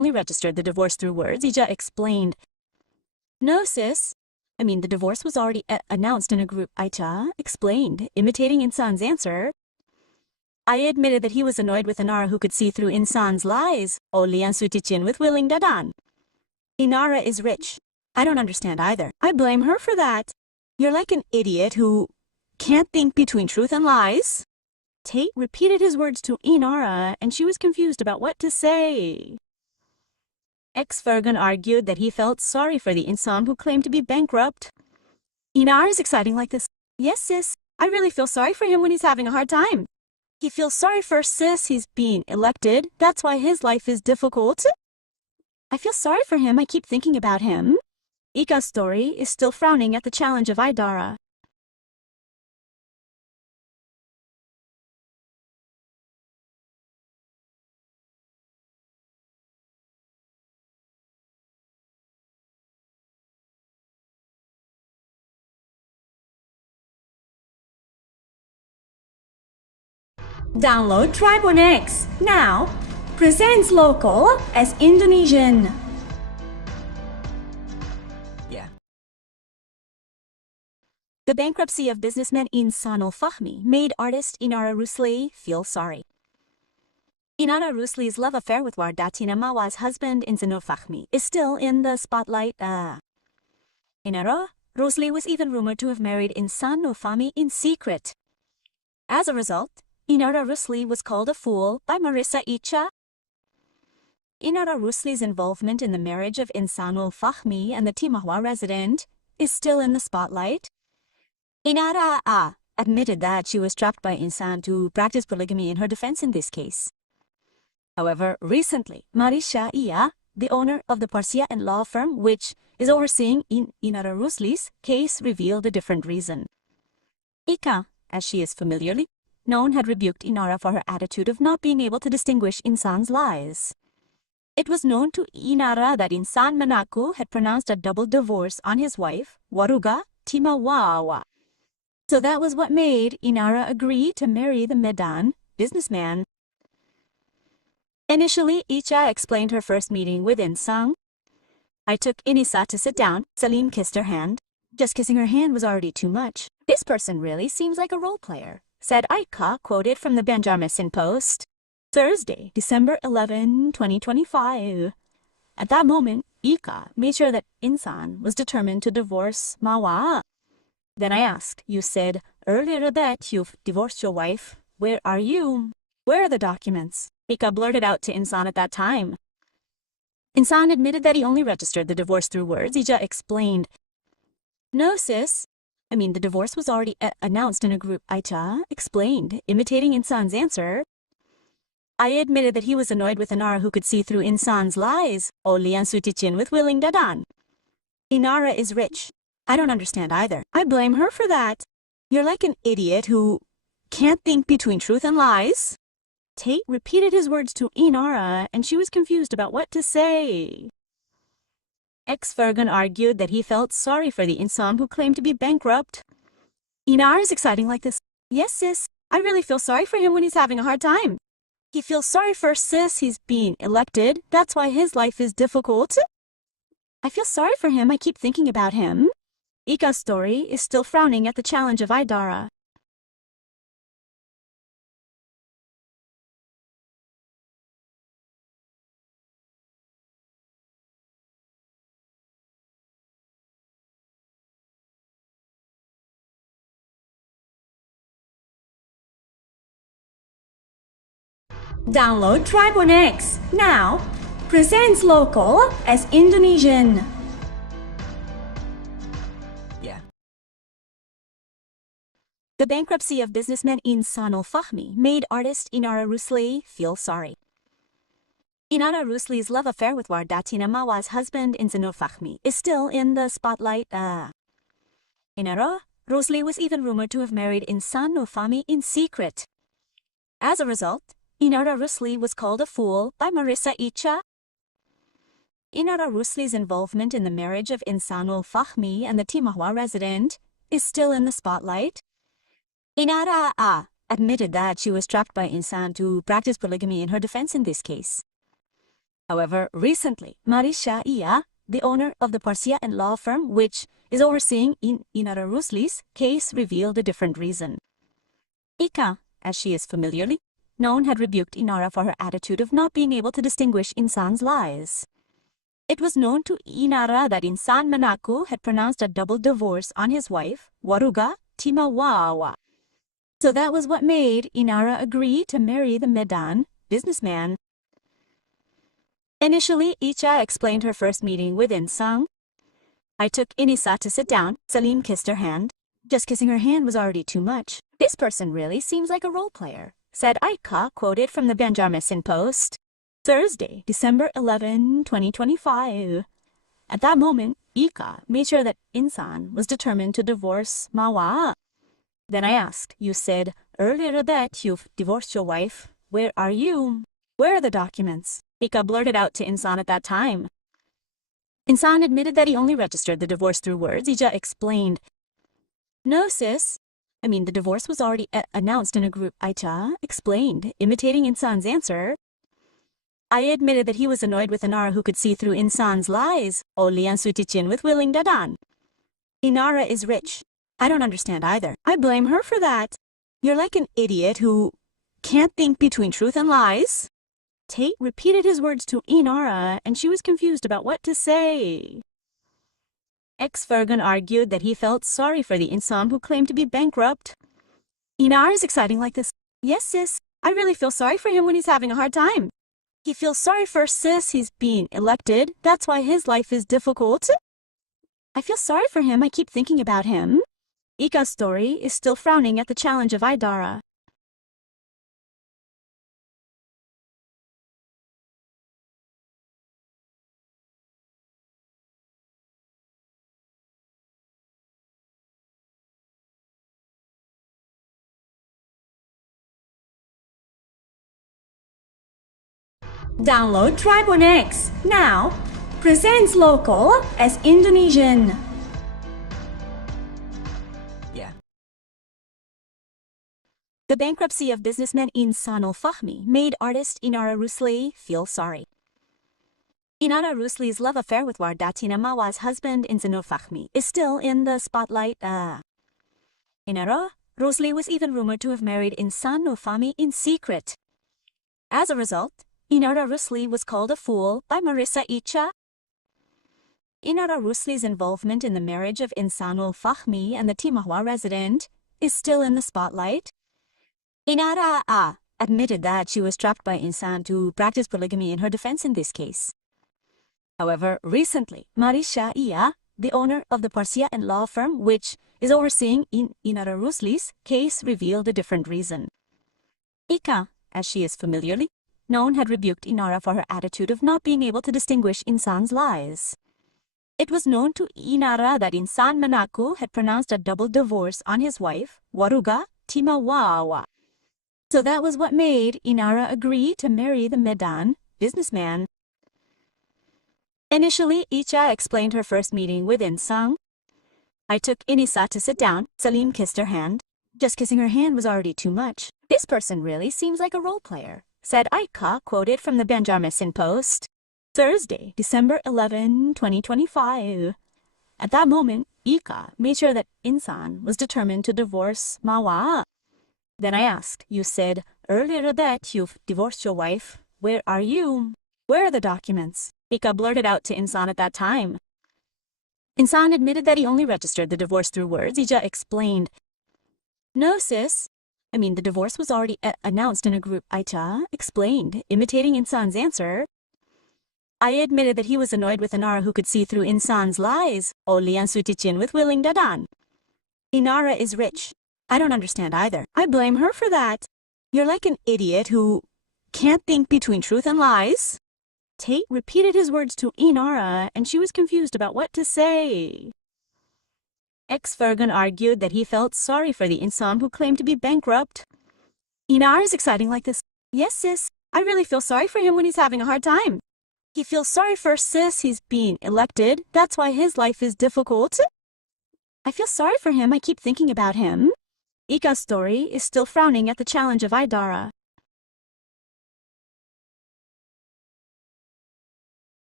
only registered the divorce through words, Icha explained. No, sis. The divorce was already announced in a group, Icha explained, imitating Insan's answer. I admitted that he was annoyed with Inara who could see through Insan's lies, oleh ang sutichin with willing dadan. Inara is rich. I don't understand either. I blame her for that. You're like an idiot who can't think between truth and lies. Tate repeated his words to Inara, and she was confused about what to say. Virgoun argued that he felt sorry for the Insan who claimed to be bankrupt. Inara is exciting like this. Yes, sis. I really feel sorry for him when he's having a hard time. He feels sorry for sis. He's being elected. That's why his life is difficult. I feel sorry for him. I keep thinking about him. Ika's story is still frowning at the challenge of Idara. Download Tribon X now. Presents local as Indonesian. The bankruptcy of businessman Insanul Fahmi made artist Inara Rusli feel sorry. Inara Rusli's love affair with Wardatina Mawa's husband Insanul Fahmi is still in the spotlight. Inara Rusli was even rumored to have married Insanul Fahmi in secret. As a result, Inara Rusli was called a fool by Marissya Icha. Inara Rusli's involvement in the marriage of Insanul Fahmi and the Timahwa resident is still in the spotlight. Inara admitted that she was trapped by Insan to practice polygamy in her defense in this case. However, recently, Marissya Icha, the owner of the Persia Co law firm which is overseeing Inara Rusli's case, revealed a different reason. Icha, as she is familiarly known, had rebuked Inara for her attitude of not being able to distinguish Insan's lies. It was known to Inara that Insan mengaku had pronounced a double divorce on his wife, Wardatina Mawa. So that was what made Inara agree to marry the Medan businessman. Initially, Icha explained her first meeting with Insan. I took Inisa to sit down. Salim kissed her hand. Just kissing her hand was already too much. This person really seems like a role player, said Icha, quoted from the Banjarmasin Post. Thursday, December 11, 2025. At that moment, Icha made sure that Insan was determined to divorce Mawa. Then I asked, you said earlier that you've divorced your wife. Where are you? Where are the documents? Icha blurted out to Insan at that time. Insan admitted that he only registered the divorce through words. Icha explained. No, sis. The divorce was already announced in a group, Icha explained, imitating Insan's answer. I admitted that he was annoyed with Inara who could see through Insan's lies, oleh ang sutichin with willing dadan. Inara is rich. I don't understand either. I blame her for that. You're like an idiot who can't think between truth and lies. Tate repeated his words to Inara, and she was confused about what to say. Virgoun argued that he felt sorry for the Insan who claimed to be bankrupt. Inara is exciting like this. Yes, sis. I really feel sorry for him when he's having a hard time. He feels sorry for sis. He's being elected. That's why his life is difficult. I feel sorry for him. I keep thinking about him. Icha's story is still frowning at the challenge of Idara. Download Tribon X now. Presents local as Indonesian. The bankruptcy of businessman Insanul Fahmi made artist Inara Rusli feel sorry. Inara Rusli's love affair with Wardatina Mawa's husband Insanul Fahmi is still in the spotlight. Inara Rusli was even rumored to have married Insanul Fahmi in secret. As a result, Inara Rusli was called a fool by Marissya Icha. Inara Rusli's involvement in the marriage of Insanul Fahmi and the Timahwa resident is still in the spotlight. Inara admitted that she was trapped by Insan to practice polygamy in her defense in this case. However, recently, Marissya Icha, the owner of the Persia Co law firm which is overseeing Inara Rusli's case, revealed a different reason. Icha, as she is familiarly known, had rebuked Inara for her attitude of not being able to distinguish Insan's lies. It was known to Inara that Insan mengaku had pronounced a double divorce on his wife, Wardatina Mawa. So that was what made Inara agree to marry the Medan businessman. Initially, Icha explained her first meeting with Insan. I took Inisa to sit down. Salim kissed her hand. Just kissing her hand was already too much. This person really seems like a role player, said Icha, quoted from the Banjarmasin Post. Thursday, December 11, 2025. At that moment, Icha made sure that Insan was determined to divorce Mawa. Then I asked, you said earlier that you've divorced your wife. Where are you? Where are the documents? Icha blurted out to Insan at that time. Insan admitted that he only registered the divorce through words. Icha explained, no sis, the divorce was already announced in a group. Icha explained, imitating Insan's answer. I admitted that he was annoyed with Inara who could see through Insan's lies. Oleh ang sutichin with willing dadan. Inara is rich. I don't understand either. I blame her for that. You're like an idiot who can't think between truth and lies. Tate repeated his words to Inara, and she was confused about what to say. Virgoun argued that he felt sorry for the Insan who claimed to be bankrupt. Inara is exciting like this. Yes, sis. I really feel sorry for him when he's having a hard time. He feels sorry for sis. He's being elected. That's why his life is difficult. I feel sorry for him. I keep thinking about him. Icha's story is still frowning at the challenge of Idara. Download Tribune X now. Presents local as Indonesian. Yeah. The bankruptcy of businessman Insanul Fahmi made artist Inara Rusli feel sorry. Inara Rusli's love affair with Wardatina Mawa's husband Insanul Fahmi is still in the spotlight. Inara Rusli was even rumored to have married Insanul Fahmi in secret. As a result, Inara Rusli was called a fool by Marissya Icha. Inara Rusli's involvement in the marriage of Insanul Fahmi and the Timahwa resident is still in the spotlight. Inara admitted that she was trapped by Insan to practice polygamy in her defense in this case. However, recently, Marissya Icha, the owner of the Persia Co law firm which is overseeing Inara Rusli's case, revealed a different reason. Icha, as she is familiarly known, had rebuked Inara for her attitude of not being able to distinguish Insan's lies. It was known to Inara that Insan mengaku had pronounced a double divorce on his wife, Wardatina Mawa. So that was what made Inara agree to marry the Medan businessman. Initially, Icha explained her first meeting with Insan. I took Inisa to sit down. Salim kissed her hand. Just kissing her hand was already too much. This person really seems like a role player, said Icha, quoted from the Banjarmasin Post. Thursday, December 11, 2025. At that moment, Icha made sure that Insan was determined to divorce Mawa. Then I asked, you said earlier that you've divorced your wife. Where are you? Where are the documents? Icha blurted out to Insan at that time. Insan admitted that he only registered the divorce through words. Icha explained, no sis, the divorce was already announced in a group. Icha explained, imitating Insan's answer. I admitted that he was annoyed with Inara who could see through Insan's lies. Oleh ang sutichin with willing dadan. Inara is rich. I don't understand either. I blame her for that. You're like an idiot who can't think between truth and lies. Tate repeated his words to Inara, and she was confused about what to say. Virgoun argued that he felt sorry for the Insan who claimed to be bankrupt. Inara is exciting like this. Yes, sis. I really feel sorry for him when he's having a hard time. He feels sorry for sis. He's being elected. That's why his life is difficult. I feel sorry for him. I keep thinking about him. Icha's story is still frowning at the challenge of Idara.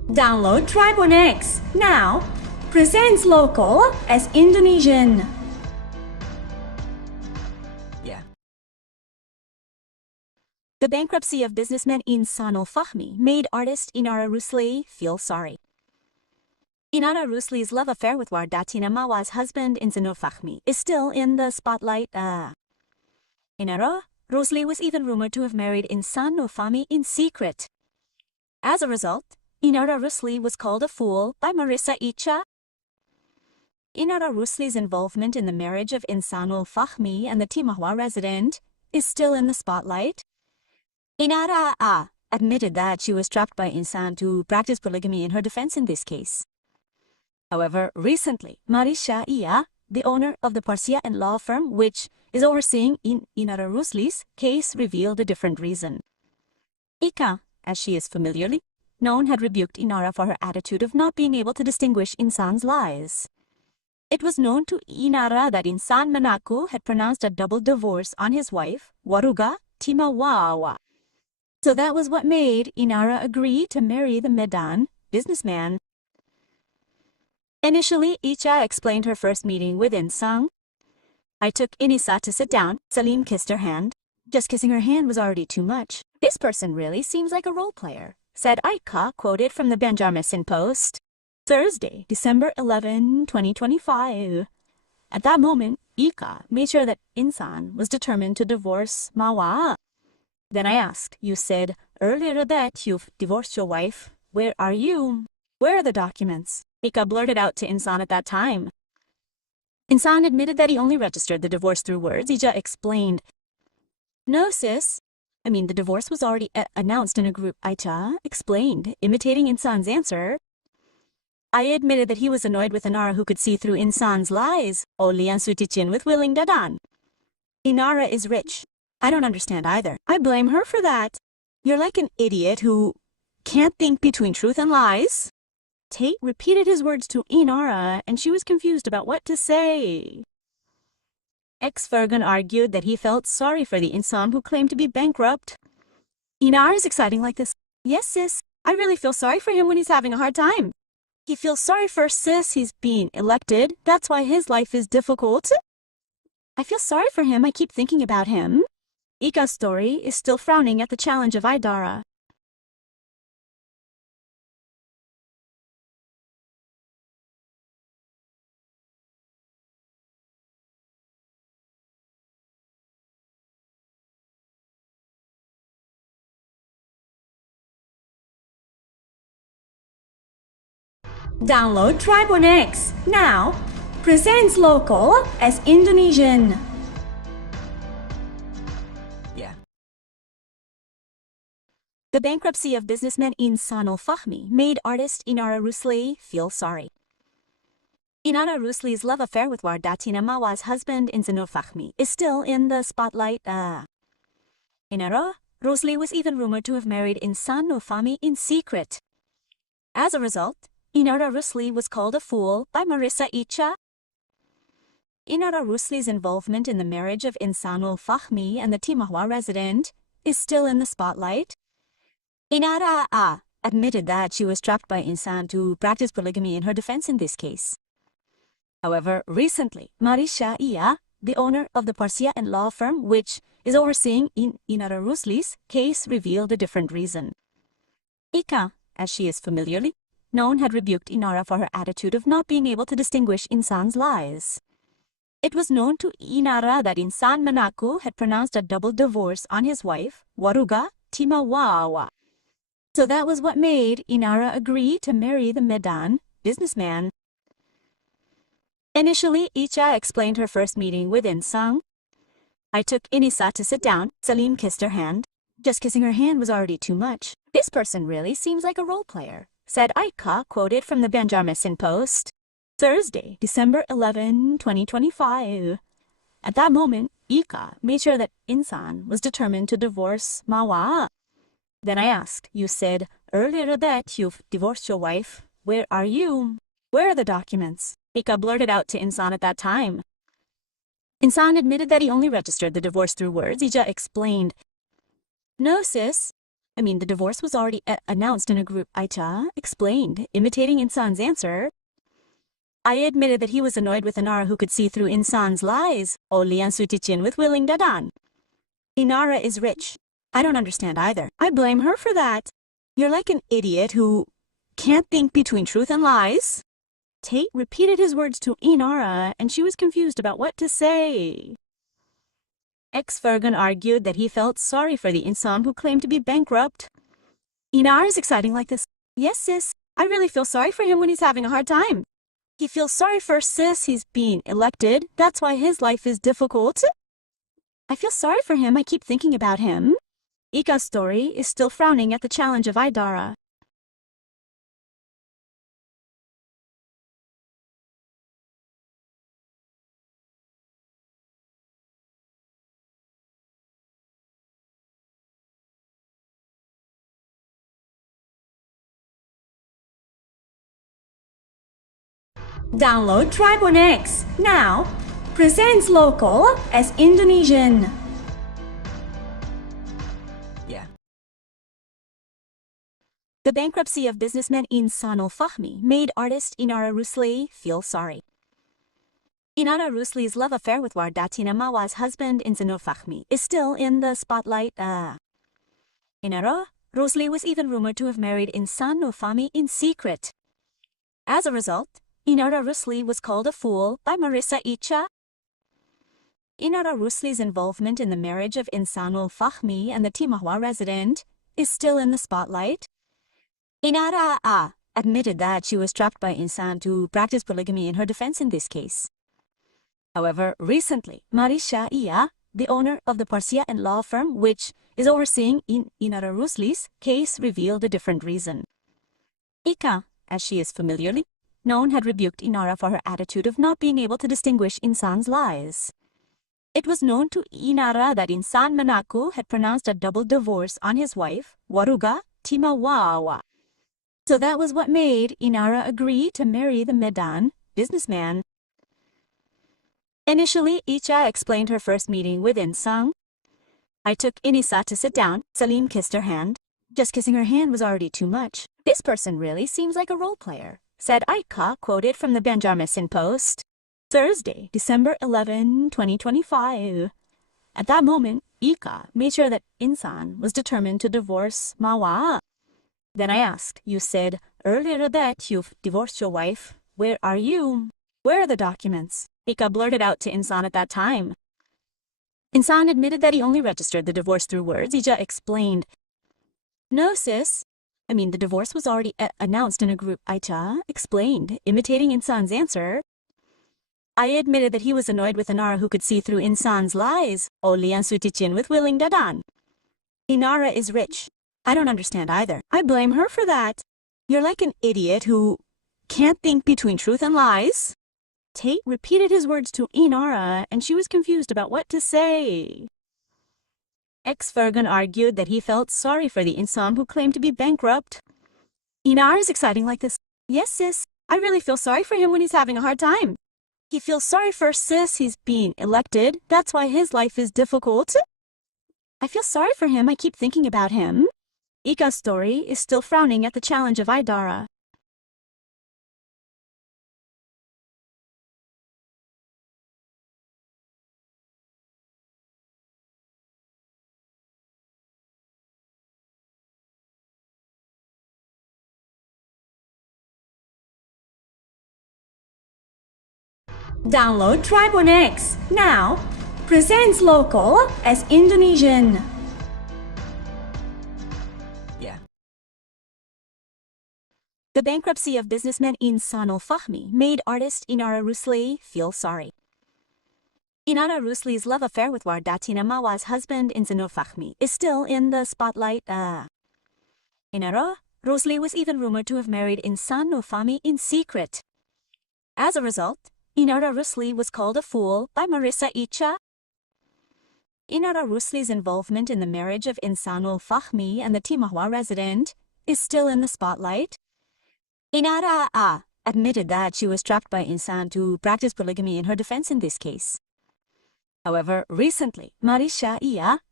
Download Tribun X now. Presents local as Indonesian. Yeah. The bankruptcy of businessman Insanul Fahmi made artist Inara Rusli feel sorry. Inara Rusli's love affair with Wardatina Mawa's husband Insanul Fahmi is still in the spotlight. Inara Rusli was even rumored to have married Insanul Fahmi in secret. As a result, Inara Rusli was called a fool by Marissya Icha. Inara Rusli's involvement in the marriage of Insanul Fahmi and the Timahwa resident is still in the spotlight. Inara admitted that she was trapped by Insan to practice polygamy in her defense in this case. However, recently, Marissya Icha, the owner of the Persia Co law firm which is overseeing Inara Rusli's case, revealed a different reason. Icha, as she is familiarly known, had rebuked Inara for her attitude of not being able to distinguish Insan's lies. It was known to Inara that Insan mengaku had pronounced a double divorce on his wife, Wardatina Mawa. So that was what made Inara agree to marry the Medan businessman. Initially, Icha explained her first meeting with Insan. I took Inisa to sit down. Salim kissed her hand. Just kissing her hand was already too much. This person really seems like a role player, said Icha, quoted from the Banjarmasin Post. Thursday, December 11, 2025. At that moment, Icha made sure that Insan was determined to divorce Mawa. Then I asked, you said earlier that you've divorced your wife. Where are you? Where are the documents? Icha blurted out to Insan at that time. Insan admitted that he only registered the divorce through words. Icha explained, no sis, the divorce was already announced in a group. Icha explained, imitating Insan's answer. I admitted that he was annoyed with Inara who could see through Insan's lies. Oleh and suticin with willing dadan. Inara is rich. I don't understand either. I blame her for that. You're like an idiot who can't think between truth and lies. Tate repeated his words to Inara, and she was confused about what to say. Virgoun argued that he felt sorry for the Insan who claimed to be bankrupt. Inara is exciting like this. Yes, sis. I really feel sorry for him when he's having a hard time. He feels sorry for sis. He's being elected. That's why his life is difficult. I feel sorry for him. I keep thinking about him. Icha's story is still frowning at the challenge of Idara. Download Tribun X now. Presents local as Indonesian. Yeah. The bankruptcy of businessman Insanul Fahmi made artist Inara Rusli feel sorry. Inara Rusli's love affair with Wardatina Mawa's husband Insanul Fahmi is still in the spotlight. Inara Rusli was even rumored to have married Insanul Fahmi in secret. As a result, Inara Rusli was called a fool by Marissya Icha. Inara Rusli's involvement in the marriage of Insanul Fahmi and the Timahwa resident is still in the spotlight. Inara admitted that she was trapped by Insan to practice polygamy in her defense in this case. However, recently, Marissya Icha, the owner of the Persia Co law firm which is overseeing Inara Rusli's case, revealed a different reason. Icha, as she is familiarly known, had rebuked Inara for her attitude of not being able to distinguish Insan's lies. It was known to Inara that Insan mengaku had pronounced a double divorce on his wife, Wardatina Mawa. So that was what made Inara agree to marry the Medan businessman. Initially, Icha explained her first meeting with Insan. I took Inisa to sit down. Salim kissed her hand. Just kissing her hand was already too much. This person really seems like a role player, said Icha, quoted from the Banjarmasin Post. Thursday, December 11, 2025. At that moment, Icha made sure that Insan was determined to divorce Mawa. Then I asked, you said earlier that you've divorced your wife. Where are you? Where are the documents? Icha blurted out to Insan at that time. Insan admitted that he only registered the divorce through words. Icha explained, no sis, The divorce was already announced in a group. Icha explained, imitating Insan's answer. I admitted that he was annoyed with Inara who could see through Insan's lies. Oleh ang sutichin with willing dadan. Inara is rich. I don't understand either. I blame her for that. You're like an idiot who can't think between truth and lies. Tate repeated his words to Inara, and she was confused about what to say. Virgoun argued that he felt sorry for the Insan who claimed to be bankrupt. Inara is exciting like this. Yes, sis. I really feel sorry for him when he's having a hard time. He feels sorry for sis. He's being elected. That's why his life is difficult. I feel sorry for him. I keep thinking about him. Ika's story is still frowning at the challenge of Idara. Download Tribune X now. Presents local as Indonesian. Yeah. The bankruptcy of businessman Insanul Fahmi made artist Inara Rusli feel sorry. Inara Rusli's love affair with Wardatina Mawa's husband Insanul Fahmi is still in the spotlight. Inara Rusli was even rumored to have married Insanul Fahmi in secret. As a result, Inara Rusli was called a fool by Marissya Icha. Inara Rusli's involvement in the marriage of Insanul Fahmi and the Mawa resident is still in the spotlight. Inara admitted that she was trapped by Insan to practice polygamy in her defense in this case. However, recently, Marissya Icha, the owner of the Persia Co law firm which is overseeing Inara Rusli's case, revealed a different reason. Icha, as she is familiarly known, had rebuked Inara for her attitude of not being able to distinguish Insan's lies. It was known to Inara that Insan mengaku had pronounced a double divorce on his wife, Wardatina Mawa. So that was what made Inara agree to marry the Medan businessman. Initially, Icha explained her first meeting with Insan. I took Inisa to sit down. Salim kissed her hand. Just kissing her hand was already too much. This person really seems like a role player, said Icha, quoted from the Banjarmasin Post. Thursday, December 11, 2025. At that moment, Icha made sure that Insan was determined to divorce Mawa. Then I asked, you said earlier that you've divorced your wife. Where are you? Where are the documents? Icha blurted out to Insan at that time. Insan admitted that he only registered the divorce through words. Icha explained, no, sis. The divorce was already announced in a group. Icha explained, imitating Insan's answer. I admitted that he was annoyed with Inara who could see through Insan's lies. Oleh ang sutichin with willing dadan. Inara is rich. I don't understand either. I blame her for that. You're like an idiot who can't think between truth and lies. Tate repeated his words to Inara, and she was confused about what to say. Virgoun argued that he felt sorry for the Insan who claimed to be bankrupt. Inara is exciting like this. Yes, sis. I really feel sorry for him when he's having a hard time. He feels sorry for sis. He's being elected. That's why his life is difficult. I feel sorry for him. I keep thinking about him. Ika's story is still frowning at the challenge of Idara. Download Tribune X now. Presents local as Indonesian. Yeah. The bankruptcy of businessman Insanul Fahmi made artist Inara Rusli feel sorry. Inara Rusli's love affair with Wardatina Mawa's husband Insanul Fahmi is still in the spotlight. Inara Rusli was even rumored to have married Insanul Fahmi in secret. As a result, Inara Rusli was called a fool by Marissya Icha. Inara Rusli's involvement in the marriage of Insanul Fahmi and the Mawa resident is still in the spotlight. Inara admitted that she was trapped by Insan to practice polygamy in her defense in this case. However, recently, Marissya Icha,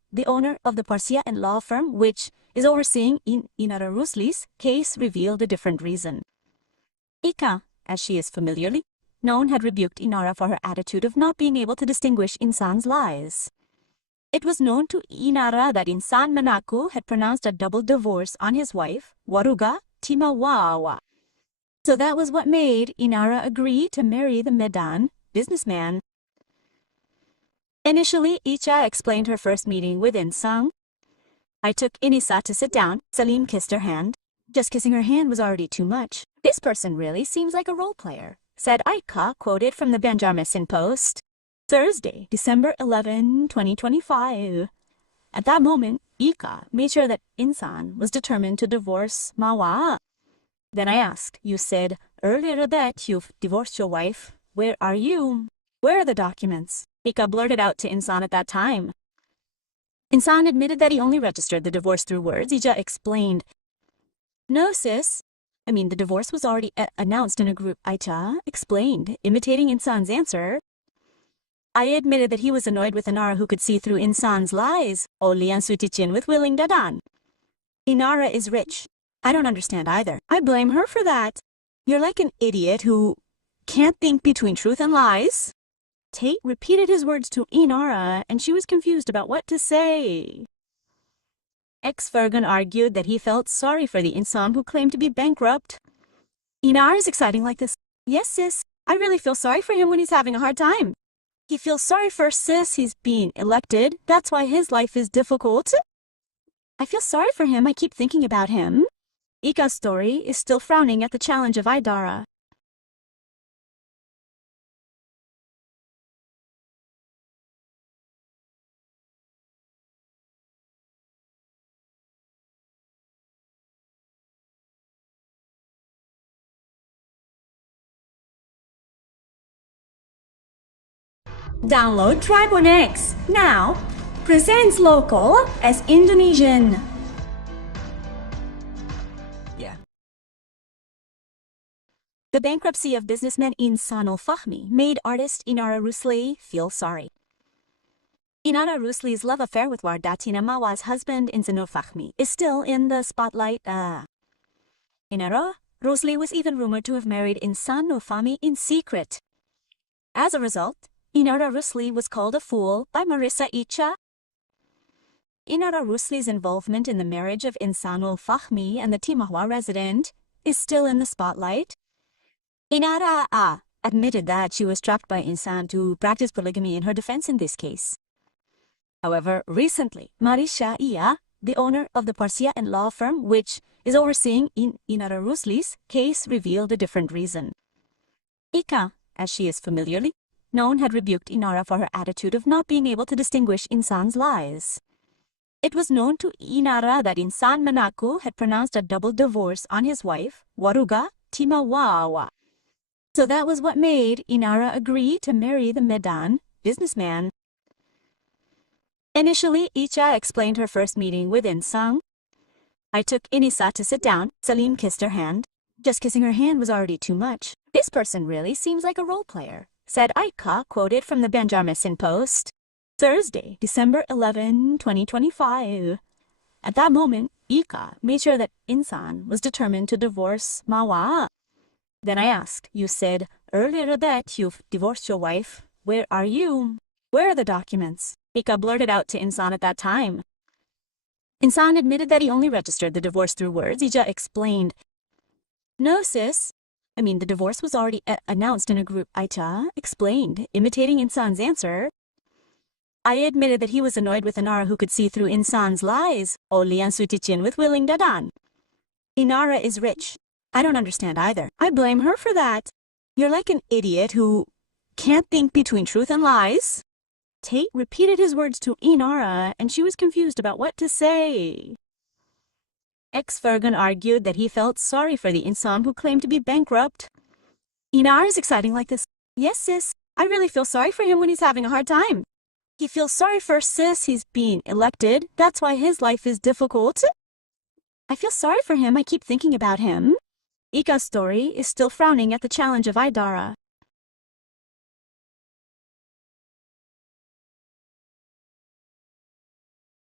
the owner of the Persia law firm which is overseeing Inara Rusli's case, revealed a different reason. Icha, as she is familiarly known, had rebuked Inara for her attitude of not being able to distinguish Insan's lies. It was known to Inara that Insan mengaku had pronounced a double divorce on his wife, Wardatina Mawa. So that was what made Inara agree to marry the Medan businessman. Initially, Icha explained her first meeting with Insan. I took Inisa to sit down. Salim kissed her hand. Just kissing her hand was already too much. This person really seems like a role player, said Icha, quoted from the Banjarmasin Post. Thursday, December 11, 2025. At that moment, Icha made sure that Insan was determined to divorce Mawa. Then I asked, you said earlier that you've divorced your wife. Where are you? Where are the documents? Icha blurted out to Insan at that time. Insan admitted that he only registered the divorce through words. Icha explained, no sis, the divorce was already announced in a group. Icha explained, imitating Insan's answer. I admitted that he was annoyed with Inara who could see through Insan's lies. Oleh and sutichin with willing dadan. Inara is rich. I don't understand either. I blame her for that. You're like an idiot who can't think between truth and lies. Tate repeated his words to Inara, and she was confused about what to say. Virgoun argued that he felt sorry for the Insan who claimed to be bankrupt. Inara is exciting like this. Yes, sis. I really feel sorry for him when he's having a hard time. He feels sorry for sis. He's being elected. That's why his life is difficult. I feel sorry for him. I keep thinking about him. Icha's story is still frowning at the challenge of Idara. Download Tribon X now. Presents local as Indonesian. Yeah. The bankruptcy of businessman Insanul Fahmi made artist Inara Rusli feel sorry. Inara Rusli's love affair with Wardatina Mawa's husband Insanul Fahmi is still in the spotlight. Inara Rusli was even rumored to have married Insanul Fahmi in secret. As a result, Inara Rusli was called a fool by Marissya Icha. Inara Rusli's involvement in the marriage of Insanul Fahmi and the Timahwa resident is still in the spotlight. Inara admitted that she was trapped by Insan to practice polygamy in her defense in this case. However, recently, Marissya Icha, the owner of the Persia law firm which is overseeing Inara Rusli's case, revealed a different reason. Icha, as she is familiarly known, had rebuked Inara for her attitude of not being able to distinguish Insan's lies. It was known to Inara that Insan mengaku had pronounced a double divorce on his wife, Wardatina Mawa. So that was what made Inara agree to marry the Medan businessman. Initially, Icha explained her first meeting with Insan. I took Inisa to sit down. Salim kissed her hand. Just kissing her hand was already too much. This person really seems like a role player, said Icha, quoted from the Banjarmasin Post. Thursday, December 11, 2025. At that moment, Icha made sure that Insan was determined to divorce Mawa. Then I asked, you said earlier that you've divorced your wife. Where are you? Where are the documents? Icha blurted out to Insan at that time. Insan admitted that he only registered the divorce through words. Icha explained, no sis, the divorce was already announced in a group. Icha explained, imitating Insan's answer. I admitted that he was annoyed with Inara who could see through Insan's lies. Oleh and sutichin with willing dadan. Inara is rich. I don't understand either. I blame her for that. You're like an idiot who can't think between truth and lies. Tate repeated his words to Inara, and she was confused about what to say. Virgoun argued that he felt sorry for the Insan who claimed to be bankrupt. Inara is exciting like this. Yes, sis. I really feel sorry for him when he's having a hard time. He feels sorry for sis. He's being elected. That's why his life is difficult. I feel sorry for him. I keep thinking about him. Icha's story is still frowning at the challenge of Idara.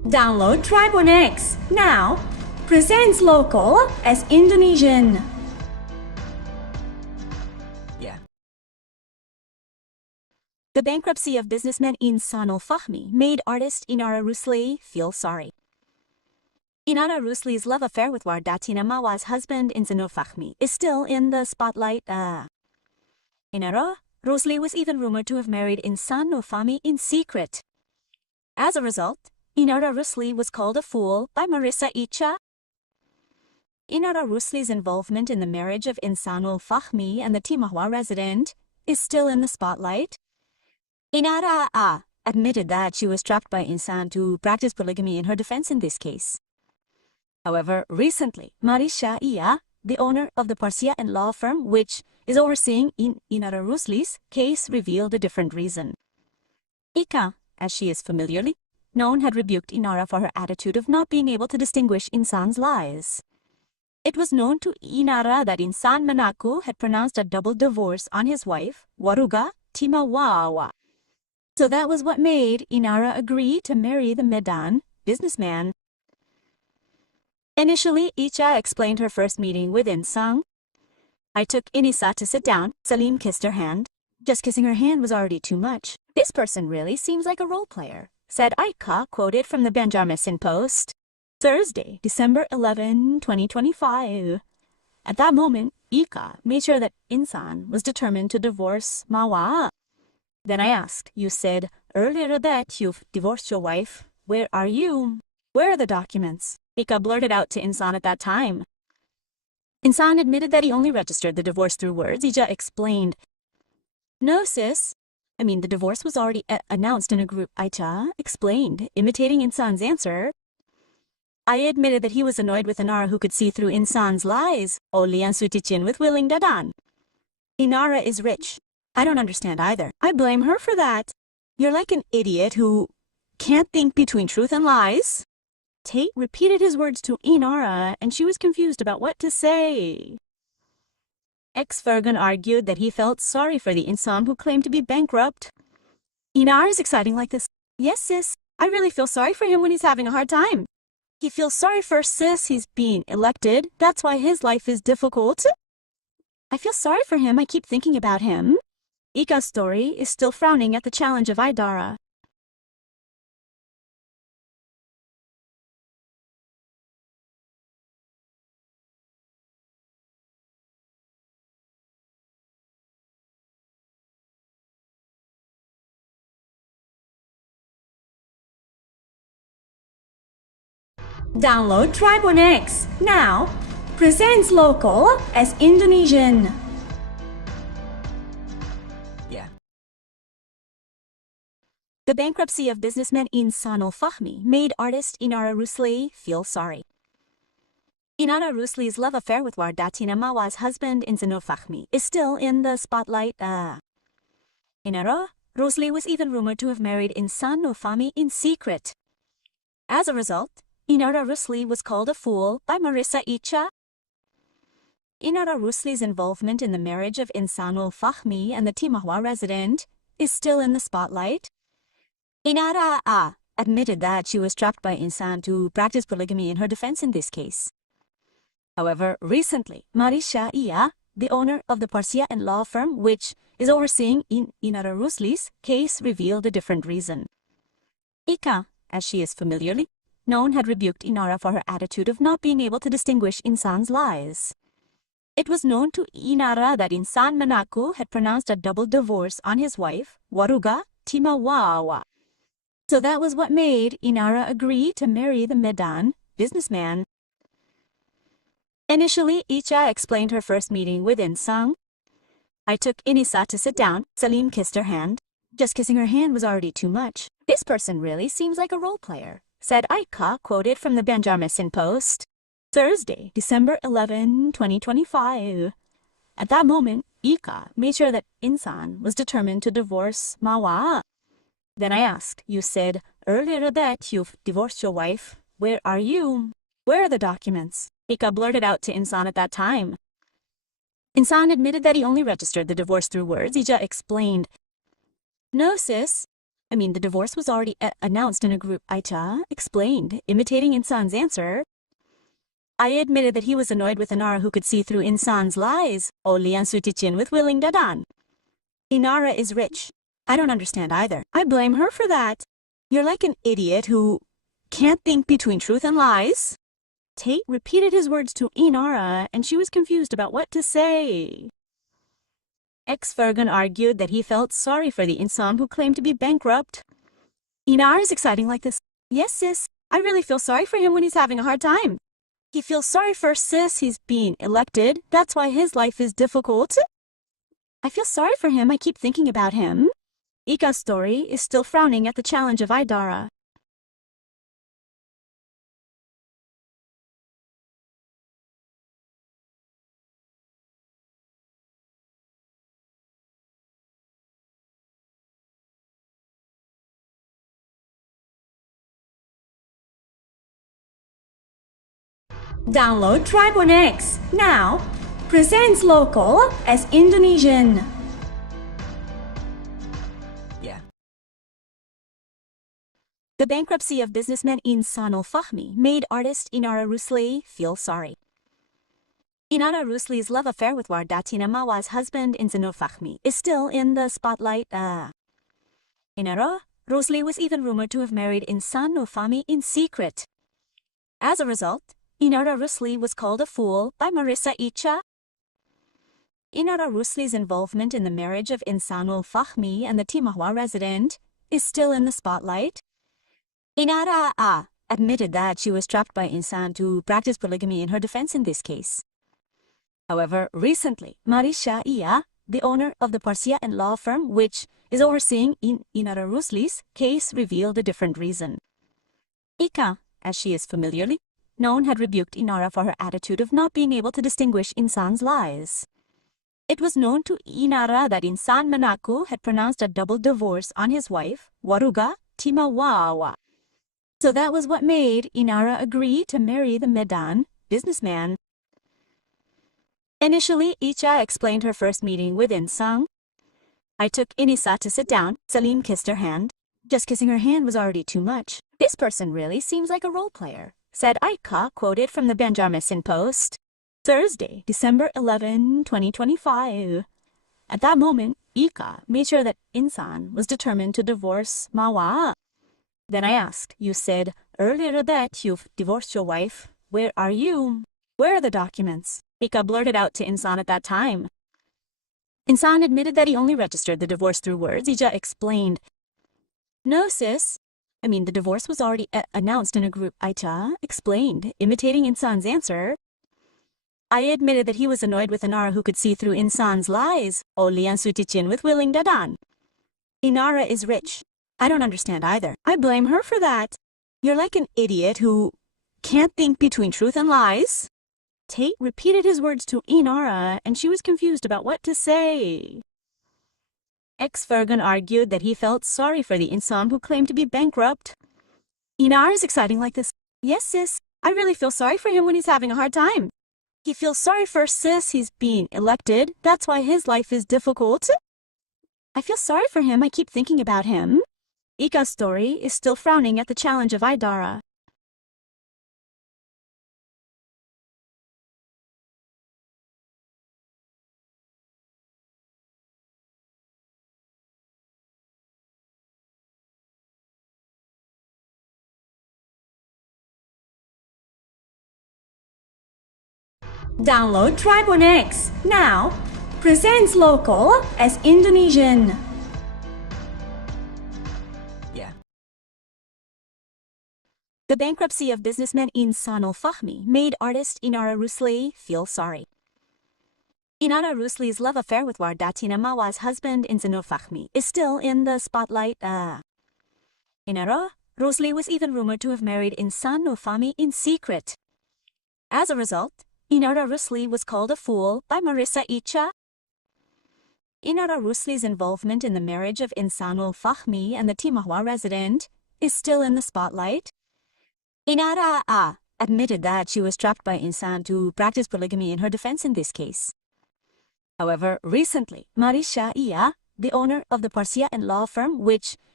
Download Tribun X now. Presents local as Indonesian. The bankruptcy of businessman Insanul Fahmi made artist Inara Rusli feel sorry. Inara Rusli's love affair with Wardatina Mawa's husband Insanul Fahmi is still in the spotlight. Inara Rusli was even rumored to have married Insanul Fahmi in secret. As a result, Inara Rusli was called a fool by Marissya Icha. Inara Rusli's involvement in the marriage of Insanul Fahmi and the Mawa resident is still in the spotlight. Inara admitted that she was trapped by Insan to practice polygamy in her defense in this case. However, recently, Marissya Icha, the owner of the Persia Co law firm which is overseeing Inara Rusli's case, revealed a different reason. Icha, as she is familiarly known, had rebuked Inara for her attitude of not being able to distinguish Insan's lies. It was known to Inara that Insan mengaku had pronounced a double divorce on his wife, Wardatina Mawa. So that was what made Inara agree to marry the Medan businessman. Initially, Icha explained her first meeting with Insan. I took Inisa to sit down. Salim kissed her hand. Just kissing her hand was already too much. This person really seems like a role player, said Icha, quoted from the Banjarmasin Post. Thursday, December 11, 2025. At that moment, Icha made sure that Insan was determined to divorce Mawa. Then I asked, you said earlier that you've divorced your wife. Where are you? Where are the documents? Icha blurted out to Insan at that time. Insan admitted that he only registered the divorce through words. Icha explained, no sis, the divorce was already announced in a group. Icha explained, imitating Insan's answer. I admitted that he was annoyed with Inara who could see through Insan's lies. Oli ang sutichin with willing dadan. Inara is rich. I don't understand either. I blame her for that. You're like an idiot who can't think between truth and lies. Tate repeated his words to Inara, and she was confused about what to say. Virgoun argued that he felt sorry for the Insan who claimed to be bankrupt. Inara is exciting like this. Yes, sis. I really feel sorry for him when he's having a hard time. He feels sorry for sis. He's being elected. That's why his life is difficult. I feel sorry for him. I keep thinking about him. Icha's story is still frowning at the challenge of Idara. Download Tribun X now. Presents local as Indonesian. The bankruptcy of businessman Insanul Fahmi made artist Inara Rusli feel sorry. Inara Rusli's love affair with Wardatina Mawa's husband Insanul Fahmi is still in the spotlight. Inara Rusli was even rumored to have married Insanul Fahmi in secret. As a result, Inara Rusli was called a fool by Marissya Icha. Inara Rusli's involvement in the marriage of Insanul Fahmi and the Mawa resident is still in the spotlight. Inara admitted that she was trapped by Insan to practice polygamy in her defense in this case. However, recently, Marissya Icha, the owner of the Persia Co law firm which is overseeing Inara Rusli's case, revealed a different reason. Icha, as she is familiarly known, had rebuked Inara for her attitude of not being able to distinguish Insan's lies. It was known to Inara that Insan mengaku had pronounced a double divorce on his wife, Wardatina Mawa. So that was what made Inara agree to marry the Medan businessman. Initially, Icha explained her first meeting with Insan. I took Inisa to sit down. Salim kissed her hand. Just kissing her hand was already too much. This person really seems like a role player, said Icha, quoted from the Banjarmasin Post. Thursday, December 11, 2025. At that moment, Icha made sure that Insan was determined to divorce Mawa. Then I asked, you said earlier that you've divorced your wife. Where are you? Where are the documents? Icha blurted out to Insan at that time. Insan admitted that he only registered the divorce through words. Icha explained, no sis, The divorce was already announced in a group. Icha explained, imitating Insan's answer. I admitted that he was annoyed with Inara who could see through Insan's lies. Oleh ang sutichin with willing dadan. Inara is rich. I don't understand either. I blame her for that. You're like an idiot who can't think between truth and lies. Tate repeated his words to Inara, and she was confused about what to say. Virgoun argued that he felt sorry for the Insan who claimed to be bankrupt. Inara is exciting like this. Yes, sis. I really feel sorry for him when he's having a hard time. He feels sorry for sis. He's being elected. That's why his life is difficult. I feel sorry for him. I keep thinking about him. Ika's story is still frowning at the challenge of Idara. Download Tribe on X now. Presents local as Indonesian. The bankruptcy of businessman Insanul Fahmi made artist Inara Rusli feel sorry. Inara Rusli's love affair with Wardatina Mawa's husband Insan Fahmi is still in the spotlight. Inara Rusli was even rumored to have married Insan Fahmi in secret. As a result, Inara Rusli was called a fool by Marissya Icha. Inara Rusli's involvement in the marriage of Insanul Fahmi and the Timahwa resident is still in the spotlight. Inara admitted that she was trapped by Insan to practice polygamy in her defense in this case. However, recently, Marissya Icha, the owner of the Persia Co law firm which is overseeing Inara Rusli's case, revealed a different reason. Icha, as she is familiarly known, had rebuked Inara for her attitude of not being able to distinguish Insan's lies. It was known to Inara that Insan mengaku had pronounced a double divorce on his wife, Wardatina Mawa. So that was what made Inara agree to marry the Medan businessman. Initially, Icha explained her first meeting with Insan. I took Inisa to sit down. Salim kissed her hand. Just kissing her hand was already too much. This person really seems like a role player, said Icha, quoted from the Banjarmasin Post. Thursday, December 11, 2025. At that moment, Icha made sure that Insan was determined to divorce Mawa. Then I asked, you said earlier that you've divorced your wife. Where are you? Where are the documents? Icha blurted out to Insan at that time. Insan admitted that he only registered the divorce through words. Icha explained. No, sis. The divorce was already announced in a group. Icha explained, imitating Insan's answer. I admitted that he was annoyed with Inara who could see through Insan's lies. Oleh ang sutichin with willing dadan. Inara is rich. I don't understand either. I blame her for that. You're like an idiot who can't think between truth and lies. Tate repeated his words to Inara, and she was confused about what to say. Virgoun argued that he felt sorry for the Insan who claimed to be bankrupt. Inara is exciting like this. Yes, sis. I really feel sorry for him when he's having a hard time. He feels sorry for sis. He's being elected. That's why his life is difficult. I feel sorry for him. I keep thinking about him. Ika's story is still frowning at the challenge of Idara. Download Tribe on X now. Presents local as Indonesian. The bankruptcy of businessman Insanul Fahmi made artist Inara Rusli feel sorry. Inara Rusli's love affair with Wardatina Mawa's husband Insan Fahmi is still in the spotlight. Inara Rusli was even rumored to have married Insan Fahmi in secret. As a result, Inara Rusli was called a fool by Marissya Icha. Inara Rusli's involvement in the marriage of Insanul Fahmi and the Timahwa resident is still in the spotlight. Inara admitted that she was trapped by Insan to practice polygamy in her defense in this case. However, recently, Marissya Icha, the owner of the Persia Co law firm which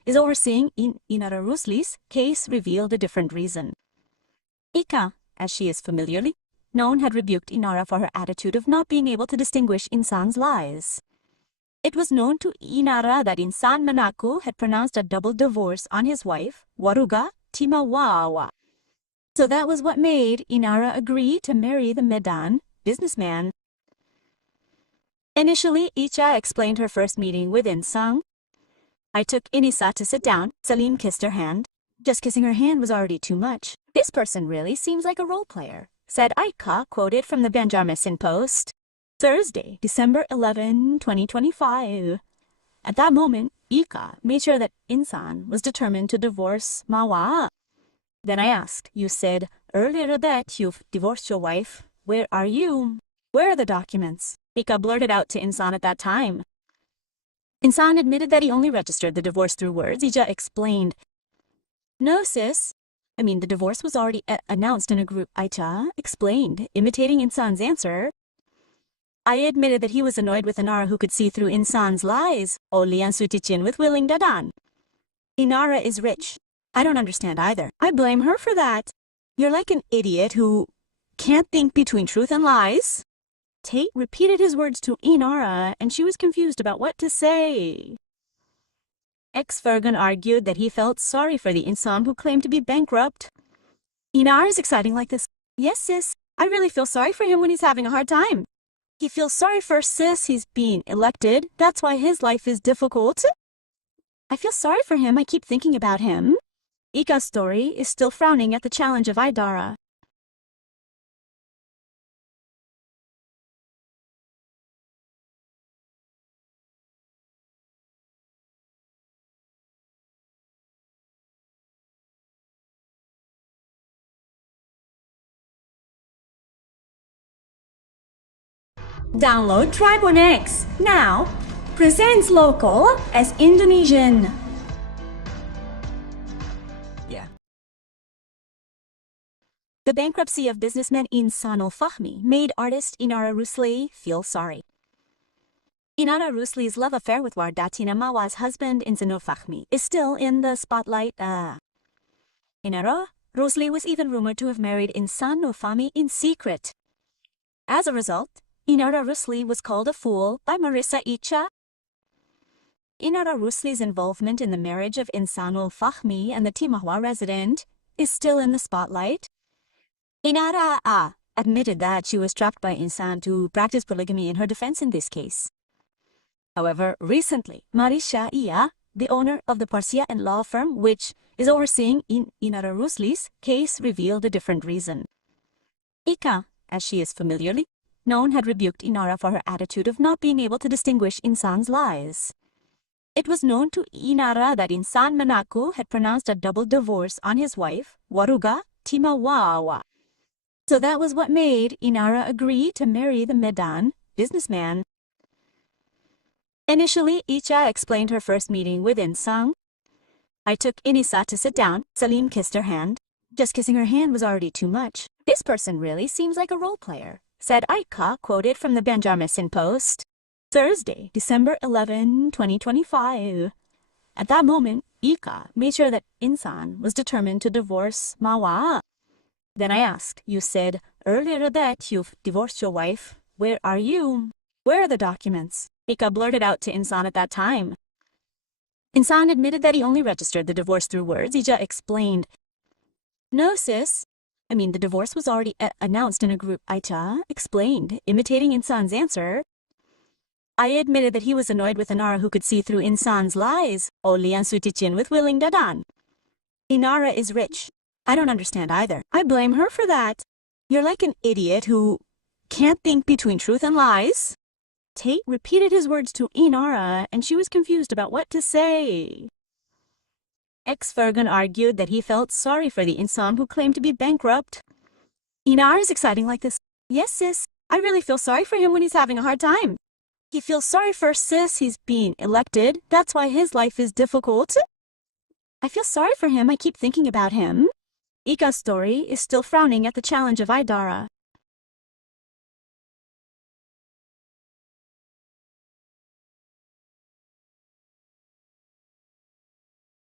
is overseeing Inara Rusli's case revealed a different reason. Icha, as she is familiarly known, had rebuked Inara for her attitude of not being able to distinguish Insan's lies. It was known to Inara that Insan mengaku had pronounced a double divorce on his wife, Wardatina Mawa. So that was what made Inara agree to marry the Medan businessman. Initially, Icha explained her first meeting with Insan. I took Inisa to sit down. Salim kissed her hand. Just kissing her hand was already too much. This person really seems like a role player, said Icha, quoted from the Banjarmasin Post. Thursday, December 11, 2025. At that moment, Icha made sure that Insan was determined to divorce Mawa. Then I asked, you said earlier that you've divorced your wife. Where are you? Where are the documents? Icha blurted out to Insan at that time. Insan admitted that he only registered the divorce through words. Icha explained, no, sis. The divorce was already announced in a group. Icha explained, imitating Insan's answer. I admitted that he was annoyed with Inara who could see through Insan's lies. Oleh ang sutichin with willing dadan. Inara is rich. I don't understand either. I blame her for that. You're like an idiot who can't think between truth and lies. Tate repeated his words to Inara, and she was confused about what to say. Virgoun argued that he felt sorry for the Insan who claimed to be bankrupt. Inara is exciting like this. Yes, sis. I really feel sorry for him when he's having a hard time. He feels sorry for sis. He's being elected. That's why his life is difficult. I feel sorry for him. I keep thinking about him. Icha's story is still frowning at the challenge of Idara. Download Tribune X now. Presents local as Indonesian. Yeah. The bankruptcy of businessman Insanul Fahmi made artist Inara Rusli feel sorry. Inara Rusli's love affair with Wardatina Mawa's husband Insanul Fahmi is still in the spotlight. Inara Rusli was even rumored to have married Insanul Fahmi in secret. As a result, Inara Rusli was called a fool by Marissya Icha. Inara Rusli's involvement in the marriage of Insanul Fahmi and the Timahwa resident is still in the spotlight. Inara admitted that she was trapped by Insan to practice polygamy in her defense in this case. However, recently, Marissya Icha, the owner of the Persia Co law firm which is overseeing Inara Rusli's case, revealed a different reason. Icha, as she is familiarly known, had rebuked Inara for her attitude of not being able to distinguish Insan's lies. It was known to Inara that Insan mengaku had pronounced a double divorce on his wife, Wardatina Mawa. So that was what made Inara agree to marry the Medan businessman. Initially, Icha explained her first meeting with Insan. I took Inisa to sit down. Salim kissed her hand. Just kissing her hand was already too much. This person really seems like a role player, said Icha, quoted from the Banjarmasin Post. Thursday, December 11, 2025. At that moment, Icha made sure that Insan was determined to divorce Mawa. Then I asked, you said earlier that you've divorced your wife. Where are you? Where are the documents? Icha blurted out to Insan at that time. Insan admitted that he only registered the divorce through words. Icha explained, no, sis. The divorce was already announced in a group. Icha explained, imitating Insan's answer. I admitted that he was annoyed with Inara who could see through Insan's lies. Oleh ang sutichin with willing dadan. Inara is rich. I don't understand either. I blame her for that. You're like an idiot who can't think between truth and lies. Tate repeated his words to Inara, and she was confused about what to say. Virgoun argued that he felt sorry for the Insan who claimed to be bankrupt. Inara is exciting like this. Yes, sis. I really feel sorry for him when he's having a hard time. He feels sorry for sis. He's being elected. That's why his life is difficult. I feel sorry for him. I keep thinking about him. Icha's story is still frowning at the challenge of Idara.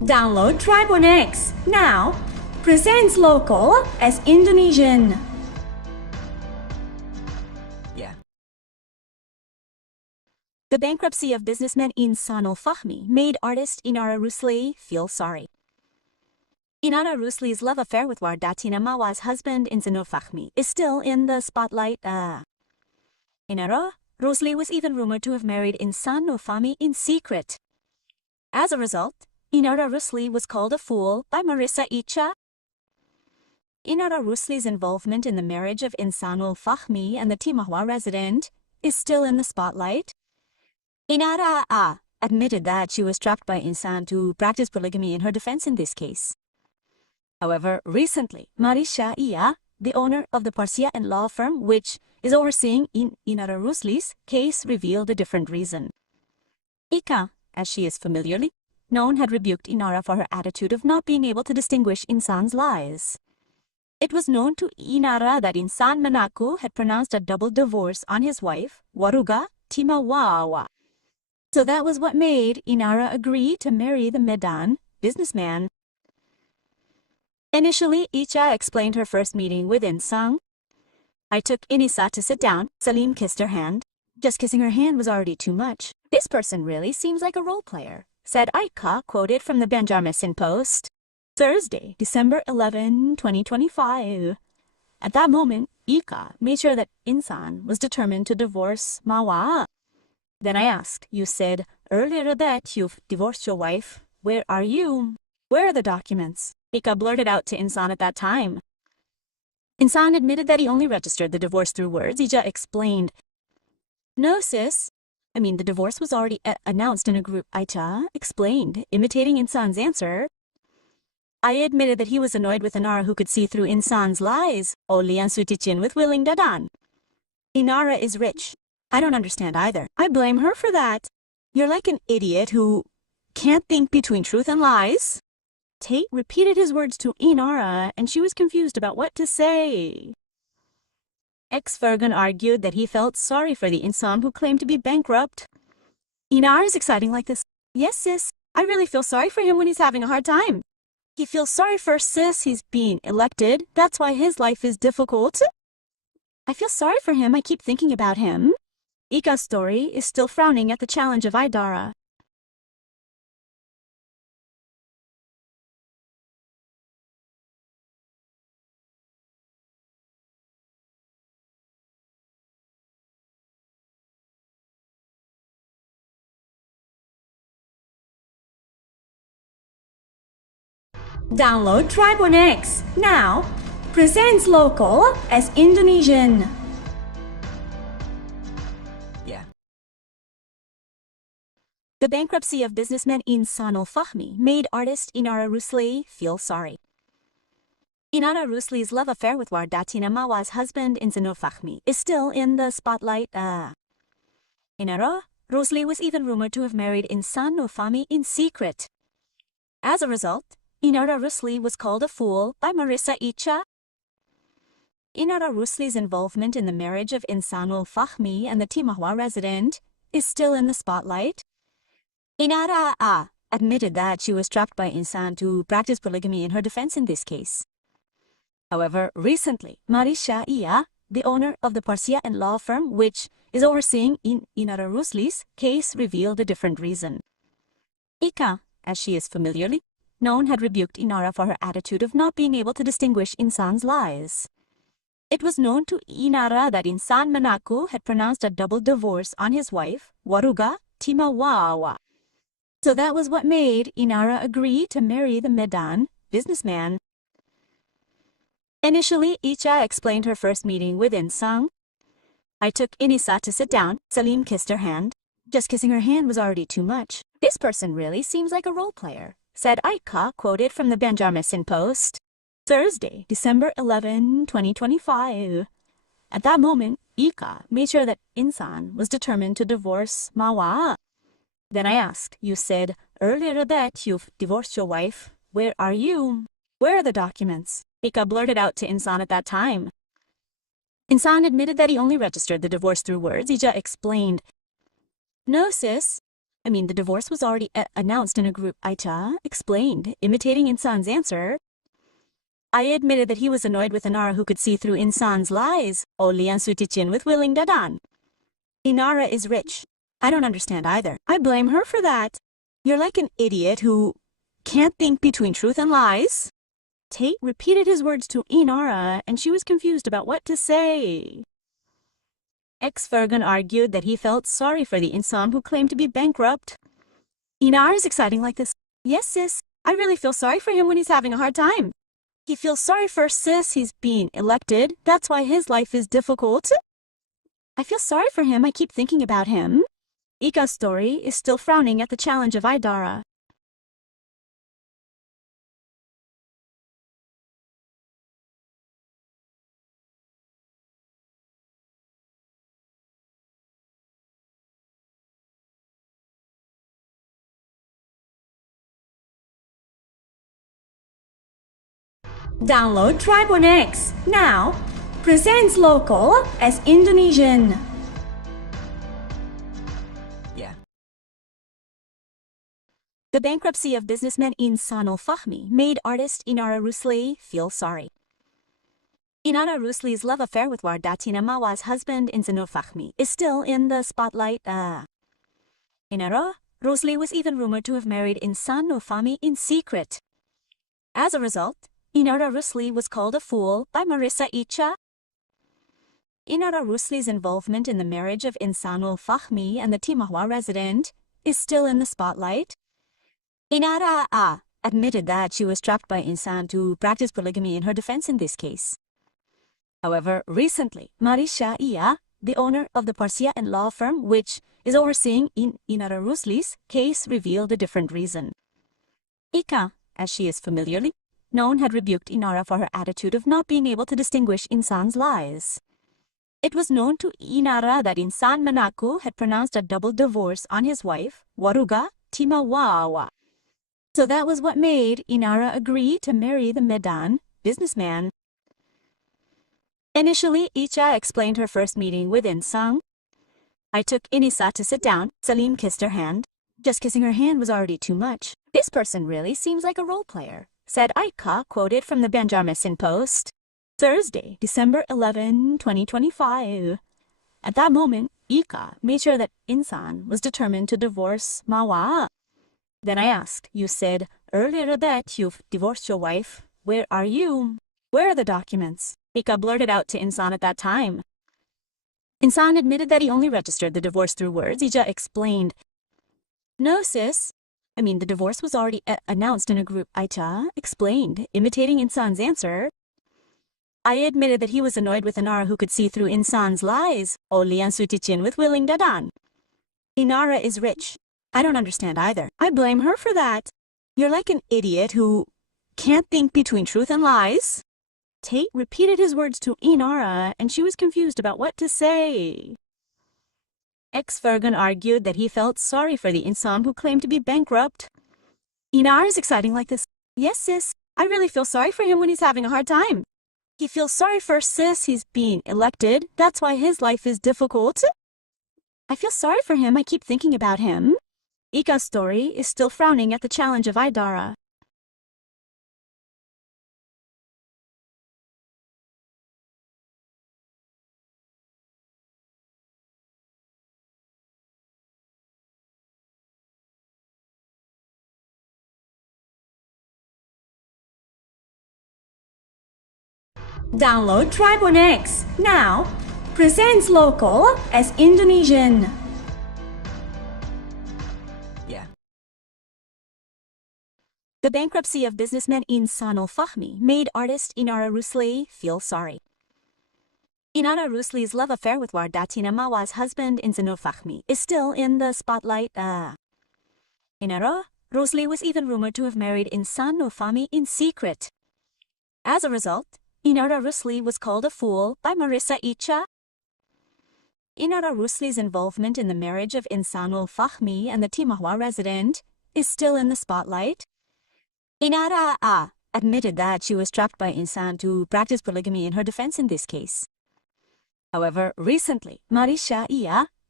Download Tribun X now. Presents local as Indonesian. Yeah. The bankruptcy of businessman Insanul Fahmi made artist Inara Rusli feel sorry. Inara Rusli's love affair with Wardatina Mawa's husband Insanul Fahmi is still in the spotlight. Inara Rusli was even rumored to have married Insanul Fahmi in secret. As a result, Inara Rusli was called a fool by Marissya Icha. Inara Rusli's involvement in the marriage of Insanul Fahmi and the Timahwa resident is still in the spotlight. Inara admitted that she was trapped by Insan to practice polygamy in her defense in this case. However, recently, Marissya Icha, the owner of the Persia Co law firm which is overseeing Inara Rusli's case, revealed a different reason. Icha, as she is familiarly known, had rebuked Inara for her attitude of not being able to distinguish Insan's lies. It was known to Inara that Insan mengaku had pronounced a double divorce on his wife, Wardatina Mawa. So that was what made Inara agree to marry the Medan businessman. Initially, Icha explained her first meeting with Insan. I took Inisa to sit down. Salim kissed her hand. Just kissing her hand was already too much. This person really seems like a role player, said Icha, quoted from the Banjarmasin Post. Thursday, December 11, 2025. At that moment, Icha made sure that Insan was determined to divorce Mawa. Then I asked, you said earlier that you've divorced your wife. Where are you? Where are the documents? Icha blurted out to Insan at that time. Insan admitted that he only registered the divorce through words. Icha explained, no sis, the divorce was already announced in a group. Icha explained, imitating Insan's answer. I admitted that he was annoyed with Inara who could see through Insan's lies. Oleh and suticin with willing dadan. Inara is rich. I don't understand either. I blame her for that. You're like an idiot who can't think between truth and lies. Tate repeated his words to Inara, and she was confused about what to say. Virgoun argued that he felt sorry for the Insan who claimed to be bankrupt. Inara is exciting like this. Yes, sis. I really feel sorry for him when he's having a hard time. He feels sorry for sis. He's being elected. That's why his life is difficult. I feel sorry for him. I keep thinking about him. Icha's story is still frowning at the challenge of Idara. Download Tribun X now. Presents local as Indonesian. Yeah. The bankruptcy of businessman Insanul Fahmi made artist Inara Rusli feel sorry. Inara Rusli's love affair with Wardatina Mawa's husband Insanul Fahmi is still in the spotlight. Inara Rusli was even rumored to have married Insanul Fahmi in secret. As a result, Inara Rusli was called a fool by Marissya Icha. Inara Rusli's involvement in the marriage of Insanul Fahmi and the Timahwa resident is still in the spotlight. Inara admitted that she was trapped by Insan to practice polygamy in her defense in this case. However, recently, Marissya Icha, the owner of the Persia Co law firm which is overseeing Inara Rusli's case, revealed a different reason. Icha, as she is familiarly known, had rebuked Inara for her attitude of not being able to distinguish Insan's lies. It was known to Inara that Insan mengaku had pronounced a double divorce on his wife, Wardatina Mawa. So that was what made Inara agree to marry the Medan businessman. Initially, Icha explained her first meeting with Insan. I took Inisa to sit down. Salim kissed her hand. Just kissing her hand was already too much. This person really seems like a role player, said Icha, quoted from the Banjarmasin Post. Thursday, December 11, 2025. At that moment, Icha made sure that Insan was determined to divorce Mawa. Then I asked, you said earlier that you've divorced your wife. Where are you? Where are the documents? Icha blurted out to Insan at that time. Insan admitted that he only registered the divorce through words. Icha explained, no sis, The divorce was already announced in a group. Icha explained, imitating Insan's answer. I admitted that he was annoyed with Inara who could see through Insan's lies. Oleh ang sutichin with willing dadan. Inara is rich. I don't understand either. I blame her for that. You're like an idiot who can't think between truth and lies. Tate repeated his words to Inara, and she was confused about what to say. Virgoun argued that he felt sorry for the Insan who claimed to be bankrupt. Inara is exciting like this. Yes, sis. I really feel sorry for him when he's having a hard time. He feels sorry for sis. He's being elected. That's why his life is difficult. I feel sorry for him. I keep thinking about him. Ika's story is still frowning at the challenge of Idara. Download Tribon X now. Presents local as Indonesian. Yeah. The bankruptcy of businessman Insanul Fahmi made artist Inara Rusli feel sorry. Inara Rusli's love affair with Wardatina Mawa's husband Insanul Fahmi is still in the spotlight. Inara Rusli was even rumored to have married Insanul Fahmi in secret. As a result, Inara Rusli was called a fool by Marissya Icha. Inara Rusli's involvement in the marriage of Insanul Fahmi and the Timahwa resident is still in the spotlight. Inara admitted that she was trapped by Insan to practice polygamy in her defense in this case. However, recently, Marissya Icha, the owner of the Persia Co law firm which is overseeing Inara Rusli's case, revealed a different reason. Icha, as she is familiarly known, had rebuked Inara for her attitude of not being able to distinguish Insan's lies. It was known to Inara that Insan mengaku had pronounced a double divorce on his wife, Wardatina Mawa. So that was what made Inara agree to marry the Medan businessman. Initially, Icha explained her first meeting with Insan. I took Inisa to sit down. Salim kissed her hand. Just kissing her hand was already too much. This person really seems like a role player, said Icha, quoted from the Banjarmasin Post. Thursday, December 11, 2025. At that moment, Icha made sure that Insan was determined to divorce Mawa. Then I asked, you said earlier that you've divorced your wife. Where are you? Where are the documents? Icha blurted out to Insan at that time. Insan admitted that he only registered the divorce through words. Icha explained, no, sis. The divorce was already announced in a group. Icha explained, imitating Insan's answer. I admitted that he was annoyed with Inara who could see through Insan's lies. Oleh ang sutichin with willing dadan. Inara is rich. I don't understand either. I blame her for that. You're like an idiot who can't think between truth and lies. Tate repeated his words to Inara, and she was confused about what to say. Virgoun argued that he felt sorry for the Insan who claimed to be bankrupt. Inara is exciting like this. Yes, sis. I really feel sorry for him when he's having a hard time. He feels sorry for sis. He's being elected. That's why his life is difficult. I feel sorry for him. I keep thinking about him. Ika's story is still frowning at the challenge of Idara. Download Tribon X now. Presents local as Indonesian. Yeah. The bankruptcy of businessman Insanul Fahmi made artist Inara Rusli feel sorry. Inara Rusli's love affair with Wardatina Mawa's husband Insanul Fahmi is still in the spotlight. Inara Rusli was even rumored to have married Insanul Fahmi in secret. As a result, Inara Rusli was called a fool by Marissya Icha. Inara Rusli's involvement in the marriage of Insanul Fahmi and the Timahwa resident is still in the spotlight. Inara admitted that she was trapped by Insan to practice polygamy in her defense in this case. However, recently, Marissya Icha,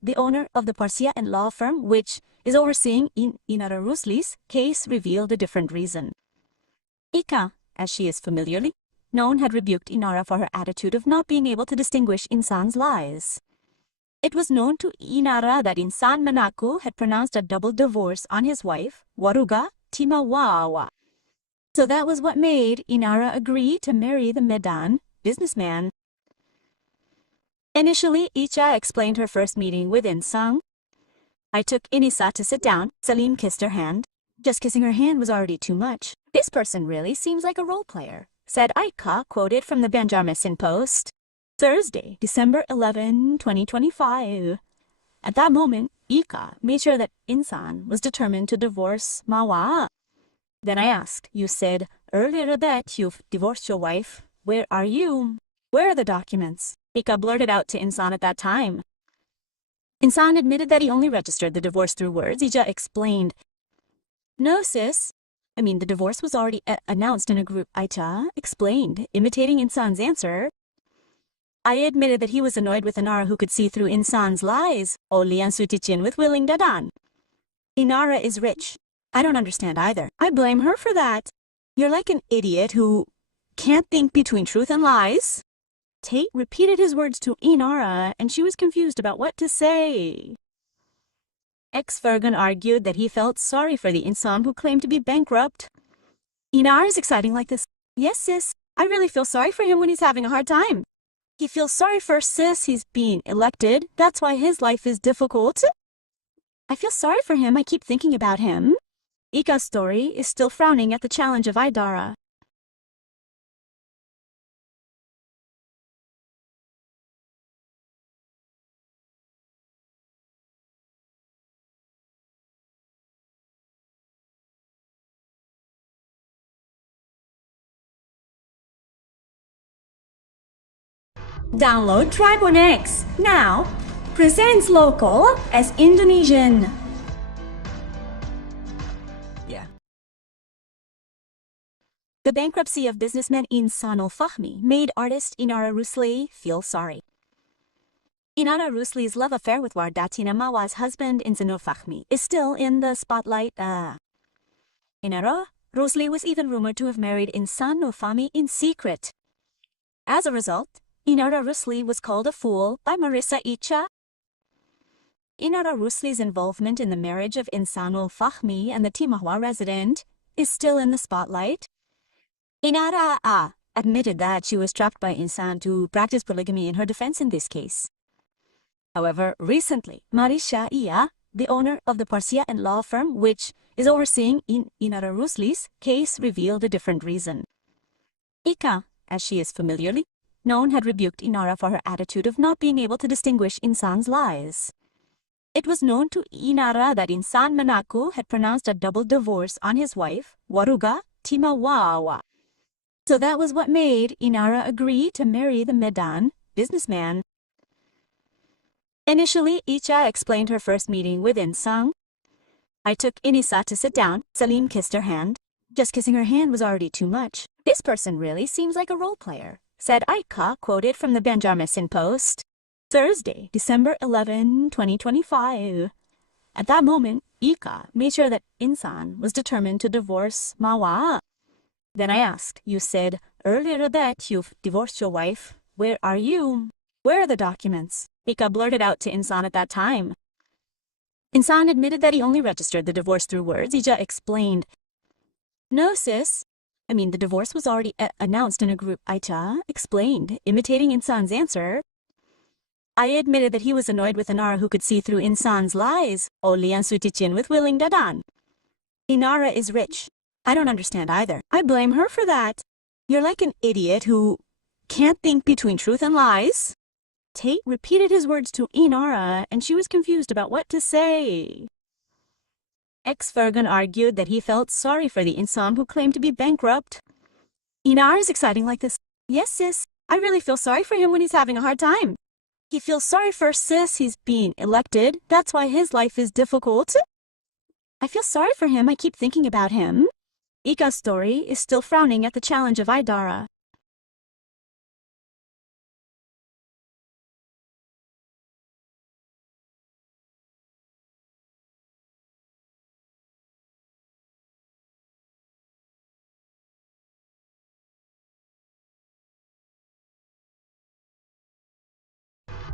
the owner of the Persia law firm which is overseeing Inara Rusli's case, revealed a different reason. Icha, as she is familiarly known, had rebuked Inara for her attitude of not being able to distinguish Insan's lies. It was known to Inara that Insan mengaku had pronounced a double divorce on his wife, Wardatina Mawa. So that was what made Inara agree to marry the Medan businessman. Initially, Icha explained her first meeting with Insan. I took Inisa to sit down. Salim kissed her hand. Just kissing her hand was already too much. This person really seems like a role player, said Icha, quoted from the Banjarmasin Post. Thursday, December 11, 2025. At that moment, Icha made sure that Insan was determined to divorce Mawa. Then I asked, you said earlier that you've divorced your wife. Where are you? Where are the documents? Icha blurted out to Insan at that time. Insan admitted that he only registered the divorce through words. Icha explained, no sis, the divorce was already announced in a group. Icha explained, imitating Insan's answer. I admitted that he was annoyed with Inara who could see through Insan's lies. Oleh and with willing dadan. Inara is rich. I don't understand either. I blame her for that. You're like an idiot who can't think between truth and lies. Tate repeated his words to Inara, and she was confused about what to say. Virgoun argued that he felt sorry for the Insan who claimed to be bankrupt. Inara is exciting like this. Yes, sis. I really feel sorry for him when he's having a hard time. He feels sorry for sis. He's being elected. That's why his life is difficult. I feel sorry for him. I keep thinking about him. Icha's story is still frowning at the challenge of Idara. Download Tribune X now. Presents local as Indonesian. Yeah. The bankruptcy of businessman Insanul Fahmi made artist Inara Rusli feel sorry. Inara Rusli's love affair with Wardatina Mawa's husband Insanul Fahmi is still in the spotlight. Inara Rusli was even rumored to have married Insanul Fahmi in secret. As a result, Inara Rusli was called a fool by Marissya Icha. Inara Rusli's involvement in the marriage of Insanul Fahmi and the Timahwa resident is still in the spotlight. Inara admitted that she was trapped by Insan to practice polygamy in her defense in this case. However, recently, Marissya Icha, the owner of the Persia law firm which is overseeing Inara Rusli's case, revealed a different reason. Icha, as she is familiarly known, had rebuked Inara for her attitude of not being able to distinguish Insan's lies. It was known to Inara that Insan mengaku had pronounced a double divorce on his wife, Wardatina Mawa. So that was what made Inara agree to marry the Medan businessman. Initially, Icha explained her first meeting with Insan. I took Inisa to sit down. Salim kissed her hand. Just kissing her hand was already too much. This person really seems like a role player, said Icha, quoted from the Banjarmasin Post. Thursday, December 11, 2025. At that moment, Icha made sure that Insan was determined to divorce Mawa. Then I asked, you said earlier that you've divorced your wife. Where are you? Where are the documents? Icha blurted out to Insan at that time. Insan admitted that he only registered the divorce through words. Icha explained, no sis, the divorce was already announced in a group. Icha explained, imitating Insan's answer. I admitted that he was annoyed with Inara who could see through Insan's lies. Oleh and with willing dadan. Inara is rich. I don't understand either. I blame her for that. You're like an idiot who can't think between truth and lies. Tate repeated his words to Inara, and she was confused about what to say. Virgoun argued that he felt sorry for the Insan who claimed to be bankrupt. Inara is exciting like this. Yes, sis. I really feel sorry for him when he's having a hard time. He feels sorry for sis. He's being elected. That's why his life is difficult. I feel sorry for him. I keep thinking about him. Icha's story is still frowning at the challenge of Idara.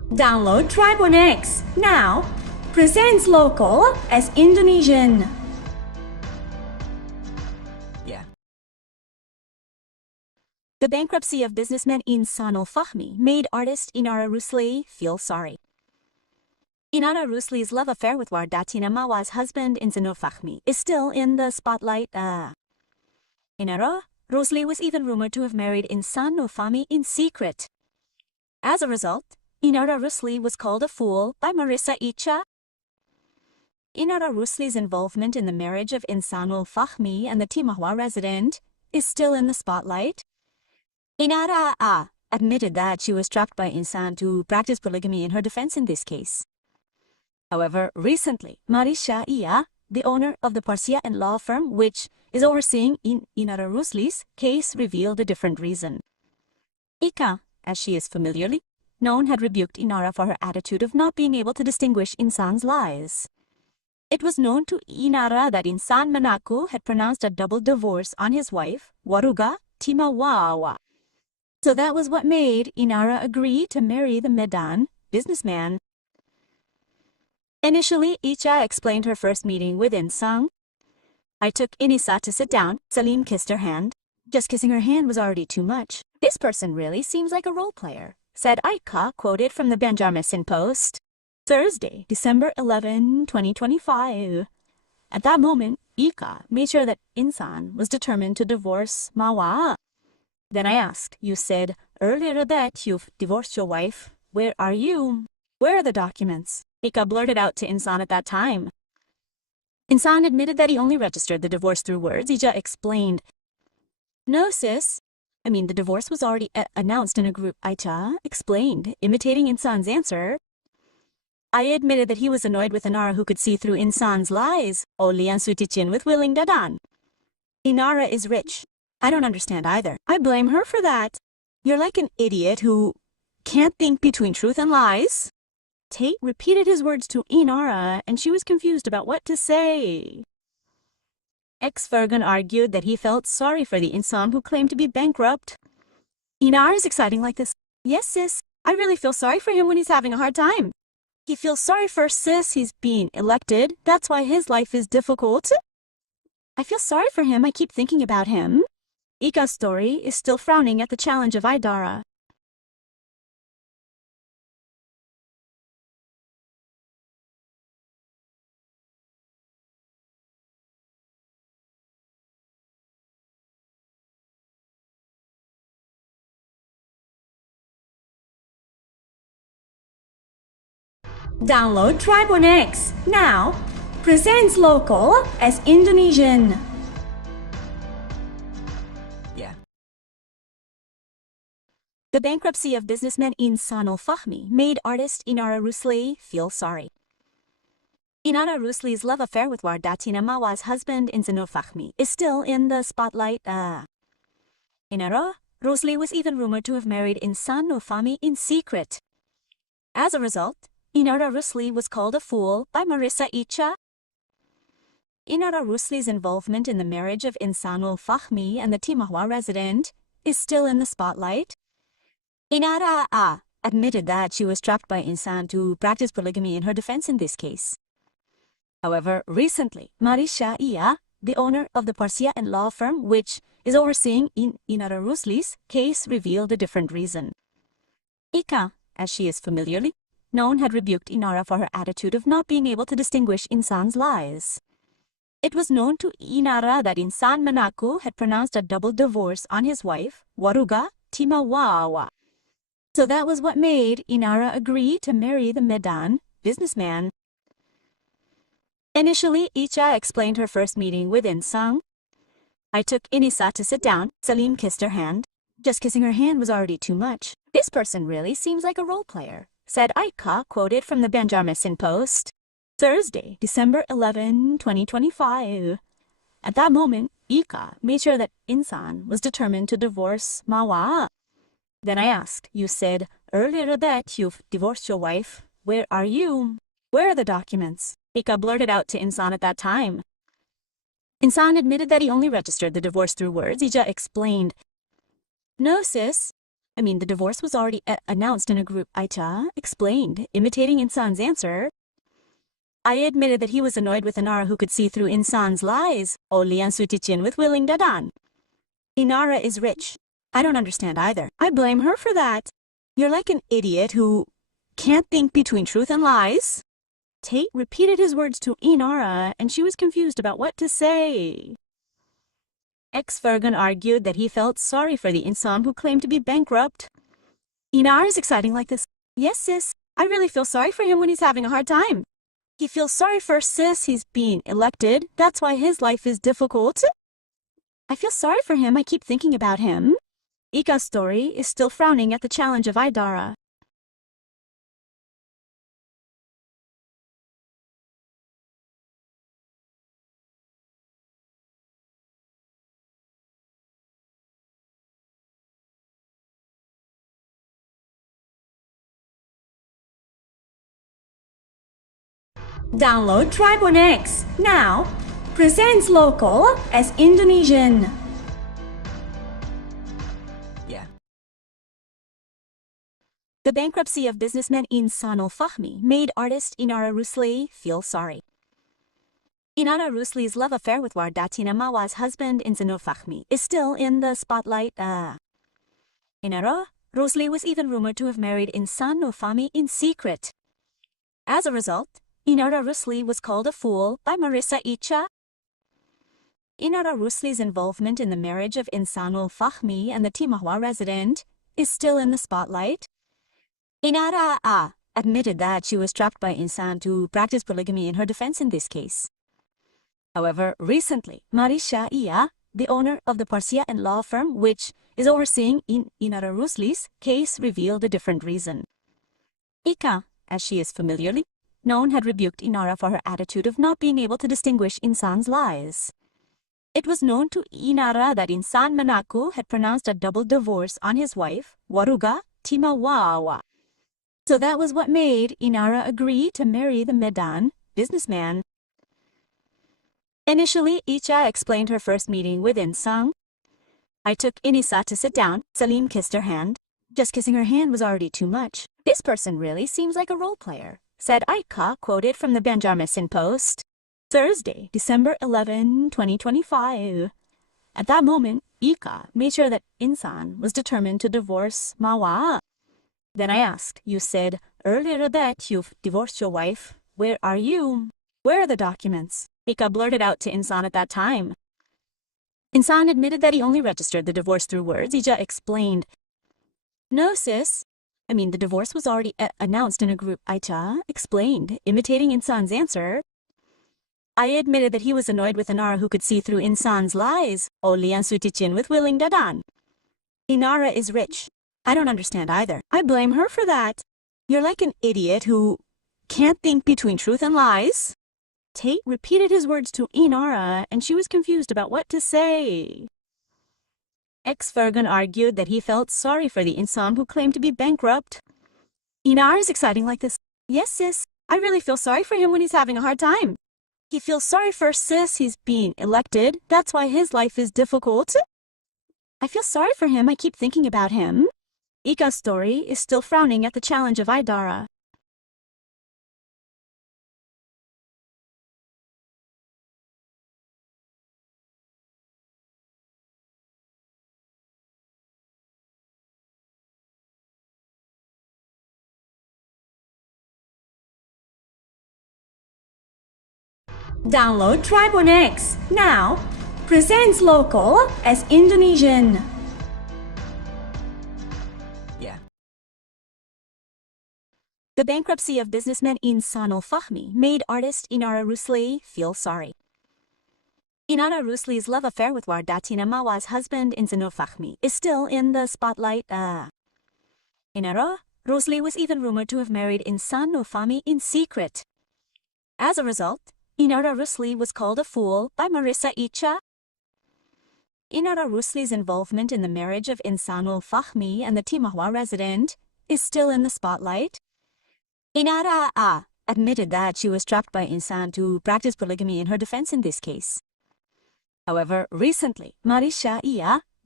Download Tribun X now. Presents local as Indonesian. Yeah. The bankruptcy of businessman Insanul Fahmi made artist Inara Rusli feel sorry. Inara Rusli's love affair with Wardatina Mawa's husband Insanul Fahmi is still in the spotlight. Inara Rusli was even rumored to have married Insanul Fahmi in secret. As a result, Inara Rusli was called a fool by Marissya Icha. Inara Rusli's involvement in the marriage of Insanul Fahmi and the Mawa resident is still in the spotlight. Inara admitted that she was trapped by Insan to practice polygamy in her defense in this case. However, recently, Marissya Icha, the owner of the Persia Co law firm which is overseeing Inara Rusli's case, revealed a different reason. Icha, as she is familiarly known, had rebuked Inara for her attitude of not being able to distinguish Insan's lies. It was known to Inara that Insan mengaku had pronounced a double divorce on his wife, Wardatina Mawa. So that was what made Inara agree to marry the Medan businessman. Initially, Icha explained her first meeting with Insan. I took Inisa to sit down. Salim kissed her hand. Just kissing her hand was already too much. This person really seems like a role player, said Icha, quoted from the Banjarmasin Post. Thursday, December 11, 2025. At that moment, Icha made sure that Insan was determined to divorce Mawa. Then I asked, you said earlier that you've divorced your wife. Where are you? Where are the documents? Icha blurted out to Insan at that time. Insan admitted that he only registered the divorce through words. Icha explained, no sis, the divorce was already announced in a group. Icha explained, imitating Insan's answer. I admitted that he was annoyed with Inara who could see through Insan's lies. Only ang sutichin with willing dadan. Inara is rich. I don't understand either. I blame her for that. You're like an idiot who can't think between truth and lies. Tate repeated his words to Inara, and she was confused about what to say. Virgoun argued that he felt sorry for the Insan who claimed to be bankrupt. Inara is exciting like this. Yes, sis. I really feel sorry for him when he's having a hard time. He feels sorry for sis. He's being elected. That's why his life is difficult. I feel sorry for him. I keep thinking about him. Icha's story is still frowning at the challenge of Idara. Download Tribun X now. Presents local as Indonesian. Yeah. The bankruptcy of businessman Insanul Fahmi made artist Inara Rusli feel sorry. Inara Rusli's love affair with Wardatina Mawa's husband Insanul Fahmi is still in the spotlight. Inara Rusli was even rumored to have married Insanul Fahmi in secret. As a result, Inara Rusli was called a fool by Marissya Icha. Inara Rusli's involvement in the marriage of Insanul Fahmi and the Mawa resident is still in the spotlight. Inara admitted that she was trapped by Insan to practice polygamy in her defense in this case. However, recently, Marissya Icha, the owner of the Persia Co law firm which is overseeing Inara Rusli's case, revealed a different reason. Icha, as she is familiarly known, had rebuked Inara for her attitude of not being able to distinguish Insan's lies. It was known to Inara that Insan mengaku had pronounced a double divorce on his wife, Wardatina Mawa. So that was what made Inara agree to marry the Medan businessman. Initially, Icha explained her first meeting with Insan. I took Inisa to sit down. Salim kissed her hand. Just kissing her hand was already too much. This person really seems like a role player, said Icha, quoted from the Banjarmasin Post. Thursday, December 11, 2025. At that moment, Icha made sure that Insan was determined to divorce Mawa. Then I asked, you said earlier that you've divorced your wife. Where are you? Where are the documents? Icha blurted out to Insan at that time. Insan admitted that he only registered the divorce through words. Icha explained, no sis, The divorce was already announced in a group. Icha explained, imitating Insan's answer. I admitted that he was annoyed with Inara who could see through Insan's lies. Oleh ang sutichin with willing dadan. Inara is rich. I don't understand either. I blame her for that. You're like an idiot who can't think between truth and lies. Tate repeated his words to Inara, and she was confused about what to say. Virgoun argued that he felt sorry for the Insan who claimed to be bankrupt. Inara is exciting like this. Yes, sis. I really feel sorry for him when he's having a hard time. He feels sorry for sis. He's being elected. That's why his life is difficult. I feel sorry for him. I keep thinking about him. Ika's story is still frowning at the challenge of Idara. Download Tribun X now. Presents local as Indonesian. The bankruptcy of businessman Insanul Fahmi made artist Inara Rusli feel sorry. Inara Rusli's love affair with Wardatina Mawa's husband Insan Fahmi is still in the spotlight. Inara Rusli was even rumored to have married Insan Fahmi in secret. As a result, Inara Rusli was called a fool by Marissya Icha. Inara Rusli's involvement in the marriage of Insanul Fahmi and the Timawa resident is still in the spotlight. Inara admitted that she was trapped by Insan to practice polygamy in her defense in this case. However, recently, Marissya Icha, the owner of the Persia Co law firm which is overseeing Inara Rusli's case, revealed a different reason. Icha, as she is familiarly known, had rebuked Inara for her attitude of not being able to distinguish Insan's lies. It was known to Inara that Insan mengaku had pronounced a double divorce on his wife, Wardatina Mawa. So that was what made Inara agree to marry the Medan businessman. Initially, Icha explained her first meeting with Insan. I took Inisa to sit down. Salim kissed her hand. Just kissing her hand was already too much. This person really seems like a role player, said Icha, quoted from the Banjarmasin Post. Thursday, December 11, 2025. At that moment, Icha made sure that Insan was determined to divorce Mawa. Then I asked, you said earlier that you've divorced your wife. Where are you? Where are the documents? Icha blurted out to Insan at that time. Insan admitted that he only registered the divorce through words. Icha explained, no sis. The divorce was already announced in a group. Icha explained, imitating Insan's answer. I admitted that he was annoyed with Inara who could see through Insan's lies. Oleh ang sutichin with willing dadan. Inara is rich. I don't understand either. I blame her for that. You're like an idiot who can't think between truth and lies. Tate repeated his words to Inara, and she was confused about what to say. Virgoun argued that he felt sorry for the Insan who claimed to be bankrupt. Inara is exciting like this. Yes, sis. I really feel sorry for him when he's having a hard time. He feels sorry for sis. He's being elected. That's why his life is difficult. I feel sorry for him. I keep thinking about him. Ika's story is still frowning at the challenge of Idara. Download Tribun X now. Presents local as Indonesian. The bankruptcy of businessman Insanul Fahmi made artist Inara Rusli feel sorry. Inara Rusli's love affair with Wardatina Mawa's husband Insan Fahmi is still in the spotlight. Inara Rusli was even rumored to have married Insan Fahmi in secret. As a result, Inara Rusli was called a fool by Marissya Icha. Inara Rusli's involvement in the marriage of Insanul Fahmi and the Timawa resident is still in the spotlight. Inara admitted that she was trapped by Insan to practice polygamy in her defense in this case. However, recently, Marissya Icha,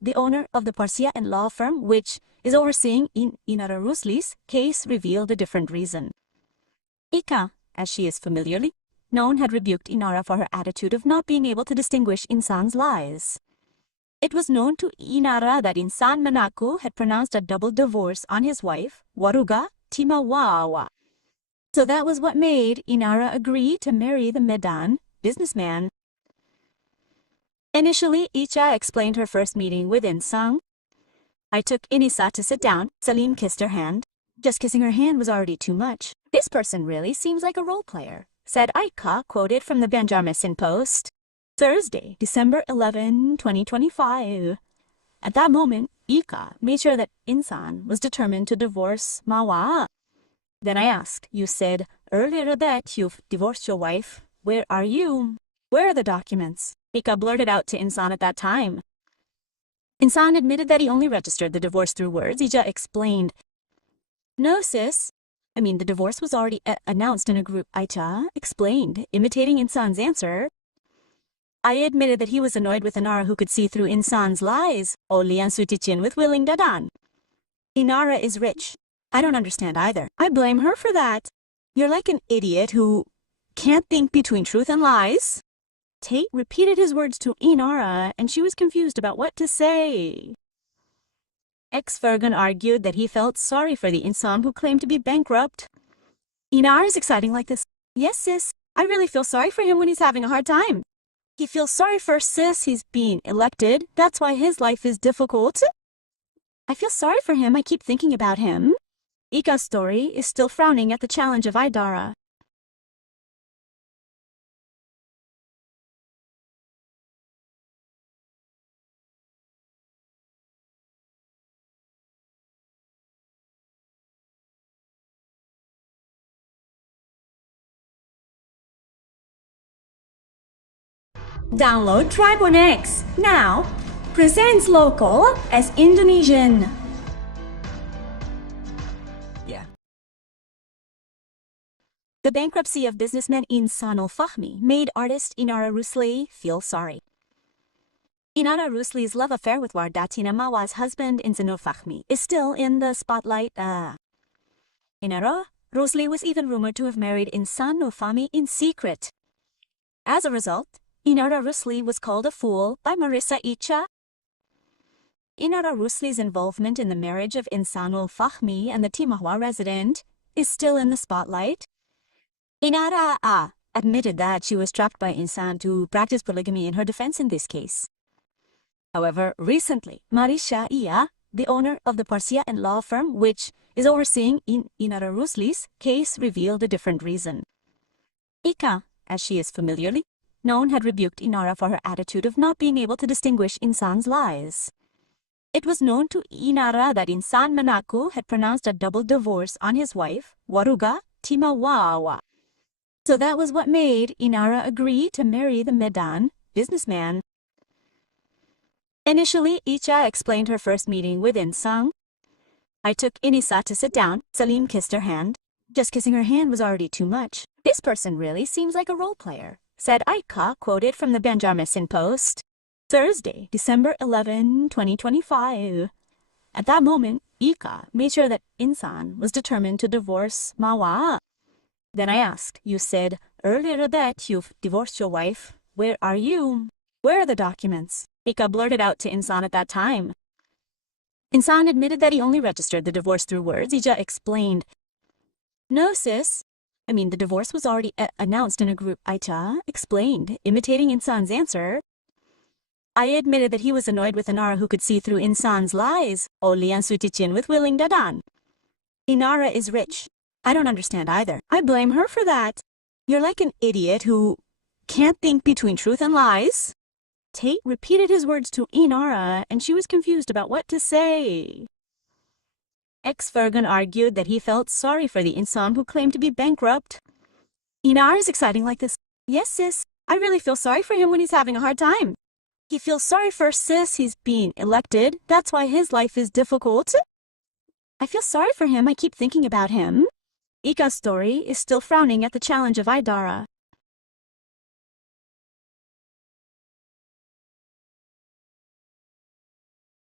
the owner of the Persia law firm which is overseeing Inara Rusli's case, revealed a different reason. Icha, as she is familiarly known, had rebuked Inara for her attitude of not being able to distinguish Insan's lies. It was known to Inara that Insan mengaku had pronounced a double divorce on his wife, Wardatina Mawa. So that was what made Inara agree to marry the Medan businessman. Initially, Icha explained her first meeting with Insan. I took Inisa to sit down. Salim kissed her hand. Just kissing her hand was already too much. This person really seems like a role player, said Icha, quoted from the Banjarmasin Post. Thursday, December 11, 2025. At that moment, Icha made sure that Insan was determined to divorce Mawa. Then I asked, you said earlier that you've divorced your wife. Where are you? Where are the documents? Icha blurted out to Insan at that time. Insan admitted that he only registered the divorce through words. Icha explained, no sis, the divorce was already announced in a group. Icha explained, imitating Insan's answer. I admitted that he was annoyed with Inara who could see through Insan's lies. Oleh and sutichin with willing dadan. Inara is rich. I don't understand either. I blame her for that. You're like an idiot who can't think between truth and lies. Tate repeated his words to Inara, and she was confused about what to say. Virgoun argued that he felt sorry for the Insan who claimed to be bankrupt. Inara is exciting like this. Yes, sis. I really feel sorry for him when he's having a hard time. He feels sorry for sis. He's being elected. That's why his life is difficult. I feel sorry for him. I keep thinking about him. Icha's story is still frowning at the challenge of Idara. Download Tribune X now. Presents local as Indonesian. Yeah. The bankruptcy of businessman Insanul Fahmi made artist Inara Rusli feel sorry. Inara Rusli's love affair with Wardatina Mawa's husband Insanul Fahmi is still in the spotlight. Inara Rusli was even rumored to have married Insanul Fahmi in secret. As a result, Inara Rusli was called a fool by Marissya Icha. Inara Rusli's involvement in the marriage of Insanul Fahmi and the Timawa resident is still in the spotlight. Inara admitted that she was trapped by Insan to practice polygamy in her defense in this case. However, recently, Marissya Icha, the owner of the Persia law firm which is overseeing Inara Rusli's case, revealed a different reason. Icha, as she is familiarly known, had rebuked Inara for her attitude of not being able to distinguish Insan's lies. It was known to Inara that Insan mengaku had pronounced a double divorce on his wife, Wardatina Mawa. So that was what made Inara agree to marry the Medan businessman. Initially, Icha explained her first meeting with Insan. I took Inisa to sit down. Salim kissed her hand. Just kissing her hand was already too much. This person really seems like a role player, said Icha, quoted from the Banjarmasin Post. Thursday, December 11, 2025. At that moment, Icha made sure that Insan was determined to divorce Mawa. Then I asked, you said earlier that you've divorced your wife. Where are you? Where are the documents? Icha blurted out to Insan at that time. Insan admitted that he only registered the divorce through words. Icha explained, no sis, the divorce was already announced in a group. Icha explained, imitating Insan's answer. I admitted that he was annoyed with Inara who could see through Insan's lies. Oleh and sutichin with willing dadan. Inara is rich. I don't understand either. I blame her for that. You're like an idiot who can't think between truth and lies. Tate repeated his words to Inara, and she was confused about what to say. Virgoun argued that he felt sorry for the Insan who claimed to be bankrupt. Inara is exciting like this. Yes, sis. I really feel sorry for him when he's having a hard time. He feels sorry for sis. He's being elected. That's why his life is difficult. I feel sorry for him. I keep thinking about him. Icha's story is still frowning at the challenge of Idara.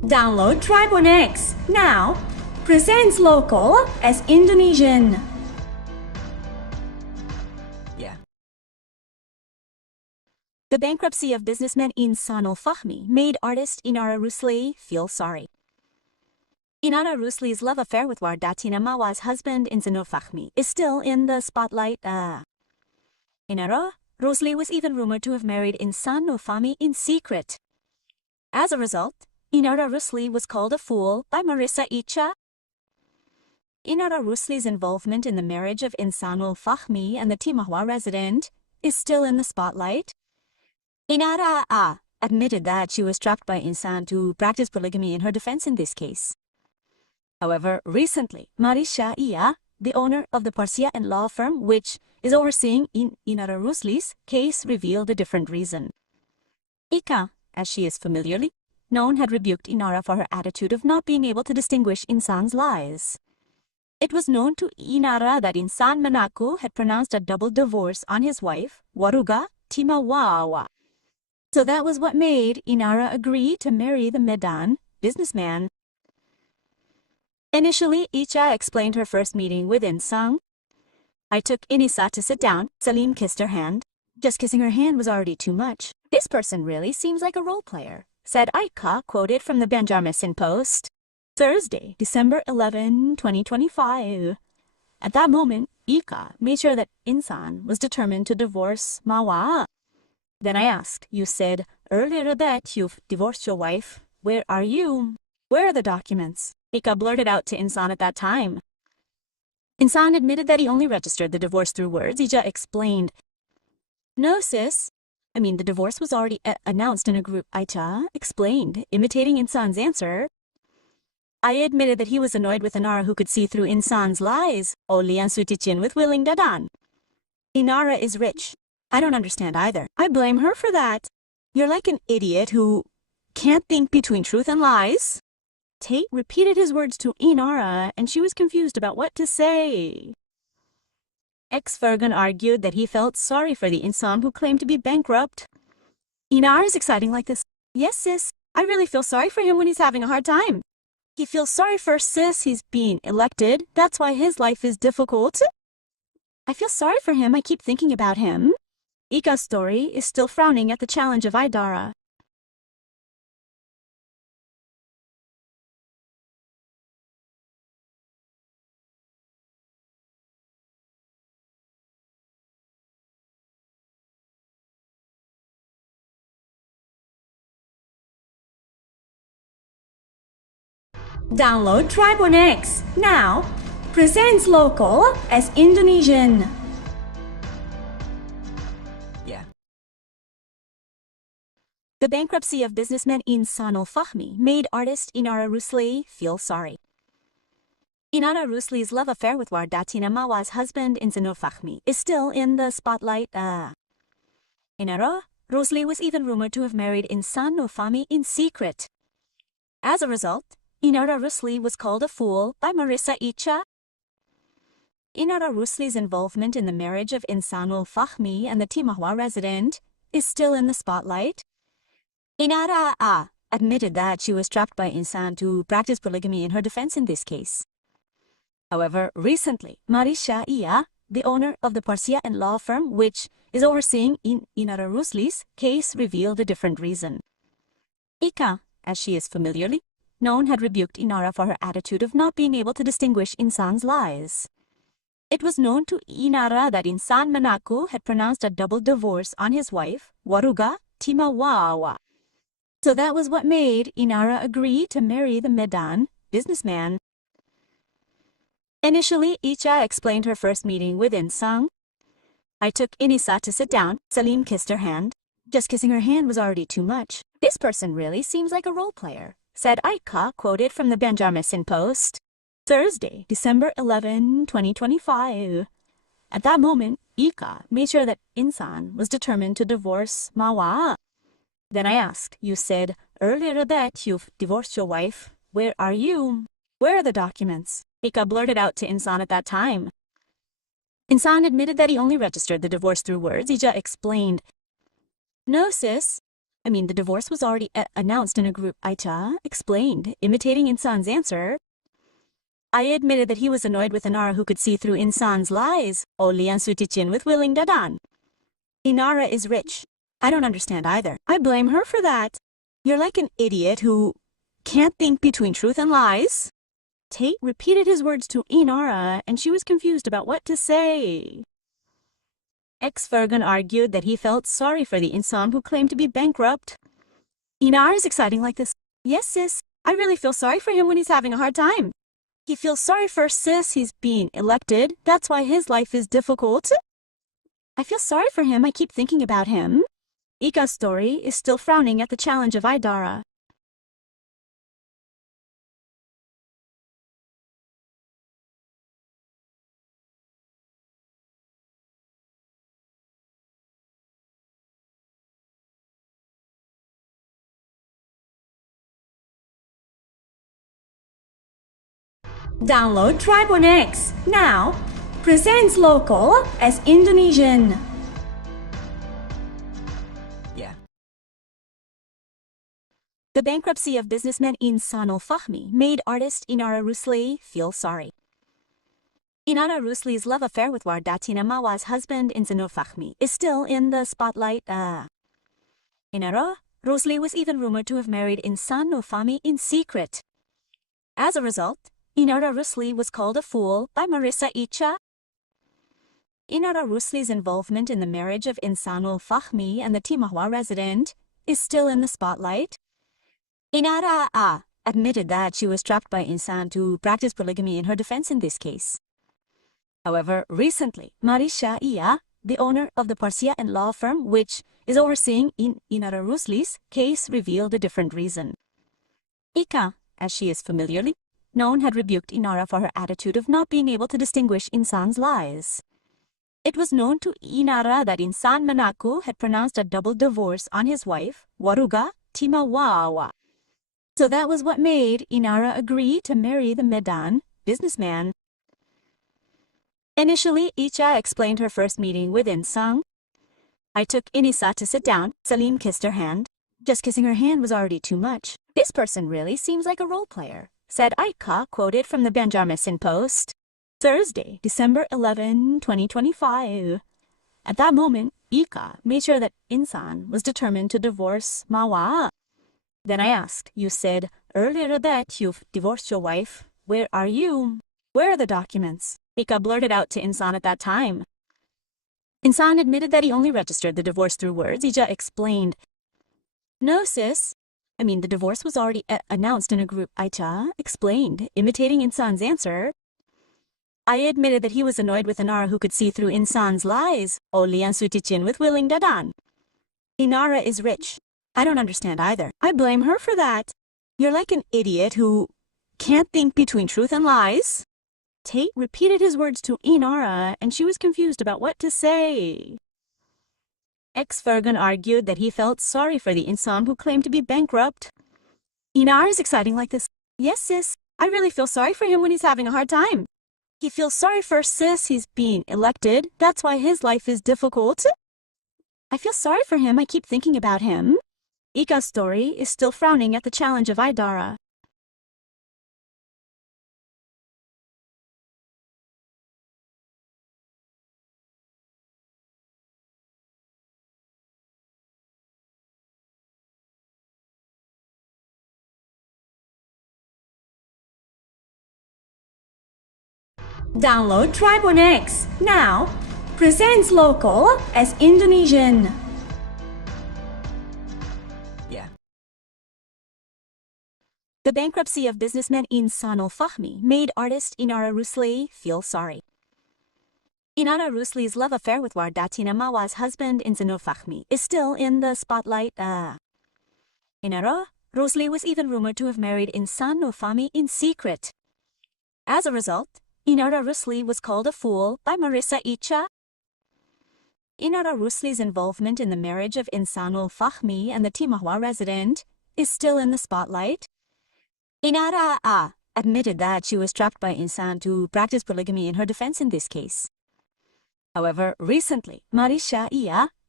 Download Tribun X now. Presents local as Indonesian. Yeah. The bankruptcy of businessman Insanul Fahmi made artist Inara Rusli feel sorry. Inara Rusli's love affair with Wardatina Mawa's husband Insanul Fahmi is still in the spotlight. Inara Rusli was even rumored to have married Insanul Fahmi in secret. As a result, Inara Rusli was called a fool by Marissya Icha. Inara Rusli's involvement in the marriage of Insanul Fahmi and the Timahwa resident is still in the spotlight. Inara admitted that she was trapped by Insan to practice polygamy in her defense in this case. However, recently, Marissya Icha, the owner of the Persia Co law firm which is overseeing Inara Rusli's case, revealed a different reason. Icha, as she is familiarly known, had rebuked Inara for her attitude of not being able to distinguish Insan's lies. It was known to Inara that Insan mengaku had pronounced a double divorce on his wife, Wardatina Mawa. So that was what made Inara agree to marry the Medan businessman. Initially, Icha explained her first meeting with Insan. I took Inisa to sit down. Salim kissed her hand. Just kissing her hand was already too much. This person really seems like a role player, said Icha, quoted from the Banjarmasin Post. Thursday, December 11, 2025. At that moment, Icha made sure that Insan was determined to divorce Mawa. Then I asked, you said earlier that you've divorced your wife. Where are you? Where are the documents? Icha blurted out to Insan at that time. Insan admitted that he only registered the divorce through words. Icha explained, no sis, the divorce was already announced in a group. Icha explained, imitating Insan's answer. I admitted that he was annoyed with Inara who could see through Insan's lies. Oleh and suticin with willing dadan. Inara is rich. I don't understand either. I blame her for that. You're like an idiot who can't think between truth and lies. Tate repeated his words to Inara, and she was confused about what to say. Virgoun argued that he felt sorry for the Insan who claimed to be bankrupt. Inara is exciting like this. Yes, sis. I really feel sorry for him when he's having a hard time. He feels sorry for sis. He's being elected. That's why his life is difficult. I feel sorry for him. I keep thinking about him. Icha's story is still frowning at the challenge of Idara. Download Tribun X now. Presents local as Indonesian. Yeah. The bankruptcy of businessman Insanul Fahmi made artist Inara Rusli feel sorry. Inara Rusli's love affair with Wardatina Mawa's husband Insanul Fahmi is still in the spotlight. Inara Rusli was even rumored to have married Insanul Fahmi in secret. As a result, Inara Rusli was called a fool by Marissya Icha. Inara Rusli's involvement in the marriage of Insanul Fahmi and the Timahwa resident is still in the spotlight. Inara admitted that she was trapped by Insan to practice polygamy in her defense in this case. However, recently, Marissya Icha, the owner of the Persia Co law firm which is overseeing Inara Rusli's case, revealed a different reason. Icha, as she is familiarly known, had rebuked Inara for her attitude of not being able to distinguish Insan's lies. It was known to Inara that Insan mengaku had pronounced a double divorce on his wife, Wardatina Mawa. So that was what made Inara agree to marry the Medan businessman. Initially, Icha explained her first meeting with Insan. I took Inisa to sit down. Salim kissed her hand. Just kissing her hand was already too much. This person really seems like a role player, said Icha, quoted from the Banjarmasin Post. Thursday, December 11, 2025. At that moment, Icha made sure that Insan was determined to divorce Mawa. Then I asked, you said earlier that you've divorced your wife. Where are you? Where are the documents? Icha blurted out to Insan at that time. Insan admitted that he only registered the divorce through words. Icha explained, no sis, The divorce was already announced in a group. Icha explained, imitating Insan's answer. I admitted that he was annoyed with Inara who could see through Insan's lies. Oleh ang sutichin with willing dadan. Inara is rich. I don't understand either. I blame her for that. You're like an idiot who can't think between truth and lies. Tate repeated his words to Inara, and she was confused about what to say. Virgoun argued that he felt sorry for the Insan who claimed to be bankrupt. Inara is exciting like this. Yes, sis. I really feel sorry for him when he's having a hard time. He feels sorry for sis. He's being elected. That's why his life is difficult. I feel sorry for him. I keep thinking about him. Ika's story is still frowning at the challenge of Idara. Download Tribon X now. Presents local as Indonesian. Yeah. The bankruptcy of businessman Insanul Fahmi made artist Inara Rusli feel sorry. Inara Rusli's love affair with Wardatina Mawa's husband Insanul Fahmi is still in the spotlight. Inara Rusli was even rumored to have married Insanul Fahmi in secret. As a result, Inara Rusli was called a fool by Marissya Icha. Inara Rusli's involvement in the marriage of Insanul Fahmi and the Mawa resident is still in the spotlight. Inara admitted that she was trapped by Insan to practice polygamy in her defense in this case. However, recently, Marissya Icha, the owner of the Persia Co law firm which is overseeing Inara Rusli's case, revealed a different reason. Icha, as she is familiarly known, had rebuked Inara for her attitude of not being able to distinguish Insan's lies. It was known to Inara that Insan mengaku had pronounced a double divorce on his wife, Wardatina Mawa. So that was what made Inara agree to marry the Medan businessman. Initially, Icha explained her first meeting with Insan. I took Inisa to sit down. Salim kissed her hand. Just kissing her hand was already too much. This person really seems like a role player, said Icha, quoted from the Banjarmasin Post. Thursday, December 11, 2025. At that moment, Icha made sure that Insan was determined to divorce Mawa. Then I asked, you said earlier that you've divorced your wife. Where are you? Where are the documents? Icha blurted out to Insan at that time. Insan admitted that he only registered the divorce through words. Icha explained, no, sis. The divorce was already announced in a group. Icha explained, imitating Insan's answer. I admitted that he was annoyed with Inara who could see through Insan's lies. Oleh ang sutichin with willing dadan. Inara is rich. I don't understand either. I blame her for that. You're like an idiot who can't think between truth and lies. Tate repeated his words to Inara, and she was confused about what to say. Virgoun argued that he felt sorry for the Insan who claimed to be bankrupt. Inara is exciting like this. Yes, sis. I really feel sorry for him when he's having a hard time. He feels sorry for sis. He's being elected. That's why his life is difficult. I feel sorry for him. I keep thinking about him. Ika's story is still frowning at the challenge of Idara. Download Tribon X now. Presents local as Indonesian. Yeah. The bankruptcy of businessman Insanul Fahmi made artist Inara Rusli feel sorry. Inara Rusli's love affair with Wardatina Mawa's husband Insanul Fahmi is still in the spotlight. Inara Rusli was even rumored to have married Insanul Fahmi in secret. As a result, Inara Rusli was called a fool by Marissya Icha. Inara Rusli's involvement in the marriage of Insanul Fahmi and the Mawa resident is still in the spotlight. Inara admitted that she was trapped by Insan to practice polygamy in her defense in this case. However, recently, Marissya Icha,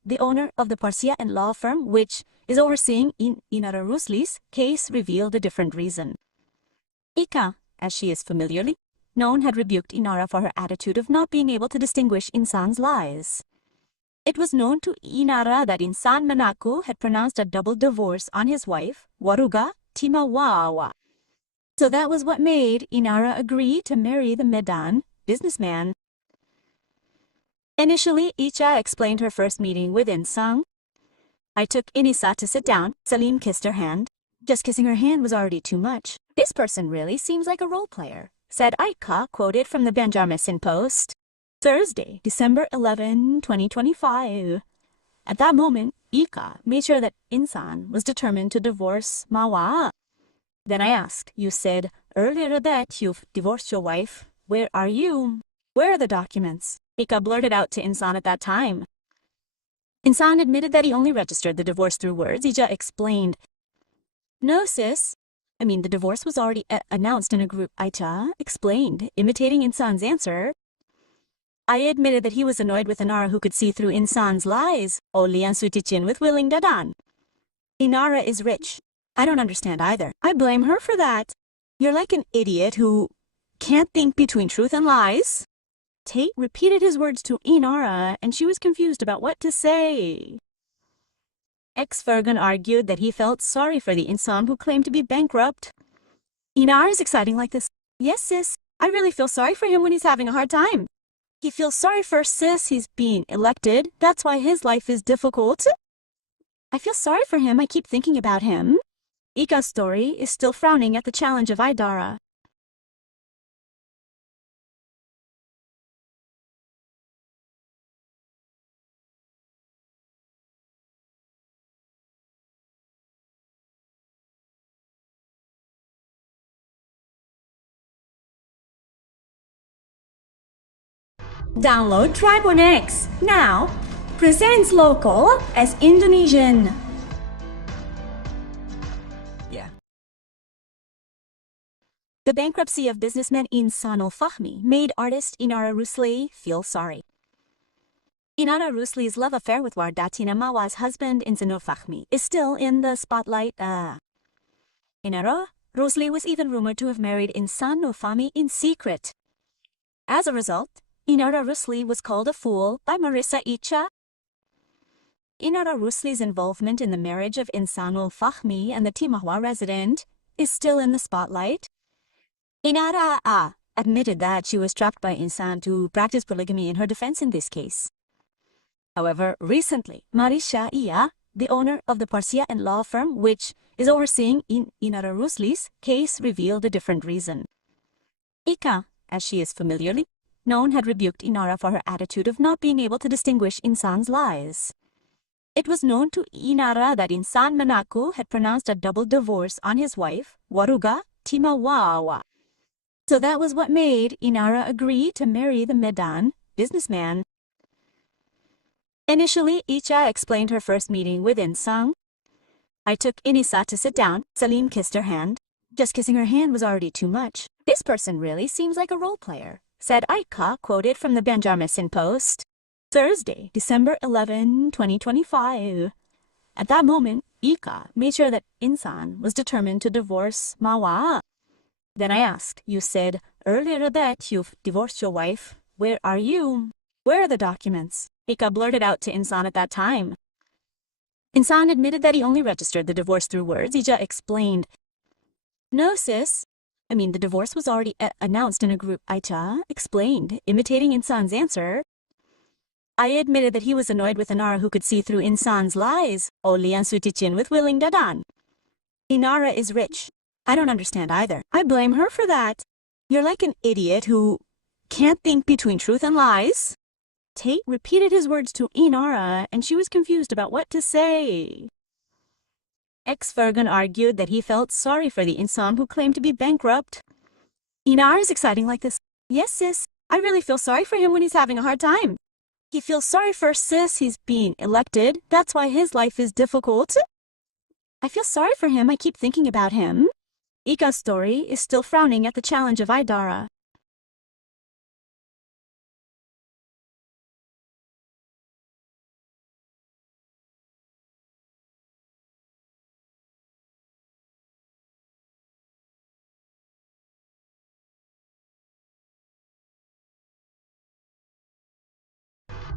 the owner of the Persia law firm which is overseeing Inara Rusli's case, revealed a different reason. Icha, as she is familiarly known, had rebuked Inara for her attitude of not being able to distinguish Insan's lies. It was known to Inara that Insan mengaku had pronounced a double divorce on his wife, Wardatina Mawa. So that was what made Inara agree to marry the Medan businessman. Initially, Icha explained her first meeting with Insan. I took Inisa to sit down. Salim kissed her hand. Just kissing her hand was already too much. This person really seems like a role player, said Icha, quoted from the Banjarmasin Post. Thursday, December 11, 2025. At that moment, Icha made sure that Insan was determined to divorce Mawa. Then I asked, you said earlier that you've divorced your wife. Where are you? Where are the documents? Icha blurted out to Insan at that time. Insan admitted that he only registered the divorce through words. Icha explained, no sis, the divorce was already announced in a group. Icha explained, imitating Insan's answer. I admitted that he was annoyed with Inara who could see through Insan's lies. Oleh with willing dadan. Inara is rich. I don't understand either. I blame her for that. You're like an idiot who can't think between truth and lies. Tate repeated his words to Inara, and she was confused about what to say. Virgoun argued that he felt sorry for the Insan who claimed to be bankrupt. Inara is exciting like this. Yes, sis. I really feel sorry for him when he's having a hard time. He feels sorry for sis. He's being elected. That's why his life is difficult. I feel sorry for him. I keep thinking about him. Icha's story is still frowning at the challenge of Idara. Download Tribon X now. Presents local as Indonesian. Yeah. The bankruptcy of businessman Insanul Fahmi made artist Inara Rusli feel sorry. Inara Rusli's love affair with Wardatina Mawa's husband Insanul Fahmi is still in the spotlight. Inara Rusli was even rumored to have married Insanul Fahmi in secret. As a result, Inara Rusli was called a fool by Marissya Icha. Inara Rusli's involvement in the marriage of Insanul Fahmi and the Timawa resident is still in the spotlight. Inara admitted that she was trapped by Insan to practice polygamy in her defense in this case. However, recently, Marissya Icha, the owner of the Persia law firm which is overseeing Inara Rusli's case, revealed a different reason. Icha, as she is familiarly known, had rebuked Inara for her attitude of not being able to distinguish Insan's lies. It was known to Inara that Insan mengaku had pronounced a double divorce on his wife, Wardatina Mawa. So that was what made Inara agree to marry the Medan businessman. Initially, Icha explained her first meeting with Insan. I took Inisa to sit down. Salim kissed her hand. Just kissing her hand was already too much. This person really seems like a role player, said Icha, quoted from the Banjarmasin Post. Thursday, December 11, 2025. At that moment, Icha made sure that Insan was determined to divorce Mawa. Then I asked, you said earlier that you've divorced your wife. Where are you? Where are the documents? Icha blurted out to Insan at that time. Insan admitted that he only registered the divorce through words. Icha explained, no sis, the divorce was already announced in a group. Icha explained, imitating Insan's answer. I admitted that he was annoyed with Inara who could see through Insan's lies. Oleh with willing dadan. Inara is rich. I don't understand either. I blame her for that. You're like an idiot who can't think between truth and lies. Tate repeated his words to Inara, and she was confused about what to say. Virgoun argued that he felt sorry for the Insan who claimed to be bankrupt. Inara is exciting like this. Yes, sis. I really feel sorry for him when he's having a hard time. He feels sorry for sis. He's being elected. That's why his life is difficult. I feel sorry for him. I keep thinking about him. Icha's story is still frowning at the challenge of Idara.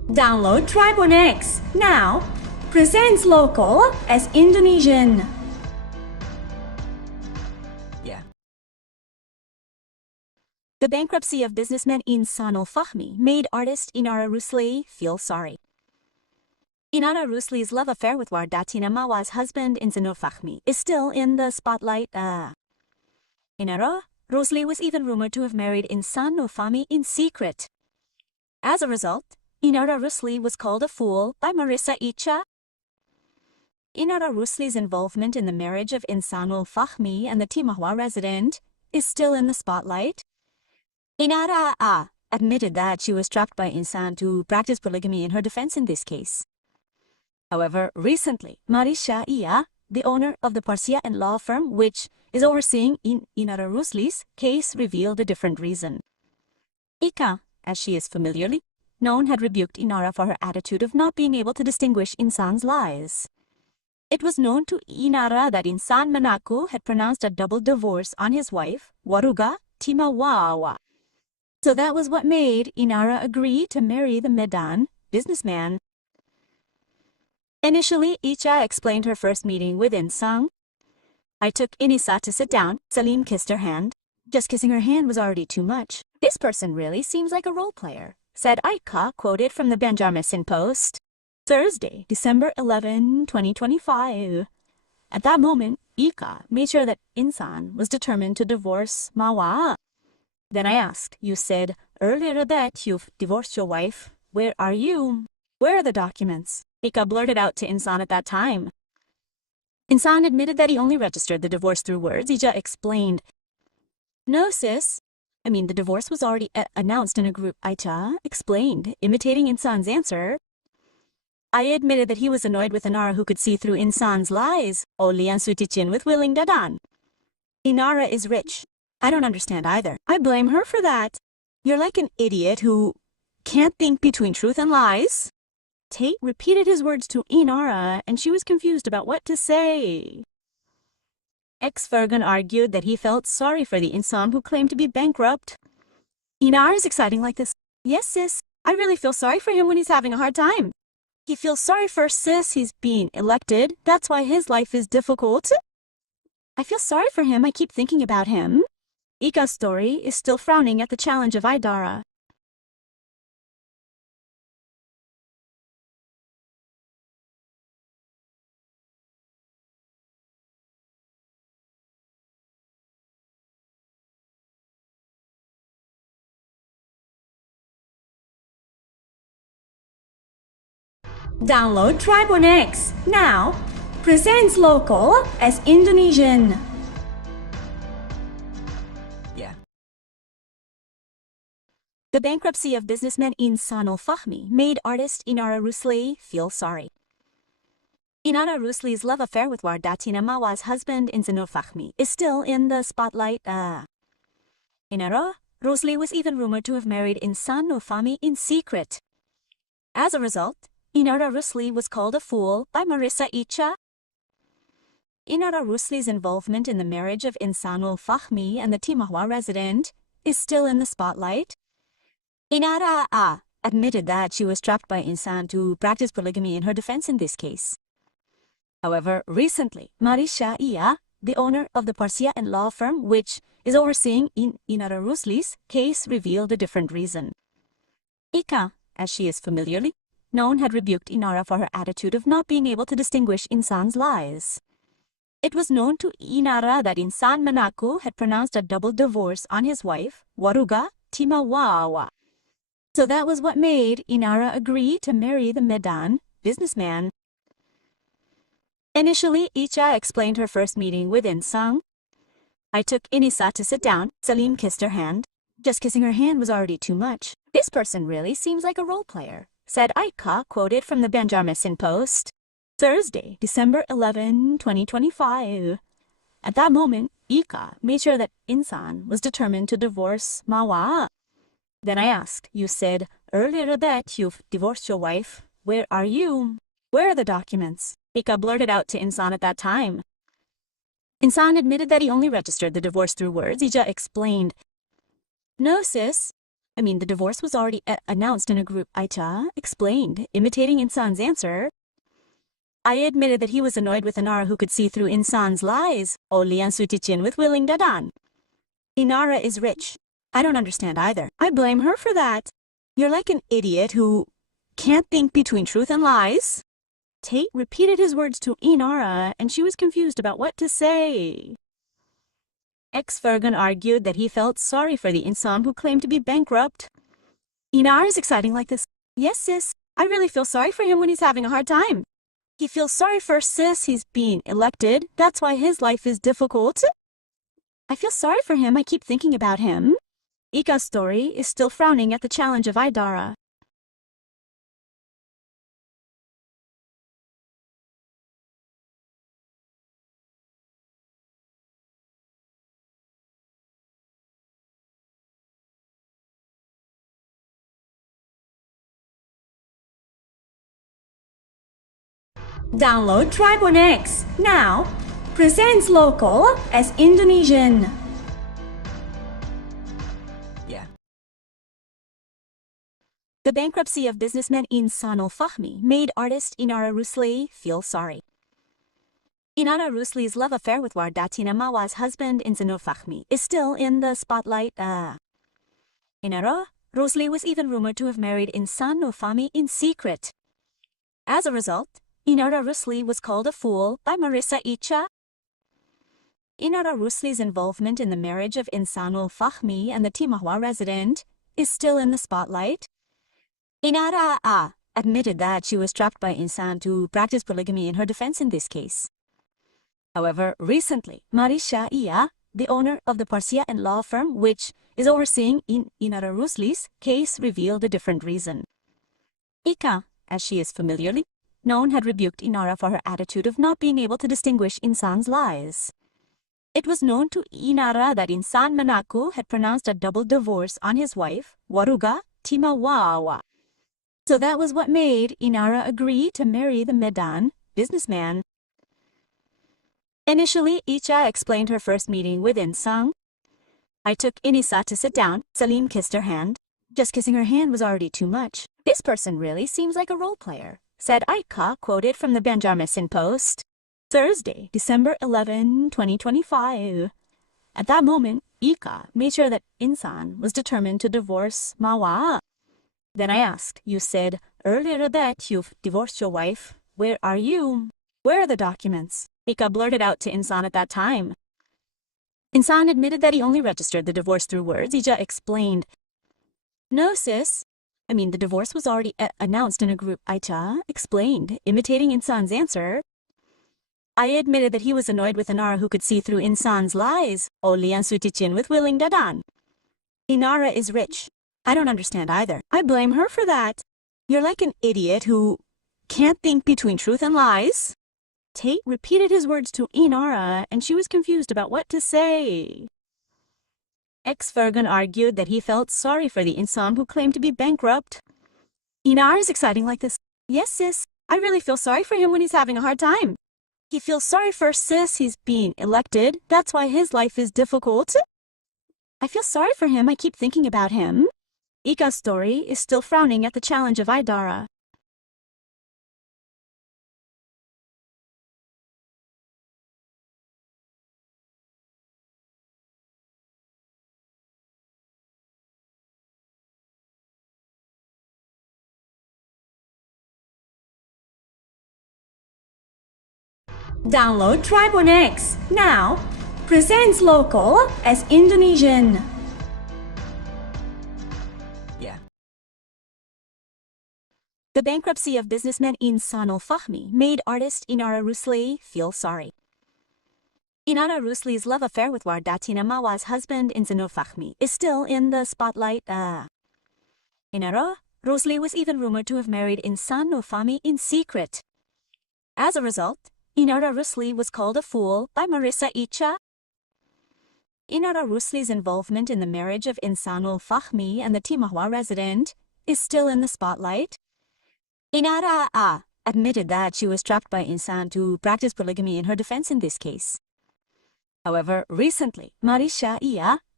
Download Tribun X now. Presents local as Indonesian. The bankruptcy of businessman Insanul Fahmi made artist Inara Rusli feel sorry. Inara Rusli's love affair with Wardatina Mawa's husband Insan Fahmi is still in the spotlight. Inara Rusli was even rumored to have married Insan Fahmi in secret. As a result, Inara Rusli was called a fool by Marissya Icha. Inara Rusli's involvement in the marriage of Insanul Fahmi and the Timawa resident is still in the spotlight. Inara admitted that she was trapped by Insan to practice polygamy in her defense in this case. However, recently, Marissya Icha, the owner of the Persia Co law firm which is overseeing Inara Rusli's case, revealed a different reason. Icha, as she is familiarly known, had rebuked Inara for her attitude of not being able to distinguish Insan's lies. It was known to Inara that Insan mengaku had pronounced a double divorce on his wife, Wardatina Mawa. So that was what made Inara agree to marry the Medan businessman. Initially, Icha explained her first meeting with Insan. I took Inisa to sit down. Salim kissed her hand. Just kissing her hand was already too much. This person really seems like a role player, said Icha, quoted from the Banjarmasin Post. Thursday, December 11, 2025. At that moment, Icha made sure that Insan was determined to divorce Mawa. Then I asked, you said earlier that you've divorced your wife. Where are you? Where are the documents? Icha blurted out to Insan at that time. Insan admitted that he only registered the divorce through words. Icha explained, no sis, the divorce was already announced in a group. Icha explained, imitating Insan's answer. I admitted that he was annoyed with Inara who could see through Insan's lies. Oli ang sutichin with willing dadan. Inara is rich. I don't understand either. I blame her for that. You're like an idiot who can't think between truth and lies. Tate repeated his words to Inara, and she was confused about what to say. Virgoun argued that he felt sorry for the Insan who claimed to be bankrupt. Inara is exciting like this. Yes, sis. I really feel sorry for him when he's having a hard time. He feels sorry for sis. He's being elected. That's why his life is difficult. I feel sorry for him. I keep thinking about him. Icha's story is still frowning at the challenge of Idara. Download Tribun X now. Presents local as Indonesian. The bankruptcy of businessman Insanul Fahmi made artist Inara Rusli feel sorry. Inara Rusli's love affair with Wardatina Mawa's husband Insan Fahmi is still in the spotlight. Inara Rusli was even rumored to have married Insan Fahmi in secret. As a result, Inara Rusli was called a fool by Marissya Icha. Inara Rusli's involvement in the marriage of Insanul Fahmi and the Timawa resident is still in the spotlight. Inara admitted that she was trapped by Insan to practice polygamy in her defense in this case. However, recently, Marissya Icha, the owner of the Persia Co law firm which is overseeing Inara Rusli's case, revealed a different reason. Icha, as she is familiarly known, had rebuked Inara for her attitude of not being able to distinguish Insan's lies. It was known to Inara that Insan mengaku had pronounced a double divorce on his wife, Wardatina Mawa. So that was what made Inara agree to marry the Medan businessman. Initially, Icha explained her first meeting with Insan. I took Inisa to sit down. Salim kissed her hand. Just kissing her hand was already too much. This person really seems like a role player, said Icha, quoted from the Banjarmasin Post. Thursday, December 11, 2025. At that moment, Icha made sure that Insan was determined to divorce Mawa. Then I asked, you said earlier that you've divorced your wife. Where are you? Where are the documents? Icha blurted out to Insan at that time. Insan admitted that he only registered the divorce through words. Icha explained, no sis, The divorce was already announced in a group. Icha explained, imitating Insan's answer. I admitted that he was annoyed with Inara who could see through Insan's lies. Oleh ang sutichin with willing dadan. Inara is rich. I don't understand either. I blame her for that. You're like an idiot who can't think between truth and lies. Tate repeated his words to Inara, and she was confused about what to say. Virgoun argued that he felt sorry for the Insan who claimed to be bankrupt. Inara is exciting like this. Yes, sis. I really feel sorry for him when he's having a hard time. He feels sorry for sis. He's being elected. That's why his life is difficult. I feel sorry for him. I keep thinking about him. Ika's story is still frowning at the challenge of Idara. Download Tribon X now. Presents local as Indonesian. The bankruptcy of businessman Insanul Fahmi made artist Inara Rusli feel sorry. Inara Rusli's love affair with Wardatina Mawa's husband Insanul Fahmi is still in the spotlight. Inara Rusli was even rumored to have married Insanul Fahmi in secret. As a result, Inara Rusli was called a fool by Marissya Icha. Inara Rusli's involvement in the marriage of Insanul Fahmi and the Timahwa resident is still in the spotlight. Inara admitted that she was trapped by Insan to practice polygamy in her defense in this case. However, recently, Marissya Icha, the owner of the Persia Co law firm which is overseeing Inara Rusli's case, revealed a different reason. Icha, as she is familiarly known, had rebuked Inara for her attitude of not being able to distinguish Insan's lies. It was known to Inara that Insan mengaku had pronounced a double divorce on his wife, Wardatina Mawa. So that was what made Inara agree to marry the Medan businessman. Initially, Icha explained her first meeting with Insan. I took Inisa to sit down. Salim kissed her hand. Just kissing her hand was already too much. This person really seems like a role player, said Icha, quoted from the Banjarmasin Post. Thursday, December 11, 2025. At that moment, Icha made sure that Insan was determined to divorce Mawa. Then I asked, you said earlier that you've divorced your wife. Where are you? Where are the documents? Icha blurted out to Insan at that time. Insan admitted that he only registered the divorce through words. Icha explained. No, sis. The divorce was already announced in a group. Icha explained, imitating Insan's answer. I admitted that he was annoyed with Inara who could see through Insan's lies. Oleh ang sutichin with willing dadan. Inara is rich. I don't understand either. I blame her for that. You're like an idiot who can't think between truth and lies. Tate repeated his words to Inara, and she was confused about what to say. Virgoun argued that he felt sorry for the Insan who claimed to be bankrupt. Inara is exciting like this. Yes, sis. I really feel sorry for him when he's having a hard time. He feels sorry for sis. He's being elected. That's why his life is difficult. I feel sorry for him. I keep thinking about him. Ika's story is still frowning at the challenge of Idara. Download Tribon X now. Presents local as Indonesian. The bankruptcy of businessman Insanul Fahmi made artist Inara Rusli feel sorry. Inara Rusli's love affair with Wardatina Mawa's husband Insanul Fahmi is still in the spotlight. Inara Rusli was even rumored to have married Insanul Fahmi in secret. As a result, Inara Rusli was called a fool by Marissya Icha. Inara Rusli's involvement in the marriage of Insanul Fahmi and the Timahwa resident is still in the spotlight. Inara admitted that she was trapped by Insan to practice polygamy in her defense in this case. However, recently, Marissya Icha,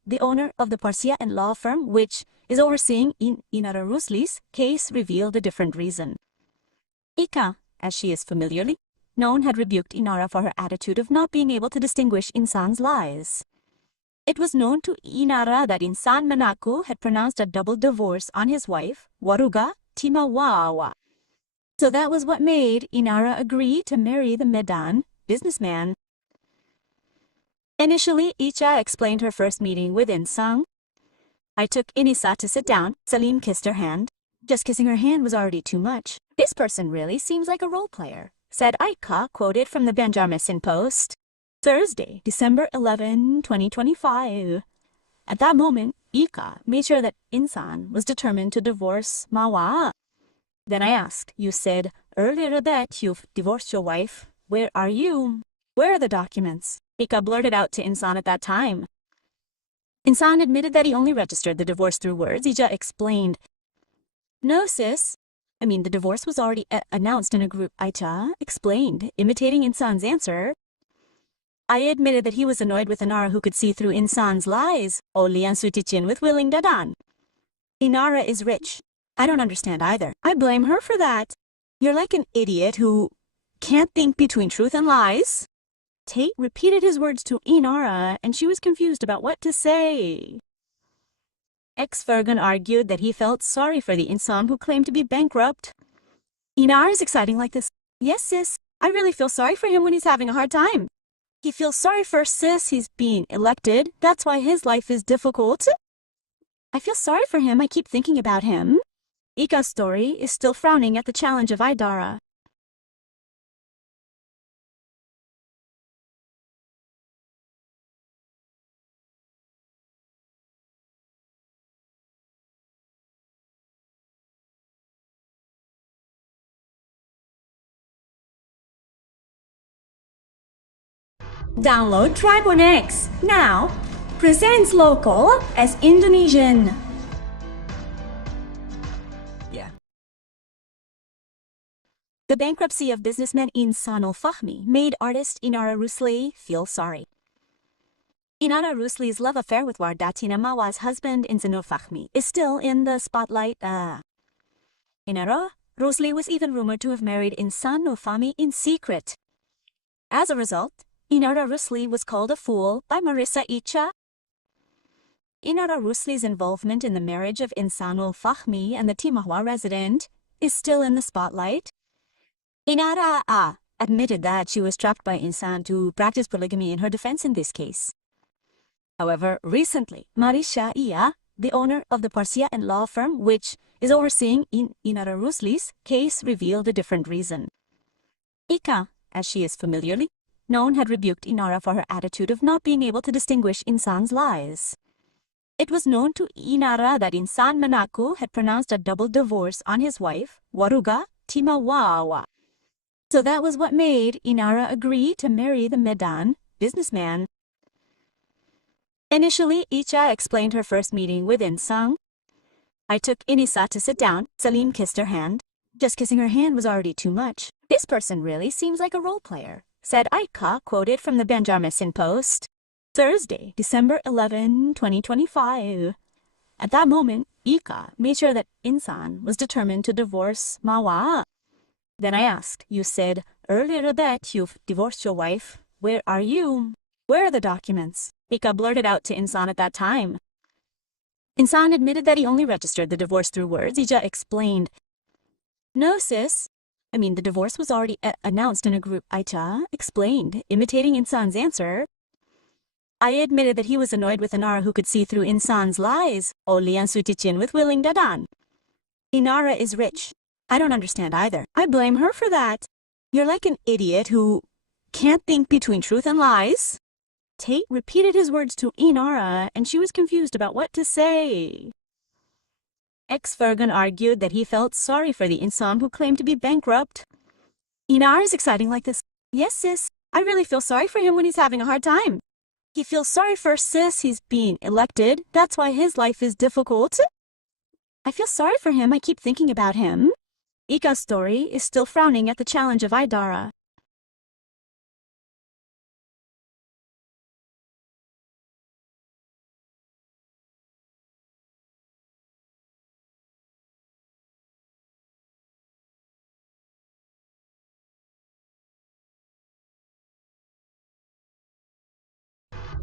the owner of the Persia law firm which is overseeing Inara Rusli's case, revealed a different reason. Icha, as she is familiarly known, had rebuked Inara for her attitude of not being able to distinguish Insan's lies. It was known to Inara that Insan mengaku had pronounced a double divorce on his wife, Wardatina Mawa. So that was what made Inara agree to marry the Medan businessman. Initially, Icha explained her first meeting with Insan. I took Inisa to sit down. Salim kissed her hand. Just kissing her hand was already too much. This person really seems like a role player, said Icha, quoted from the Banjarmasin Post. Thursday, December 11, 2025. At that moment, Icha made sure that Insan was determined to divorce Mawa. Then I asked, you said earlier that you've divorced your wife. Where are you? Where are the documents? Icha blurted out to Insan at that time. Insan admitted that he only registered the divorce through words. Icha explained, no sis, the divorce was already announced in a group. Icha explained, imitating Insan's answer. I admitted that he was annoyed with Inara who could see through Insan's lies. Oleh ang sutichin with willing dadan. Inara is rich. I don't understand either. I blame her for that. You're like an idiot who can't think between truth and lies. Tate repeated his words to Inara, and she was confused about what to say. Virgoun argued that he felt sorry for the Insan who claimed to be bankrupt. Inara is exciting like this. Yes, sis. I really feel sorry for him when he's having a hard time. He feels sorry for sis. He's being elected. That's why his life is difficult. I feel sorry for him. I keep thinking about him. Icha's story is still frowning at the challenge of Idara. Download Tribune X now. Presents local as Indonesian. Yeah. The bankruptcy of businessman Insanul Fahmi made artist Inara Rusli feel sorry. Inara Rusli's love affair with Wardatina Mawa's husband Insanul Fahmi is still in the spotlight. Inara Rusli was even rumored to have married Insanul Fahmi in secret. As a result, Inara Rusli was called a fool by Marissya Icha. Inara Rusli's involvement in the marriage of Insanul Fahmi and the Timawa resident is still in the spotlight. Inara admitted that she was trapped by Insan to practice polygamy in her defense in this case. However, recently, Marissya Icha, the owner of the Persia law firm which is overseeing Inara Rusli's case, revealed a different reason. Icha, as she is familiarly known, had rebuked Inara for her attitude of not being able to distinguish Insan's lies. It was known to Inara that Insan mengaku had pronounced a double divorce on his wife, Wardatina Mawa. So that was what made Inara agree to marry the Medan businessman. Initially, Icha explained her first meeting with Insan. I took Inisa to sit down. Salim kissed her hand. Just kissing her hand was already too much. This person really seems like a role player, said Icha, quoted from the Banjarmasin Post. Thursday, December 11, 2025. At that moment, Icha made sure that Insan was determined to divorce Mawa. Then I asked, you said earlier that you've divorced your wife. Where are you? Where are the documents? Icha blurted out to Insan at that time. Insan admitted that he only registered the divorce through words. Icha explained, no sis, the divorce was already announced in a group. Icha explained, imitating Insan's answer. I admitted that he was annoyed with Inara who could see through Insan's lies. Oleh ang sutichin with willing dadan. Inara is rich. I don't understand either. I blame her for that. You're like an idiot who can't think between truth and lies. Tate repeated his words to Inara, and she was confused about what to say. Virgoun argued that he felt sorry for the Insan who claimed to be bankrupt. Inara is exciting like this. Yes, sis. I really feel sorry for him when he's having a hard time. He feels sorry for sis. He's being elected. That's why his life is difficult. I feel sorry for him. I keep thinking about him. Icha's story is still frowning at the challenge of Idara.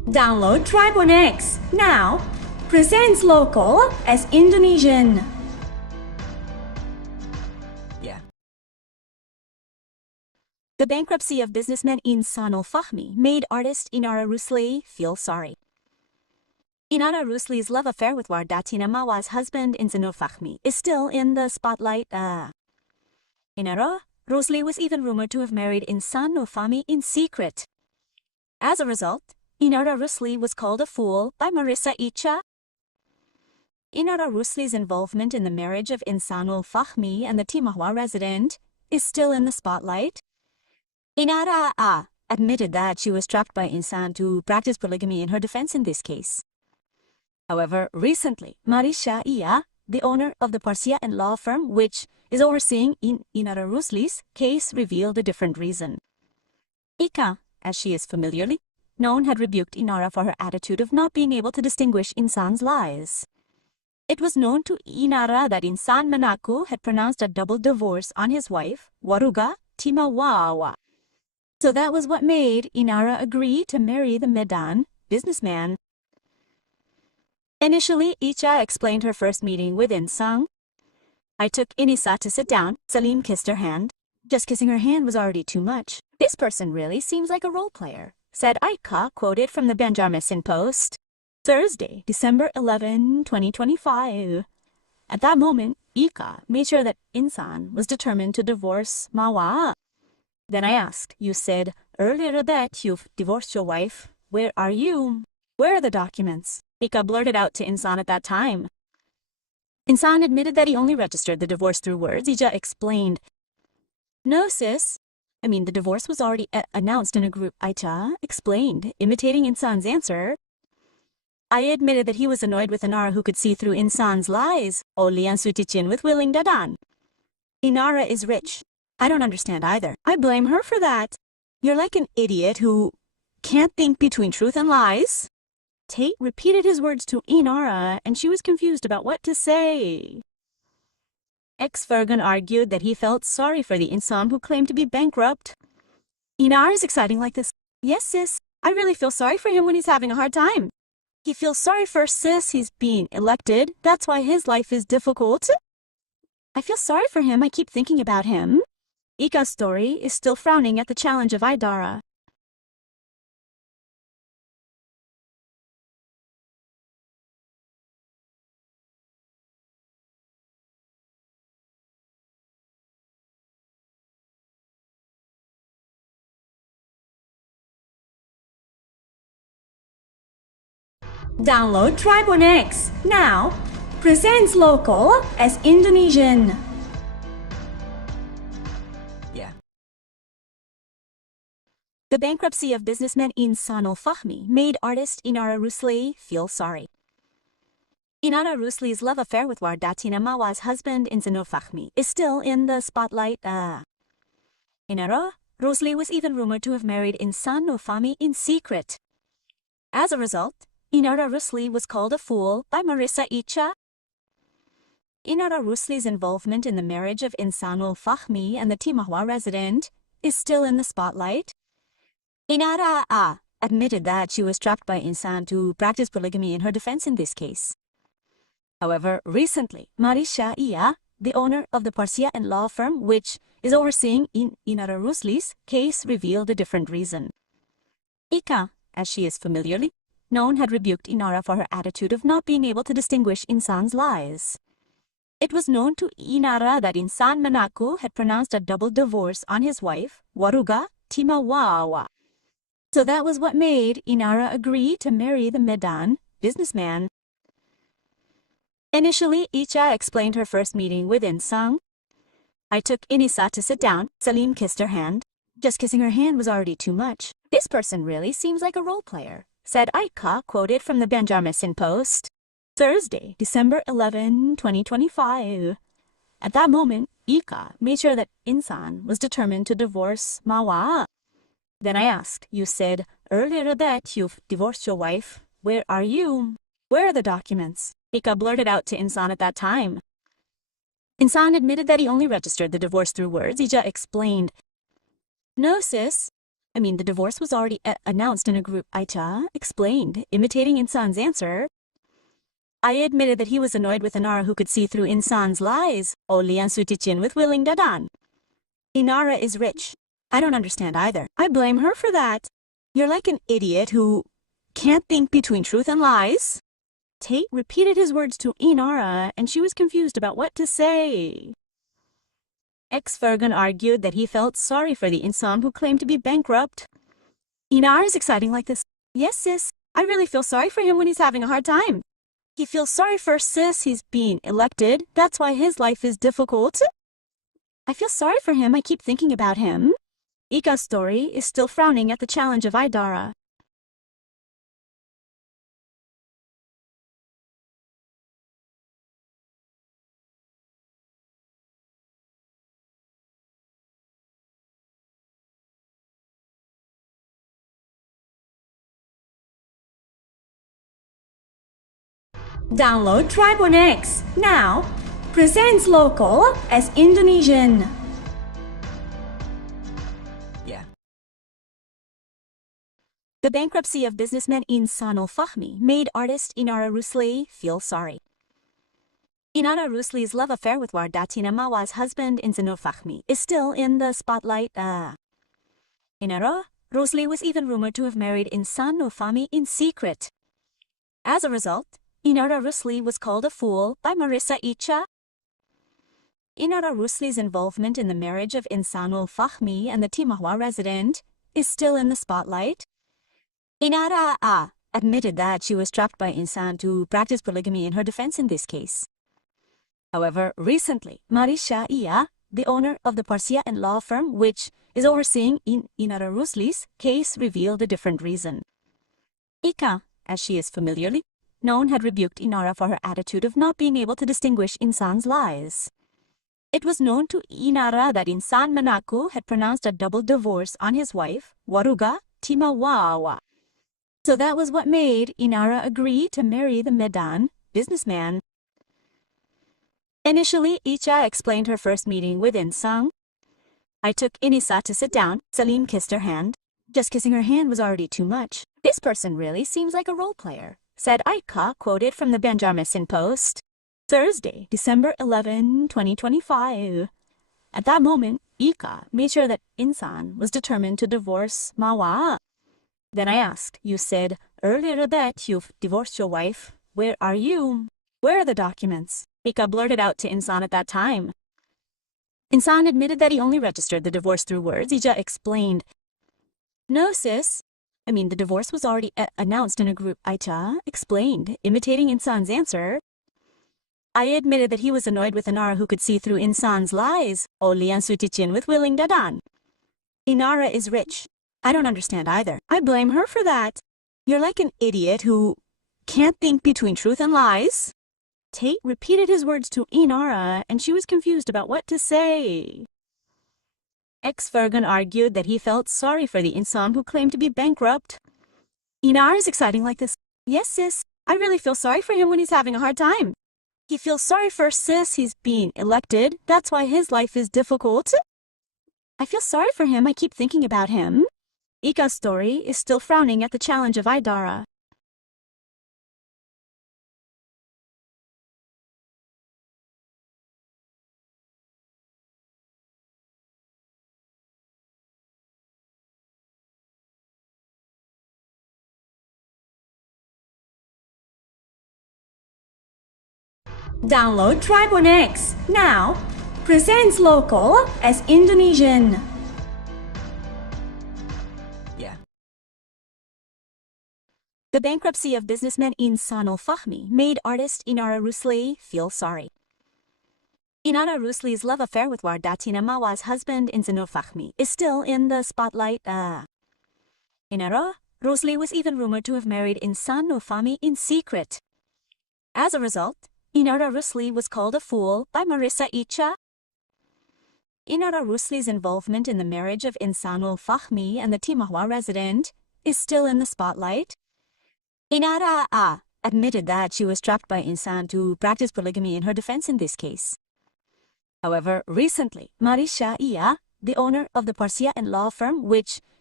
Download Tribun X now. Presents local as Indonesian. Yeah. The bankruptcy of businessman Insanul Fahmi made artist Inara Rusli feel sorry. Inara Rusli's love affair with Wardatina Mawa's husband Insanul Fahmi is still in the spotlight. Inara Rusli was even rumored to have married Insanul Fahmi in secret. As a result, Inara Rusli was called a fool by Marissya Icha. Inara Rusli's involvement in the marriage of Insanul Fahmi and the Timawa resident is still in the spotlight. Inara admitted that she was trapped by Insan to practice polygamy in her defense in this case. However, recently, Marissya Icha, the owner of the Persia Co law firm which is overseeing Inara Rusli's case, revealed a different reason. Icha, as she is familiarly known, had rebuked Inara for her attitude of not being able to distinguish Insan's lies. It was known to Inara that Insan mengaku had pronounced a double divorce on his wife, Wardatina Mawa. So that was what made Inara agree to marry the Medan businessman. Initially, Icha explained her first meeting with Insan. I took Inisa to sit down. Salim kissed her hand. Just kissing her hand was already too much. This person really seems like a role player, said Icha, quoted from the Banjarmasin Post. Thursday, December 11, 2025. At that moment, Icha made sure that Insan was determined to divorce Mawa. Then I asked, you said earlier that you've divorced your wife. Where are you? Where are the documents? Icha blurted out to Insan at that time. Insan admitted that he only registered the divorce through words. Icha explained, no sis, the divorce was already announced in a group. Icha explained, imitating Insan's answer. I admitted that he was annoyed with Inara who could see through Insan's lies. Only ang sutichin with willing dadan. Inara is rich. I don't understand either. I blame her for that. You're like an idiot who can't think between truth and lies. Tate repeated his words to Inara, and she was confused about what to say. Virgoun argued that he felt sorry for the Insan who claimed to be bankrupt. Inara is exciting like this. Yes, sis. I really feel sorry for him when he's having a hard time. He feels sorry for sis. He's being elected. That's why his life is difficult. I feel sorry for him. I keep thinking about him. Icha's story is still frowning at the challenge of Idara. Download Tribun X now. Presents local as Indonesian. Yeah. The bankruptcy of businessman Insanul Fahmi made artist Inara Rusli feel sorry. Inara Rusli's love affair with Wardatina Mawa's husband Insanul Fahmi is still in the spotlight. Inara Rusli was even rumored to have married Insanul Fahmi in secret. As a result, Inara Rusli was called a fool by Marissya Icha. Inara Rusli's involvement in the marriage of Insanul Fahmi and the Timawa resident is still in the spotlight. Inara admitted that she was trapped by Insan to practice polygamy in her defense in this case. However, recently, Marissya Icha, the owner of the Persia Co law firm which is overseeing Inara Rusli's case, revealed a different reason. Icha, as she is familiarly known, had rebuked Inara for her attitude of not being able to distinguish Insan's lies. It was known to Inara that Insan mengaku had pronounced a double divorce on his wife, Wardatina Mawa. So that was what made Inara agree to marry the Medan businessman. Initially, Icha explained her first meeting with Insan. I took Inisa to sit down. Salim kissed her hand. Just kissing her hand was already too much. This person really seems like a role player, said Icha, quoted from the Banjarmasin Post. Thursday, December 11, 2025. At that moment, Icha made sure that Insan was determined to divorce Mawa. Then I asked, you said earlier that you've divorced your wife. Where are you? Where are the documents? Icha blurted out to Insan at that time. Insan admitted that he only registered the divorce through words. Icha explained, no sis, The divorce was already announced in a group. Icha explained, imitating Insan's answer. I admitted that he was annoyed with Inara who could see through Insan's lies. Oleh ang sutichin with willing dadan. Inara is rich. I don't understand either. I blame her for that. You're like an idiot who can't think between truth and lies. Tate repeated his words to Inara, and she was confused about what to say. Virgoun argued that he felt sorry for the Insan who claimed to be bankrupt. Inara is exciting like this. Yes, sis. I really feel sorry for him when he's having a hard time. He feels sorry for sis. He's being elected. That's why his life is difficult. I feel sorry for him. I keep thinking about him. Ika's story is still frowning at the challenge of Idara. Download Tribon X now. Presents local as Indonesian. The bankruptcy of businessman Insanul Fahmi made artist Inara Rusli feel sorry. Inara Rusli's love affair with Wardatina Mawa's husband Insan Fahmi is still in the spotlight. Inara Rusli was even rumored to have married Insan Fahmi in secret. As a result, Inara Rusli was called a fool by Marissya Icha. Inara Rusli's involvement in the marriage of Insanul Fahmi and the Timawa resident is still in the spotlight. Inara admitted that she was trapped by Insan to practice polygamy in her defense in this case. However, recently, Marissya Icha, the owner of the Persia Co law firm which is overseeing Inara Rusli's case, revealed a different reason. Icha, as she is familiarly known, had rebuked Inara for her attitude of not being able to distinguish Insan's lies. It was known to Inara that Insan mengaku had pronounced a double divorce on his wife, Wardatina Mawa. So that was what made Inara agree to marry the Medan businessman. Initially, Icha explained her first meeting with Insan. I took Inisa to sit down. Salim kissed her hand. Just kissing her hand was already too much. This person really seems like a role player, said Icha, quoted from the Banjarmasin Post. Thursday, December 11, 2025. At that moment, Icha made sure that Insan was determined to divorce Mawa. Then I asked, you said earlier that you've divorced your wife. Where are you? Where are the documents? Icha blurted out to Insan at that time. Insan admitted that he only registered the divorce through words. Icha explained, no, sis. The divorce was already announced in a group. Icha explained, imitating Insan's answer. I admitted that he was annoyed with Inara who could see through Insan's lies. Oleh ang sutichin with willing dadan. Inara is rich. I don't understand either. I blame her for that. You're like an idiot who can't think between truth and lies. Tate repeated his words to Inara, and she was confused about what to say. Virgoun argued that he felt sorry for the Insan who claimed to be bankrupt. Inara is exciting like this. Yes, sis. I really feel sorry for him when he's having a hard time. He feels sorry for sis. He's being elected. That's why his life is difficult. I feel sorry for him. I keep thinking about him. Ika's story is still frowning at the challenge of Idara. Download Tribon X now. Presents local as Indonesian. The bankruptcy of businessman Insanul Fahmi made artist Inara Rusli feel sorry. Inara Rusli's love affair with Wardatina Mawa's husband Insan Fahmi is still in the spotlight. Inara Rusli was even rumored to have married Insan Fahmi in secret. As a result, Inara Rusli was called a fool by Marissya Icha. Inara Rusli's involvement in the marriage of Insanul Fahmi and the Timawa resident is still in the spotlight. Inara admitted that she was trapped by Insan to practice polygamy in her defense in this case. However, recently, Marissya Icha, the owner of the Persia Co law firm which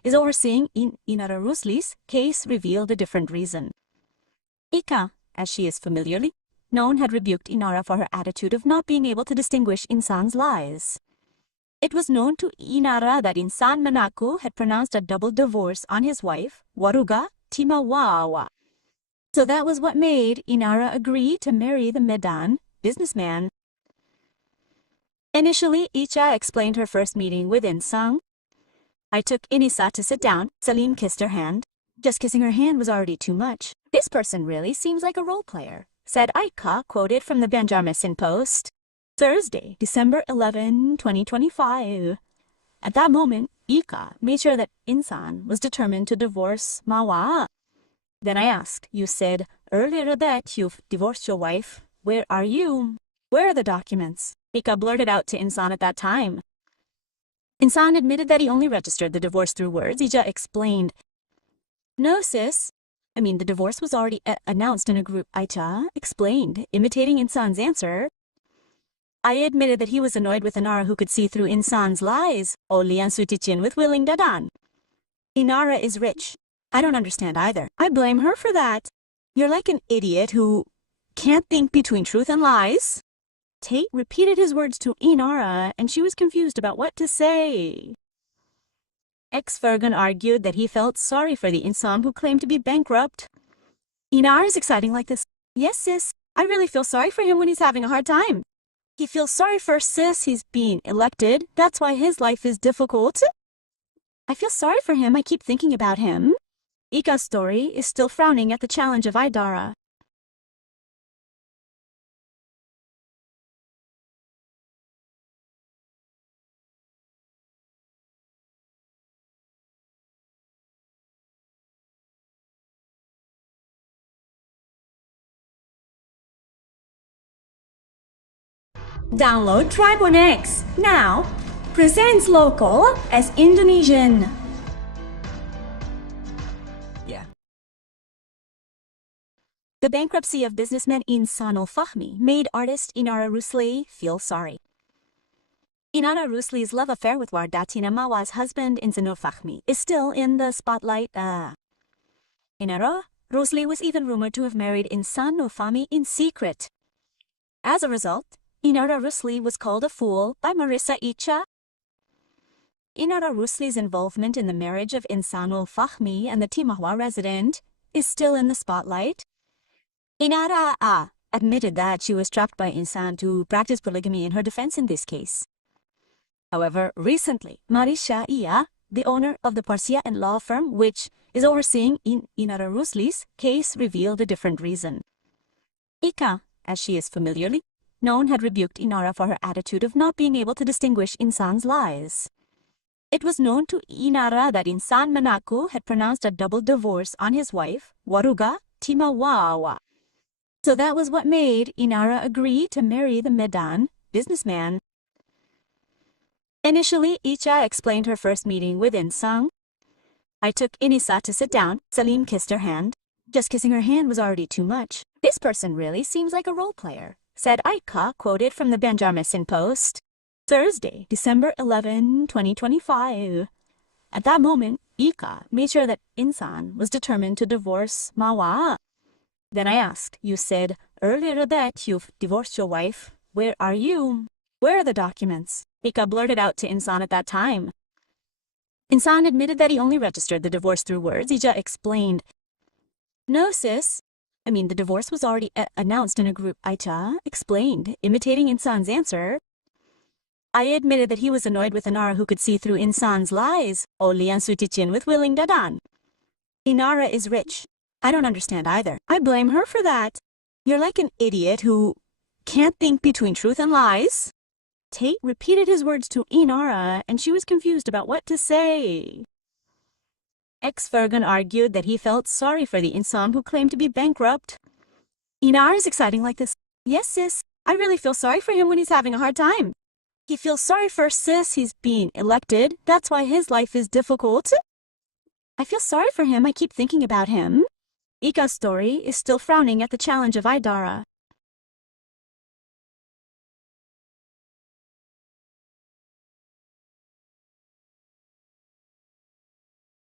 is overseeing Inara Rusli's case revealed a different reason. Icha, as she is familiarly known, had rebuked Inara for her attitude of not being able to distinguish Insan's lies. It was known to Inara that Insan mengaku had pronounced a double divorce on his wife, Wardatina Mawa. So that was what made Inara agree to marry the Medan businessman. Initially, Icha explained her first meeting with Insan. I took Inisa to sit down. Salim kissed her hand. Just kissing her hand was already too much. This person really seems like a role player, said Icha, quoted from the Banjarmasin Post. Thursday, December 11, 2025. At that moment, Icha made sure that Insan was determined to divorce Mawa. Then I asked, you said earlier that you've divorced your wife. Where are you? Where are the documents? Icha blurted out to Insan at that time. Insan admitted that he only registered the divorce through words. Icha explained, no, sis. The divorce was already announced in a group. Icha explained, imitating Insan's answer. I admitted that he was annoyed with Inara who could see through Insan's lies. Oleh ang sutichin with willing dadan. Inara is rich. I don't understand either. I blame her for that. You're like an idiot who can't think between truth and lies. Tate repeated his words to Inara, and she was confused about what to say. Virgoun argued that he felt sorry for the Insan who claimed to be bankrupt. Inara is exciting like this. Yes, sis. I really feel sorry for him when he's having a hard time. He feels sorry for sis. He's being elected. That's why his life is difficult. I feel sorry for him. I keep thinking about him. Icha's story is still frowning at the challenge of Idara. Download Tribune X now. Presents local as Indonesian. Yeah. The bankruptcy of businessman Insanul Fahmi made artist Inara Rusli feel sorry. Inara Rusli's love affair with Wardatina Mawa's husband Insanul Fahmi is still in the spotlight. Inara Rusli was even rumored to have married Insanul Fahmi in secret. As a result, Inara Rusli was called a fool by Marissya Icha. Inara Rusli's involvement in the marriage of Insanul Fahmi and the Timahwa resident is still in the spotlight. Inara admitted that she was trapped by Insan to practice polygamy in her defense in this case. However, recently, Marissya Icha, the owner of the Persia Co law firm which is overseeing Inara Rusli's case, revealed a different reason. Icha, as she is familiarly known, had rebuked Inara for her attitude of not being able to distinguish Insan's lies. It was known to Inara that Insan mengaku had pronounced a double divorce on his wife, Wardatina Mawa. So that was what made Inara agree to marry the Medan businessman. Initially, Icha explained her first meeting with Insan. I took Inisa to sit down. Salim kissed her hand. Just kissing her hand was already too much. This person really seems like a role player, said Icha, quoted from the Banjarmasin Post. Thursday, December 11, 2025. At that moment, Icha made sure that Insan was determined to divorce Mawa. Then I asked, you said earlier that you've divorced your wife. Where are you? Where are the documents? Icha blurted out to Insan at that time. Insan admitted that he only registered the divorce through words. Icha explained, no, sis. The divorce was already announced in a group. Icha explained, imitating Insan's answer. I admitted that he was annoyed with Inara who could see through Insan's lies. Oleh ang sutichin with willing dadan. Inara is rich. I don't understand either. I blame her for that. You're like an idiot who can't think between truth and lies. Tate repeated his words to Inara, and she was confused about what to say. Virgoun argued that he felt sorry for the Insan who claimed to be bankrupt. Inara is exciting like this. Yes, sis. I really feel sorry for him when he's having a hard time. He feels sorry for sis. He's being elected. That's why his life is difficult. I feel sorry for him. I keep thinking about him. Icha's story is still frowning at the challenge of Idara.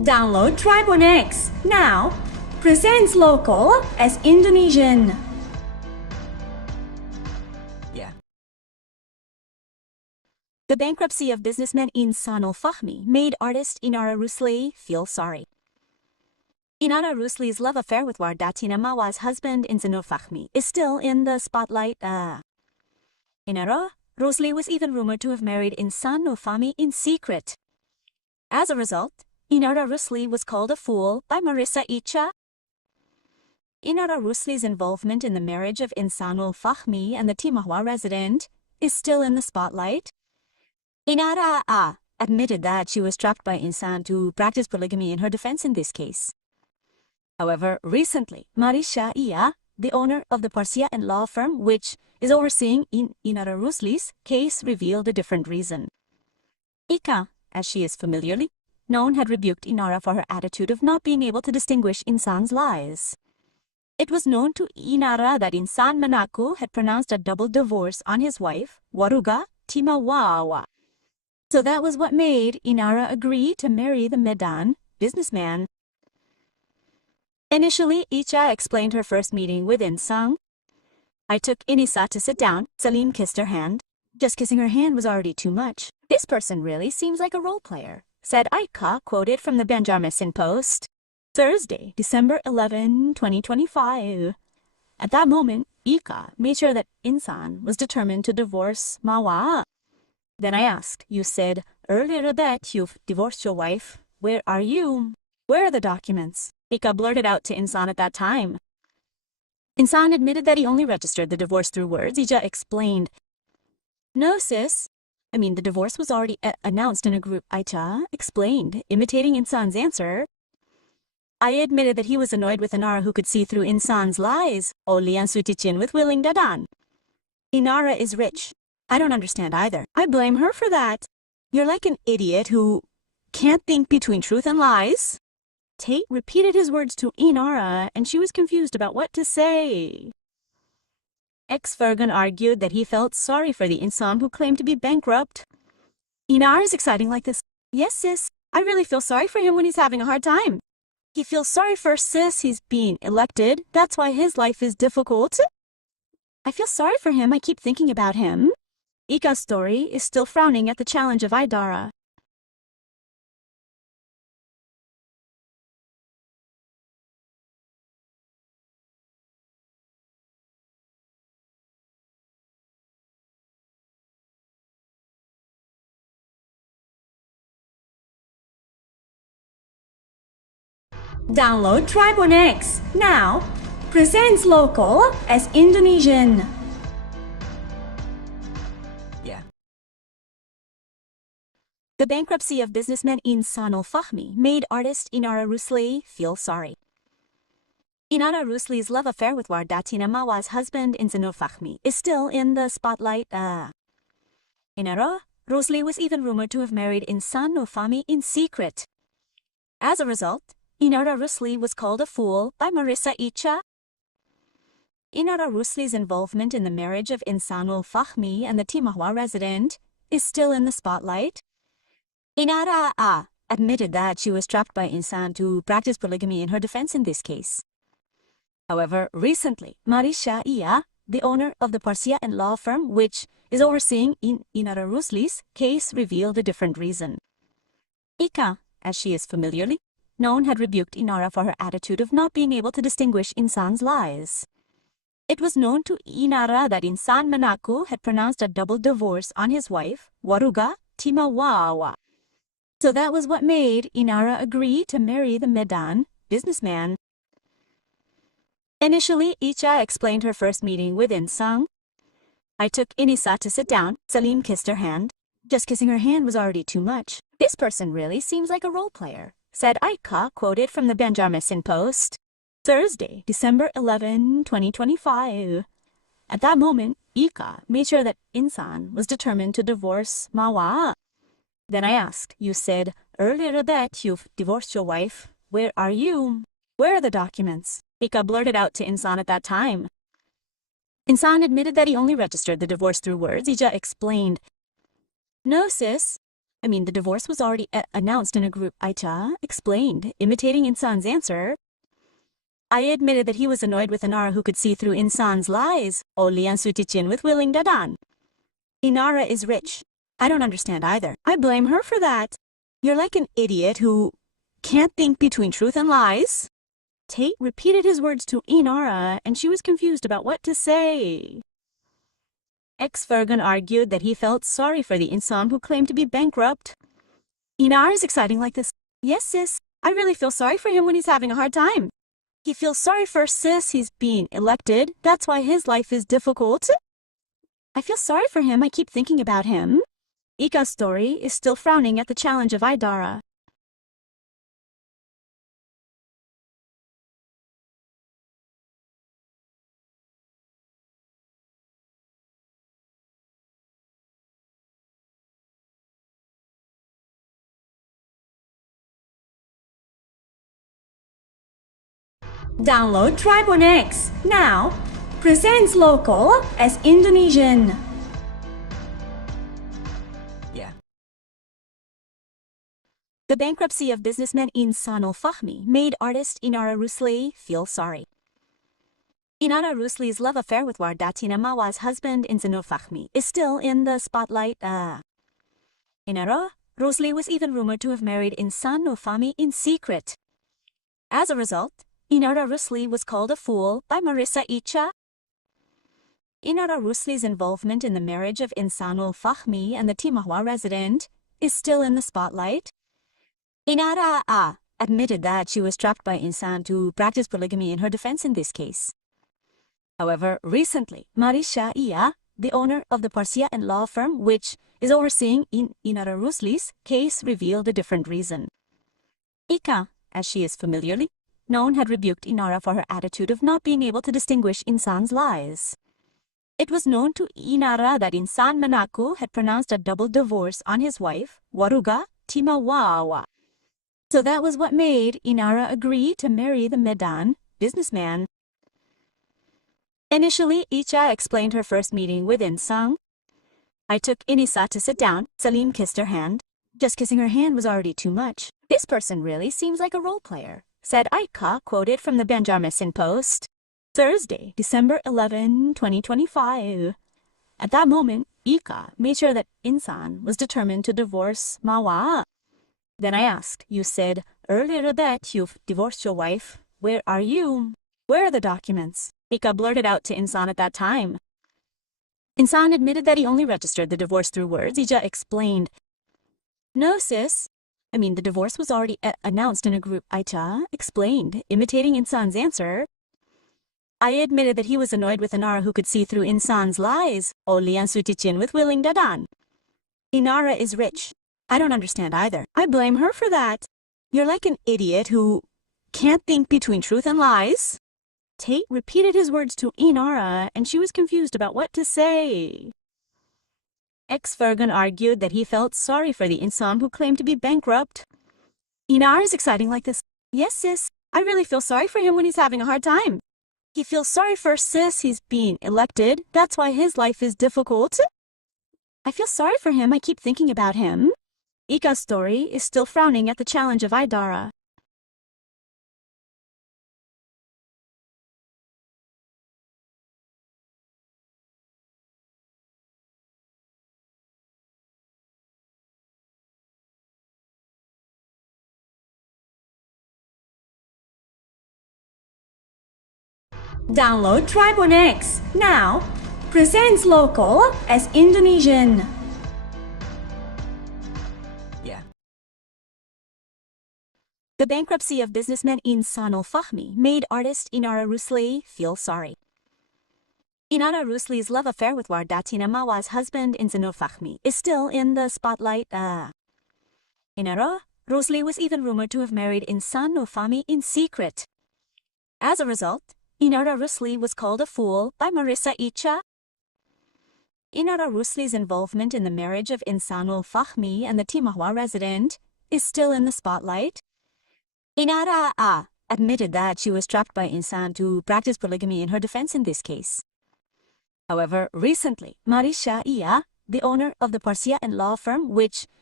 Download Tribun X now. Presents local as Indonesian. Yeah. The bankruptcy of businessman Insanul Fahmi made artist Inara Rusli feel sorry. Inara Rusli's love affair with Wardatina Mawa's husband Insan Fahmi is still in the spotlight. Inara Rusli was even rumored to have married Insan Fahmi in secret. As a result, Inara Rusli was called a fool by Marissya Icha. Inara Rusli's involvement in the marriage of Insanul Fahmi and the Timawa resident is still in the spotlight. Inara admitted that she was trapped by Insan to practice polygamy in her defense in this case. However, recently, Marissya Icha, the owner of the Persia Co law firm which is overseeing Inara Rusli's case, revealed a different reason. Icha, as she is familiarly known, had rebuked Inara for her attitude of not being able to distinguish Insan's lies. It was known to Inara that Insan mengaku had pronounced a double divorce on his wife, Wardatina Mawa. So that was what made Inara agree to marry the Medan businessman. Initially, Icha explained her first meeting with Insan. I took Inisa to sit down. Salim kissed her hand. Just kissing her hand was already too much. This person really seems like a role player, said Icha, quoted from the Banjarmasin Post. Thursday, December 11, 2025. At that moment, Icha made sure that Insan was determined to divorce Mawa. Then I asked, you said earlier that you've divorced your wife. Where are you? Where are the documents? Icha blurted out to Insan at that time. Insan admitted that he only registered the divorce through words. Icha explained, no sis, the divorce was already announced in a group. Icha explained, imitating Insan's answer. I admitted that he was annoyed with Inara who could see through Insan's lies. Oli ang sutichin with willing dadan. Inara is rich. I don't understand either. I blame her for that. You're like an idiot who can't think between truth and lies. Tate repeated his words to Inara, and she was confused about what to say. Virgoun argued that he felt sorry for the Insan who claimed to be bankrupt. Inara is exciting like this. Yes, sis. I really feel sorry for him when he's having a hard time. He feels sorry for sis. He's being elected. That's why his life is difficult. I feel sorry for him. I keep thinking about him. Icha's story is still frowning at the challenge of Idara. Download Tribun X now. Presents local as Indonesian. Yeah. The bankruptcy of businessman Insanul Fahmi made artist Inara Rusli feel sorry. Inara Rusli's love affair with Wardatina Mawa's husband Insan Fahmi is still in the spotlight. Inara Rusli was even rumored to have married Insan Fahmi in secret. As a result, Inara Rusli was called a fool by Marissya Icha. Inara Rusli's involvement in the marriage of Insanul Fahmi and the Timawa resident is still in the spotlight. Inara admitted that she was trapped by Insan to practice polygamy in her defense in this case. However, recently, Marissya Icha, the owner of the Persia Co law firm which is overseeing Inara Rusli's case, revealed a different reason. Icha, as she is familiarly known, had rebuked Inara for her attitude of not being able to distinguish Insan's lies. It was known to Inara that Insan mengaku had pronounced a double divorce on his wife, Wardatina Mawa. So that was what made Inara agree to marry the Medan businessman. Initially, Icha explained her first meeting with Insan. I took Inisa to sit down. Salim kissed her hand. Just kissing her hand was already too much. This person really seems like a role player, said Icha, quoted from the Banjarmasin Post. Thursday, December 11, 2025. At that moment, Icha made sure that Insan was determined to divorce Mawa. Then I asked, you said earlier that you've divorced your wife. Where are you? Where are the documents? Icha blurted out to Insan at that time. Insan admitted that he only registered the divorce through words. Icha explained, no sis, The divorce was already announced in a group. Icha explained, imitating Insan's answer. I admitted that he was annoyed with Inara who could see through Insan's lies. Oleh ang sutichin with willing dadan. Inara is rich. I don't understand either. I blame her for that. You're like an idiot who can't think between truth and lies. Tate repeated his words to Inara, and she was confused about what to say. Virgoun argued that he felt sorry for the Insan who claimed to be bankrupt. Inara is exciting like this. Yes, sis. I really feel sorry for him when he's having a hard time. He feels sorry for sis. He's being elected. That's why his life is difficult. I feel sorry for him. I keep thinking about him. Ika's story is still frowning at the challenge of Idara. Download Tribon X now. Presents local as Indonesian. Yeah. The bankruptcy of businessman Insanul Fahmi made artist Inara Rusli feel sorry. Inara Rusli's love affair with Wardatina Mawa's husband Insanul Fahmi is still in the spotlight. Inara Rusli was even rumored to have married Insanul Fahmi in secret. As a result, Inara Rusli was called a fool by Marissya Icha. Inara Rusli's involvement in the marriage of Insanul Fahmi and the Timahwa resident is still in the spotlight. Inara admitted that she was trapped by Insan to practice polygamy in her defense in this case. However, recently, Marissya Icha, the owner of the Persia Co law firm which is overseeing Inara Rusli's case, revealed a different reason. Icha, as she is familiarly known, had rebuked Inara for her attitude of not being able to distinguish Insan's lies. It was known to Inara that Insan mengaku had pronounced a double divorce on his wife, Wardatina Mawa. So that was what made Inara agree to marry the Medan businessman. Initially, Icha explained her first meeting with Insan. I took Inisa to sit down. Salim kissed her hand. Just kissing her hand was already too much. This person really seems like a role player, said Icha, quoted from the Banjarmasin Post. Thursday, December 11, 2025. At that moment, Icha made sure that Insan was determined to divorce Mawa. Then I asked, you said earlier that you've divorced your wife. Where are you? Where are the documents? Icha blurted out to Insan at that time. Insan admitted that he only registered the divorce through words. Icha explained, no, sis. The divorce was already announced in a group. Icha explained, imitating Insan's answer. I admitted that he was annoyed with Inara who could see through Insan's lies. Oleh ang sutichin with willing dadan. Inara is rich. I don't understand either. I blame her for that. You're like an idiot who can't think between truth and lies. Tate repeated his words to Inara, and she was confused about what to say. Virgoun argued that he felt sorry for the Insan who claimed to be bankrupt. Inara is exciting like this. Yes, sis. I really feel sorry for him when he's having a hard time. He feels sorry for sis. He's being elected. That's why his life is difficult. I feel sorry for him. I keep thinking about him. Ika's story is still frowning at the challenge of Idara. Download Tribon X now. Presents local as Indonesian. Yeah. The bankruptcy of businessman Insanul Fahmi made artist Inara Rusli feel sorry. Inara Rusli's love affair with Wardatina Mawa's husband Insanul Fahmi is still in the spotlight. Inara Rusli was even rumored to have married Insanul Fahmi in secret. As a result, Inara Rusli was called a fool by Marissya Icha. Inara Rusli's involvement in the marriage of Insanul Fahmi and the Timahwa resident is still in the spotlight. Inara admitted that she was trapped by Insan to practice polygamy in her defense in this case. However, recently, Marissya Icha, the owner of the Persia Co law firm which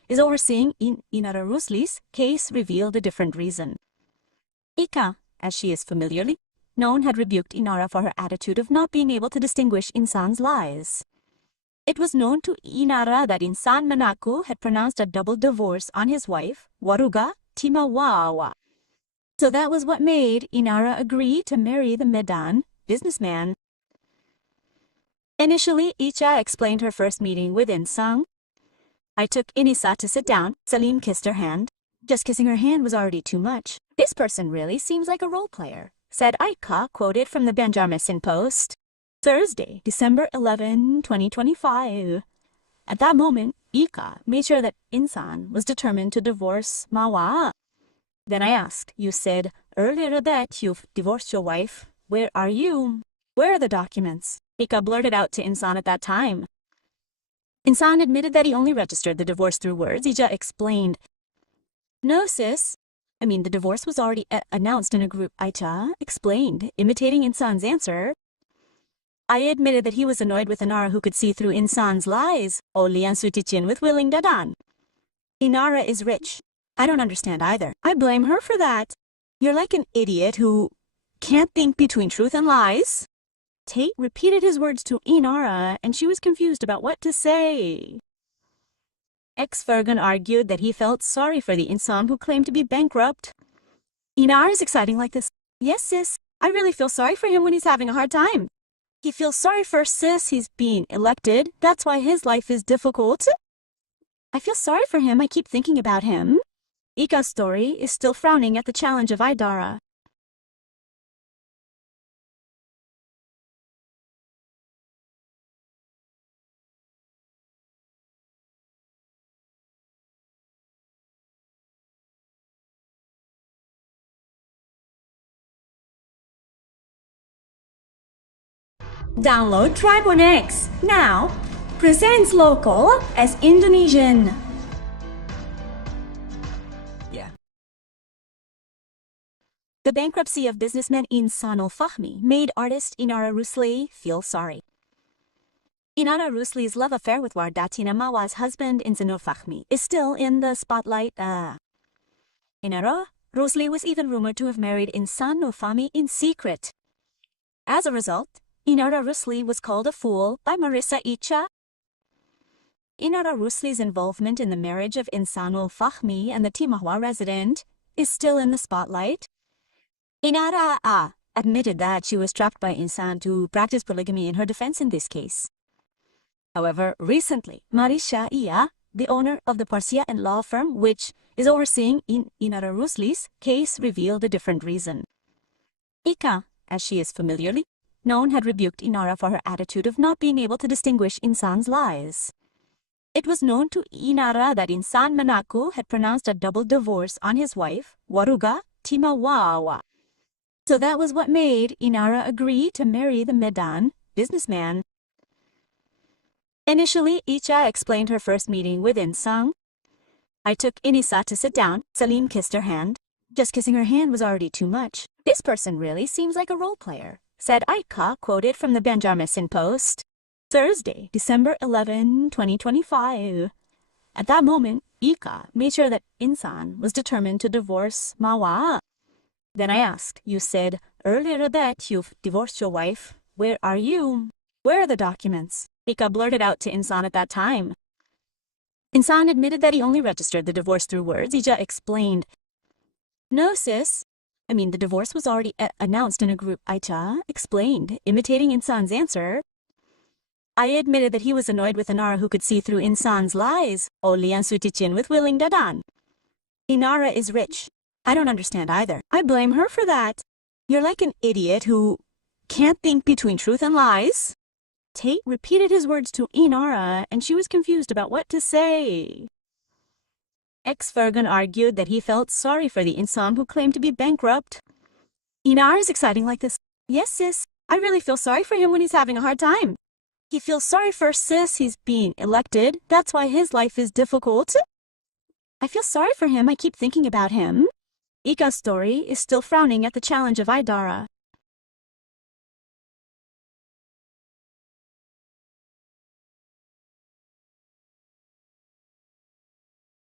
is overseeing Inara Rusli's case revealed a different reason. Icha, as she is familiarly known, had rebuked Inara for her attitude of not being able to distinguish Insan's lies. It was known to Inara that Insan mengaku had pronounced a double divorce on his wife, Wardatina Mawa. So that was what made Inara agree to marry the Medan businessman. Initially, Icha explained her first meeting with Insan. I took Inisa to sit down. Salim kissed her hand. Just kissing her hand was already too much. This person really seems like a role player, said Icha, quoted from the Banjarmasin Post. Thursday, December 11, 2025. At that moment, Icha made sure that Insan was determined to divorce Mawa. Then I asked, you said earlier that you've divorced your wife. Where are you? Where are the documents? Icha blurted out to Insan at that time. Insan admitted that he only registered the divorce through words. Icha explained, no sis, the divorce was already announced in a group. Icha explained, imitating Insan's answer. I admitted that he was annoyed with Inara who could see through Insan's lies. Oleh ang sutichin with willing dadan. Inara is rich. I don't understand either. I blame her for that. You're like an idiot who can't think between truth and lies. Tate repeated his words to Inara, and she was confused about what to say. Virgoun argued that he felt sorry for the Insan who claimed to be bankrupt. Inara is exciting like this. Yes, sis. I really feel sorry for him when he's having a hard time. He feels sorry for sis. He's being elected. That's why his life is difficult. I feel sorry for him. I keep thinking about him. Icha's story is still frowning at the challenge of Idara. Download Tribune X now. Presents local as Indonesian. Yeah. The bankruptcy of businessman Insanul Fahmi made artist Inara Rusli feel sorry. Inara Rusli's love affair with Wardatina Mawa's husband Insan Fahmi is still in the spotlight. Inara Rusli was even rumored to have married Insan Fahmi in secret. As a result, Inara Rusli was called a fool by Marissya Icha. Inara Rusli's involvement in the marriage of Insanul Fahmi and the Timahwa resident is still in the spotlight. Inara admitted that she was trapped by Insan to practice polygamy in her defense in this case. However, recently, Marissya Icha, the owner of the Persia Co law firm which is overseeing Inara Rusli's case, revealed a different reason. Icha, as she is familiarly known, had rebuked Inara for her attitude of not being able to distinguish Insan's lies. It was known to Inara that Insan mengaku had pronounced a double divorce on his wife, Wardatina Mawa. So that was what made Inara agree to marry the Medan businessman. Initially, Icha explained her first meeting with Insan. I took Inisa to sit down. Salim kissed her hand. Just kissing her hand was already too much. This person really seems like a role player, said Icha, quoted from the Banjarmasin Post. Thursday, December 11, 2025. At that moment, Icha made sure that Insan was determined to divorce Mawa. Then I asked, you said earlier that you've divorced your wife. Where are you? Where are the documents? Icha blurted out to Insan at that time. Insan admitted that he only registered the divorce through words. Icha explained, no sis, the divorce was already announced in a group. Icha explained, imitating Insan's answer. I admitted that he was annoyed with Inara who could see through Insan's lies. Oleh ang sutichin with willing dadan. Inara is rich. I don't understand either. I blame her for that. You're like an idiot who can't think between truth and lies. Tate repeated his words to Inara, and she was confused about what to say. Virgoun argued that he felt sorry for the Insan who claimed to be bankrupt. Inara is exciting like this. Yes, sis. I really feel sorry for him when he's having a hard time. He feels sorry for sis. He's being elected. That's why his life is difficult. I feel sorry for him. I keep thinking about him. Icha's story is still frowning at the challenge of Idara.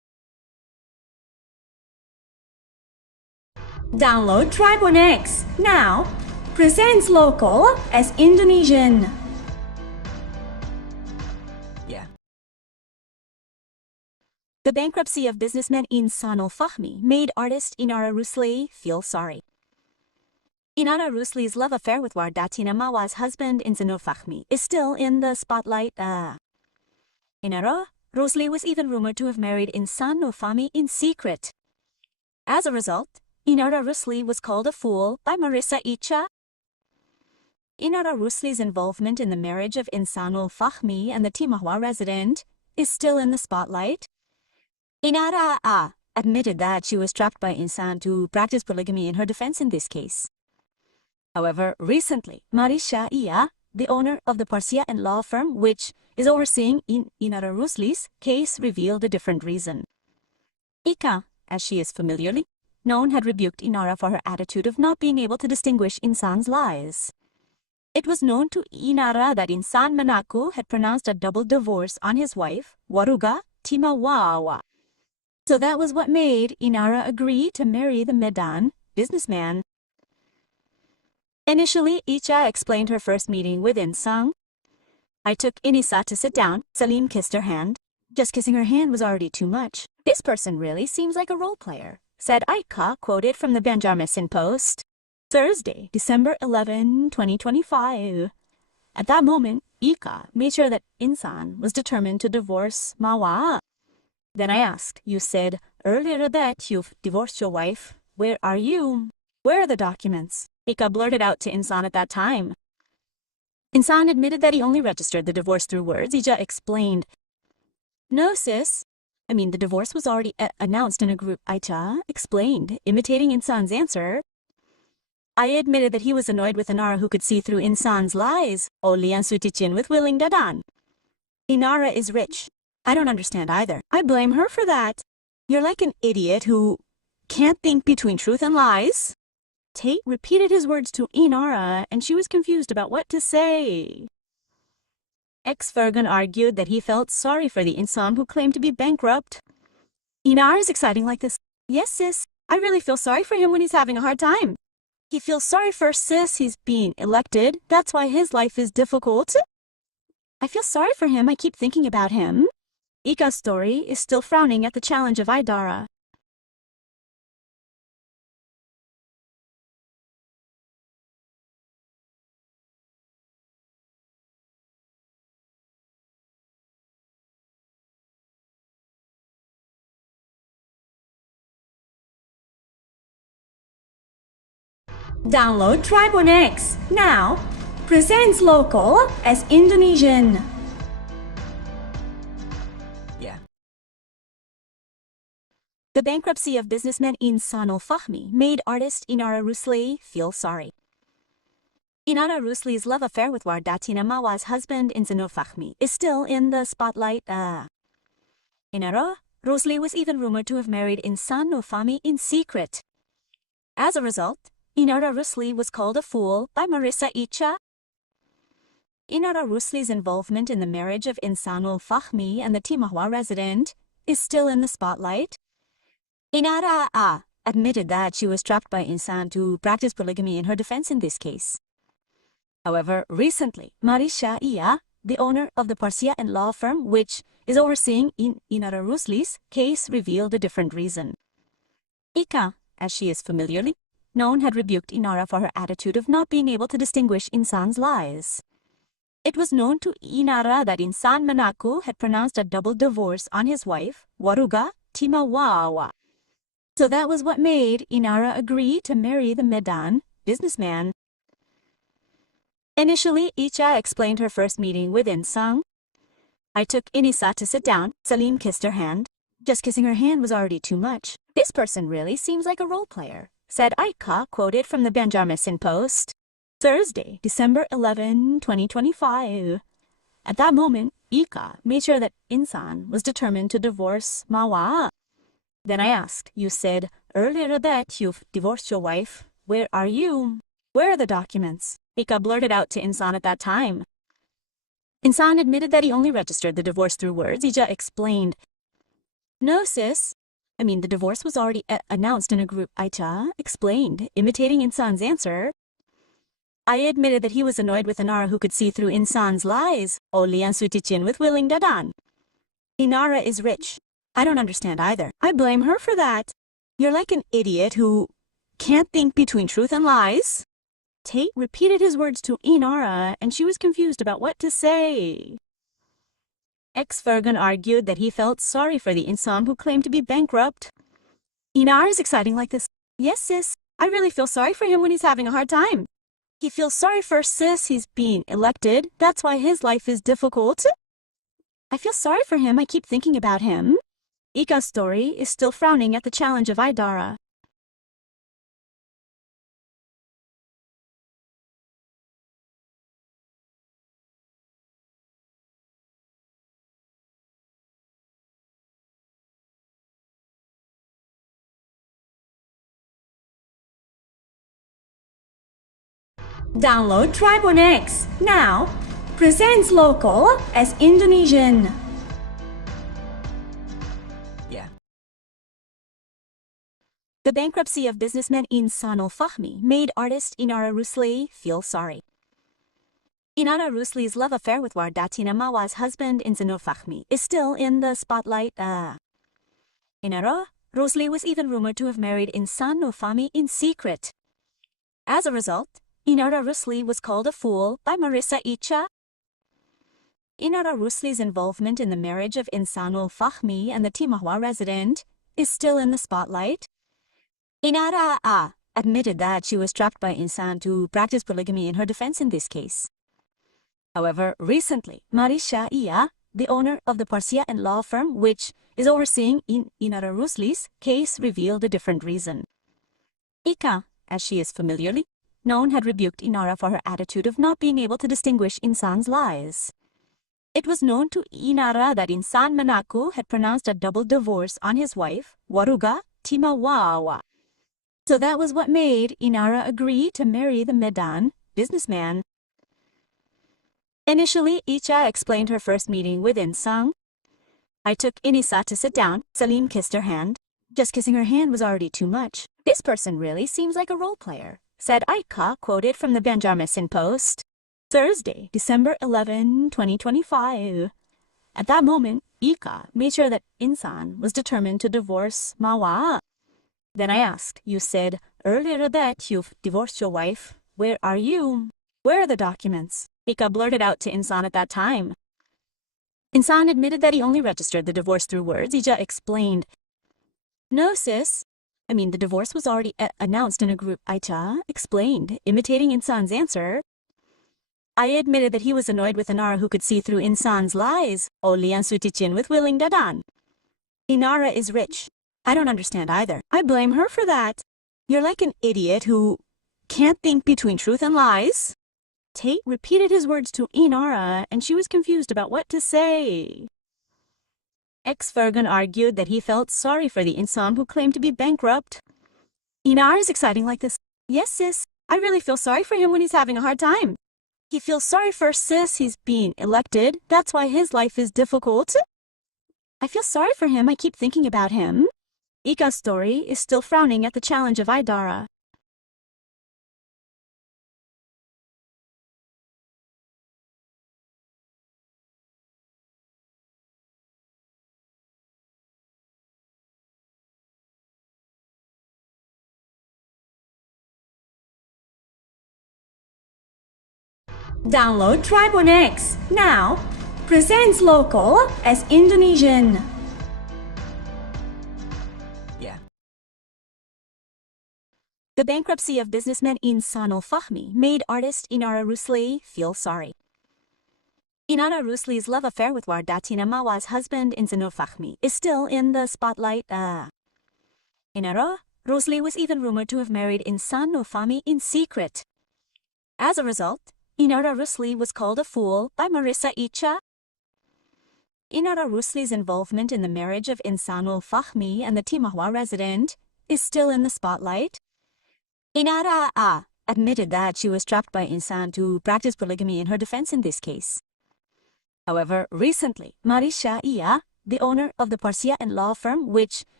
Download Tribun X now. Presents local as Indonesian. The bankruptcy of businessman Insanul Fahmi made artist Inara Rusli feel sorry. Inara Rusli's love affair with Wardatina Mawa's husband Insan Fahmi is still in the spotlight. Inara Rusli was even rumored to have married Insan Fahmi in secret. As a result, Inara Rusli was called a fool by Marissya Icha. Inara Rusli's involvement in the marriage of Insanul Fahmi and the Timawa resident is still in the spotlight. Inara admitted that she was trapped by Insan to practice polygamy in her defense in this case. However, recently, Marissya Icha, the owner of the Persia Co law firm which is overseeing Inara Rusli's case, revealed a different reason. Icha, as she is familiarly known, had rebuked Inara for her attitude of not being able to distinguish Insan's lies. It was known to Inara that Insan mengaku had pronounced a double divorce on his wife, Wardatina Mawa. So that was what made Inara agree to marry the Medan businessman. Initially, Icha explained her first meeting with Insan. I took Inisa to sit down. Salim kissed her hand. Just kissing her hand was already too much. This person really seems like a role player, said Icha, quoted from the Banjarmasin Post. Thursday, December 11, 2025. At that moment, Icha made sure that Insan was determined to divorce Mawa. Then I asked, you said earlier that you've divorced your wife. Where are you? Where are the documents? Icha blurted out to Insan at that time. Insan admitted that he only registered the divorce through words. Icha explained, no sis, the divorce was already announced in a group. Icha explained, imitating Insan's answer. I admitted that he was annoyed with Inara who could see through Insan's lies. Oli ang sutichin with willing dadan. Inara is rich. I don't understand either. I blame her for that. You're like an idiot who can't think between truth and lies. Tate repeated his words to Inara, and she was confused about what to say. Virgoun argued that he felt sorry for the Insan who claimed to be bankrupt. Inara is exciting like this. Yes, sis. I really feel sorry for him when he's having a hard time. He feels sorry for sis. He's being elected. That's why his life is difficult. I feel sorry for him. I keep thinking about him. Icha's story is still frowning at the challenge of Idara. Download Tribun X now. Presents local as Indonesian. The bankruptcy of businessman Insanul Fahmi made artist Inara Rusli feel sorry. Inara Rusli's love affair with Wardatina Mawa's husband Insan Fahmi is still in the spotlight. Inara Rusli was even rumored to have married Insan Fahmi in secret. As a result, Inara Rusli was called a fool by Marissya Icha. Inara Rusli's involvement in the marriage of Insanul Fahmi and the Timawa resident is still in the spotlight. Inara admitted that she was trapped by Insan to practice polygamy in her defense in this case. However, recently, Marissya Icha, the owner of the Persia Co law firm which is overseeing Inara Rusli's case, revealed a different reason. Icha, as she is familiarly known, had rebuked Inara for her attitude of not being able to distinguish Insan's lies. It was known to Inara that Insan mengaku had pronounced a double divorce on his wife, Wardatina Mawa. So that was what made Inara agree to marry the Medan businessman. Initially, Icha explained her first meeting with Insan. I took Inisa to sit down. Salim kissed her hand. Just kissing her hand was already too much. This person really seems like a role player, said Icha, quoted from the Banjarmasin Post. Thursday, December 11, 2025. At that moment, Icha made sure that Insan was determined to divorce Mawa. Then I asked, you said earlier that you've divorced your wife. Where are you? Where are the documents? Icha blurted out to Insan at that time. Insan admitted that he only registered the divorce through words. Icha explained, no sis, The divorce was already announced in a group. Icha explained, imitating Insan's answer. I admitted that he was annoyed with Inara who could see through Insan's lies. Oleh ang sutichin with willing dadan. Inara is rich. I don't understand either. I blame her for that. You're like an idiot who can't think between truth and lies. Tate repeated his words to Inara, and she was confused about what to say. Virgoun argued that he felt sorry for the Insan who claimed to be bankrupt. Inara is exciting like this. Yes, sis. I really feel sorry for him when he's having a hard time. He feels sorry for sis. He's being elected. That's why his life is difficult. I feel sorry for him. I keep thinking about him. Ika's story is still frowning at the challenge of Idara. Download Tribon X now. Presents local as Indonesian. Yeah. The bankruptcy of businessman Insanul Fahmi made artist Inara Rusli feel sorry. Inara Rusli's love affair with Wardatina Mawa's husband Insan Fahmi is still in the spotlight. Inara Rusli was even rumored to have married Insan Fahmi in secret. As a result, Inara Rusli was called a fool by Marissya Icha. Inara Rusli's involvement in the marriage of Insanul Fahmi and the Timawa resident is still in the spotlight. Inara admitted that she was trapped by Insan to practice polygamy in her defense in this case. However, recently, Marissya Icha, the owner of the Persia Co law firm which is overseeing Inara Rusli's case, revealed a different reason. Icha, as she is familiarly known, had rebuked Inara for her attitude of not being able to distinguish Insan's lies. It was known to Inara that Insan mengaku had pronounced a double divorce on his wife, Wardatina Mawa. So that was what made Inara agree to marry the Medan businessman. Initially, Icha explained her first meeting with Insan. I took Inisa to sit down. Salim kissed her hand. Just kissing her hand was already too much. This person really seems like a role player, said Icha, quoted from the Banjarmasin Post. Thursday, December 11, 2025. At that moment, Icha made sure that Insan was determined to divorce Mawa. Then I asked, you said earlier that you've divorced your wife. Where are you? Where are the documents? Icha blurted out to Insan at that time. Insan admitted that he only registered the divorce through words. Icha explained, no, sis. The divorce was already announced in a group. Icha explained, imitating Insan's answer. I admitted that he was annoyed with Inara who could see through Insan's lies. Oleh ang sutichin with willing dadan. Inara is rich. I don't understand either. I blame her for that. You're like an idiot who can't think between truth and lies. Tate repeated his words to Inara, and she was confused about what to say. Virgoun argued that he felt sorry for the Insan who claimed to be bankrupt. Inara is exciting like this. Yes, sis. I really feel sorry for him when he's having a hard time. He feels sorry for sis. He's being elected. That's why his life is difficult. I feel sorry for him. I keep thinking about him. Ika's story is still frowning at the challenge of Idara. Download Tribon X now. Presents local as Indonesian. Yeah. The bankruptcy of businessman Insanul Fahmi made artist Inara Rusli feel sorry. Inara Rusli's love affair with Wardatina Mawa's husband Insan Fahmi is still in the spotlight. Inara Rusli was even rumored to have married Insan Fahmi in secret. As a result, Inara Rusli was called a fool by Marissya Icha. Inara Rusli's involvement in the marriage of Insanul Fahmi and the Timawa resident is still in the spotlight. Inara admitted that she was trapped by Insan to practice polygamy in her defense in this case. However, recently, Marissya Icha, the owner of the Persia Co law firm which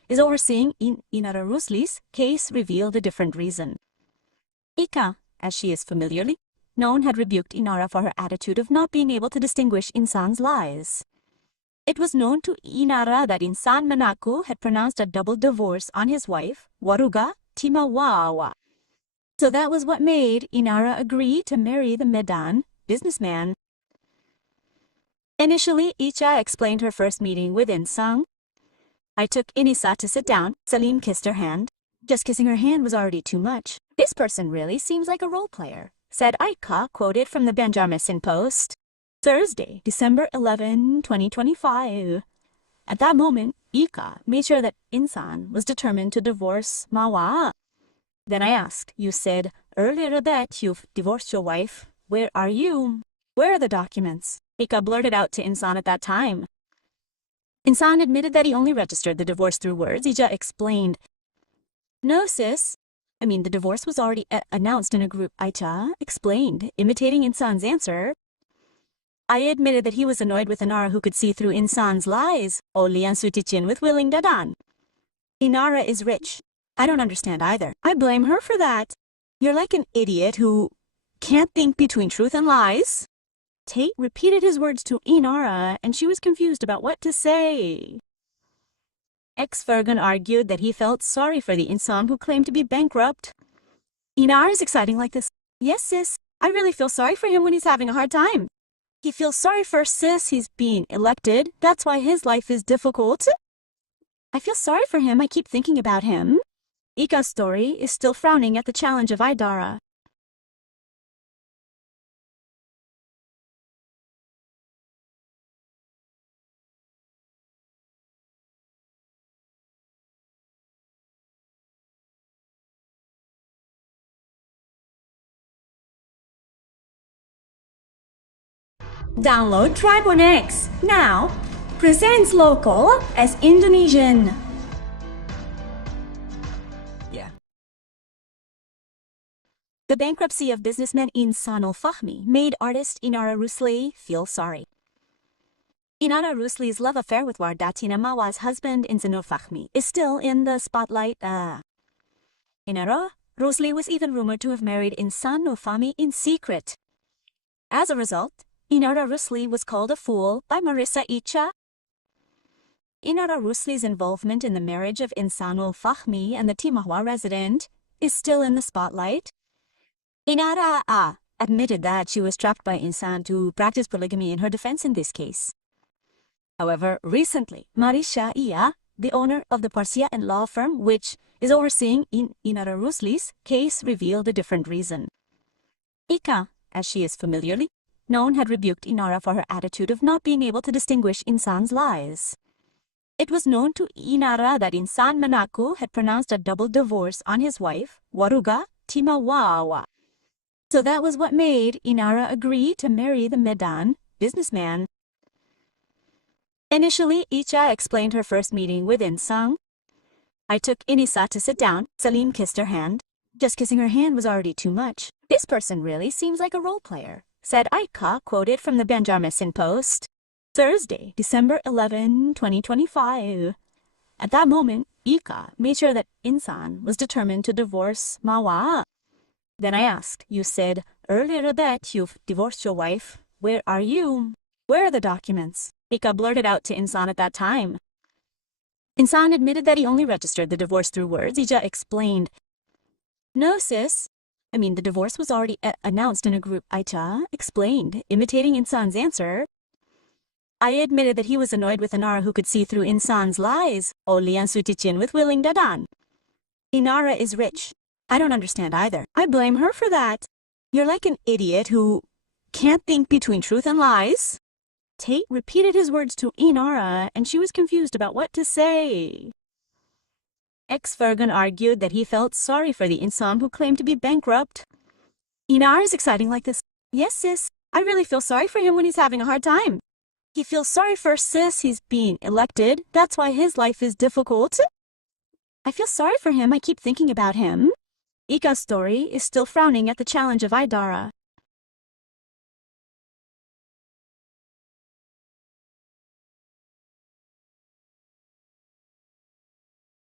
is overseeing Inara Rusli's case revealed a different reason. Icha, as she is familiarly known, had rebuked Inara for her attitude of not being able to distinguish Insan's lies. It was known to Inara that Insan mengaku had pronounced a double divorce on his wife, Wardatina Mawa. So that was what made Inara agree to marry the Medan businessman. Initially, Icha explained her first meeting with Insan. I took Inisa to sit down. Salim kissed her hand. Just kissing her hand was already too much. This person really seems like a role player, said Icha, quoted from the Banjarmasin Post. Thursday, December 11, 2025. At that moment, Icha made sure that Insan was determined to divorce Mawa. Then I asked, you said earlier that you've divorced your wife. Where are you? Where are the documents? Icha blurted out to Insan at that time. Insan admitted that he only registered the divorce through words. Icha explained, no sis, the divorce was already announced in a group. Icha explained, imitating Insan's answer. I admitted that he was annoyed with Inara who could see through Insan's lies. Oleh with willing dadan. Inara is rich. I don't understand either. I blame her for that. You're like an idiot who can't think between truth and lies. Tate repeated his words to Inara, and she was confused about what to say. Virgoun argued that he felt sorry for the Insan who claimed to be bankrupt. Inara is exciting like this. Yes, sis. I really feel sorry for him when he's having a hard time. He feels sorry for sis. He's being elected. That's why his life is difficult. I feel sorry for him. I keep thinking about him. Icha's story is still frowning at the challenge of Idara. Download Tribune X now. Presents local as Indonesian. Yeah. The bankruptcy of businessman Insanul Fahmi made artist Inara Rusli feel sorry. Inara Rusli's love affair with Wardatina Mawa's husband Insanul Fahmi is still in the spotlight. Inara Rusli was even rumored to have married Insanul Fahmi in secret. As a result, Inara Rusli was called a fool by Marissya Icha. Inara Rusli's involvement in the marriage of Insanul Fahmi and the Timahwa resident is still in the spotlight. Inara admitted that she was trapped by Insan to practice polygamy in her defense in this case. However, recently, Marissya Icha, the owner of the Persia Co law firm which is overseeing Inara Rusli's case, revealed a different reason. Icha, as she is familiarly known, had rebuked Inara for her attitude of not being able to distinguish Insan's lies. It was known to Inara that Insan mengaku had pronounced a double divorce on his wife, Wardatina Mawa. So that was what made Inara agree to marry the Medan businessman. Initially, Icha explained her first meeting with Insan. I took Inisa to sit down. Salim kissed her hand. Just kissing her hand was already too much. This person really seems like a role player, said Icha, quoted from the Banjarmasin Post. Thursday, December 11, 2025. At that moment, Icha made sure that Insan was determined to divorce Mawa. Then I asked, you said earlier that you've divorced your wife. Where are you? Where are the documents? Icha blurted out to Insan at that time. Insan admitted that he only registered the divorce through words. Icha explained, no sis, the divorce was already announced in a group. Icha explained, imitating Insan's answer. I admitted that he was annoyed with Inara who could see through Insan's lies. Oleh with willing dadan. Inara is rich. I don't understand either. I blame her for that. You're like an idiot who can't think between truth and lies. Tate repeated his words to Inara, and she was confused about what to say. Virgoun argued that he felt sorry for the Insan who claimed to be bankrupt. Inara is exciting like this. Yes, sis. I really feel sorry for him when he's having a hard time. He feels sorry for sis. He's being elected. That's why his life is difficult. I feel sorry for him. I keep thinking about him. Icha's story is still frowning at the challenge of Idara.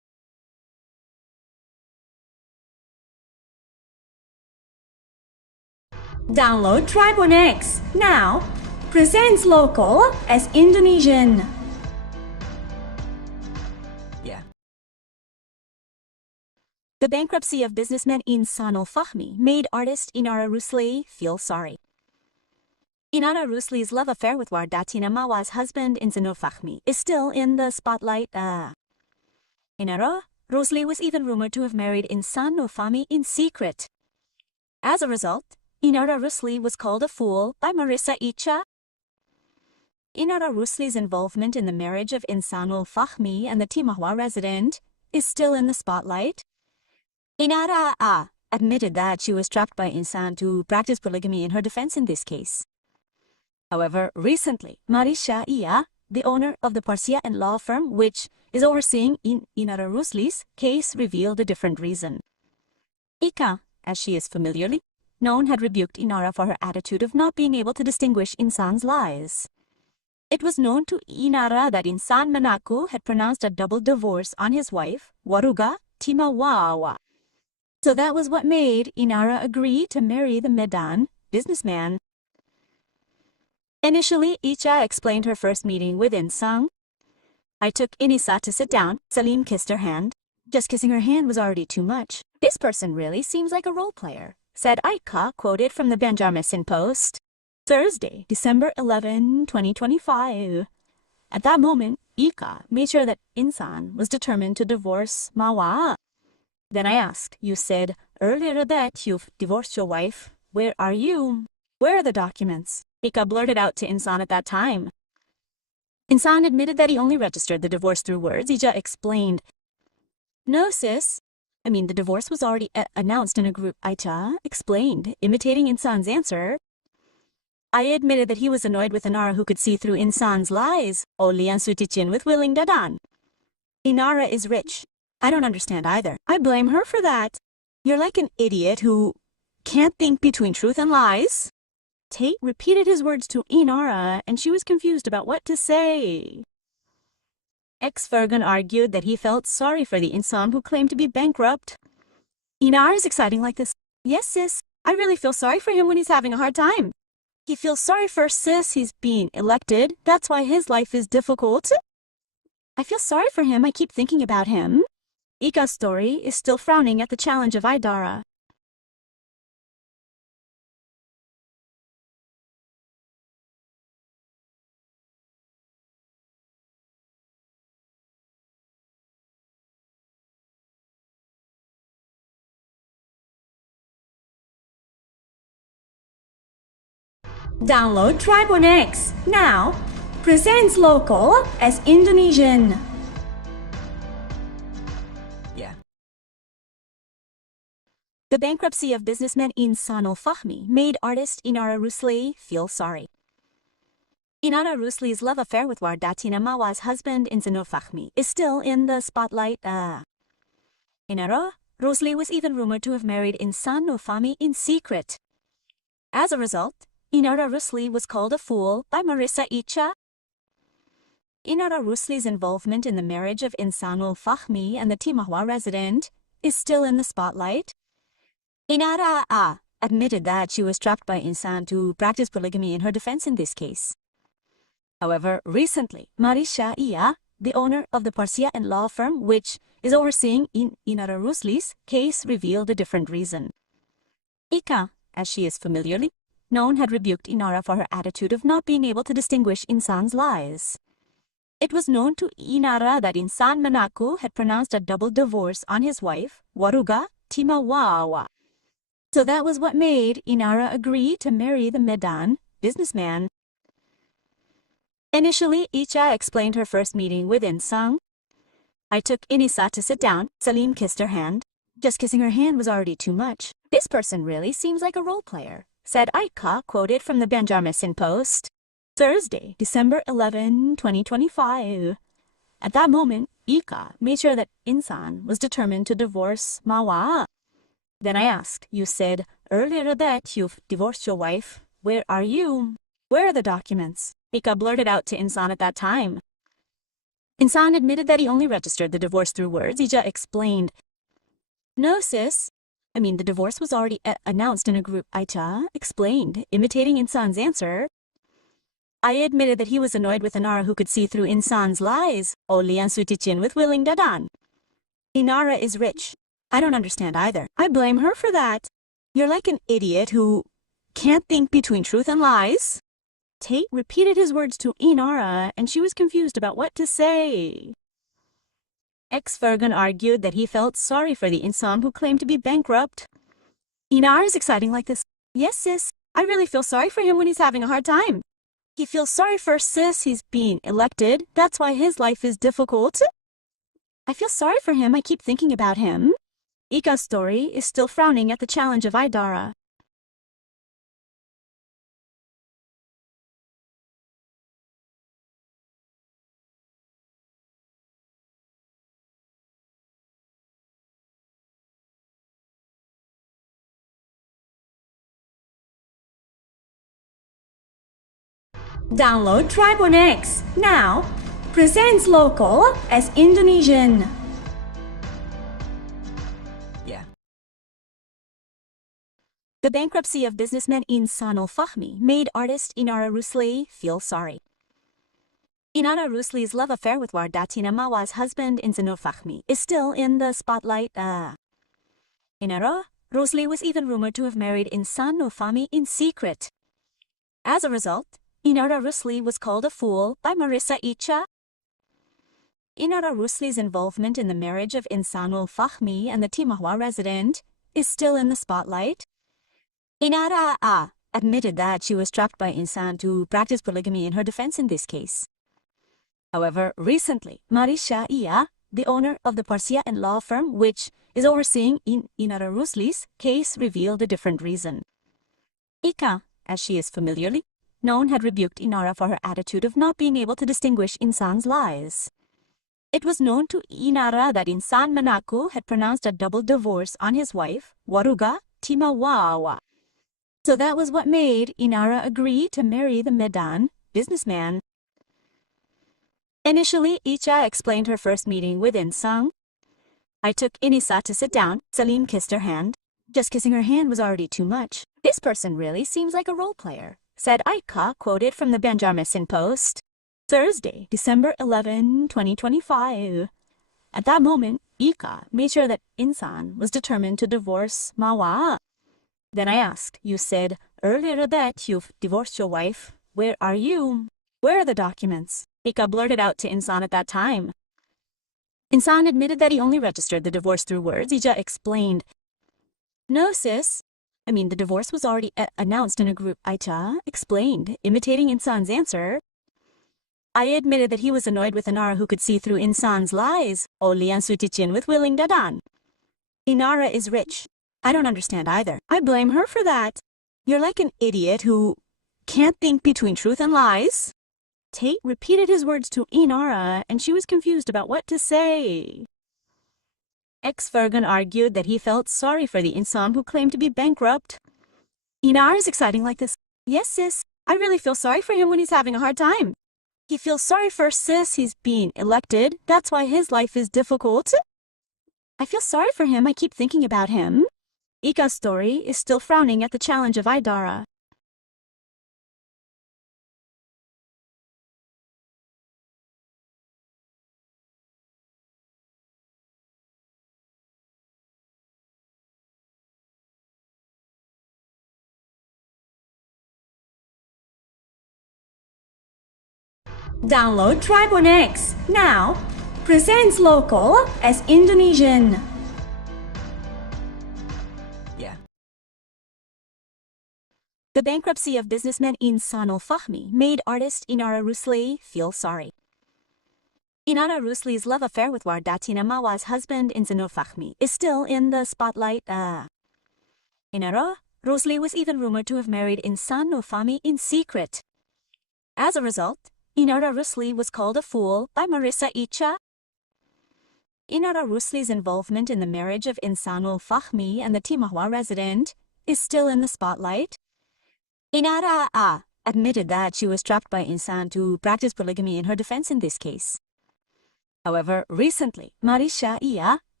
Download Tribun X now. Presents local as Indonesian. Yeah. The bankruptcy of businessman Insanul Fahmi made artist Inara Rusli feel sorry. Inara Rusli's love affair with Wardatina Mawa's husband Insanul Fahmi is still in the spotlight. Inara Rusli was even rumored to have married Insanul Fahmi in secret. As a result, Inara Rusli was called a fool by Marissya Icha. Inara Rusli's involvement in the marriage of Insanul Fahmi and the Mawa resident is still in the spotlight. Inara admitted that she was trapped by Insan to practice polygamy in her defense in this case. However, recently, Marissya Icha, the owner of the Persia Co law firm which is overseeing Inara Rusli's case, revealed a different reason. Icha, as she is familiarly known, had rebuked Inara for her attitude of not being able to distinguish Insan's lies. It was known to Inara that Insan mengaku had pronounced a double divorce on his wife, Wardatina Mawa. So that was what made Inara agree to marry the Medan businessman. Initially, Icha explained her first meeting with Insan. I took Inisa to sit down. Salim kissed her hand. Just kissing her hand was already too much. This person really seems like a role player, said Icha, quoted from the Banjarmasin Post. Thursday, December 11, 2025. At that moment, Icha made sure that Insan was determined to divorce Mawa. Then I asked, you said earlier that you've divorced your wife. Where are you? Where are the documents? Icha blurted out to Insan at that time. Insan admitted that he only registered the divorce through words. Icha explained, no sis, the divorce was already announced in a group. Icha explained, imitating Insan's answer. I admitted that he was annoyed with Inara who could see through Insan's lies. Only ang sutichin with willing dadan. Inara is rich. I don't understand either. I blame her for that. You're like an idiot who can't think between truth and lies. Tate repeated his words to Inara, and she was confused about what to say. Virgoun argued that he felt sorry for the Insan who claimed to be bankrupt. Inara is exciting like this. Yes, sis. I really feel sorry for him when he's having a hard time. He feels sorry for sis. He's being elected. That's why his life is difficult. I feel sorry for him. I keep thinking about him. Icha's story is still frowning at the challenge of Idara. Download Tribun X now. Presents local as Indonesian. Yeah. The bankruptcy of businessman Insanul Fahmi made artist Inara Rusli feel sorry. Inara Rusli's love affair with Wardatina Mawa's husband Insanul Fahmi is still in the spotlight. Inara Rusli was even rumored to have married Insanul Fahmi in secret. As a result, Inara Rusli was called a fool by Marissya Icha. Inara Rusli's involvement in the marriage of Insanul Fahmi and the Mawa resident is still in the spotlight. Inara admitted that she was trapped by Insan to practice polygamy in her defense in this case. However, recently, Marissya Icha, the owner of the Persia Co law firm which is overseeing Inara Rusli's case, revealed a different reason. Icha, as she is familiarly known, had rebuked Inara for her attitude of not being able to distinguish Insan's lies. It was known to Inara that Insan mengaku had pronounced a double divorce on his wife, Wardatina Mawa. So that was what made Inara agree to marry the Medan businessman. Initially, Icha explained her first meeting with Insan. I took Inisa to sit down. Salim kissed her hand. Just kissing her hand was already too much. This person really seems like a role player, said Icha, quoted from the Banjarmasin Post. Thursday, December 11, 2025. At that moment, Icha made sure that Insan was determined to divorce Mawa. Then I asked, you said earlier that you've divorced your wife. Where are you? Where are the documents? Icha blurted out to Insan at that time. Insan admitted that he only registered the divorce through words. Icha explained, no sis, The divorce was already announced in a group. Icha explained, imitating Insan's answer. I admitted that he was annoyed with Inara who could see through Insan's lies. Oleh ang sutichin with willing dadan. Inara is rich. I don't understand either. I blame her for that. You're like an idiot who can't think between truth and lies. Tate repeated his words to Inara, and she was confused about what to say. Virgoun argued that he felt sorry for the Insan who claimed to be bankrupt. Inara is exciting like this. Yes, sis. I really feel sorry for him when he's having a hard time. He feels sorry for sis. He's being elected. That's why his life is difficult. I feel sorry for him. I keep thinking about him. Ika's story is still frowning at the challenge of Idara. Download Tribon X now. Presents local as Indonesian. The bankruptcy of businessman Insanul Fahmi made artist Inara Rusli feel sorry. Inara Rusli's love affair with Wardatina Mawa's husband Insan Fahmi is still in the spotlight. Inara Rusli was even rumored to have married Insan Fahmi in secret. As a result, Inara Rusli was called a fool by Marissya Icha. Inara Rusli's involvement in the marriage of Insanul Fahmi and the Timahwa resident is still in the spotlight. Inara admitted that she was trapped by Insan to practice polygamy in her defense in this case. However, recently, Marissya Icha, the owner of the Persia Co law firm which is overseeing Inara Rusli's case, revealed a different reason. Icha, as she is familiarly known, had rebuked Inara for her attitude of not being able to distinguish Insan's lies. It was known to Inara that Insan mengaku had pronounced a double divorce on his wife, Wardatina Mawa. So that was what made Inara agree to marry the Medan businessman. Initially, Icha explained her first meeting with Insan. I took Inisa to sit down. Salim kissed her hand. Just kissing her hand was already too much. This person really seems like a role player, said Icha, quoted from the Banjarmasin Post. Thursday, December 11, 2025. At that moment, Icha made sure that Insan was determined to divorce Mawa. Then I asked, you said earlier that you've divorced your wife. Where are you? Where are the documents? Icha blurted out to Insan at that time. Insan admitted that he only registered the divorce through words. Icha explained. No, sis. The divorce was already announced in a group. Icha explained, imitating Insan's answer. I admitted that he was annoyed with Inara who could see through Insan's lies. Oleh ang sutichin with willing dadan. Inara is rich. I don't understand either. I blame her for that. You're like an idiot who can't think between truth and lies. Tate repeated his words to Inara, and she was confused about what to say. Virgoun argued that he felt sorry for the Insan who claimed to be bankrupt. Inara is exciting like this. Yes, sis. I really feel sorry for him when he's having a hard time. He feels sorry for sis. He's being elected. That's why his life is difficult. I feel sorry for him. I keep thinking about him. Ika's story is still frowning at the challenge of Idara. Download Tribon X now. Presents local as Indonesian. The bankruptcy of businessman Insanul Fahmi made artist Inara Rusli feel sorry. Inara Rusli's love affair with Wardatina Mawa's husband Insan Fahmi is still in the spotlight. Inara Rusli was even rumored to have married Insan Fahmi in secret. As a result, Inara Rusli was called a fool by Marissya Icha. Inara Rusli's involvement in the marriage of Insanul Fahmi and the Timahwa resident is still in the spotlight. Inara admitted that she was trapped by Insan to practice polygamy in her defense in this case. However, recently, Marissya Icha,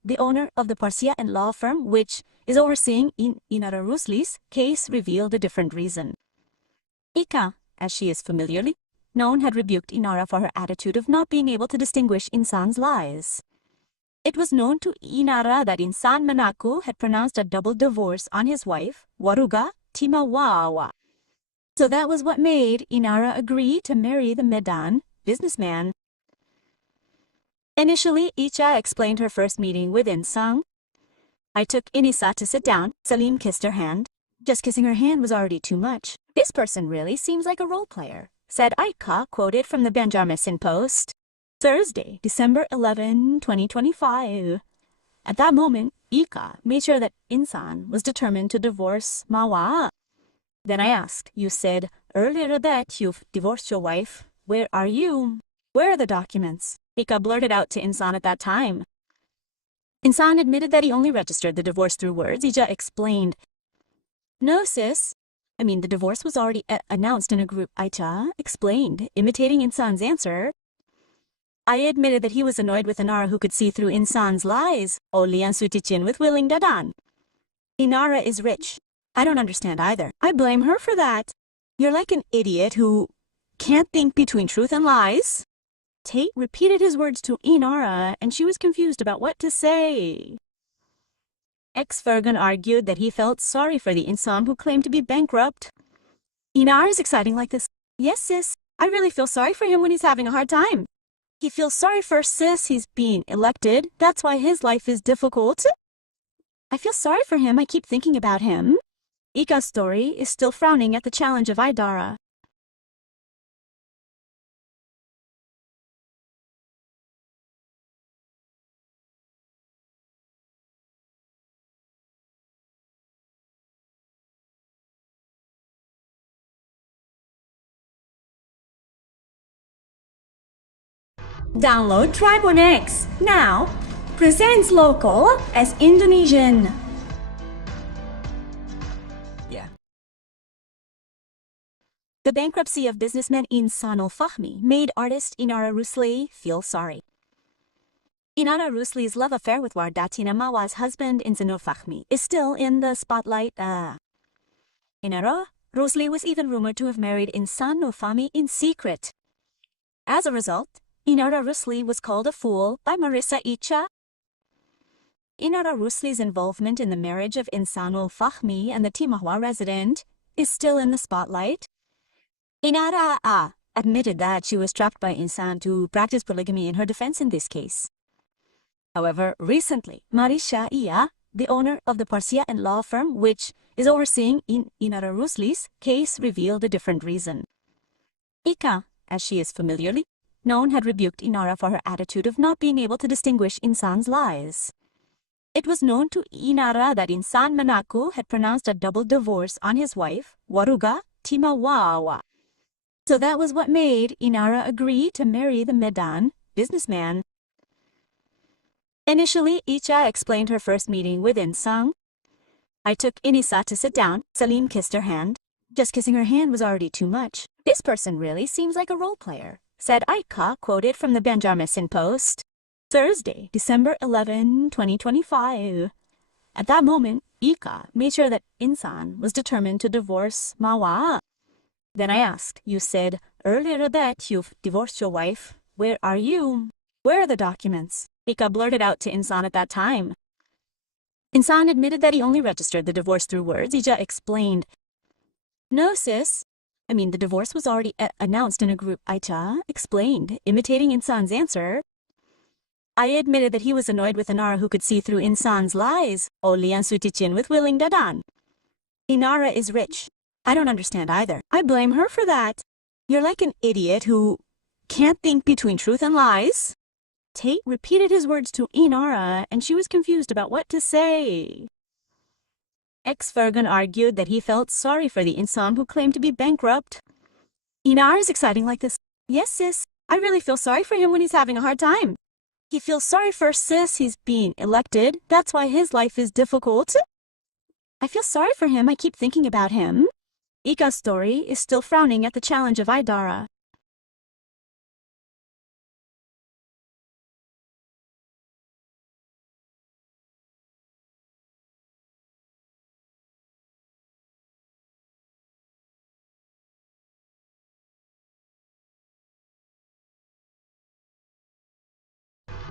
the owner of the Persia law firm which is overseeing Inara Rusli's case, revealed a different reason. Icha, as she is familiarly known, had rebuked Inara for her attitude of not being able to distinguish Insan's lies. It was known to Inara that Insan mengaku had pronounced a double divorce on his wife, Wardatina Mawa. So that was what made Inara agree to marry the Medan businessman. Initially, Icha explained her first meeting with Insan. I took Inisa to sit down. Salim kissed her hand. Just kissing her hand was already too much. This person really seems like a role player, said Icha, quoted from the Banjarmasin Post. Thursday, December 11, 2025. At that moment, Icha made sure that Insan was determined to divorce Mawa. Then I asked, you said earlier that you've divorced your wife. Where are you? Where are the documents? Icha blurted out to Insan at that time. Insan admitted that he only registered the divorce through words. Icha explained, no sis, the divorce was already announced in a group. Icha explained, imitating Insan's answer. I admitted that he was annoyed with Inara who could see through Insan's lies. Oleh ang sutichin with willing dadan. Inara is rich. I don't understand either. I blame her for that. You're like an idiot who can't think between truth and lies. Tate repeated his words to Inara, and she was confused about what to say. Virgoun argued that he felt sorry for the Insan who claimed to be bankrupt. Inara is exciting like this. Yes, sis. I really feel sorry for him when he's having a hard time. He feels sorry for sis. He's being elected. That's why his life is difficult. I feel sorry for him. I keep thinking about him. Icha's story is still frowning at the challenge of Idara. Download Tribon X now. Presents local as Indonesian. Yeah. The bankruptcy of businessman Insanul Fahmi made artist Inara Rusli feel sorry. Inara Rusli's love affair with Wardatina Mawa's husband Insanul Fahmi is still in the spotlight. Inara Rusli was even rumored to have married Insanul Fahmi in secret. As a result, Inara Rusli was called a fool by Marissya Icha. Inara Rusli's involvement in the marriage of Insanul Fahmi and the Timahwa resident is still in the spotlight. Inara admitted that she was trapped by Insan to practice polygamy in her defense in this case. However, recently, Marissya Icha, the owner of the Persia law firm which is overseeing Inara Rusli's case, revealed a different reason. Icha, as she is familiarly known, had rebuked Inara for her attitude of not being able to distinguish Insan's lies. It was known to Inara that Insan mengaku had pronounced a double divorce on his wife, Wardatina Mawa. So that was what made Inara agree to marry the Medan businessman. Initially, Icha explained her first meeting with Insan. I took Inisa to sit down. Salim kissed her hand. Just kissing her hand was already too much. This person really seems like a role player, said Icha, quoted from the Banjarmasin Post. Thursday, December 11, 2025. At that moment, Icha made sure that Insan was determined to divorce Mawa. Then I asked, you said earlier that you've divorced your wife. Where are you? Where are the documents? Icha blurted out to Insan at that time. Insan admitted that he only registered the divorce through words. Icha explained, no sis, the divorce was already announced in a group. Icha explained, imitating Insan's answer. I admitted that he was annoyed with Inara who could see through Insan's lies. Oleh ang sutichin with willing dadan. Inara is rich. I don't understand either. I blame her for that. You're like an idiot who can't think between truth and lies. Tate repeated his words to Inara, and she was confused about what to say. Virgoun argued that he felt sorry for the Insan who claimed to be bankrupt. Inara is exciting like this. Yes, sis. I really feel sorry for him when he's having a hard time. He feels sorry for sis. He's being elected. That's why his life is difficult. I feel sorry for him. I keep thinking about him. Icha's story is still frowning at the challenge of Idara.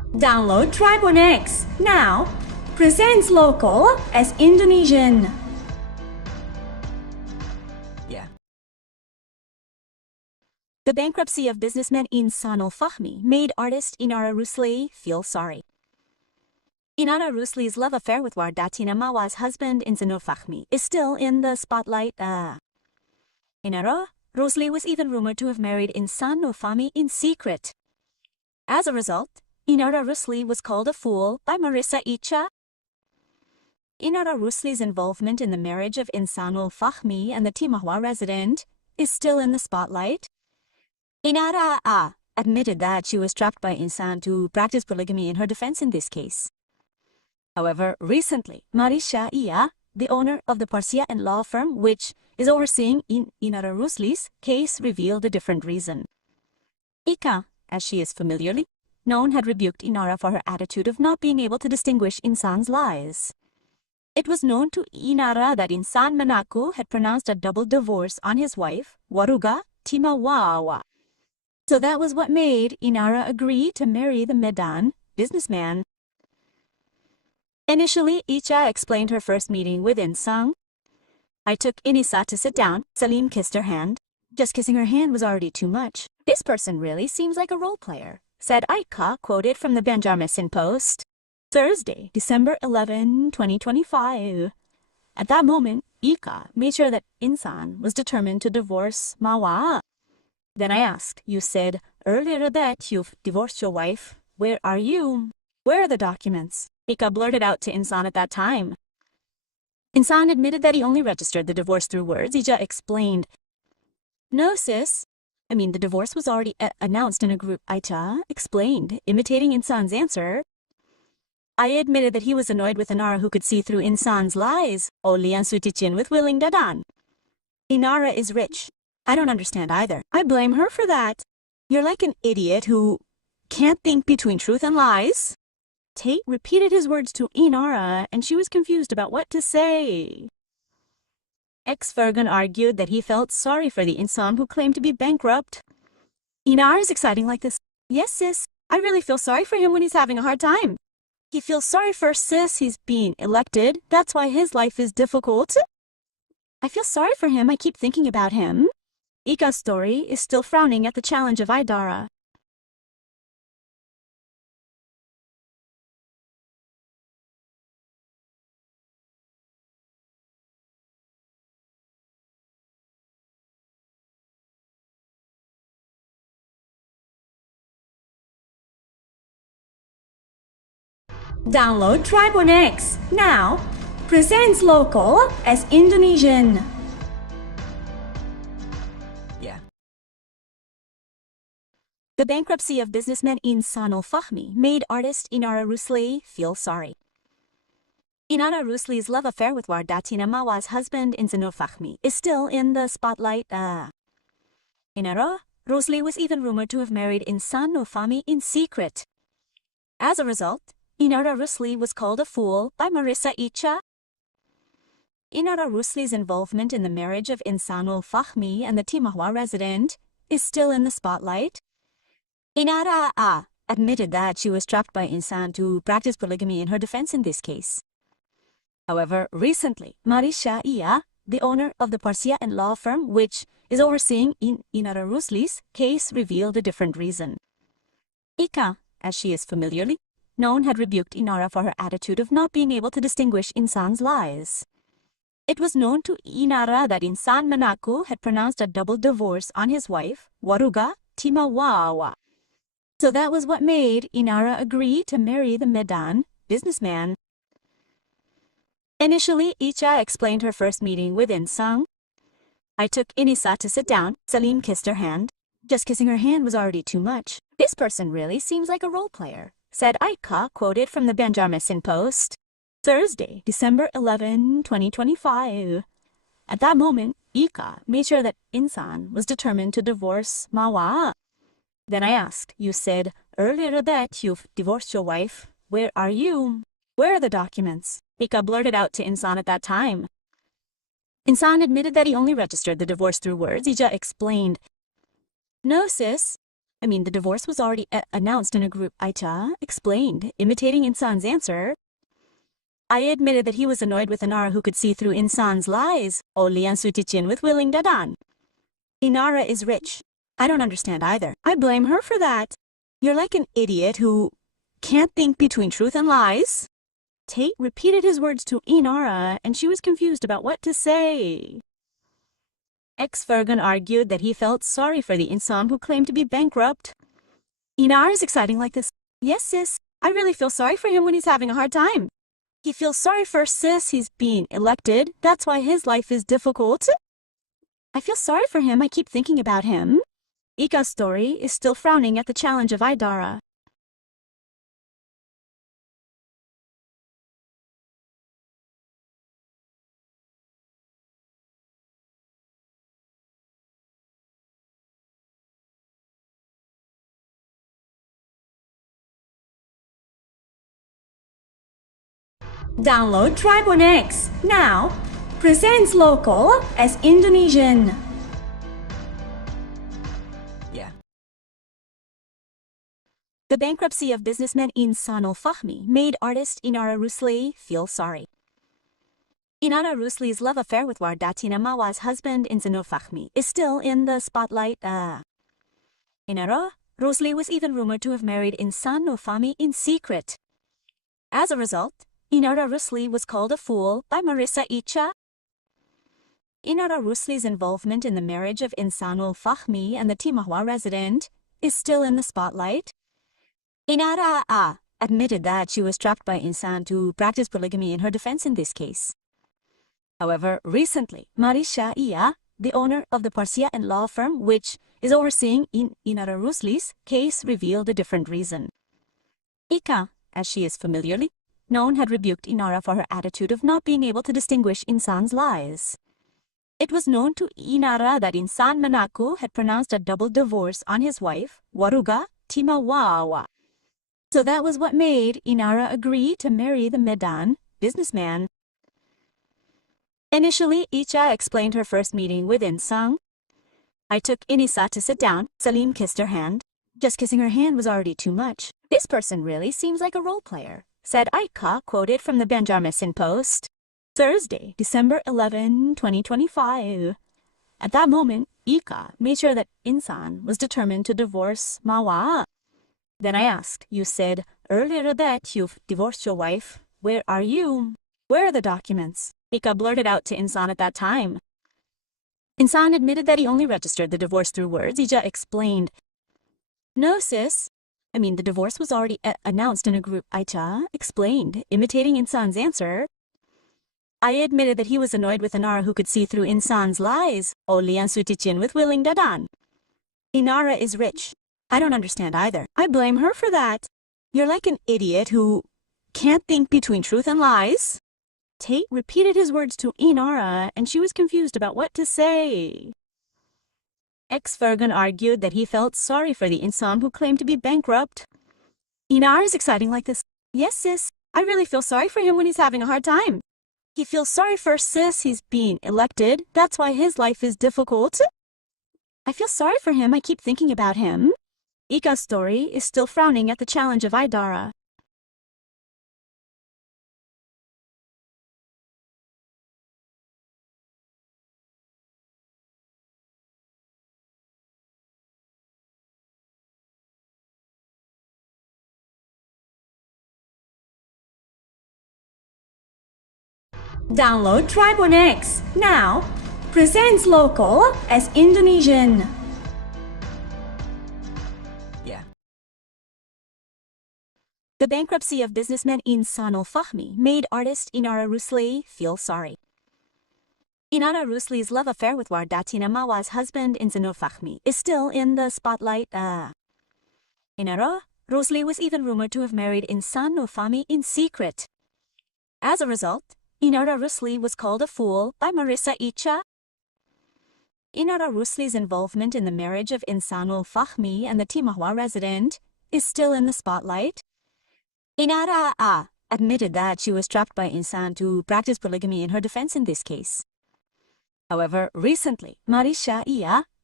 Download Tribun X now. Presents local as Indonesian. Yeah. The bankruptcy of businessman Insanul Fahmi made artist Inara Rusli feel sorry. Inara Rusli's love affair with Wardatina Mawa's husband Insanul Fahmi is still in the spotlight. Inara Rusli was even rumored to have married Insanul Fahmi in secret. As a result, Inara Rusli was called a fool by Marissya Icha. Inara Rusli's involvement in the marriage of Insanul Fahmi and the Timahwa resident is still in the spotlight. Inara admitted that she was trapped by Insan to practice polygamy in her defense in this case. However, recently, Marissya Icha, the owner of the Persia Co law firm which is overseeing Inara Rusli's case, revealed a different reason. Icha, as she is familiarly known, had rebuked Inara for her attitude of not being able to distinguish Insan's lies. It was known to Inara that Insan mengaku had pronounced a double divorce on his wife, Wardatina Mawa. So that was what made Inara agree to marry the Medan businessman. Initially, Icha explained her first meeting with Insan. I took Inisa to sit down. Salim kissed her hand. Just kissing her hand was already too much. This person really seems like a role player, said Icha, quoted from the Banjarmasin Post. Thursday, December 11, 2025. At that moment, Icha made sure that Insan was determined to divorce Mawa. Then I asked, you said earlier that you've divorced your wife. Where are you? Where are the documents? Icha blurted out to Insan at that time. Insan admitted that he only registered the divorce through words. Icha explained, no sis, the divorce was already announced in a group. Icha explained, imitating Insan's answer. I admitted that he was annoyed with Inara who could see through Insan's lies. Oleh and sutichin with willing dadan. Inara is rich. I don't understand either. I blame her for that. You're like an idiot who can't think between truth and lies. Tate repeated his words to Inara, and she was confused about what to say. Virgoun argued that he felt sorry for the Insan who claimed to be bankrupt. Inara is exciting like this. Yes, sis. I really feel sorry for him when he's having a hard time. He feels sorry for sis. He's being elected. That's why his life is difficult. I feel sorry for him. I keep thinking about him. Icha's story is still frowning at the challenge of Idara. Download Tribun X now. Presents local as Indonesian. Yeah. The bankruptcy of businessman Insanul Fahmi made artist Inara Rusli feel sorry. Inara Rusli's love affair with Wardatina Mawa's husband Insanul Fahmi is still in the spotlight. Inara Rusli was even rumored to have married Insanul Fahmi in secret. As a result, Inara Rusli was called a fool by Marissya Icha. Inara Rusli's involvement in the marriage of Insanul Fahmi and the Timahwa resident is still in the spotlight. Inara admitted that she was trapped by Insan to practice polygamy in her defense in this case. However, recently, Marissya Icha, the owner of the Persia Co law firm which is overseeing Inara Rusli's case, revealed a different reason. Icha, as she is familiarly known, had rebuked Inara for her attitude of not being able to distinguish Insan's lies. It was known to Inara that Insan mengaku had pronounced a double divorce on his wife, Wardatina Mawa. So that was what made Inara agree to marry the Medan businessman. Initially, Icha explained her first meeting with Insan. I took Inisa to sit down. Salim kissed her hand. Just kissing her hand was already too much. This person really seems like a role player, said Icha, quoted from the Banjarmasin Post. Thursday, December 11, 2025. At that moment, Icha made sure that Insan was determined to divorce Mawa. Then I asked, you said earlier that you've divorced your wife. Where are you? Where are the documents? Icha blurted out to Insan at that time. Insan admitted that he only registered the divorce through words. Icha explained, no sis, The divorce was already announced in a group. Icha explained, imitating Insan's answer. I admitted that he was annoyed with Inara who could see through Insan's lies. Oleh ang sutichin with willing dadan. Inara is rich. I don't understand either. I blame her for that. You're like an idiot who can't think between truth and lies. Tate repeated his words to Inara, and she was confused about what to say. Virgoun argued that he felt sorry for the Insan who claimed to be bankrupt. Inara is exciting like this. Yes, sis. I really feel sorry for him when he's having a hard time. He feels sorry for sis. He's being elected. That's why his life is difficult. I feel sorry for him. I keep thinking about him. Ika's story is still frowning at the challenge of Idara. Download Tribune X now. Presents local as Indonesian. The bankruptcy of businessman Insanul Fahmi made artist Inara Rusli feel sorry. Inara Rusli's love affair with Wardatina Mawa's husband Insanul Fahmi is still in the spotlight. Inara Rusli was even rumored to have married Insanul Fahmi in secret. As a result, Inara Rusli was called a fool by Marissya Icha. Inara Rusli's involvement in the marriage of Insanul Fahmi and the Mawa resident is still in the spotlight. Inara admitted that she was trapped by Insan to practice polygamy in her defense in this case. However, recently, Marissya Icha, the owner of the Persia Co law firm which is overseeing Inara Rusli's case, revealed a different reason. Icha, as she is familiarly known, had rebuked Inara for her attitude of not being able to distinguish Insan's lies. It was known to Inara that Insan mengaku had pronounced a double divorce on his wife, Wardatina Mawa. So that was what made Inara agree to marry the Medan businessman. Initially, Icha explained her first meeting with Insan. I took Inisa to sit down. Salim kissed her hand. Just kissing her hand was already too much. This person really seems like a role player, said Icha, quoted from the Banjarmasin Post. Thursday, December 11, 2025. At that moment, Icha made sure that Insan was determined to divorce Mawa. Then I asked, you said earlier that you've divorced your wife. Where are you? Where are the documents? Icha blurted out to Insan at that time. Insan admitted that he only registered the divorce through words. Icha explained. No, sis. The divorce was already announced in a group. Icha explained, imitating Insan's answer. I admitted that he was annoyed with Inara who could see through Insan's lies. Oleh ang sutichin with willing dadan. Inara is rich. I don't understand either. I blame her for that. You're like an idiot who can't think between truth and lies. Tate repeated his words to Inara, and she was confused about what to say. Virgoun argued that he felt sorry for the Insan who claimed to be bankrupt. Inara is exciting like this. Yes, sis. I really feel sorry for him when he's having a hard time. He feels sorry for sis. He's being elected. That's why his life is difficult. I feel sorry for him. I keep thinking about him. Ika's story is still frowning at the challenge of Idara. Download Tribune X now. Presents local as Indonesian. The bankruptcy of businessman Insanul Fahmi made artist Inara Rusli feel sorry. Inara Rusli's love affair with Wardatina Mawa's husband Insanul Fahmi is still in the spotlight. Inara Rusli was even rumored to have married Insanul Fahmi in secret. As a result, Inara Rusli was called a fool by Marissya Icha. Inara Rusli's involvement in the marriage of Insanul Fahmi and the Mawa resident is still in the spotlight. Inara admitted that she was trapped by Insan to practice polygamy in her defense in this case. However, recently, Marissya Icha,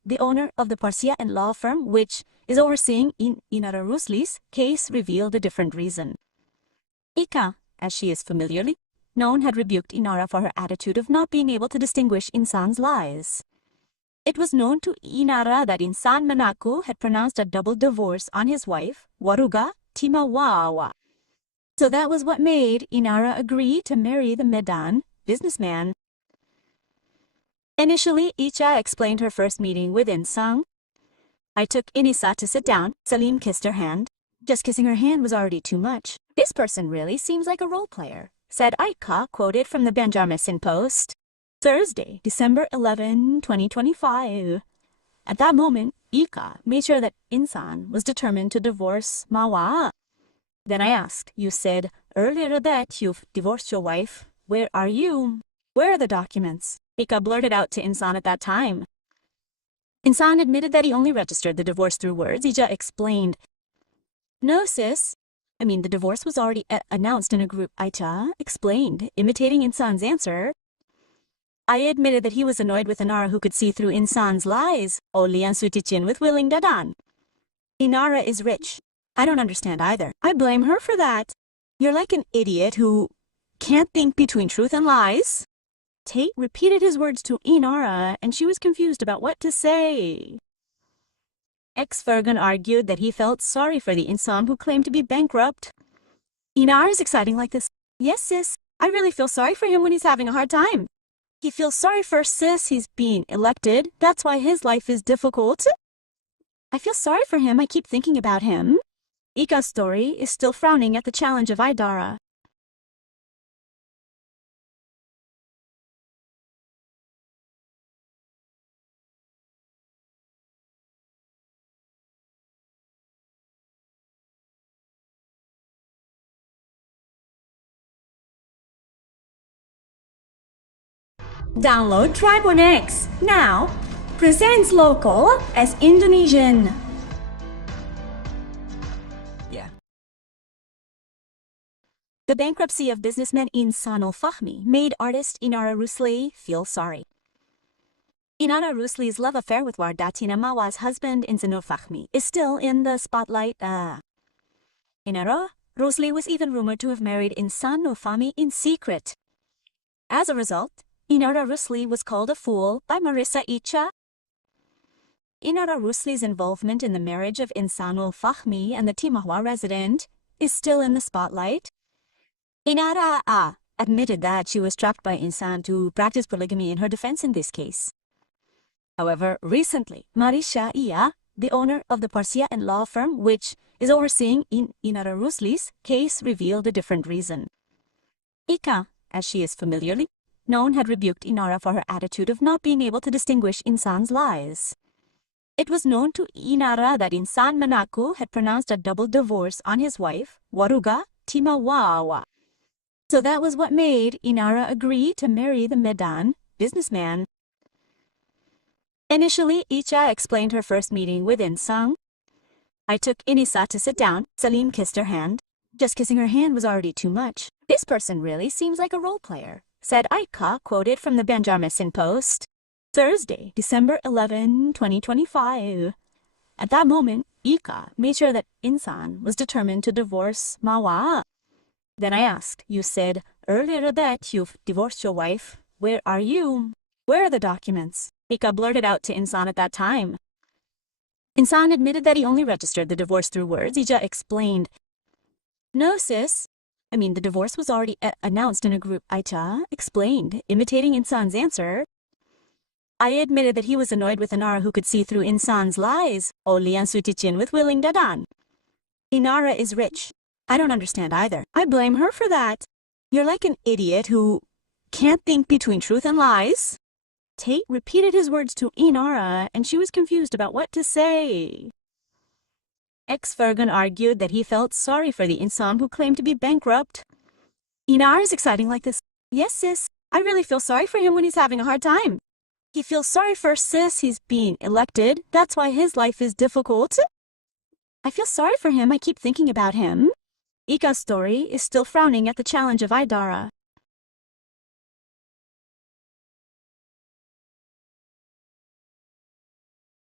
the owner of the Persia law firm which is overseeing Inara Rusli's case, revealed a different reason. Icha, as she is familiarly known, had rebuked Inara for her attitude of not being able to distinguish Insan's lies. It was known to Inara that Insan mengaku had pronounced a double divorce on his wife, Wardatina Mawa. So that was what made Inara agree to marry the Medan businessman. Initially, Icha explained her first meeting with Insan. I took Inisa to sit down. Salim kissed her hand. Just kissing her hand was already too much. This person really seems like a role player, said Icha, quoted from the Banjarmasin Post. Thursday, December 11, 2025. At that moment, Icha made sure that Insan was determined to divorce Mawa. Then I asked, you said earlier that you've divorced your wife. Where are you? Where are the documents? Icha blurted out to Insan at that time. Insan admitted that he only registered the divorce through words. Icha explained, no sis, the divorce was already announced in a group. Icha explained, imitating Insan's answer. I admitted that he was annoyed with Inara who could see through Insan's lies. Oleh and sutichin with willing dadan. Inara is rich. I don't understand either. I blame her for that. You're like an idiot who can't think between truth and lies. Tate repeated his words to Inara, and she was confused about what to say. Virgoun argued that he felt sorry for the Insan who claimed to be bankrupt. Inara is exciting like this. Yes, sis. I really feel sorry for him when he's having a hard time. He feels sorry for sis. He's being elected. That's why his life is difficult. I feel sorry for him. I keep thinking about him. Icha's story is still frowning at the challenge of Idara. Download Tribon X now. Presents local as Indonesian. Yeah. The bankruptcy of businessman Insanul Fahmi made artist Inara Rusli feel sorry. Inara Rusli's love affair with Wardatina Mawa's husband Insan Fahmi is still in the spotlight. Inara Rusli was even rumored to have married Insan Fahmi in secret. As a result, Inara Rusli was called a fool by Marissya Icha. Inara Rusli's involvement in the marriage of Insanul Fahmi and the Timahwa resident is still in the spotlight. Inara admitted that she was trapped by Insan to practice polygamy in her defense in this case. However, recently, Marissya Icha, the owner of the Persia law firm which is overseeing Inara Rusli's case, revealed a different reason. Icha, as she is familiarly known, had rebuked Inara for her attitude of not being able to distinguish Insan's lies. It was known to Inara that Insan mengaku had pronounced a double divorce on his wife, Wardatina Mawa. So that was what made Inara agree to marry the Medan businessman. Initially, Icha explained her first meeting with Insan. I took Inisa to sit down. Salim kissed her hand. Just kissing her hand was already too much. This person really seems like a role player, said Icha, quoted from the Banjarmasin Post. Thursday, December 11, 2025. At that moment, Icha made sure that Insan was determined to divorce Mawa. Then I asked, you said earlier that you've divorced your wife. Where are you? Where are the documents? Icha blurted out to Insan at that time. Insan admitted that he only registered the divorce through words. Icha explained, no sis, the divorce was already announced in a group. Icha explained, imitating Insan's answer. I admitted that he was annoyed with Inara who could see through Insan's lies. Oleh and sutichin with willing dadan. Inara is rich. I don't understand either. I blame her for that. You're like an idiot who can't think between truth and lies. Tate repeated his words to Inara, and she was confused about what to say. Virgoun argued that he felt sorry for the Insan who claimed to be bankrupt. Inara is exciting like this. Yes, sis. I really feel sorry for him when he's having a hard time. He feels sorry for sis. He's being elected. That's why his life is difficult. I feel sorry for him. I keep thinking about him. Icha's story is still frowning at the challenge of Idara.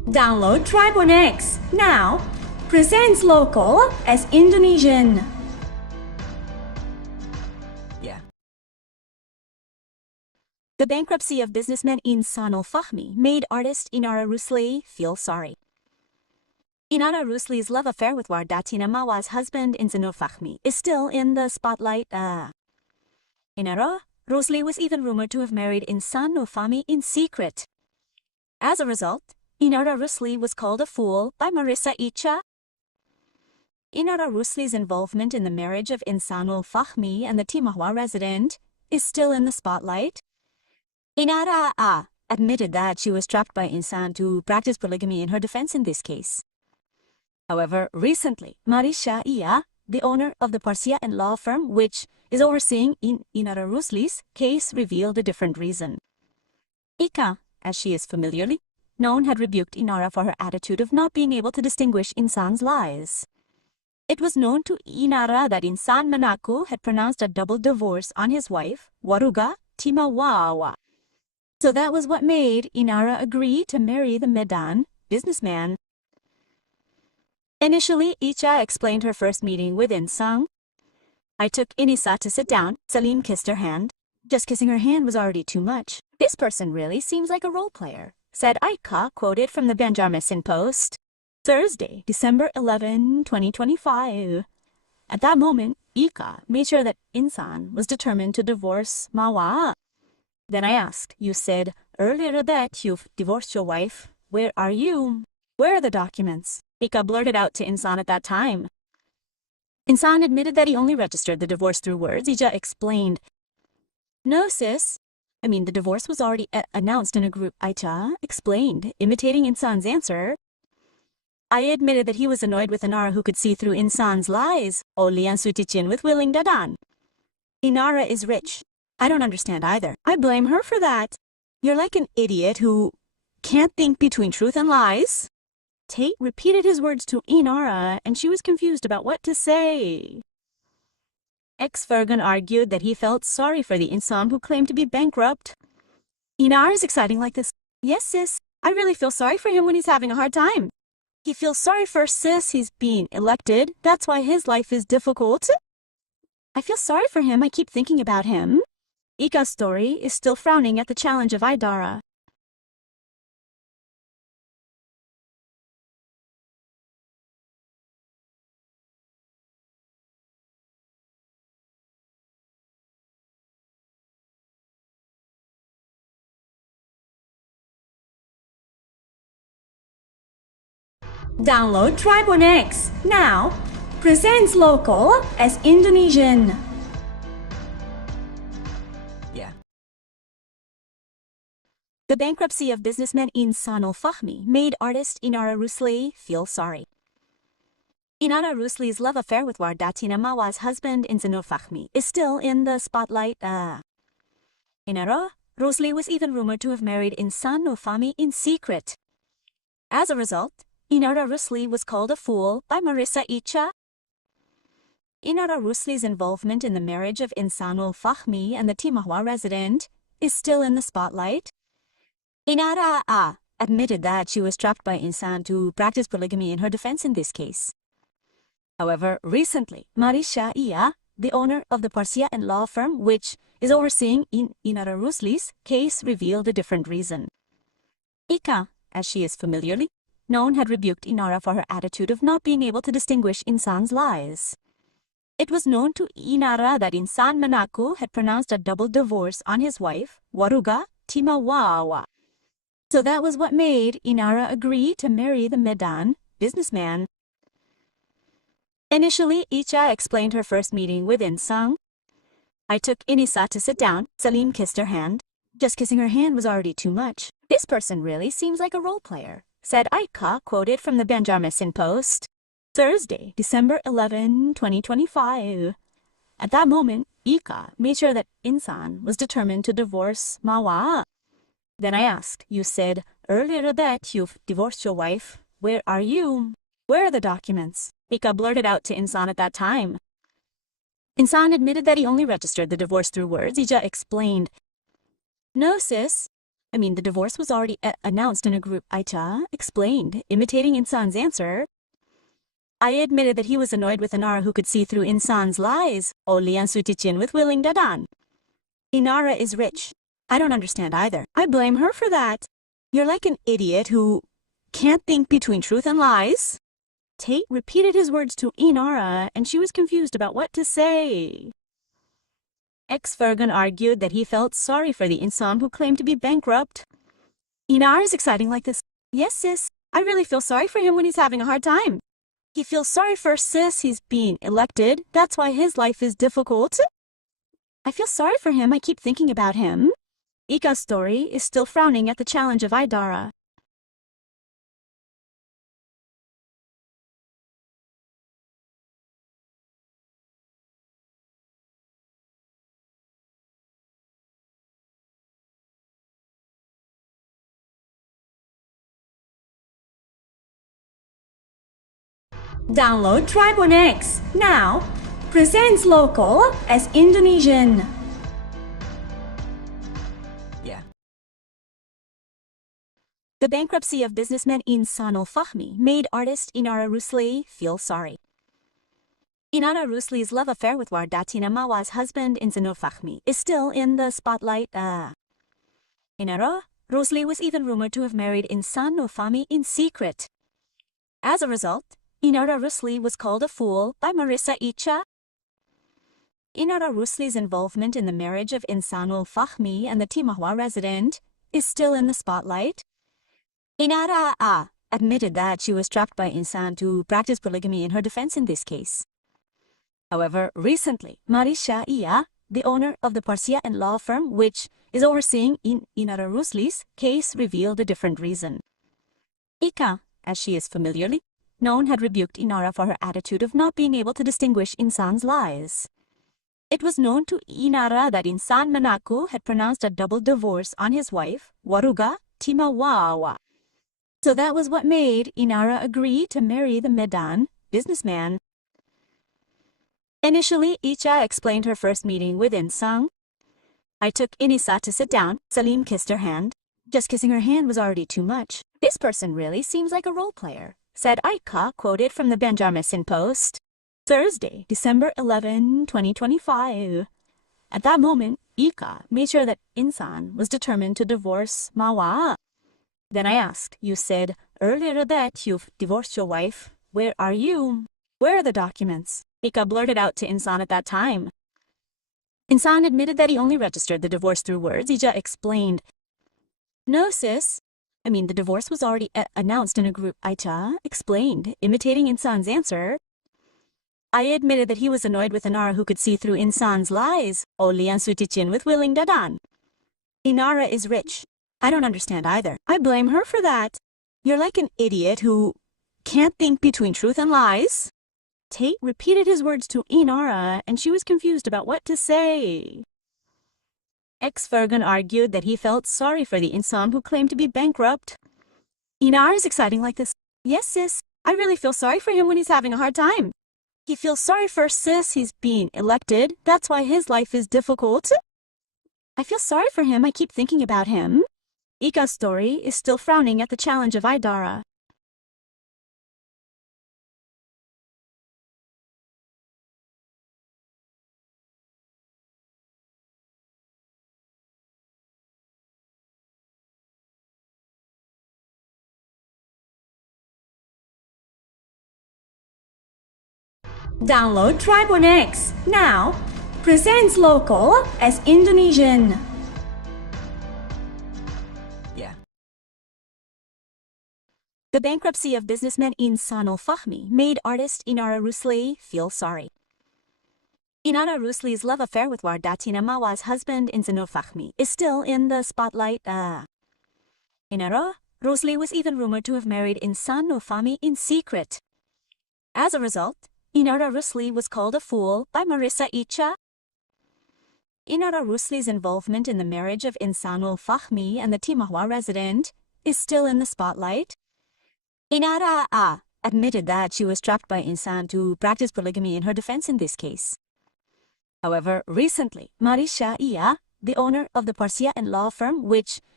Download Tribun X now. Presents local as Indonesian. The bankruptcy of businessman Insanul Fahmi made artist Inara Rusli feel sorry. Inara Rusli's love affair with Wardatina Mawa's husband Insan Fahmi is still in the spotlight. Inara Rusli was even rumored to have married Insan Fahmi in secret. As a result, Inara Rusli was called a fool by Marissya Icha. Inara Rusli's involvement in the marriage of Insanul Fahmi and the Timawa resident is still in the spotlight. Inara admitted that she was trapped by Insan to practice polygamy in her defense in this case. However, recently, Marissya Icha, the owner of the Persia Co law firm which is overseeing Inara Rusli's case, revealed a different reason. Icha, as she is familiarly known, had rebuked Inara for her attitude of not being able to distinguish Insan's lies. It was known to Inara that Insan mengaku had pronounced a double divorce on his wife, Wardatina Mawa. So that was what made Inara agree to marry the Medan businessman. Initially, Icha explained her first meeting with Insan. I took Inisa to sit down. Salim kissed her hand. Just kissing her hand was already too much. This person really seems like a role player, said Icha, quoted from the Banjarmasin Post. Thursday, December 11, 2025. At that moment, Icha made sure that Insan was determined to divorce Mawa. Then I asked, you said earlier that you've divorced your wife. Where are you? Where are the documents? Icha blurted out to Insan at that time. Insan admitted that he only registered the divorce through words. Icha explained, no sis, the divorce was already announced in a group. Icha explained, imitating Insan's answer. I admitted that he was annoyed with Inara who could see through Insan's lies. Oli ang sutichin with willing dadan. Inara is rich. I don't understand either. I blame her for that. You're like an idiot who can't think between truth and lies. Tate repeated his words to Inara, and she was confused about what to say. Virgoun argued that he felt sorry for the Insan who claimed to be bankrupt. Inara is exciting like this. Yes, sis. I really feel sorry for him when he's having a hard time. He feels sorry for sis. He's being elected. That's why his life is difficult. I feel sorry for him. I keep thinking about him. Icha's story is still frowning at the challenge of Idara. Download Tribun X now. Presents local as Indonesian. The bankruptcy of businessman Insanul Fahmi made artist Inara Rusli feel sorry. Inara Rusli's love affair with Wardatina Mawa's husband Insan Fahmi is still in the spotlight. Inara Rusli was even rumored to have married Insan Fahmi in secret. As a result, Inara Rusli was called a fool by Marissya Icha. Inara Rusli's involvement in the marriage of Insanul Fahmi and the Timawa resident is still in the spotlight. Inara admitted that she was trapped by Insan to practice polygamy in her defense in this case. However, recently, Marissya Icha, the owner of the Persia Co law firm which is overseeing Inara Rusli's case, revealed a different reason. Icha, as she is familiarly known, had rebuked Inara for her attitude of not being able to distinguish Insan's lies. It was known to Inara that Insan mengaku had pronounced a double divorce on his wife, Wardatina Mawa. So that was what made Inara agree to marry the Medan businessman. Initially, Icha explained her first meeting with Insan. I took Inisa to sit down. Salim kissed her hand. Just kissing her hand was already too much. This person really seems like a role player, said Icha, quoted from the Banjarmasin Post. Thursday, December 11, 2025. At that moment, Icha made sure that Insan was determined to divorce Mawa. Then I asked, you said earlier that you've divorced your wife. Where are you? Where are the documents? Icha blurted out to Insan at that time. Insan admitted that he only registered the divorce through words. Icha explained, no sis, The divorce was already announced in a group. Icha explained, imitating Insan's answer. I admitted that he was annoyed with Inara who could see through Insan's lies. Oleh ang sutichin with willing dadan. Inara is rich. I don't understand either. I blame her for that. You're like an idiot who can't think between truth and lies. Tate repeated his words to Inara, and she was confused about what to say. Virgoun argued that he felt sorry for the Insan who claimed to be bankrupt. Inara is exciting like this. Yes, sis. I really feel sorry for him when he's having a hard time. He feels sorry for sis. He's being elected. That's why his life is difficult. I feel sorry for him. I keep thinking about him. Ika's story is still frowning at the challenge of Idara. Download Tribon X now. Presents local as Indonesian. Yeah. The bankruptcy of businessman Insanul Fahmi made artist Inara Rusli feel sorry. Inara Rusli's love affair with Wardatina Mawa's husband Insanul Fahmi is still in the spotlight. Inara Rusli was even rumored to have married Insanul Fahmi in secret. As a result, Inara Rusli was called a fool by Marissya Icha. Inara Rusli's involvement in the marriage of Insanul Fahmi and the Timahwa resident is still in the spotlight. Inara admitted that she was trapped by Insan to practice polygamy in her defense in this case. However, recently, Marissya Icha, the owner of the Persia Co law firm which is overseeing Inara Rusli's case, revealed a different reason. Icha, as she is familiarly known, had rebuked Inara for her attitude of not being able to distinguish Insan's lies. It was known to Inara that Insan mengaku had pronounced a double divorce on his wife, Wardatina Mawa. So that was what made Inara agree to marry the Medan businessman. Initially, Icha explained her first meeting with Insan. I took Inisa to sit down. Salim kissed her hand. Just kissing her hand was already too much. This person really seems like a role player, said Icha, quoted from the Banjarmasin Post. Thursday, December 11, 2025. At that moment, Icha made sure that Insan was determined to divorce Mawa. Then I asked, you said earlier that you've divorced your wife. Where are you? Where are the documents? Icha blurted out to Insan at that time. Insan admitted that he only registered the divorce through words. Icha explained. No, sis. The divorce was already announced in a group. Icha explained, imitating Insan's answer. I admitted that he was annoyed with Inara who could see through Insan's lies. Oleh ang sutichin with willing dadan. Inara is rich. I don't understand either. I blame her for that. You're like an idiot who can't think between truth and lies. Tate repeated his words to Inara, and she was confused about what to say. Virgoun argued that he felt sorry for the Insan who claimed to be bankrupt. Inara is exciting like this. Yes, sis. I really feel sorry for him when he's having a hard time. He feels sorry for sis. He's being elected. That's why his life is difficult. I feel sorry for him. I keep thinking about him. Ika's story is still frowning at the challenge of Idara. Download Tribon X now. Presents local as Indonesian. Yeah. The bankruptcy of businessman Insanul Fahmi made artist Inara Rusli feel sorry. Inara Rusli's love affair with Wardatina Mawa's husband Insanul Fahmi is still in the spotlight. Inara Rusli was even rumored to have married Insanul Fahmi in secret. As a result, Inara Rusli was called a fool by Marissya Icha. Inara Rusli's involvement in the marriage of Insanul Fahmi and the Timahwa resident is still in the spotlight. Inara admitted that she was trapped by Insan to practice polygamy in her defense in this case. However, recently, Marissya Icha, the owner of the Persia Co law firm which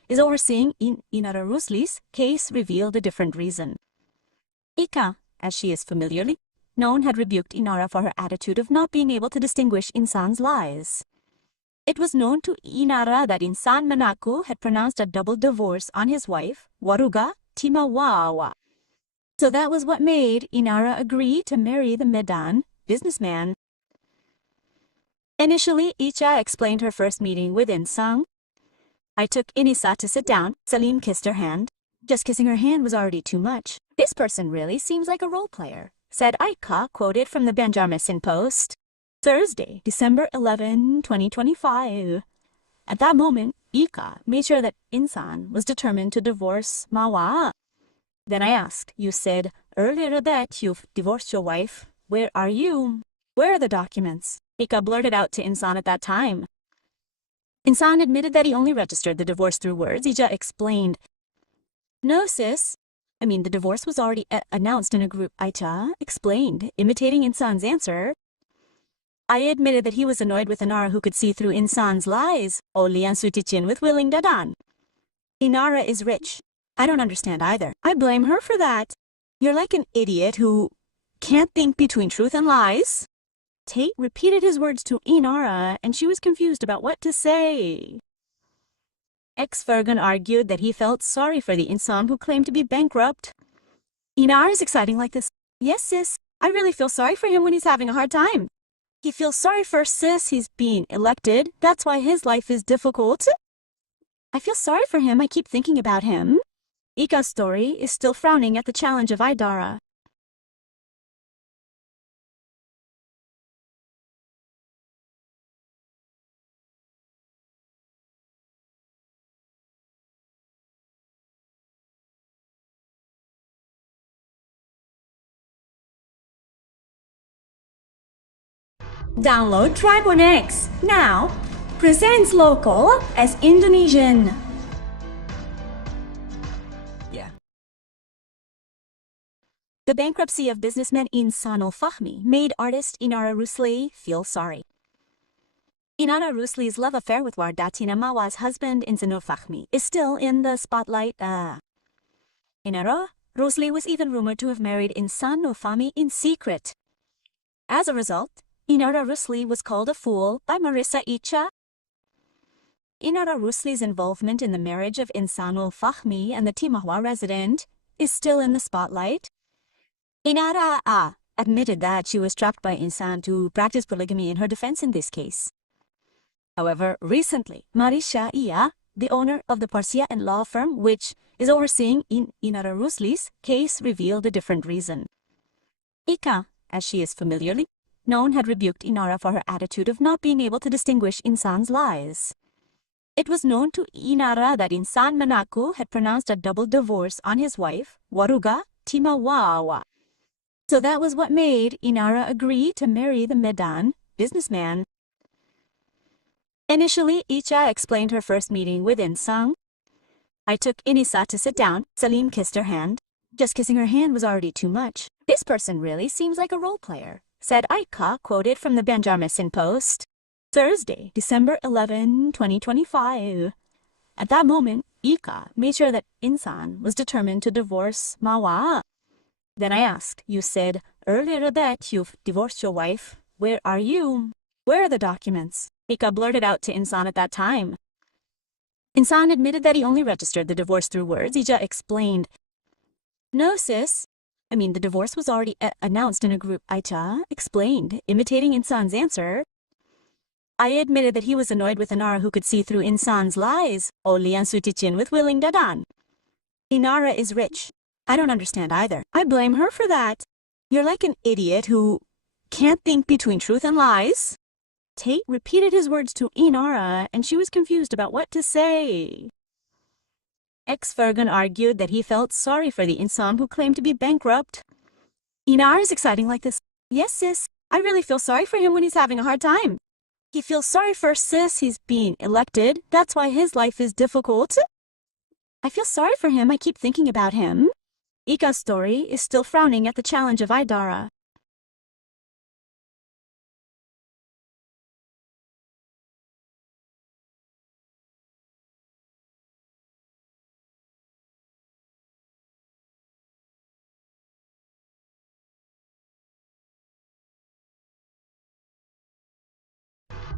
is overseeing Inara Rusli's case revealed a different reason. Icha, as she is familiarly known, had rebuked Inara for her attitude of not being able to distinguish Insan's lies. It was known to Inara that Insan mengaku had pronounced a double divorce on his wife, Wardatina Mawa. So that was what made Inara agree to marry the Medan businessman. Initially, Icha explained her first meeting with Insan. I took Inisa to sit down. Salim kissed her hand. Just kissing her hand was already too much. This person really seems like a role player, said Icha, quoted from the Banjarmasin Post. Thursday, December 11, 2025. At that moment, Icha made sure that Insan was determined to divorce Mawa. Then I asked, you said earlier that you've divorced your wife. Where are you? Where are the documents? Icha blurted out to Insan at that time. Insan admitted that he only registered the divorce through words. Icha explained, no, sis. The divorce was already announced in a group. Icha explained, imitating Insan's answer. I admitted that he was annoyed with Inara who could see through Insan's lies. Oleh and sutichin with willing dadan. Inara is rich. I don't understand either. I blame her for that. You're like an idiot who can't think between truth and lies. Tate repeated his words to Inara, and she was confused about what to say. Virgoun argued that he felt sorry for the Insan who claimed to be bankrupt. Inara is exciting like this. Yes, sis. I really feel sorry for him when he's having a hard time. He feels sorry for sis. He's being elected. That's why his life is difficult. I feel sorry for him. I keep thinking about him. Icha's story is still frowning at the challenge of Idara. Download Tribune X now. Presents local as Indonesian. Yeah. The bankruptcy of businessman Insanul Fahmi made artist Inara Rusli feel sorry. Inara Rusli's love affair with Wardatina Mawa's husband Insanul Fahmi is still in the spotlight. Inara Rusli was even rumored to have married Insanul Fahmi in secret. As a result, Inara Rusli was called a fool by Marissya Icha. Inara Rusli's involvement in the marriage of Insanul Fahmi and the Timahwa resident is still in the spotlight. Inara admitted that she was trapped by Insan to practice polygamy in her defense in this case. However, recently, Marissya Icha, the owner of the Persia Co law firm which is overseeing Inara Rusli's case, revealed a different reason. Icha, as she is familiarly known, had rebuked Inara for her attitude of not being able to distinguish Insan's lies. It was known to Inara that Insan mengaku had pronounced a double divorce on his wife, Wardatina Mawa. So that was what made Inara agree to marry the Medan businessman. Initially, Icha explained her first meeting with Insan. I took Inisa to sit down. Salim kissed her hand. Just kissing her hand was already too much. This person really seems like a role player, said Icha, quoted from the Banjarmasin Post. Thursday, December 11, 2025. At that moment, Icha made sure that Insan was determined to divorce Mawa. Then I asked, you said earlier that you've divorced your wife. Where are you? Where are the documents? Icha blurted out to Insan at that time. Insan admitted that he only registered the divorce through words. Icha explained, no, sis. The divorce was already announced in a group. Icha explained, imitating Insan's answer. I admitted that he was annoyed with Inara who could see through Insan's lies. Oleh and sutichin with willing dadan. Inara is rich. I don't understand either. I blame her for that. You're like an idiot who can't think between truth and lies. Tate repeated his words to Inara, and she was confused about what to say. Virgoun argued that he felt sorry for the Insan who claimed to be bankrupt. Inara is exciting like this. Yes, sis. I really feel sorry for him when he's having a hard time. He feels sorry for sis. He's being elected. That's why his life is difficult. I feel sorry for him. I keep thinking about him. Icha's story is still frowning at the challenge of Idara.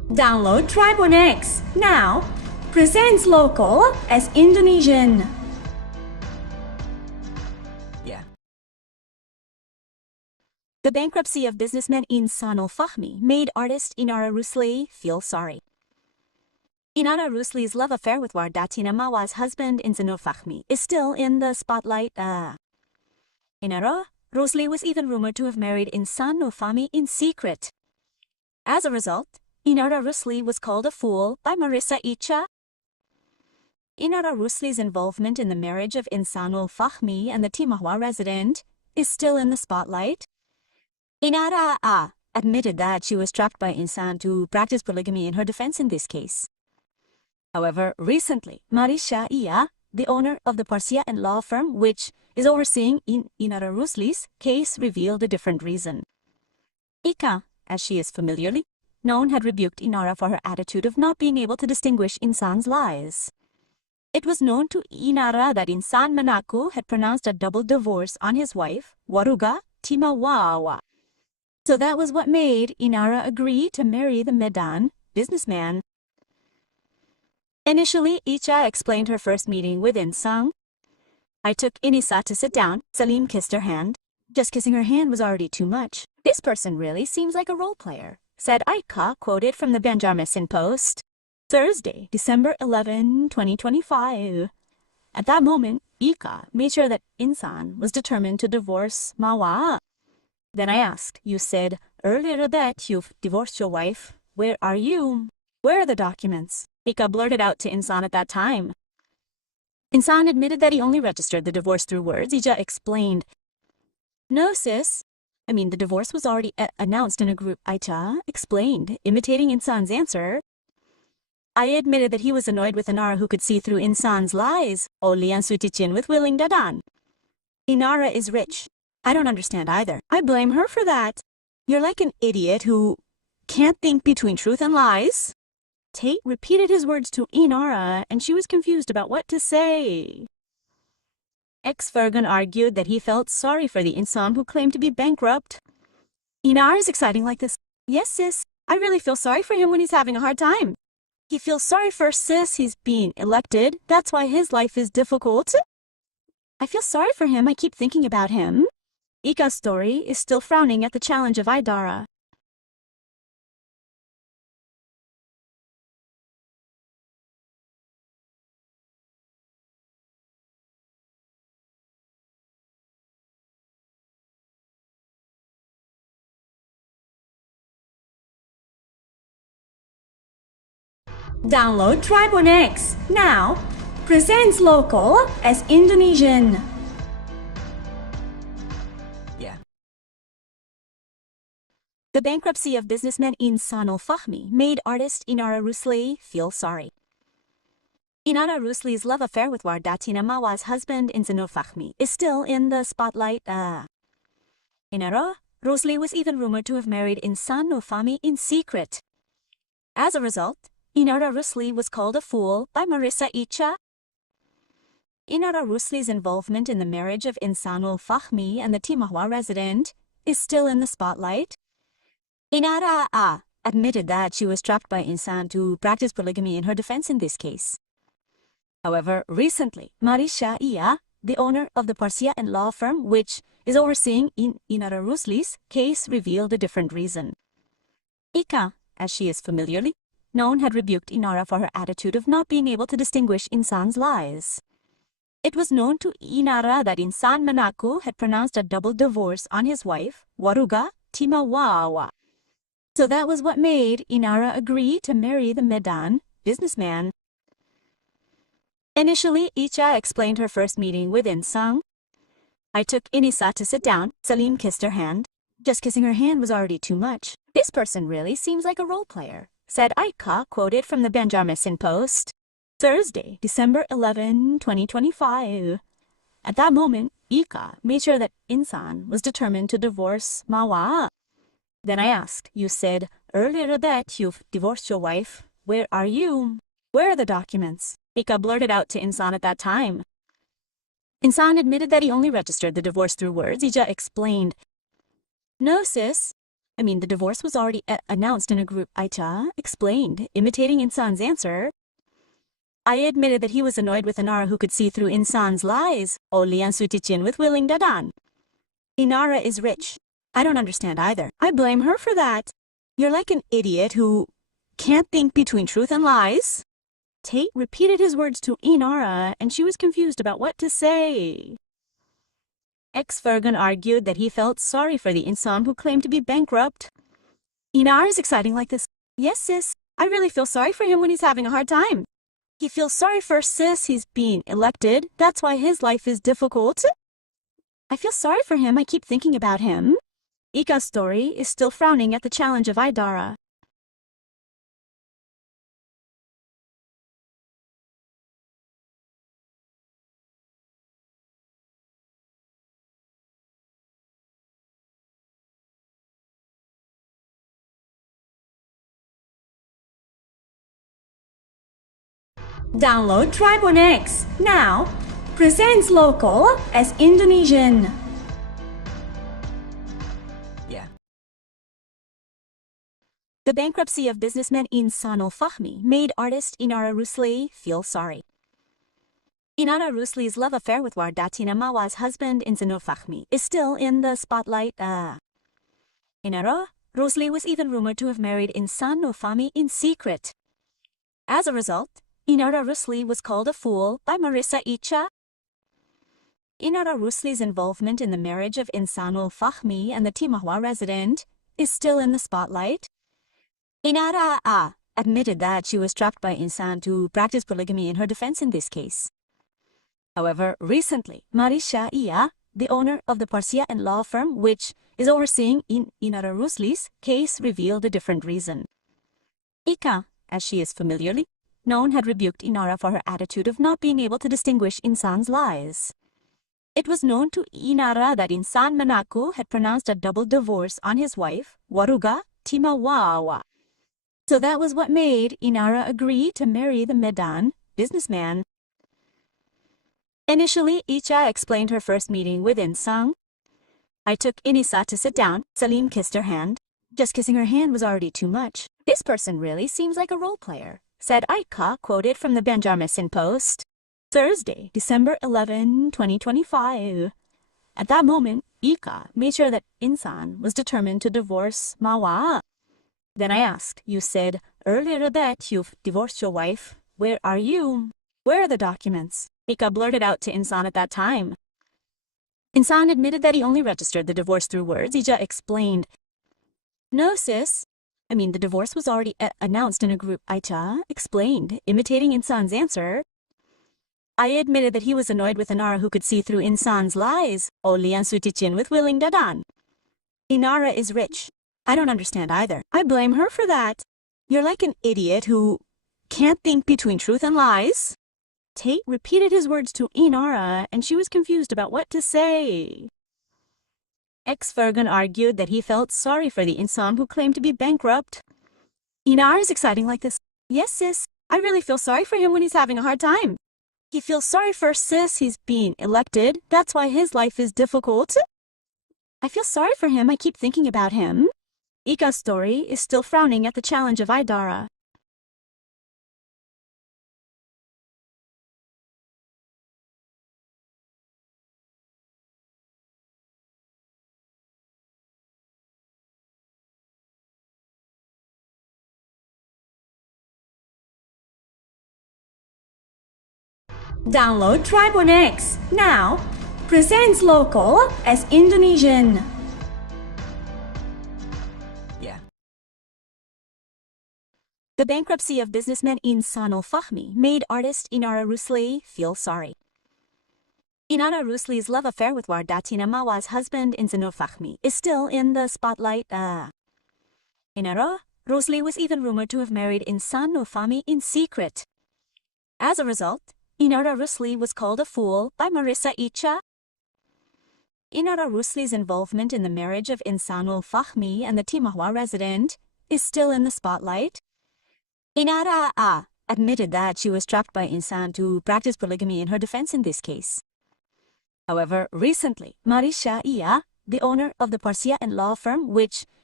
Download Tribun X now. Presents local as Indonesian. Yeah. The bankruptcy of businessman Insanul Fahmi made artist Inara Rusli feel sorry. Inara Rusli's love affair with Wardatina Mawa's husband Insan Fahmi is still in the spotlight. Inara Rusli was even rumored to have married Insan Fahmi in secret. As a result, Inara Rusli was called a fool by Marissya Icha. Inara Rusli's involvement in the marriage of Insanul Fahmi and the Timawa resident is still in the spotlight. Inara admitted that she was trapped by Insan to practice polygamy in her defense in this case. However, recently, Marissya Icha, the owner of the Persia Co law firm which is overseeing Inara Rusli's case, revealed a different reason. Icha, as she is familiarly known, had rebuked Inara for her attitude of not being able to distinguish Insan's lies. It was known to Inara that Insan mengaku had pronounced a double divorce on his wife, Wardatina Mawa. So that was what made Inara agree to marry the Medan businessman. Initially, Icha explained her first meeting with Insan. I took Inisa to sit down. Salim kissed her hand. Just kissing her hand was already too much. This person really seems like a role player, said Icha, quoted from the Banjarmasin Post. Thursday, December 11, 2025. At that moment, Icha made sure that Insan was determined to divorce Mawa. Then I asked, you said earlier that you've divorced your wife. Where are you? Where are the documents? Icha blurted out to Insan at that time. Insan admitted that he only registered the divorce through words. Icha explained, no sis, the divorce was already announced in a group. Icha explained, imitating Insan's answer. I admitted that he was annoyed with Inara who could see through Insan's lies. Only ang sutichin with willing dadan. Inara is rich. I don't understand either. I blame her for that. You're like an idiot who can't think between truth and lies. Tate repeated his words to Inara, and she was confused about what to say. Virgoun argued that he felt sorry for the Insan who claimed to be bankrupt. Inara is exciting like this. Yes, sis. I really feel sorry for him when he's having a hard time. He feels sorry for sis. He's being elected. That's why his life is difficult. I feel sorry for him. I keep thinking about him. Icha's story is still frowning at the challenge of Idara. Download Tribun X now. Presents local as Indonesian. Yeah. The bankruptcy of businessman Insanul Fahmi made artist Inara Rusli feel sorry. Inara Rusli's love affair with Wardatina Mawa's husband Insan Fahmi is still in the spotlight. Inara Rusli was even rumored to have married Insan Fahmi in secret. As a result, Inara Rusli was called a fool by Marissya Icha. Inara Rusli's involvement in the marriage of Insanul Fahmi and the Timawa resident is still in the spotlight. Inara admitted that she was trapped by Insan to practice polygamy in her defense in this case. However, recently, Marissya Icha, the owner of the Persia Co law firm which is overseeing Inara Rusli's case, revealed a different reason. Icha, as she is familiarly known, had rebuked Inara for her attitude of not being able to distinguish Insan's lies. It was known to Inara that Insan mengaku had pronounced a double divorce on his wife, Wardatina Mawa. So that was what made Inara agree to marry the Medan businessman. Initially, Icha explained her first meeting with Insan. I took Inisa to sit down. Salim kissed her hand. Just kissing her hand was already too much. This person really seems like a role player, said Icha, quoted from the Banjarmasin Post. Thursday, December 11, 2025. At that moment, Icha made sure that Insan was determined to divorce Mawa. Then I asked, you said earlier that you've divorced your wife. Where are you? Where are the documents? Icha blurted out to Insan at that time. Insan admitted that he only registered the divorce through words. Icha explained, no sis, The divorce was already announced in a group. Icha explained, imitating Insan's answer. I admitted that he was annoyed with Inara who could see through Insan's lies. Oleh ang sutichin with willing dadan. Inara is rich. I don't understand either. I blame her for that. You're like an idiot who can't think between truth and lies. Tate repeated his words to Inara, and she was confused about what to say. Virgoun argued that he felt sorry for the Insan who claimed to be bankrupt. Inara is exciting like this. Yes, sis. I really feel sorry for him when he's having a hard time. He feels sorry for sis. He's being elected. That's why his life is difficult. I feel sorry for him. I keep thinking about him. Ika's story is still frowning at the challenge of Idara. Download Tribe on X now. Presents local as Indonesian. The bankruptcy of businessman Insanul Fahmi made artist Inara Rusli feel sorry. Inara Rusli's love affair with Wardatina Mawa's husband Insan Fahmi is still in the spotlight. Inara Rusli was even rumored to have married Insan Fahmi in secret. As a result, Inara Rusli was called a fool by Marissya Icha. Inara Rusli's involvement in the marriage of Insanul Fahmi and the Timawa resident is still in the spotlight. Inara admitted that she was trapped by Insan to practice polygamy in her defense in this case. However, recently, Marissya Icha, the owner of the Persia Co law firm which is overseeing Inara Rusli's case, revealed a different reason. Icha, as she is familiarly known, had rebuked Inara for her attitude of not being able to distinguish Insan's lies. It was known to Inara that Insan mengaku had pronounced a double divorce on his wife, Wardatina Mawa. So that was what made Inara agree to marry the Medan businessman. Initially, Icha explained her first meeting with Insan. I took Inisa to sit down. Salim kissed her hand. Just kissing her hand was already too much. This person really seems like a role player, said Icha, quoted from the Banjarmasin Post. Thursday, December 11, 2025. At that moment, Icha made sure that Insan was determined to divorce Mawa. Then I asked, you said earlier that you've divorced your wife. Where are you? Where are the documents? Icha blurted out to Insan at that time. Insan admitted that he only registered the divorce through words. Icha explained, no sis. The divorce was already announced in a group. Icha explained, imitating Insan's answer. I admitted that he was annoyed with Inara who could see through Insan's lies. Oleh ang sutichin with willing dadan. Inara is rich. I don't understand either. I blame her for that. You're like an idiot who can't think between truth and lies. Tate repeated his words to Inara, and she was confused about what to say. Virgoun argued that he felt sorry for the Insan who claimed to be bankrupt. Inara is exciting like this. Yes, sis. I really feel sorry for him when he's having a hard time. He feels sorry for sis. He's being elected. That's why his life is difficult. I feel sorry for him. I keep thinking about him. Ika's story is still frowning at the challenge of Idara. Download Tribe on X now. Presents local as Indonesian. The bankruptcy of businessman Insanul Fahmi made artist Inara Rusli feel sorry. Inara Rusli's love affair with Wardatina Mawa's husband Insan Fahmi is still in the spotlight. Inara Rusli was even rumored to have married Insan Fahmi in secret. As a result, Inara Rusli was called a fool by Marissya Icha. Inara Rusli's involvement in the marriage of Insanul Fahmi and the Timawa resident is still in the spotlight. Inara admitted that she was trapped by Insan to practice polygamy in her defense in this case. However, recently, Marissya Icha, the owner of the Persia Co law firm which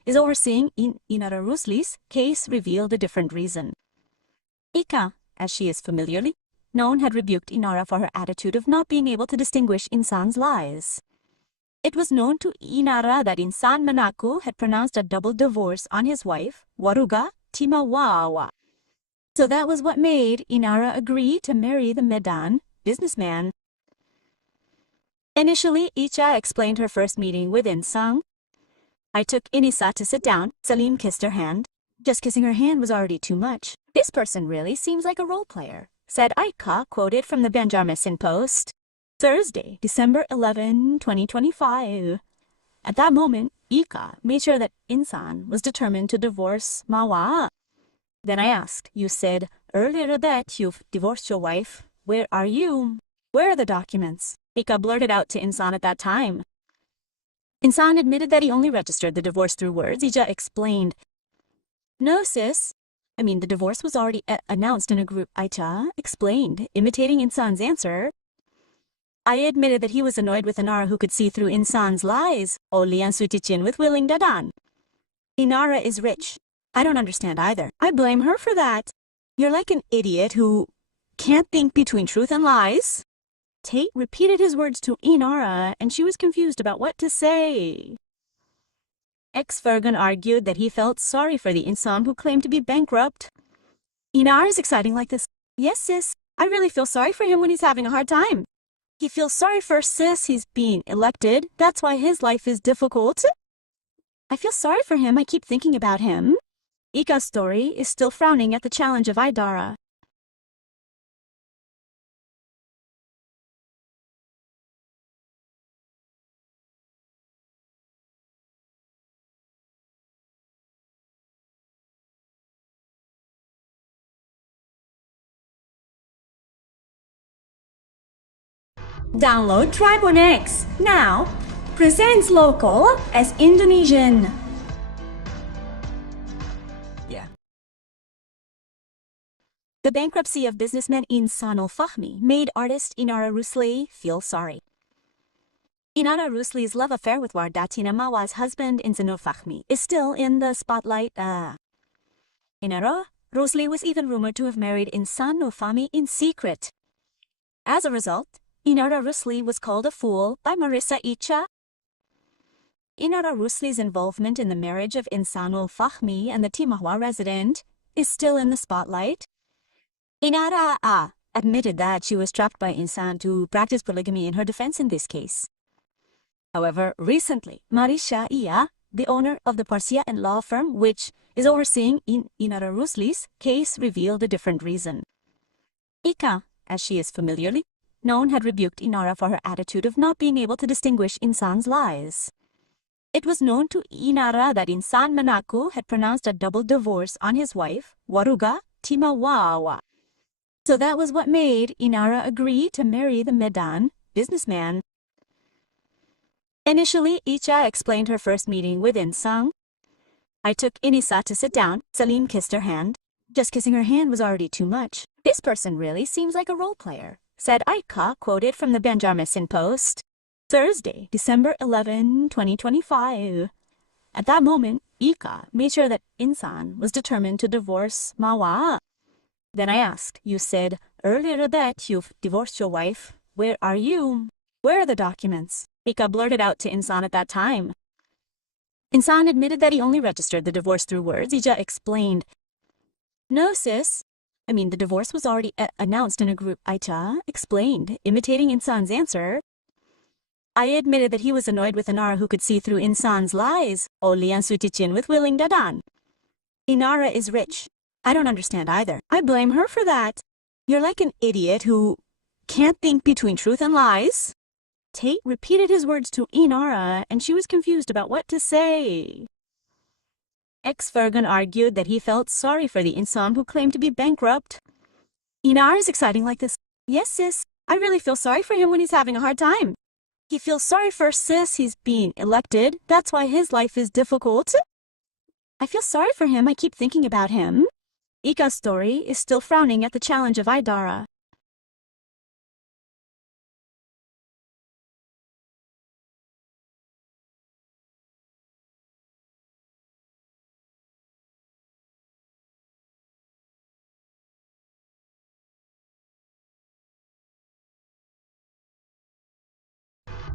is overseeing Inara Rusli's case revealed a different reason. Icha, as she is familiarly known, had rebuked Inara for her attitude of not being able to distinguish Insan's lies. It was known to Inara that Insan mengaku had pronounced a double divorce on his wife, Wardatina Mawa. So that was what made Inara agree to marry the Medan businessman. Initially, Icha explained her first meeting with Insan. I took Inisa to sit down. Salim kissed her hand. Just kissing her hand was already too much. This person really seems like a role player, said Icha, quoted from the Banjarmasin Post. Thursday, December 11, 2025. At that moment, Icha made sure that Insan was determined to divorce Mawa. Then I asked, you said earlier that you've divorced your wife. Where are you? Where are the documents? Icha blurted out to Insan at that time. Insan admitted that he only registered the divorce through words. Icha explained, no sis, the divorce was already announced in a group. Icha explained, imitating Insan's answer. I admitted that he was annoyed with Inara who could see through Insan's lies. Oleh and sutichin with willing dadan. Inara is rich. I don't understand either. I blame her for that. You're like an idiot who can't think between truth and lies. Tate repeated his words to Inara, and she was confused about what to say. Virgoun argued that he felt sorry for the Insan who claimed to be bankrupt. Inara is exciting like this. Yes, sis. I really feel sorry for him when he's having a hard time. He feels sorry for sis. He's being elected. That's why his life is difficult. I feel sorry for him. I keep thinking about him. Icha's story is still frowning at the challenge of Idara. Download Tribune X now. Presents local as Indonesian. Yeah. The bankruptcy of businessman Insanul Fahmi made artist Inara Rusli feel sorry. Inara Rusli's love affair with Wardatina Mawa's husband Insanul Fahmi is still in the spotlight. Inara Rusli was even rumored to have married Insanul Fahmi in secret. As a result, Inara Rusli was called a fool by Marissya Icha. Inara Rusli's involvement in the marriage of Insanul Fahmi and the Timahwa resident is still in the spotlight. Inara admitted that she was trapped by Insan to practice polygamy in her defense in this case. However, recently, Marissya Icha, the owner of the Persia Co law firm which is overseeing Inara Rusli's case, revealed a different reason. Icha, as she is familiarly known, had rebuked Inara for her attitude of not being able to distinguish Insan's lies. It was known to Inara that Insan mengaku had pronounced a double divorce on his wife, Wardatina Mawa. So that was what made Inara agree to marry the Medan businessman. Initially, Icha explained her first meeting with Insan. I took Inisa to sit down. Salim kissed her hand. Just kissing her hand was already too much. This person really seems like a role player, said Icha, quoted from the Banjarmasin Post. Thursday, December 11, 2025. At that moment, Icha made sure that Insan was determined to divorce Mawa. Then I asked, you said earlier that you've divorced your wife. Where are you? Where are the documents? Icha blurted out to Insan at that time. Insan admitted that he only registered the divorce through words. Icha explained, no sis, the divorce was already announced in a group. Icha explained, imitating Insan's answer. I admitted that he was annoyed with Inara who could see through Insan's lies. Oleh and sutichin with willing dadan. Inara is rich. I don't understand either. I blame her for that. You're like an idiot who can't think between truth and lies. Tate repeated his words to Inara, and she was confused about what to say. Virgoun argued that he felt sorry for the Insan who claimed to be bankrupt. Inara is exciting like this. Yes, sis. I really feel sorry for him when he's having a hard time. He feels sorry for sis. He's being elected. That's why his life is difficult. I feel sorry for him. I keep thinking about him. Icha's story is still frowning at the challenge of Idara.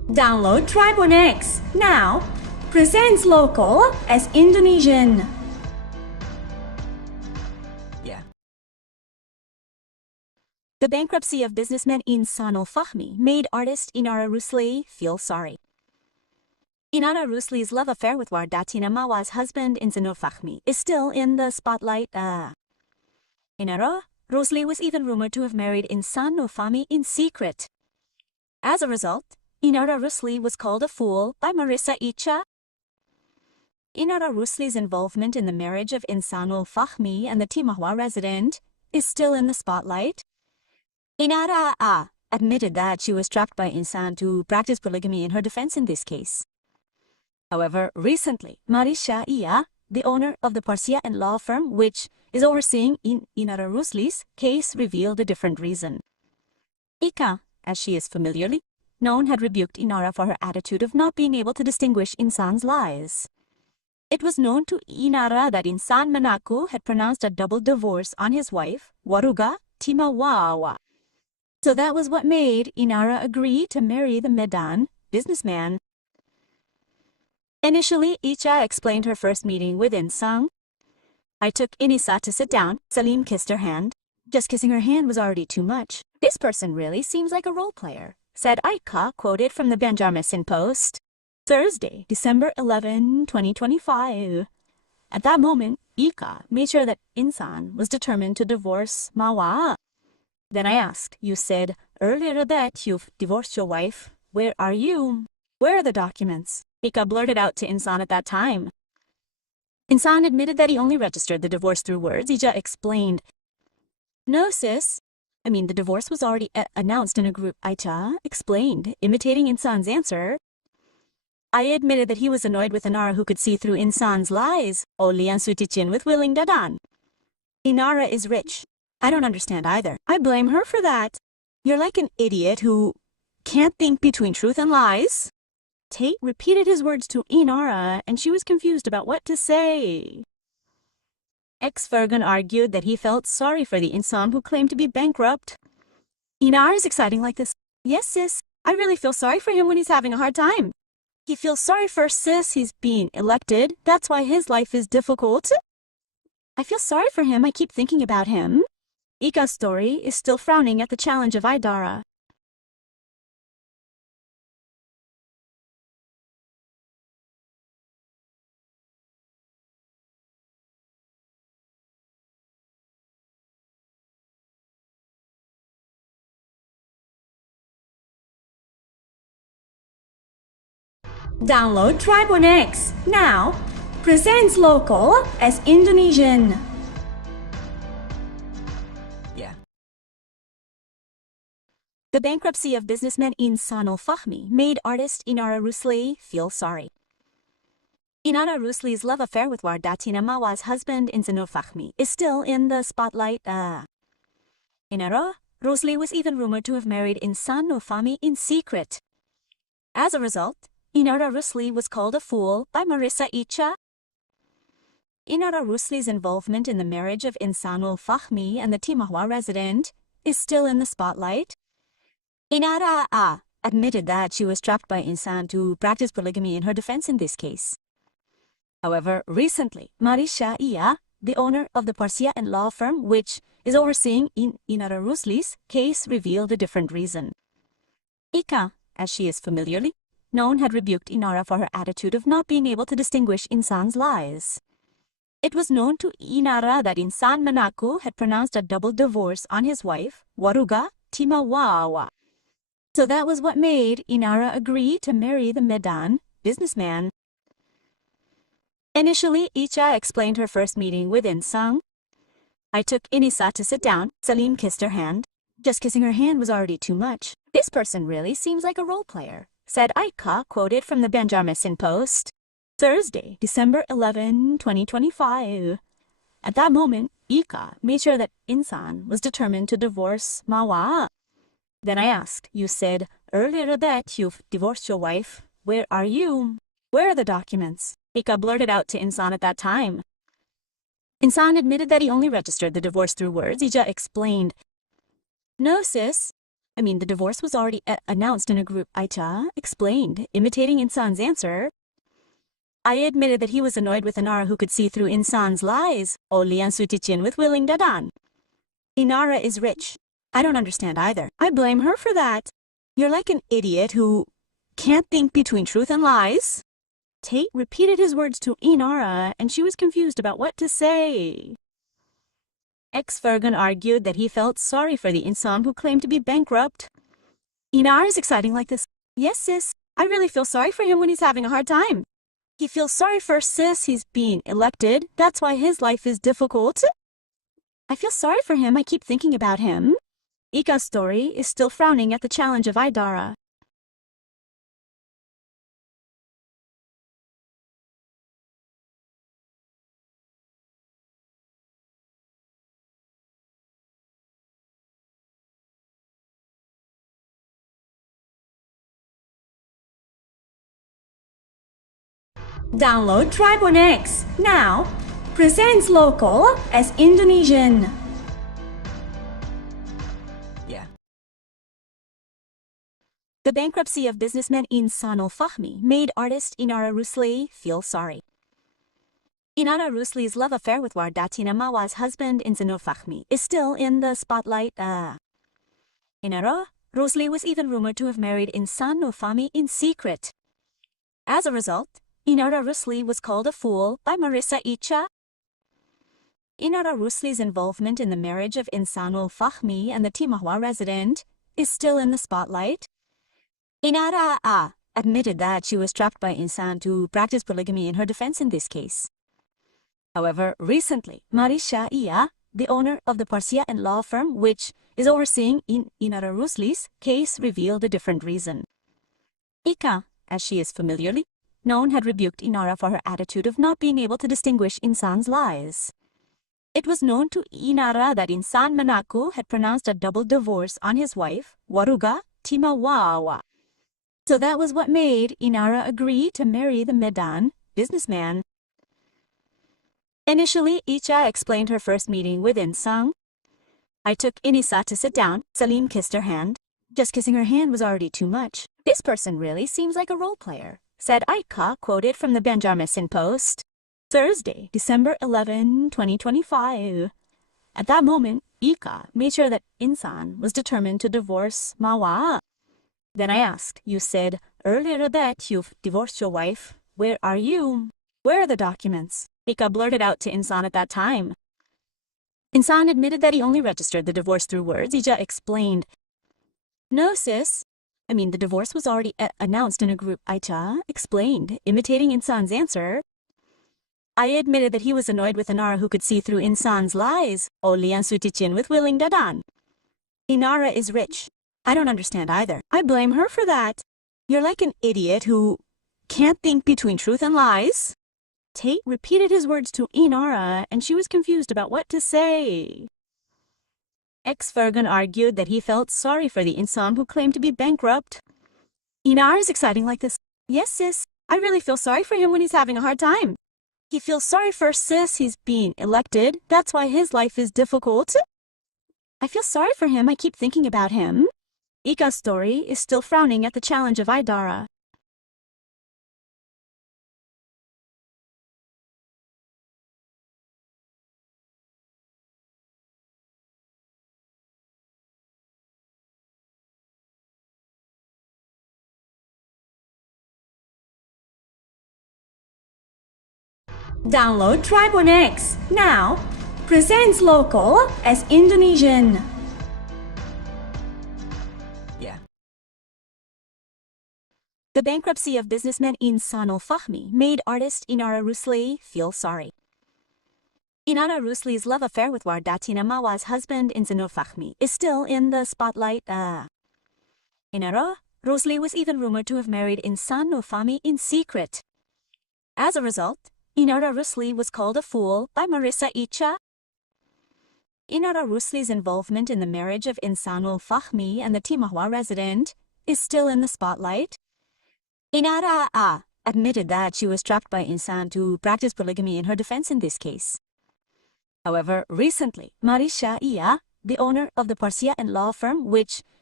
Download Tribun X now. Presents local as Indonesian. Yeah. The bankruptcy of businessman Insanul Fahmi made artist Inara Rusli feel sorry. Inara Rusli's love affair with Wardatina Mawa's husband Insanul Fahmi is still in the spotlight. Inara Rusli was even rumored to have married Insanul Fahmi in secret. As a result, Inara Rusli was called a fool by Marissya Icha. Inara Rusli's involvement in the marriage of Insanul Fahmi and the Mawa resident is still in the spotlight. Inara admitted that she was trapped by Insan to practice polygamy in her defense in this case. However, recently, Marissya Icha, the owner of the Persia Co law firm which is overseeing Inara Rusli's case, revealed a different reason. Icha, as she is familiarly known, had rebuked Inara for her attitude of not being able to distinguish Insan's lies. It was known to Inara that Insan mengaku had pronounced a double divorce on his wife, Wardatina Mawa. So that was what made Inara agree to marry the Medan businessman. Initially, Icha explained her first meeting with Insan. I took Inisa to sit down. Salim kissed her hand. Just kissing her hand was already too much. This person really seems like a role player, said Icha, quoted from the Banjarmasin Post. Thursday, December 11, 2025. At that moment, Icha made sure that Insan was determined to divorce Mawa. Then I asked, you said earlier that you've divorced your wife. Where are you? Where are the documents? Icha blurted out to Insan at that time. Insan admitted that he only registered the divorce through words. Icha explained, no sis, the divorce was already announced in a group. Icha explained, imitating Insan's answer. I admitted that he was annoyed with Inara who could see through Insan's lies. Oli ang sutichin with willing dadan. Inara is rich. I don't understand either. I blame her for that. You're like an idiot who can't think between truth and lies. Tate repeated his words to Inara, and she was confused about what to say. Virgoun argued that he felt sorry for the Insan who claimed to be bankrupt. Inara is exciting like this. Yes, sis. I really feel sorry for him when he's having a hard time. He feels sorry for sis. He's being elected. That's why his life is difficult. I feel sorry for him. I keep thinking about him. Icha's story is still frowning at the challenge of Idara. Download Tribun X now. Presents local as Indonesian. Yeah. The bankruptcy of businessman Insanul Fahmi made artist Inara Rusli feel sorry. Inara Rusli's love affair with Wardatina Mawa's husband Insanul Fahmi is still in the spotlight. Inara Rusli was even rumored to have married Insanul Fahmi in secret. As a result, Inara Rusli was called a fool by Marissya Icha. Inara Rusli's involvement in the marriage of Insanul Fahmi and the Mawa resident is still in the spotlight. Inara admitted that she was trapped by Insan to practice polygamy in her defense in this case. However, recently, Marissya Icha, the owner of the Persia Co law firm which is overseeing Inara Rusli's case, revealed a different reason. Icha, as she is familiarly known, had rebuked Inara for her attitude of not being able to distinguish Insan's lies. It was known to Inara that Insan mengaku had pronounced a double divorce on his wife, Wardatina Mawa. So that was what made Inara agree to marry the Medan businessman. Initially, Icha explained her first meeting with Insan. I took Inisa to sit down. Salim kissed her hand. Just kissing her hand was already too much. This person really seems like a role player, said Icha, quoted from the Banjarmasin Post. Thursday, December 11, 2025. At that moment, Icha made sure that Insan was determined to divorce Mawa. Then I asked, you said earlier that you've divorced your wife. Where are you? Where are the documents? Icha blurted out to Insan at that time. Insan admitted that he only registered the divorce through words. Icha explained, no sis, the divorce was already announced in a group. Icha explained, imitating Insan's answer. I admitted that he was annoyed with Inara who could see through Insan's lies. Oleh ang sutichin with willing dadan. Inara is rich. I don't understand either. I blame her for that. You're like an idiot who can't think between truth and lies. Tate repeated his words to Inara, and she was confused about what to say. Virgoun argued that he felt sorry for the Insan who claimed to be bankrupt. Inara is exciting like this. Yes, sis. I really feel sorry for him when he's having a hard time. He feels sorry for sis. He's being elected. That's why his life is difficult. I feel sorry for him. I keep thinking about him. Ika's story is still frowning at the challenge of Idara. Download Tribon X now. Presents local as Indonesian. Yeah. The bankruptcy of businessman Insanul Fahmi made artist Inara Rusli feel sorry. Inara Rusli's love affair with Wardatina Mawa's husband Insan Fahmi is still in the spotlight. Inara Rusli was even rumored to have married Insan Fahmi in secret. As a result, Inara Rusli was called a fool by Marissya Icha. Inara Rusli's involvement in the marriage of Insanul Fahmi and the Timawa resident is still in the spotlight. Inara admitted that she was trapped by Insan to practice polygamy in her defense in this case. However, recently, Marissya Icha, the owner of the Persia Co law firm which is overseeing Inara Rusli's case, revealed a different reason. Icha, as she is familiarly known, had rebuked Inara for her attitude of not being able to distinguish Insan's lies. It was known to Inara that Insan mengaku had pronounced a double divorce on his wife, Wardatina Mawa. So that was what made Inara agree to marry the Medan businessman. Initially, Icha explained her first meeting with Insan. I took Inisa to sit down. Salim kissed her hand. Just kissing her hand was already too much. This person really seems like a role player, said Icha, quoted from the Banjarmasin Post. Thursday, December 11, 2025. At that moment, Icha made sure that Insan was determined to divorce Mawa. Then I asked, you said earlier that you've divorced your wife. Where are you? Where are the documents? Icha blurted out to Insan at that time. Insan admitted that he only registered the divorce through words. Icha explained. No, sis. The divorce was already announced in a group. Icha explained, imitating Insan's answer. I admitted that he was annoyed with Inara who could see through Insan's lies. Oleh ang sutichin with willing dadan. Inara is rich. I don't understand either. I blame her for that. You're like an idiot who can't think between truth and lies. Tate repeated his words to Inara, and she was confused about what to say. Virgoun argued that he felt sorry for the Insan who claimed to be bankrupt. Inara is exciting like this. Yes, sis. I really feel sorry for him when he's having a hard time. He feels sorry for sis. He's being elected. That's why his life is difficult. I feel sorry for him. I keep thinking about him. Ika's story is still frowning at the challenge of Idara. Download Tribon X now. Presents local as Indonesian. Yeah. The bankruptcy of businessman Insanul Fahmi made artist Inara Rusli feel sorry. Inara Rusli's love affair with Wardatina Mawa's husband Insan Fahmi is still in the spotlight. Inara Rusli was even rumored to have married Insan Fahmi in secret. As a result, Inara Rusli was called a fool by Marissya Icha. Inara Rusli's involvement in the marriage of Insanul Fahmi and the Timawa resident is still in the spotlight. Inara admitted that she was trapped by Insan to practice polygamy in her defense in this case. However, recently, Marissya Icha, the owner of the Persia Co law firm which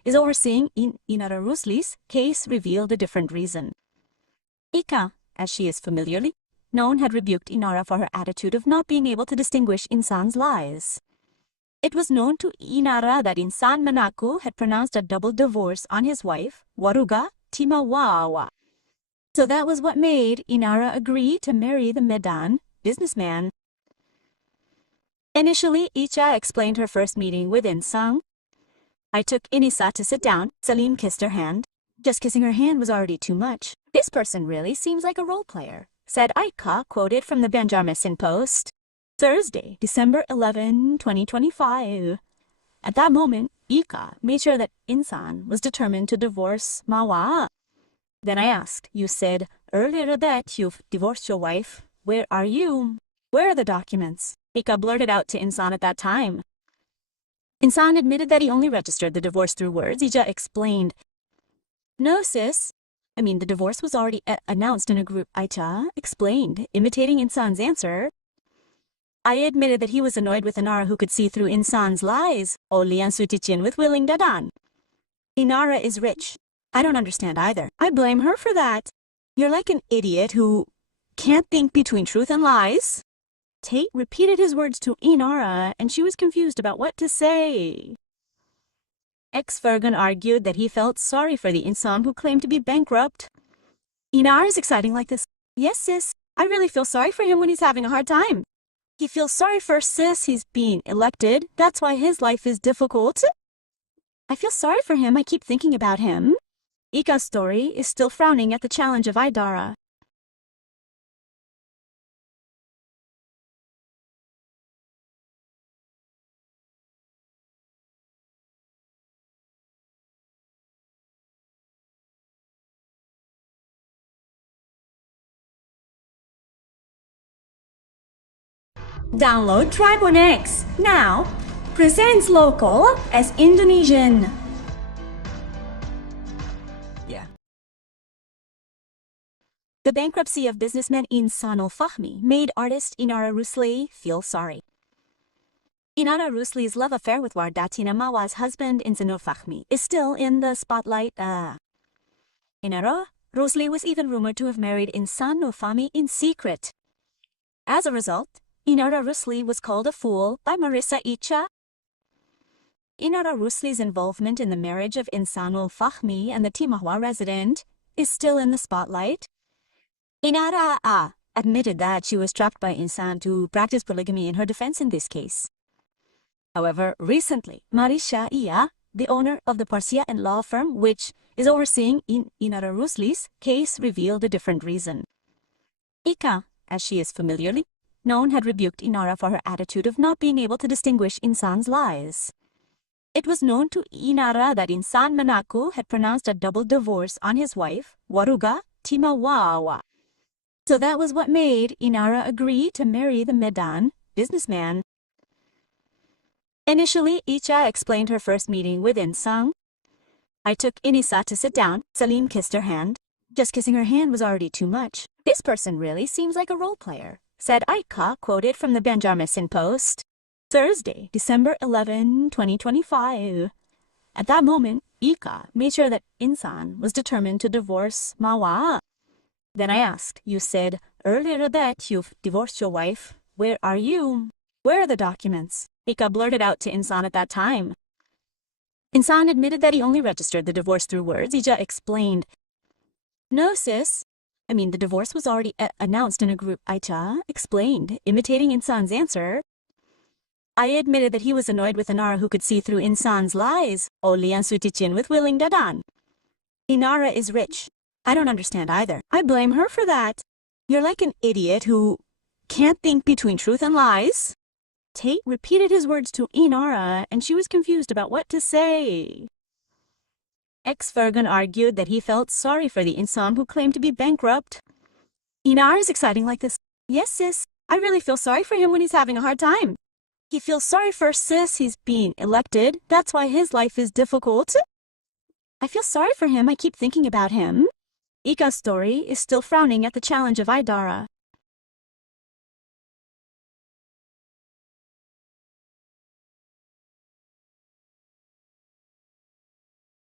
is overseeing Inara Rusli's case revealed a different reason. Icha, as she is familiarly known, had rebuked Inara for her attitude of not being able to distinguish Insan's lies. It was known to Inara that Insan mengaku had pronounced a double divorce on his wife, Wardatina Mawa. So that was what made Inara agree to marry the Medan businessman. Initially, Icha explained her first meeting with Insan. I took Inisa to sit down. Salim kissed her hand. Just kissing her hand was already too much. This person really seems like a role player, said Icha, quoted from the Banjarmasin Post. Thursday, December 11, 2025. At that moment, Icha made sure that Insan was determined to divorce Mawa. Then I asked, you said earlier that you've divorced your wife. Where are you? Where are the documents? Icha blurted out to Insan at that time. Insan admitted that he only registered the divorce through words. Icha explained, no sis, the divorce was already announced in a group. Icha explained, imitating Insan's answer. I admitted that he was annoyed with Inara who could see through Insan's lies. Oleh ang sutichin with willing dadan. Inara is rich. I don't understand either. I blame her for that. You're like an idiot who can't think between truth and lies. Tate repeated his words to Inara, and she was confused about what to say. Virgoun argued that he felt sorry for the Insan who claimed to be bankrupt. Inara is exciting like this. Yes, sis. I really feel sorry for him when he's having a hard time. He feels sorry for sis. He's being elected. That's why his life is difficult. I feel sorry for him. I keep thinking about him. Icha's story is still frowning at the challenge of Idara. Download Tribon X now. Presents local as Indonesian. The bankruptcy of businessman Insanul Fahmi made artist Inara Rusli feel sorry. Inara Rusli's love affair with Wardatina Mawa's husband Insan Fahmi is still in the spotlight. Inara Rusli was even rumored to have married Insan Fahmi in secret. As a result, Inara Rusli was called a fool by Marissya Icha. Inara Rusli's involvement in the marriage of Insanul Fahmi and the Timahwa resident is still in the spotlight. Inara admitted that she was trapped by Insan to practice polygamy in her defense in this case. However, recently, Marissya Icha, the owner of the Persia Co law firm which is overseeing Inara Rusli's case, revealed a different reason. Icha, as she is familiarly known, had rebuked Inara for her attitude of not being able to distinguish Insan's lies. It was known to Inara that Insan mengaku had pronounced a double divorce on his wife, Wardatina Mawa. So that was what made Inara agree to marry the Medan businessman. Initially, Icha explained her first meeting with Insan. I took Inisa to sit down. Salim kissed her hand. Just kissing her hand was already too much. This person really seems like a role player, said Icha, quoted from the Banjarmasin Post. Thursday, December 11, 2025. At that moment, Icha made sure that Insan was determined to divorce Mawa. Then I asked, you said earlier that you've divorced your wife. Where are you? Where are the documents? Icha blurted out to Insan at that time. Insan admitted that he only registered the divorce through words. Icha explained, no sis, the divorce was already announced in a group. Icha explained, imitating Insan's answer. I admitted that he was annoyed with Inara who could see through Insan's lies. Oleh ang sutichin with willing dadan. Inara is rich. I don't understand either. I blame her for that. You're like an idiot who can't think between truth and lies. Tate repeated his words to Inara, and she was confused about what to say. Virgoun argued that he felt sorry for the Insan who claimed to be bankrupt. Inara is exciting like this. Yes, sis. I really feel sorry for him when he's having a hard time. He feels sorry for sis. He's being elected. That's why his life is difficult. I feel sorry for him. I keep thinking about him. Icha's story is still frowning at the challenge of Idara.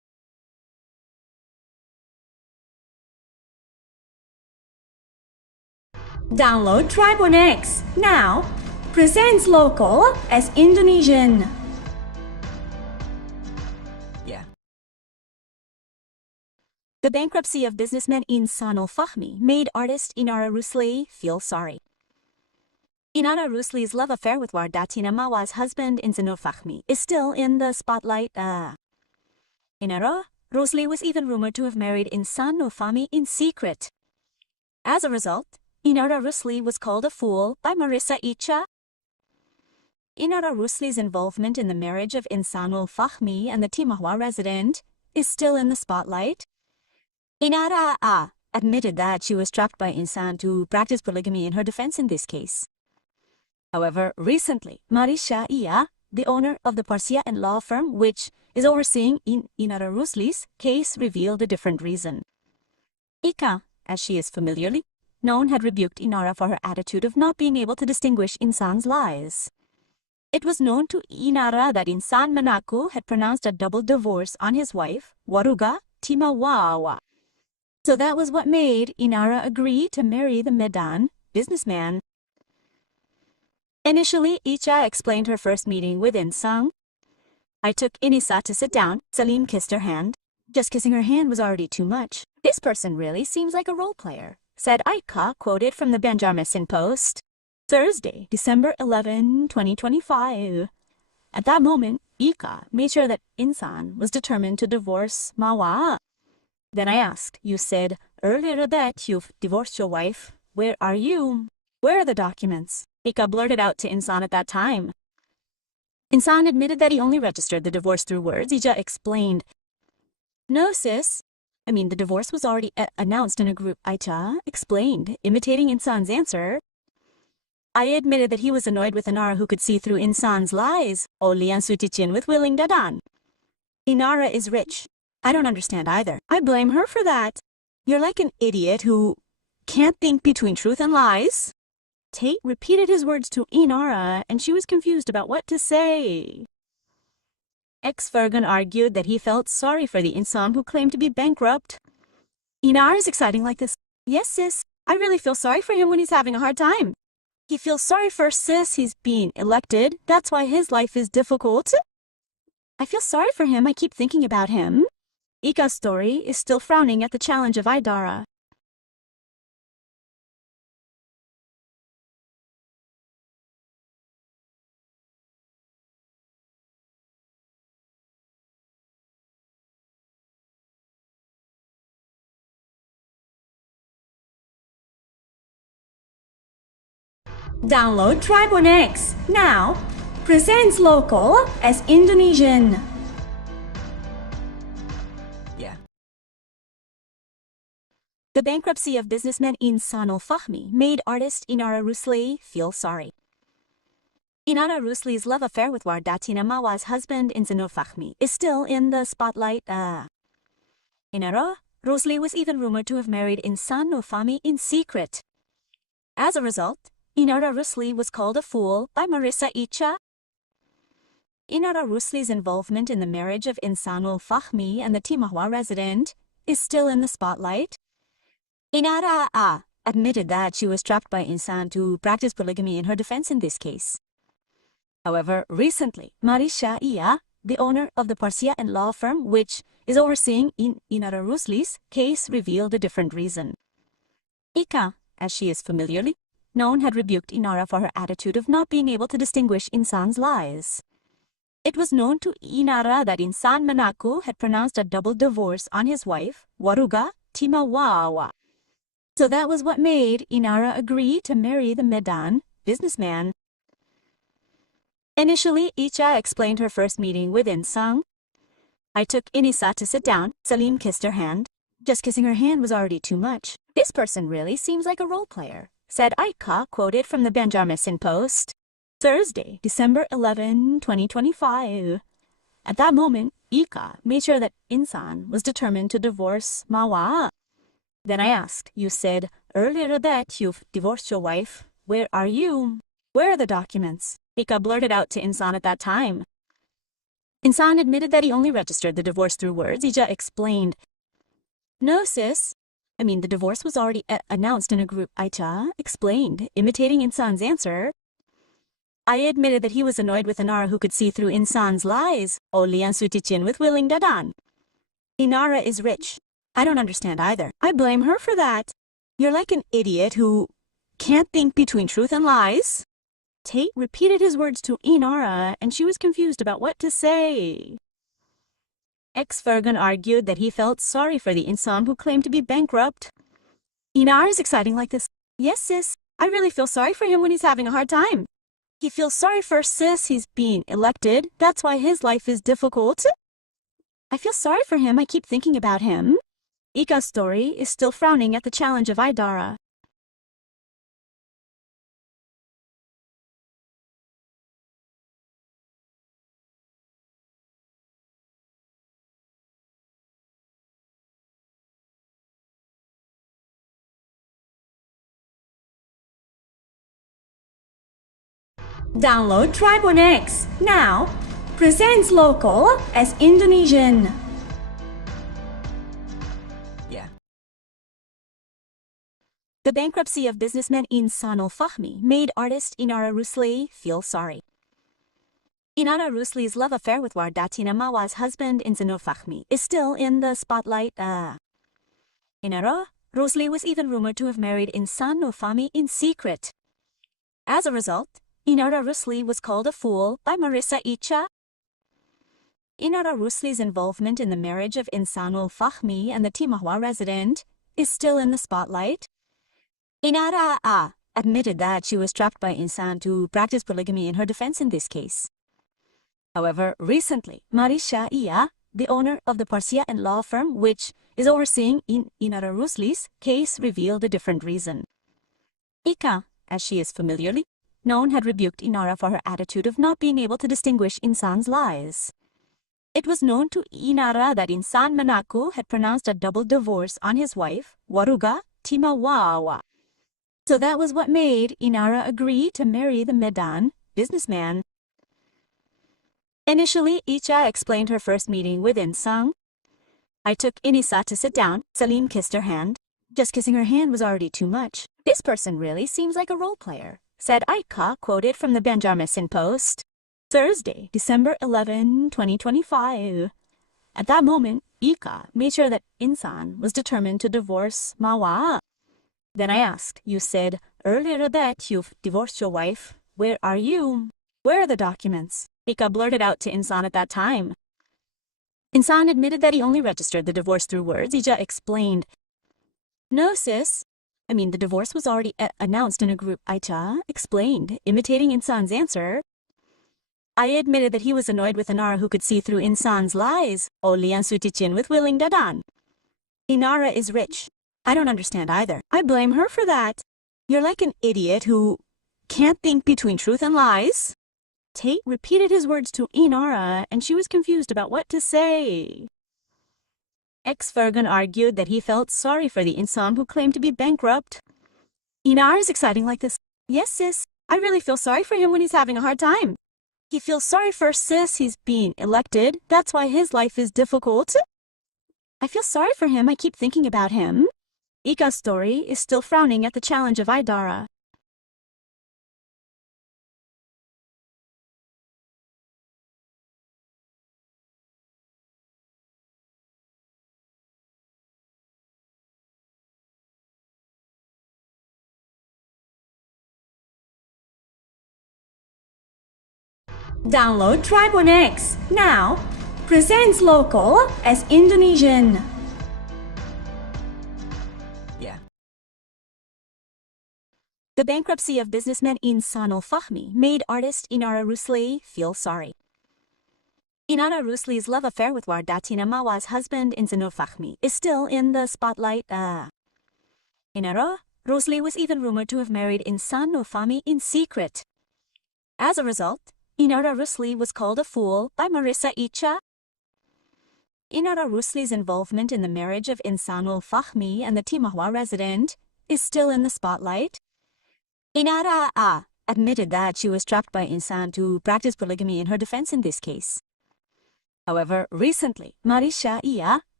Download Tribun X now. Presents local as Indonesian. Yeah. The bankruptcy of businessman Insanul Fahmi made artist Inara Rusli feel sorry. Inara Rusli's love affair with Wardatina Mawa's husband Insanul Fahmi is still in the spotlight. Inara Rusli was even rumored to have married Insanul Fahmi in secret. As a result, Inara Rusli was called a fool by Marissya Icha. Inara Rusli's involvement in the marriage of Insanul Fahmi and the Timahwa resident is still in the spotlight. Inara admitted that she was trapped by Insan to practice polygamy in her defense in this case. However, recently, Marissya Icha, the owner of the Persia Co law firm which is overseeing Inara Rusli's case, revealed a different reason. Icha, as she is familiarly known, had rebuked Inara for her attitude of not being able to distinguish Insan's lies. It was known to Inara that Insan mengaku had pronounced a double divorce on his wife, Wardatina Mawa. So that was what made Inara agree to marry the Medan businessman. Initially, Icha explained her first meeting with Insan. I took Inisa to sit down. Salim kissed her hand. Just kissing her hand was already too much. This person really seems like a role player, said Icha, quoted from the Banjarmasin Post. Thursday, December 11, 2025. At that moment, Icha made sure that Insan was determined to divorce Mawa. Then I asked, you said earlier that you've divorced your wife. Where are you? Where are the documents? Icha blurted out to Insan at that time. Insan admitted that he only registered the divorce through words. Icha explained, no sis, the divorce was already announced in a group. Icha explained, imitating Insan's answer. I admitted that he was annoyed with Inara who could see through Insan's lies. Oleh and suticin with willing dadan. Inara is rich. I don't understand either. I blame her for that. You're like an idiot who can't think between truth and lies. Tate repeated his words to Inara, and she was confused about what to say. Virgoun argued that he felt sorry for the Insan who claimed to be bankrupt. Inara is exciting like this. Yes, sis. I really feel sorry for him when he's having a hard time. He feels sorry for sis. He's being elected. That's why his life is difficult. I feel sorry for him. I keep thinking about him. Icha's story is still frowning at the challenge of Idara. Download Tribun X now. Presents local as Indonesian. Yeah. The bankruptcy of businessman Insanul Fahmi made artist Inara Rusli feel sorry. Inara Rusli's love affair with Wardatina Mawa's husband Insanul Fahmi is still in the spotlight. Inara Rusli was even rumored to have married Insanul Fahmi in secret. As a result, Inara Rusli was called a fool by Marissya Icha. Inara Rusli's involvement in the marriage of Insanul Fahmi and the Timahwa resident is still in the spotlight. Inara admitted that she was trapped by Insan to practice polygamy in her defense in this case. However, recently, Marissya Icha, the owner of the Persia Co law firm which is overseeing Inara Rusli's case, revealed a different reason. Icha, as she is familiarly known, had rebuked Inara for her attitude of not being able to distinguish Insan's lies. It was known to Inara that Insan mengaku had pronounced a double divorce on his wife, Wardatina Mawa. So that was what made Inara agree to marry the Medan businessman. Initially, Icha explained her first meeting with Insan. I took Inisa to sit down. Salim kissed her hand. Just kissing her hand was already too much. This person really seems like a role player, said Icha, quoted from the Banjarmasin Post. Thursday, December 11, 2025. At that moment, Icha made sure that Insan was determined to divorce Mawa. Then I asked, you said earlier that you've divorced your wife. Where are you? Where are the documents? Icha blurted out to Insan at that time. Insan admitted that he only registered the divorce through words. Icha explained, no sis, The divorce was already announced in a group. Icha explained, imitating Insan's answer. I admitted that he was annoyed with Inara who could see through Insan's lies. Oleh ang sutichin with willing dadan. Inara is rich. I don't understand either. I blame her for that. You're like an idiot who can't think between truth and lies. Tate repeated his words to Inara, and she was confused about what to say. Virgoun argued that he felt sorry for the Insan who claimed to be bankrupt. Inara is exciting like this. Yes, sis. I really feel sorry for him when he's having a hard time. He feels sorry for sis. He's being elected. That's why his life is difficult. I feel sorry for him. I keep thinking about him. Ika's story is still frowning at the challenge of Idara. Download Tribune X now. Presents local as Indonesian. Yeah. The bankruptcy of businessman Insanul Fahmi made artist Inara Rusli feel sorry. Inara Rusli's love affair with Wardatina Mawa's husband Insanul Fahmi is still in the spotlight. Inara Rusli was even rumored to have married Insanul Fahmi in secret. As a result, Inara Rusli was called a fool by Marissya Icha. Inara Rusli's involvement in the marriage of Insanul Fahmi and the Mawa resident is still in the spotlight. Inara admitted that she was trapped by Insan to practice polygamy in her defense in this case. However, recently, Marissya Icha, the owner of the Persia Co law firm which is overseeing Inara Rusli's case, revealed a different reason. Icha, as she is familiarly known, had rebuked Inara for her attitude of not being able to distinguish Insan's lies. It was known to Inara that Insan mengaku had pronounced a double divorce on his wife, Wardatina Mawa. So that was what made Inara agree to marry the Medan businessman. Initially, Icha explained her first meeting with Insan. I took Inisa to sit down. Salim kissed her hand. Just kissing her hand was already too much. This person really seems like a role player, said Icha, quoted from the Banjarmasin Post. Thursday, December 11, 2025. At that moment, Icha made sure that Insan was determined to divorce Mawa. Then I asked, you said earlier that you've divorced your wife. Where are you? Where are the documents? Icha blurted out to Insan at that time. Insan admitted that he only registered the divorce through words. Icha explained, no, sis. The divorce was already announced in a group. Icha explained, imitating Insan's answer. I admitted that he was annoyed with Inara who could see through Insan's lies. Oleh ang sutichin with willing dadan. Inara is rich. I don't understand either. I blame her for that. You're like an idiot who can't think between truth and lies. Tate repeated his words to Inara, and she was confused about what to say. Virgoun argued that he felt sorry for the Insan who claimed to be bankrupt. Inara is exciting like this. Yes, sis. I really feel sorry for him when he's having a hard time. He feels sorry for sis. He's being elected. That's why his life is difficult. I feel sorry for him. I keep thinking about him. Ika's story is still frowning at the challenge of Idara. Download Tribune X now. Presents local as Indonesian. Yeah. The bankruptcy of businessman Insanul Fahmi made artist Inara Rusli feel sorry. Inara Rusli's love affair with Wardatina Mawa's husband Insanul Fahmi is still in the spotlight. Inara Rusli was even rumored to have married Insanul Fahmi in secret. As a result, Inara Rusli was called a fool by Marissya Icha. Inara Rusli's involvement in the marriage of Insanul Fahmi and the Mawa resident is still in the spotlight. Inara admitted that she was trapped by Insan to practice polygamy in her defense in this case. However, recently, Marissya Icha,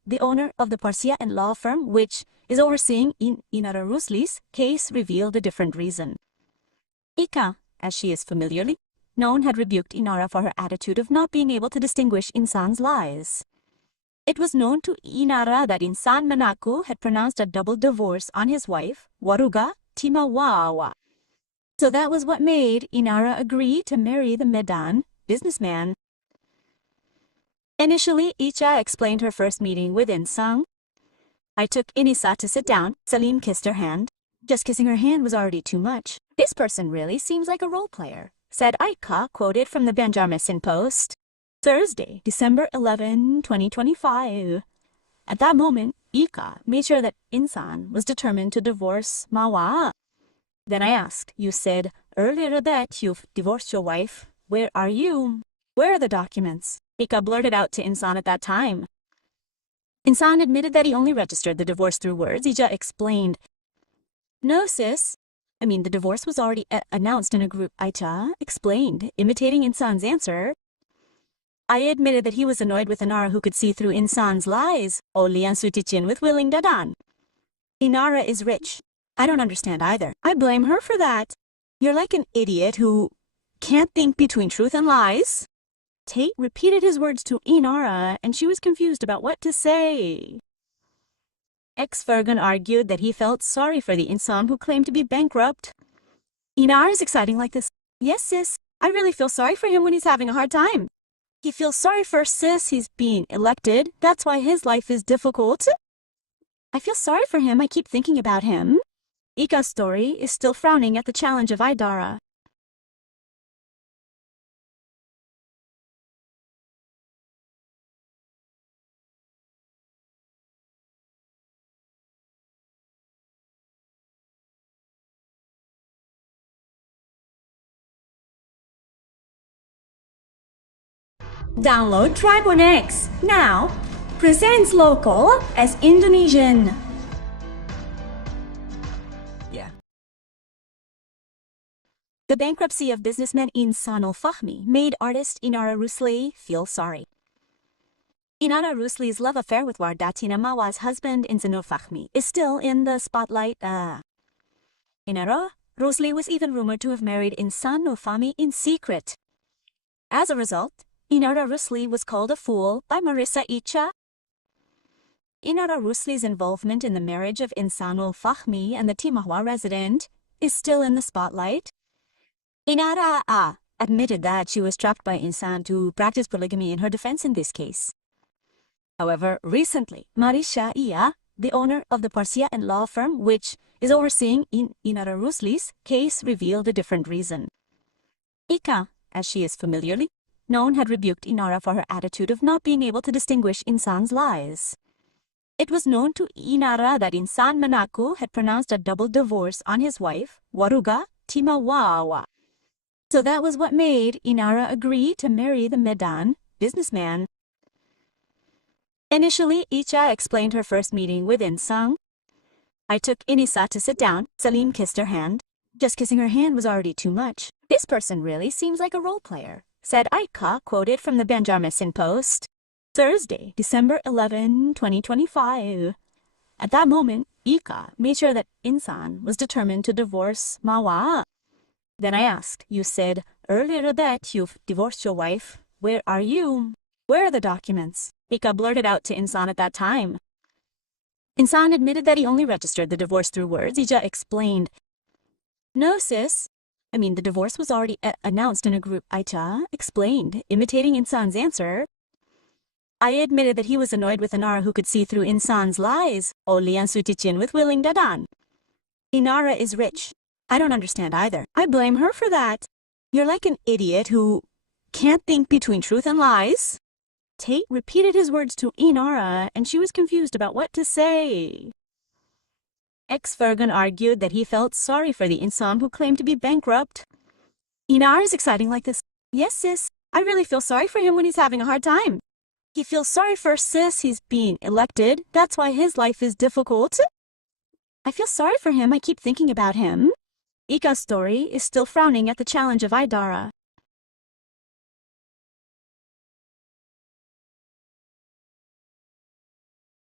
the owner of the Persia law firm which is overseeing Inara Rusli's case, revealed a different reason. Icha, as she is familiarly known, had rebuked Inara for her attitude of not being able to distinguish Insan's lies. It was known to Inara that Insan mengaku had pronounced a double divorce on his wife, Wardatina Mawa. So that was what made Inara agree to marry the Medan businessman. Initially, Icha explained her first meeting with Insan. I took Inisa to sit down. Salim kissed her hand. Just kissing her hand was already too much. This person really seems like a role player, said Icha, quoted from the Banjarmasin Post. Thursday, December 11, 2025. At that moment, Icha made sure that Insan was determined to divorce Mawa. Then I asked, you said earlier that you've divorced your wife. Where are you? Where are the documents? Icha blurted out to Insan at that time. Insan admitted that he only registered the divorce through words. Icha explained, no sis, the divorce was already announced in a group. Icha explained, imitating Insan's answer. I admitted that he was annoyed with Inara who could see through Insan's lies. Oleh ang sutichin with willing dadan. Inara is rich. I don't understand either. I blame her for that. You're like an idiot who can't think between truth and lies. Tate repeated his words to Inara, and she was confused about what to say. Virgoun argued that he felt sorry for the Insan who claimed to be bankrupt. Inara is exciting like this. Yes, sis. I really feel sorry for him when he's having a hard time. He feels sorry for sis. He's being elected. That's why his life is difficult. I feel sorry for him. I keep thinking about him. Icha's story is still frowning at the challenge of Idara. Download Tribon X now. Presents local as Indonesian. Yeah. The bankruptcy of businessman Insanul Fahmi made artist Inara Rusli feel sorry. Inara Rusli's love affair with Wardatina Mawa's husband Insan Fahmi is still in the spotlight. Inara Rusli was even rumored to have married Insan Fahmi in secret. As a result, Inara Rusli was called a fool by Marissya Icha. Inara Rusli's involvement in the marriage of Insanul Fahmi and the Timahwa resident is still in the spotlight. Inara admitted that she was trapped by Insan to practice polygamy in her defense in this case. However, recently, Marissya Icha, the owner of the Persia law firm which is overseeing Inara Rusli's case, revealed a different reason. Icha, as she is familiarly known, had rebuked Inara for her attitude of not being able to distinguish Insan's lies. It was known to Inara that Insan mengaku had pronounced a double divorce on his wife, Wardatina Mawa. So that was what made Inara agree to marry the Medan businessman. Initially, Icha explained her first meeting with Insan. I took Inisa to sit down. Salim kissed her hand. Just kissing her hand was already too much. This person really seems like a role player, said Icha, quoted from the Banjarmasin Post. Thursday, December 11, 2025. At that moment, Icha made sure that Insan was determined to divorce Mawa. Then I asked, you said earlier that you've divorced your wife. Where are you? Where are the documents? Icha blurted out to Insan at that time. Insan admitted that he only registered the divorce through words. Icha explained, no sis, the divorce was already announced in a group. Icha explained, imitating Insan's answer. I admitted that he was annoyed with Inara who could see through Insan's lies. Oleh ang sutichin with willing dadan. Inara is rich. I don't understand either. I blame her for that. You're like an idiot who can't think between truth and lies. Tate repeated his words to Inara, and she was confused about what to say. Virgoun argued that he felt sorry for the Insan who claimed to be bankrupt. Inara is exciting like this. Yes, sis. I really feel sorry for him when he's having a hard time. He feels sorry for sis. He's being elected. That's why his life is difficult. I feel sorry for him. I keep thinking about him. Icha's story is still frowning at the challenge of Idara.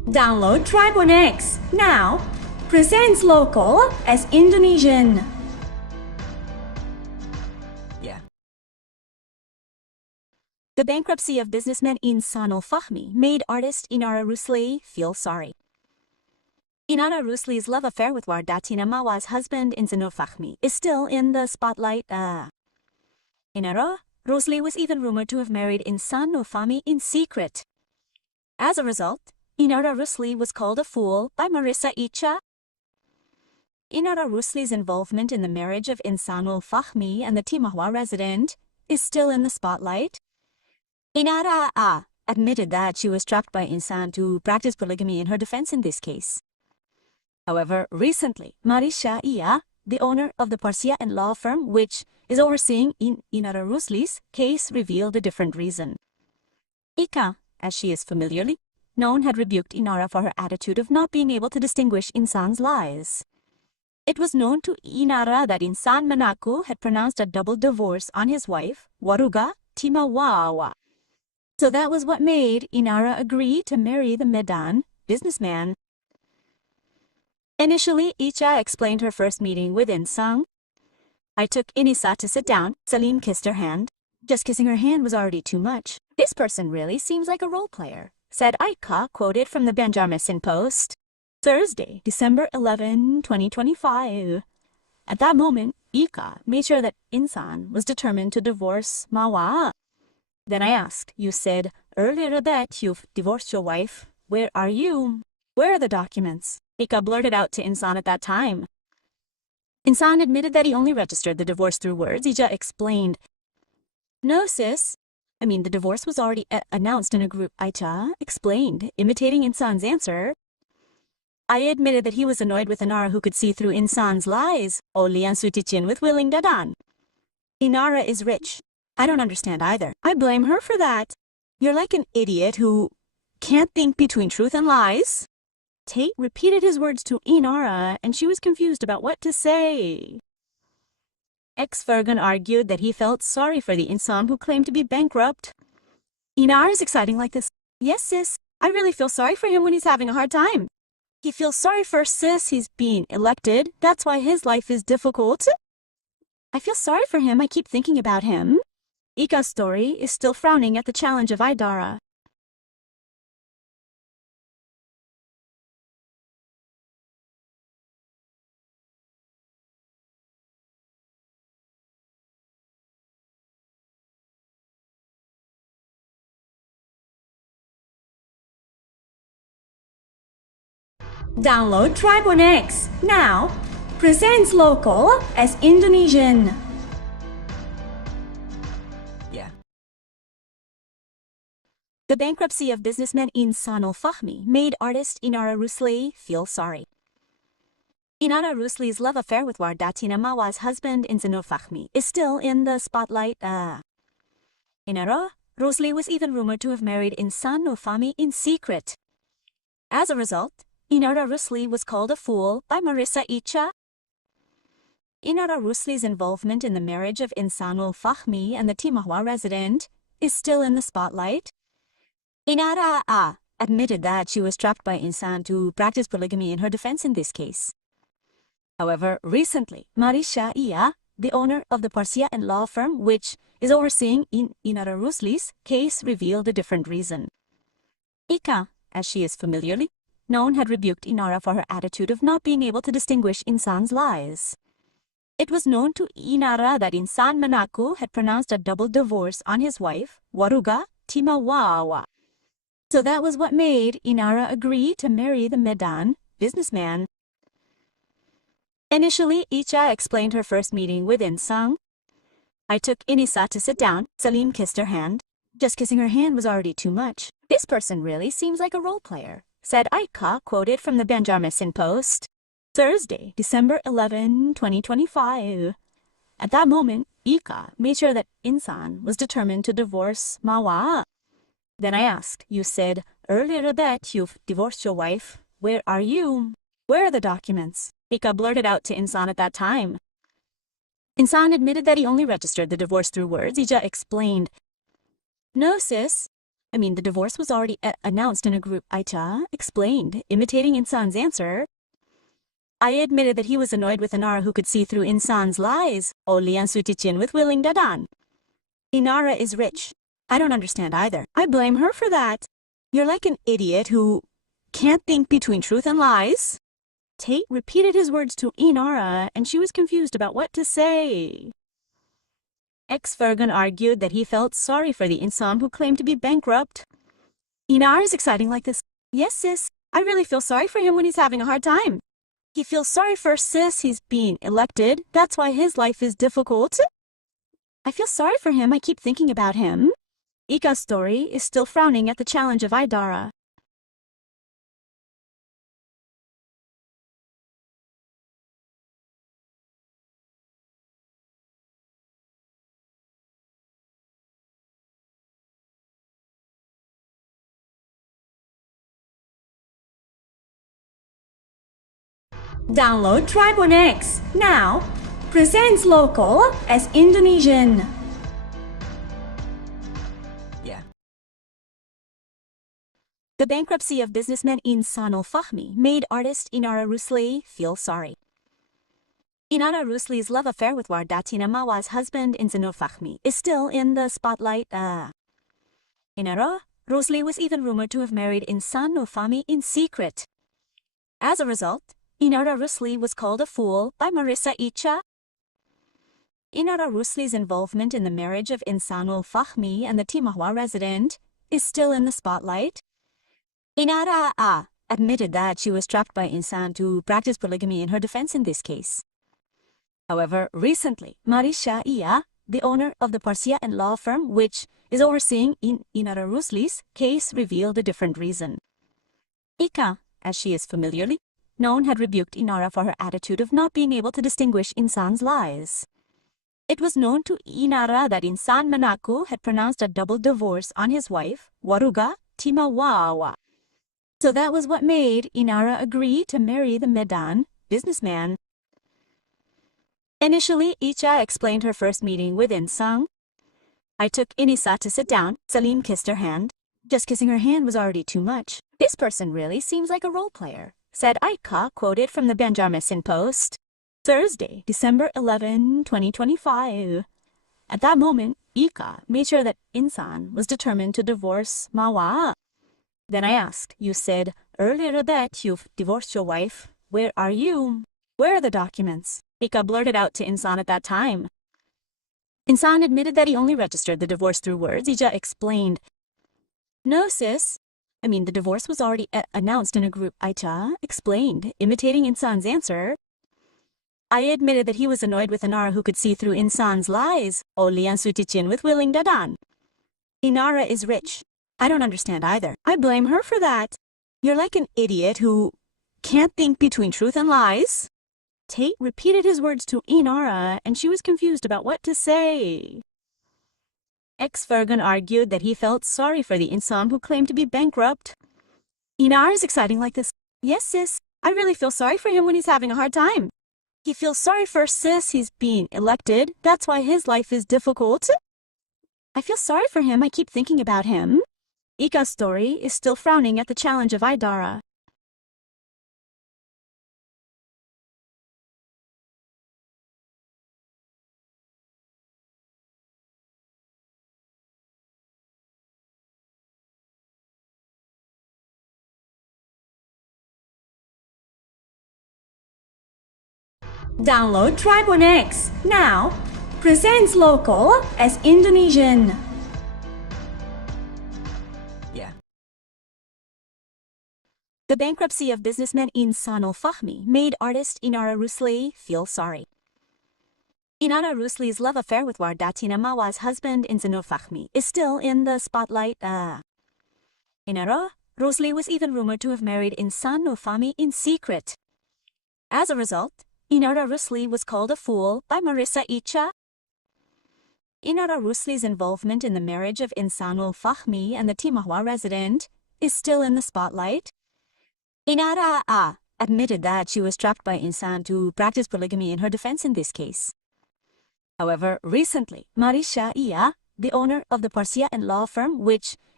Download Tribun X now. Presents local as Indonesian. The bankruptcy of businessman Insanul Fahmi made artist Inara Rusli feel sorry. Inara Rusli's love affair with Wardatina Mawa's husband Insan Fahmi is still in the spotlight. Inara Rusli was even rumored to have married Insan Fahmi in secret. As a result, Inara Rusli was called a fool by Marissya Icha. Inara Rusli's involvement in the marriage of Insanul Fahmi and the Timawa resident is still in the spotlight. Inara admitted that she was trapped by Insan to practice polygamy in her defense in this case. However, recently, Marissya Icha, the owner of the Persia Co law firm which is overseeing Inara Rusli's case, revealed a different reason. Icha, as she is familiarly known, had rebuked Inara for her attitude of not being able to distinguish Insan's lies. It was known to Inara that Insan mengaku had pronounced a double divorce on his wife, Wardatina Mawa. So that was what made Inara agree to marry the Medan businessman. Initially, Icha explained her first meeting with Insan. I took Inisa to sit down. Salim kissed her hand. Just kissing her hand was already too much. This person really seems like a role player, said Icha, quoted from the Banjarmasin Post. Thursday, December 11, 2025. At that moment, Icha made sure that Insan was determined to divorce Mawa. Then I asked, you said earlier that you've divorced your wife. Where are you? Where are the documents? Icha blurted out to Insan at that time. Insan admitted that he only registered the divorce through words. Icha explained, no sis, the divorce was already announced in a group. Icha explained, imitating Insan's answer. I admitted that he was annoyed with Inara who could see through Insan's lies. Oli ang sutichin with willing dadan. Inara is rich. I don't understand either. I blame her for that. You're like an idiot who can't think between truth and lies. Tate repeated his words to Inara, and she was confused about what to say. Virgoun argued that he felt sorry for the Insan who claimed to be bankrupt. Inara is exciting like this. Yes, sis. I really feel sorry for him when he's having a hard time. He feels sorry for sis. He's being elected. That's why his life is difficult. I feel sorry for him. I keep thinking about him. Icha's story is still frowning at the challenge of Idara. Download Tribun X now. Presents local as Indonesian. The bankruptcy of businessman Insanul Fahmi made artist Inara Rusli feel sorry. Inara Rusli's love affair with Wardatina Mawa's husband Insan Fahmi is still in the spotlight. Inara Rusli was even rumored to have married Insan Fahmi in secret. As a result, Inara Rusli was called a fool by Marissya Icha. Inara Rusli's involvement in the marriage of Insanul Fahmi and the Timawa resident is still in the spotlight. Inara admitted that she was trapped by Insan to practice polygamy in her defense in this case. However, recently, Marissya Icha, the owner of the Persia Co law firm which is overseeing Inara Rusli's case, revealed a different reason. Icha, as she is familiarly known, had rebuked Inara for her attitude of not being able to distinguish Insan's lies. It was known to Inara that Insan mengaku had pronounced a double divorce on his wife, Wardatina Mawa. So that was what made Inara agree to marry the Medan businessman. Initially, Icha explained her first meeting with Insan. I took Inisa to sit down. Salim kissed her hand. Just kissing her hand was already too much. This person really seems like a role player, said Icha, quoted from the Banjarmasin Post. Thursday, December 11, 2025. At that moment, Icha made sure that Insan was determined to divorce Mawa. Then I asked, you said earlier that you've divorced your wife. Where are you? Where are the documents? Icha blurted out to Insan at that time. Insan admitted that he only registered the divorce through words. Icha explained, no sis, The divorce was already announced in a group. Icha explained, imitating Insan's answer. I admitted that he was annoyed with Inara who could see through Insan's lies. Oleh ang sutichin with willing dadan. Inara is rich. I don't understand either. I blame her for that. You're like an idiot who can't think between truth and lies. Tate repeated his words to Inara, and she was confused about what to say. Virgoun argued that he felt sorry for the Insan who claimed to be bankrupt. Inara is exciting like this. Yes, sis. I really feel sorry for him when he's having a hard time. He feels sorry for sis. He's being elected. That's why his life is difficult. I feel sorry for him. I keep thinking about him. Ika's story is still frowning at the challenge of Idara. Download Tribon X now. Presents local as Indonesian. Yeah. The bankruptcy of businessman Insanul Fahmi made artist Inara Rusli feel sorry. Inara Rusli's love affair with Wardatina Mawa's husband Insan Fahmi is still in the spotlight. Inara Rusli was even rumored to have married Insan Fahmi in secret. As a result, Inara Rusli was called a fool by Marissya Icha. Inara Rusli's involvement in the marriage of Insanul Fahmi and the Timawa resident is still in the spotlight. Inara admitted that she was trapped by Insan to practice polygamy in her defense in this case. However, recently, Marissya Icha, the owner of the Persia Co law firm which is overseeing Inara Rusli's case, revealed a different reason. Icha, as she is familiarly known, had rebuked Inara for her attitude of not being able to distinguish Insan's lies. It was known to Inara that Insan mengaku had pronounced a double divorce on his wife, Wardatina Mawa. So that was what made Inara agree to marry the Medan businessman. Initially, Icha explained her first meeting with Insan. I took Inisa to sit down. Salim kissed her hand. Just kissing her hand was already too much. This person really seems like a role player, said Icha, quoted from the Banjarmasin Post. Thursday, December 11, 2025. At that moment, Icha made sure that Insan was determined to divorce Mawa. Then I asked, you said earlier that you've divorced your wife. Where are you? Where are the documents? Icha blurted out to Insan at that time. Insan admitted that he only registered the divorce through words. Icha explained, no, sis. The divorce was already announced in a group. Icha explained, imitating Insan's answer. I admitted that he was annoyed with Inara who could see through Insan's lies. Oleh ang sutichin with willing dadan. Inara is rich. I don't understand either. I blame her for that. You're like an idiot who can't think between truth and lies. Tate repeated his words to Inara, and she was confused about what to say. Virgoun argued that he felt sorry for the Insan who claimed to be bankrupt. Inara is exciting like this. Yes, sis. I really feel sorry for him when he's having a hard time. He feels sorry for sis. He's being elected. That's why his life is difficult. I feel sorry for him. I keep thinking about him. Ika's story is still frowning at the challenge of Idara. Download Tribon X now. Presents local as Indonesian. Yeah. The bankruptcy of businessman Insanul Fahmi made artist Inara Rusli feel sorry. Inara Rusli's love affair with Wardatina Mawa's husband Insan Fahmi is still in the spotlight. Inara Rusli was even rumored to have married Insan Fahmi in secret. As a result, Inara Rusli was called a fool by Marissya Icha. Inara Rusli's involvement in the marriage of Insanul Fahmi and the Timawa resident is still in the spotlight. Inara admitted that she was trapped by Insan to practice polygamy in her defense in this case. However, recently, Marissya Icha, the owner of the Persia Co law firm which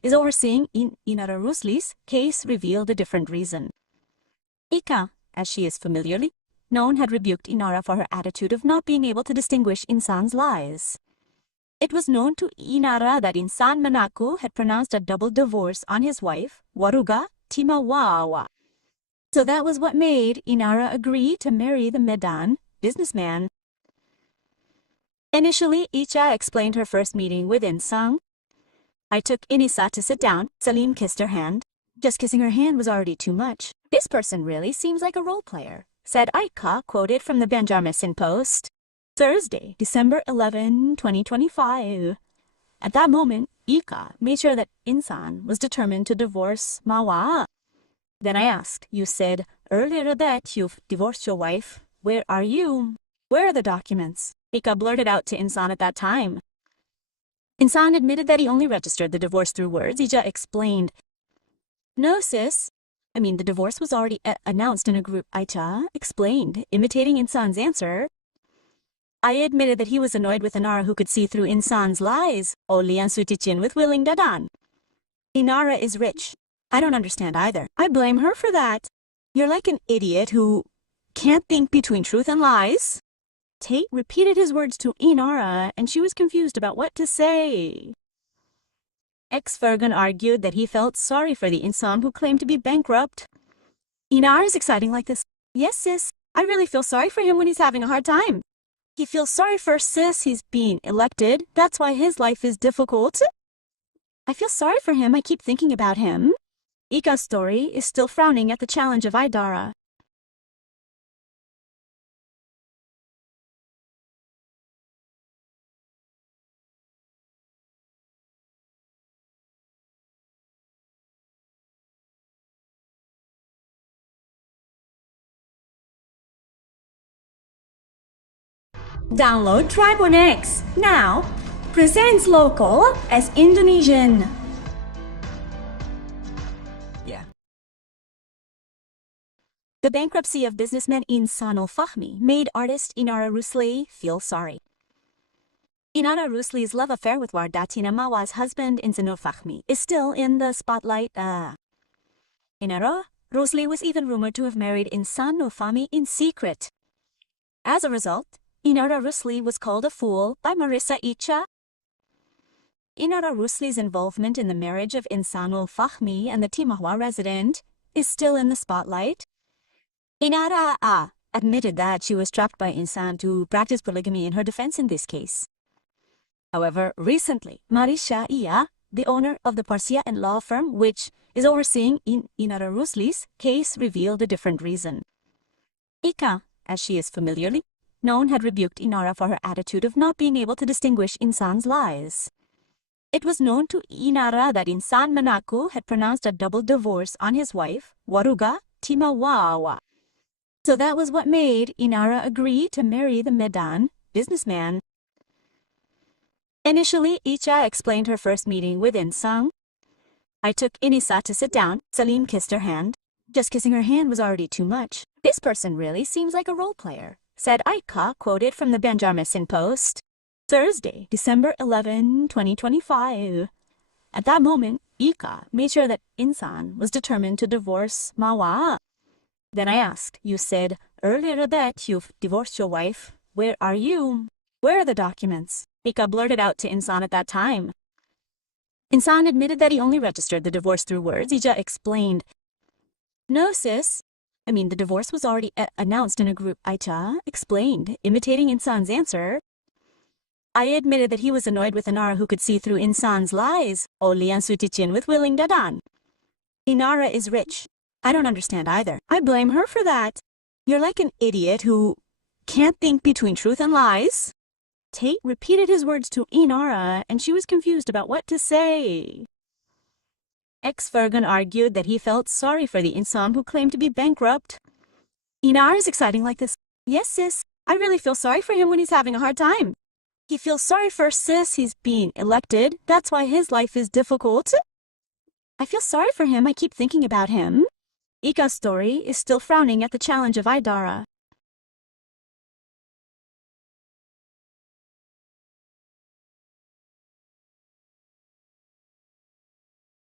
is overseeing Inara Rusli's case revealed a different reason. Icha, as she is familiarly known, had rebuked Inara for her attitude of not being able to distinguish Insan's lies. It was known to Inara that Insan mengaku had pronounced a double divorce on his wife, Wardatina Mawa. So that was what made Inara agree to marry the Medan businessman. Initially, Icha explained her first meeting with Insan. I took Inisa to sit down. Salim kissed her hand. Just kissing her hand was already too much. This person really seems like a role player, said Icha, quoted from the Banjarmasin Post. Thursday, December 11, 2025. At that moment, Icha made sure that Insan was determined to divorce Mawa. Then I asked, you said earlier that you've divorced your wife. Where are you? Where are the documents? Icha blurted out to Insan at that time. Insan admitted that he only registered the divorce through words. Icha explained, no, sis. The divorce was already announced in a group. Icha explained, imitating Insan's answer. I admitted that he was annoyed with Inara who could see through Insan's lies. Oleh ang sutichin with willing dadan. Inara is rich. I don't understand either. I blame her for that. You're like an idiot who can't think between truth and lies. Tate repeated his words to Inara, and she was confused about what to say. Virgoun argued that he felt sorry for the Insan who claimed to be bankrupt. Inara is exciting like this. Yes, sis. I really feel sorry for him when he's having a hard time. He feels sorry for sis. He's being elected. That's why his life is difficult. I feel sorry for him. I keep thinking about him. Icha's story is still frowning at the challenge of Idara. Download Tribune X now. Presents local as Indonesian. Yeah. The bankruptcy of businessman Insanul Fahmi made artist Inara Rusli feel sorry. Inara Rusli's love affair with Wardatina Mawa's husband Insanul Fahmi is still in the spotlight. Inara Rusli was even rumored to have married Insanul Fahmi in secret. As a result, Inara Rusli was called a fool by Marissya Icha. Inara Rusli's involvement in the marriage of Insanul Fahmi and the Timahwa resident is still in the spotlight. Inara admitted that she was trapped by Insan to practice polygamy in her defense in this case. However, recently, Marissya Icha, the owner of the Persia Co law firm which is overseeing Inara Rusli's case, revealed a different reason. Icha, as she is familiarly known, had rebuked Inara for her attitude of not being able to distinguish Insan's lies. It was known to Inara that Insan mengaku had pronounced a double divorce on his wife, Wardatina Mawa. So that was what made Inara agree to marry the Medan businessman. Initially, Icha explained her first meeting with Insan. I took Inisa to sit down. Salim kissed her hand. Just kissing her hand was already too much. This person really seems like a role player, said Icha, quoted from the Banjarmasin Post. Thursday, December 11, 2025. At that moment, Icha made sure that Insan was determined to divorce Mawa. Then I asked, you said earlier that you've divorced your wife. Where are you? Where are the documents? Icha blurted out to Insan at that time. Insan admitted that he only registered the divorce through words. Icha explained, no, sis. The divorce was already announced in a group. Icha explained, imitating Insan's answer. I admitted that he was annoyed with Inara who could see through Insan's lies. Oleh ang sutichin with willing dadan. Inara is rich. I don't understand either. I blame her for that. You're like an idiot who can't think between truth and lies. Tate repeated his words to Inara, and she was confused about what to say. Virgoun argued that he felt sorry for the Insan who claimed to be bankrupt. Inara is exciting like this. Yes, sis. I really feel sorry for him when he's having a hard time. He feels sorry for sis. He's being elected. That's why his life is difficult. I feel sorry for him. I keep thinking about him. Icha's story is still frowning at the challenge of Idara.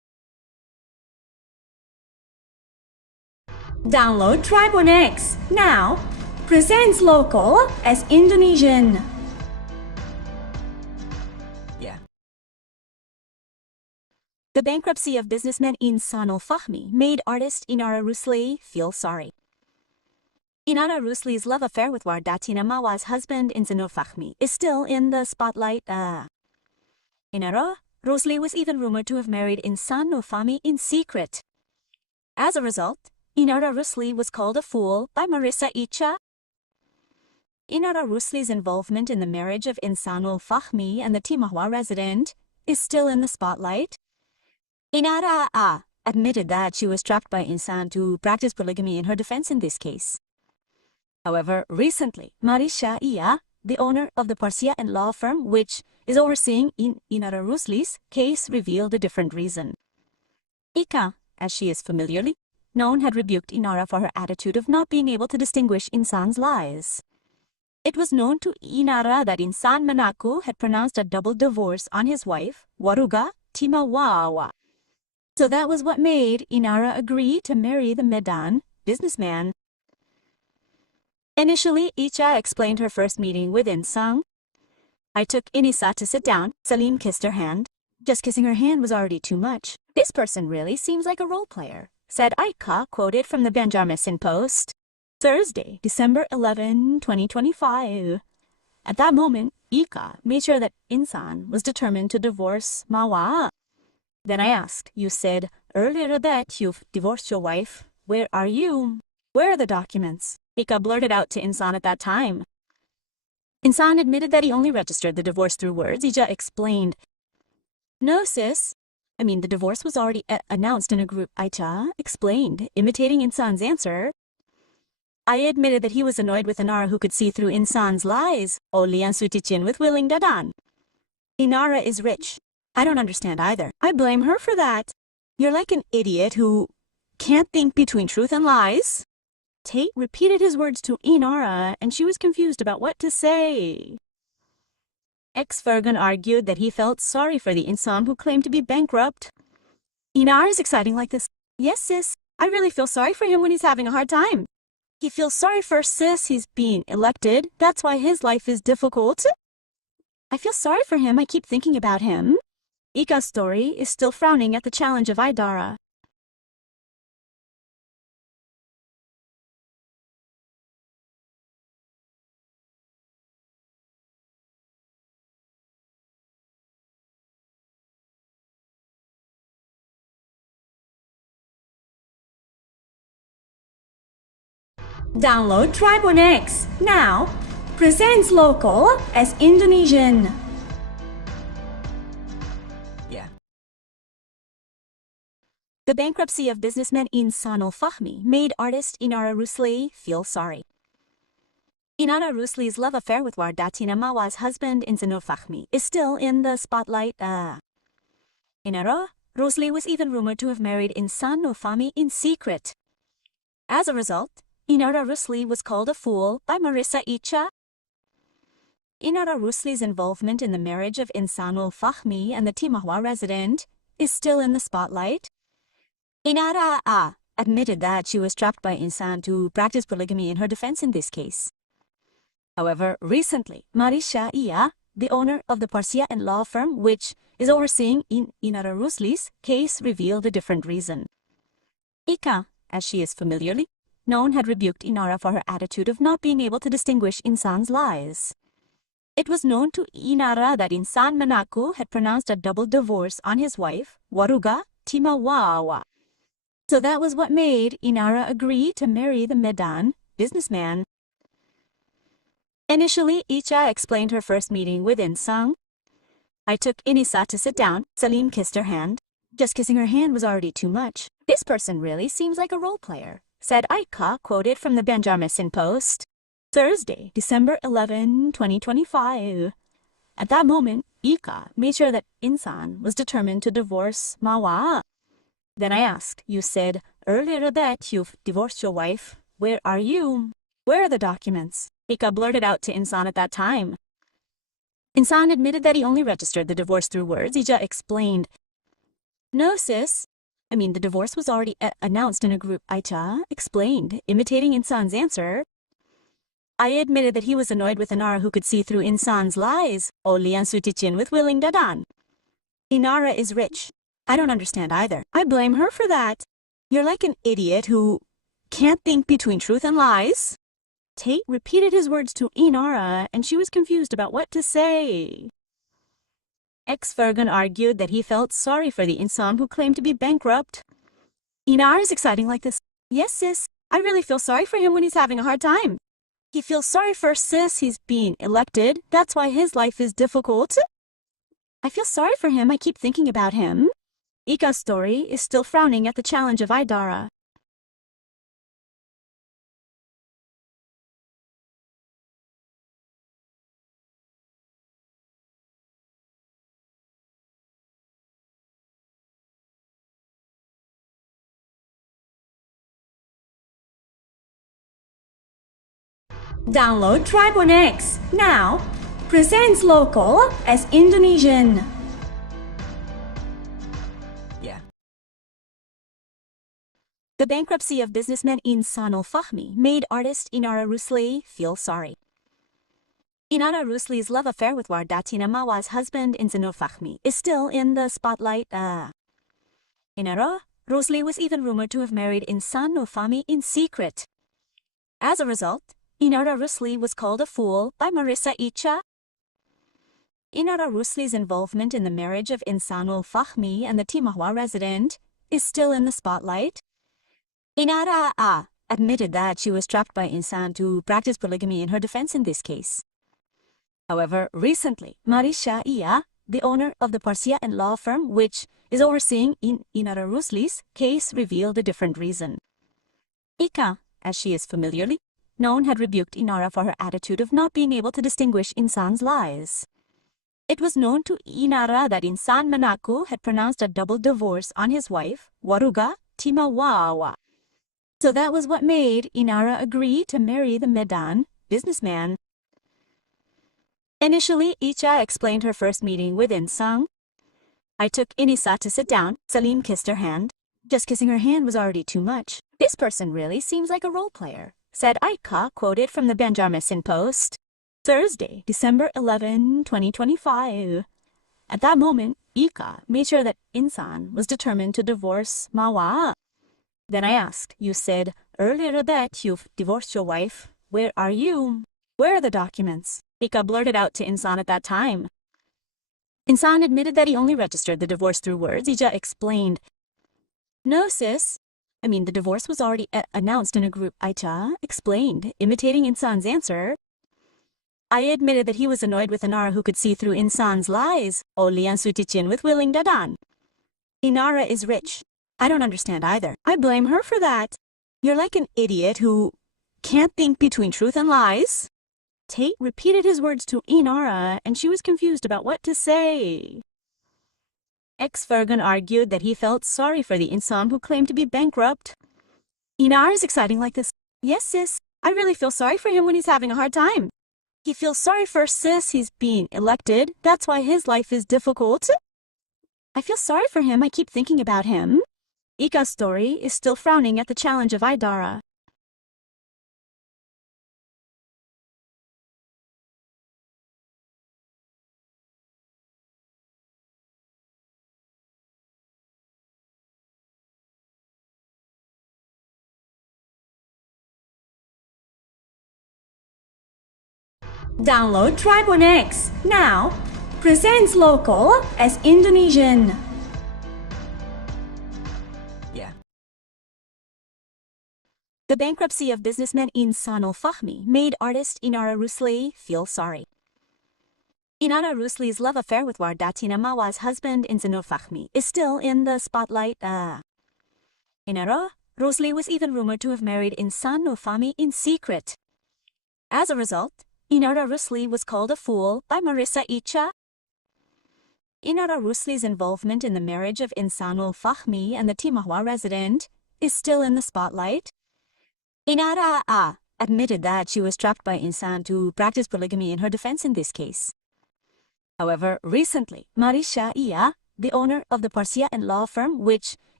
Download Tribun X now. Presents local as Indonesian. Yeah. The bankruptcy of businessman Insanul Fahmi made artist Inara Rusli feel sorry. Inara Rusli's love affair with Wardatina Mawa's husband Insanul Fahmi is still in the spotlight. Inara Rusli was even rumored to have married Insanul Fahmi in secret. As a result, Inara Rusli was called a fool by Marissya Icha. Inara Rusli's involvement in the marriage of Insanul Fahmi and the Timahwa resident is still in the spotlight. Inara admitted that she was trapped by Insan to practice polygamy in her defense in this case. However, recently, Marissya Icha, the owner of the Persia Co law firm which is overseeing Inara Rusli's case, revealed a different reason. Icha, as she is familiarly known, had rebuked Inara for her attitude of not being able to distinguish Insan's lies. It was known to Inara that Insan mengaku had pronounced a double divorce on his wife, Wardatina Mawa. So that was what made Inara agree to marry the Medan businessman. Initially, Icha explained her first meeting with Insan. I took Inisa to sit down. Salim kissed her hand. Just kissing her hand was already too much. This person really seems like a role player, said Icha, quoted from the Banjarmasin Post. Thursday, December 11, 2025. At that moment, Icha made sure that Insan was determined to divorce Mawa. Then I asked, you said earlier that you've divorced your wife. Where are you? Where are the documents? Icha blurted out to Insan at that time. Insan admitted that he only registered the divorce through words. Icha explained, no sis, the divorce was already announced in a group. Icha explained, imitating Insan's answer. I admitted that he was annoyed with Inara who could see through Insan's lies. Oleh and suticin with willing dadan. Inara is rich. I don't understand either. I blame her for that. You're like an idiot who can't think between truth and lies. Tate repeated his words to Inara, and she was confused about what to say. Virgoun argued that he felt sorry for the Insan who claimed to be bankrupt. Inara is exciting like this. Yes, sis. I really feel sorry for him when he's having a hard time. He feels sorry for sis. He's being elected. That's why his life is difficult. I feel sorry for him. I keep thinking about him. Icha's story is still frowning at the challenge of Idara. Download Tribun X now. Presents local as Indonesian. Yeah. The bankruptcy of businessman Insanul Fahmi made artist Inara Rusli feel sorry. Inara Rusli's love affair with Wardatina Mawa's husband Insanul Fahmi is still in the spotlight. Inara Rusli was even rumored to have married Insanul Fahmi in secret. As a result, Inara Rusli was called a fool by Marissya Icha. Inara Rusli's involvement in the marriage of Insanul Fahmi and the Timahwa resident is still in the spotlight. Inara admitted that she was trapped by Insan to practice polygamy in her defense in this case. However, recently, Marissya Icha, the owner of the Persia Co law firm which is overseeing Inara Rusli's case, revealed a different reason. Icha, as she is familiarly known, had rebuked Inara for her attitude of not being able to distinguish Insan's lies. It was known to Inara that Insan mengaku had pronounced a double divorce on his wife, Wardatina Mawa. So that was what made Inara agree to marry the Medan businessman. Initially, Icha explained her first meeting with Insan. I took Inisa to sit down. Salim kissed her hand. Just kissing her hand was already too much. This person really seems like a role player, said Icha, quoted from the Banjarmasin Post. Thursday, December 11, 2025. At that moment, Icha made sure that Insan was determined to divorce Mawa. Then I asked, you said earlier that you've divorced your wife. Where are you? Where are the documents? Icha blurted out to Insan at that time. Insan admitted that he only registered the divorce through words. Icha explained, no sis, The divorce was already announced in a group. Icha explained, imitating Insan's answer. I admitted that he was annoyed with Inara who could see through Insan's lies. Oleh ang sutichin with willing dadan. Inara is rich. I don't understand either. I blame her for that. You're like an idiot who can't think between truth and lies. Tate repeated his words to Inara, and she was confused about what to say. Virgoun argued that he felt sorry for the Insan who claimed to be bankrupt. Inara is exciting like this. Yes, sis. I really feel sorry for him when he's having a hard time. He feels sorry for sis. He's being elected. That's why his life is difficult. I feel sorry for him. I keep thinking about him. Ika's story is still frowning at the challenge of Idara. Download Tribon X now. Presents local as Indonesian. The bankruptcy of businessman Insanul Fahmi made artist Inara Rusli feel sorry. Inara Rusli's love affair with Wardatina Mawa's husband Insanul Fahmi is still in the spotlight. Inara Rusli was even rumored to have married Insanul Fahmi in secret. As a result, Inara Rusli was called a fool by Marissya Icha. Inara Rusli's involvement in the marriage of Insanul Fahmi and the Mawa resident is still in the spotlight. Inara admitted that she was trapped by Insan to practice polygamy in her defense in this case. However, recently, Marissya Icha, the owner of the Persia Co law firm which is overseeing Inara Rusli's case, revealed a different reason. Icha, as she is familiarly known, had rebuked Inara for her attitude of not being able to distinguish Insan's lies. It was known to Inara that Insan mengaku had pronounced a double divorce on his wife, Wardatina Mawa. So that was what made Inara agree to marry the Medan businessman. Initially, Icha explained her first meeting with Insan. I took Inisa to sit down. Salim kissed her hand. Just kissing her hand was already too much. This person really seems like a role player, said Icha, quoted from the Banjarmasin Post. Thursday, December 11, 2025. At that moment, Icha made sure that Insan was determined to divorce Mawa. Then I asked, you said earlier that you've divorced your wife. Where are you? Where are the documents? Icha blurted out to Insan at that time. Insan admitted that he only registered the divorce through words. Icha explained. No, sis. The divorce was already announced in a group. Icha explained, imitating Insan's answer. I admitted that he was annoyed with Inara who could see through Insan's lies. Oleh ang sutichin with willing dadan. Inara is rich. I don't understand either. I blame her for that. You're like an idiot who can't think between truth and lies. Tate repeated his words to Inara, and she was confused about what to say. Virgoun argued that he felt sorry for the Insan who claimed to be bankrupt. Inara is exciting like this. Yes, sis. I really feel sorry for him when he's having a hard time. He feels sorry for sis. He's being elected. That's why his life is difficult. I feel sorry for him. I keep thinking about him. Ika's story is still frowning at the challenge of Idara. Download Tribon X now. Presents local as Indonesian. The bankruptcy of businessman Insanul Fahmi made artist Inara Rusli feel sorry. Inara Rusli's love affair with Wardatina Mawa's husband Insanul Fahmi is still in the spotlight. Inara Rusli was even rumored to have married Insanul Fahmi in secret. As a result, Inara Rusli was called a fool by Marissya Icha. Inara Rusli's involvement in the marriage of Insanul Fahmi and the Mawa resident is still in the spotlight. Inara admitted that she was trapped by Insan to practice polygamy in her defense in this case. However, recently, Marissya Icha, the owner of the Persia Co law firm which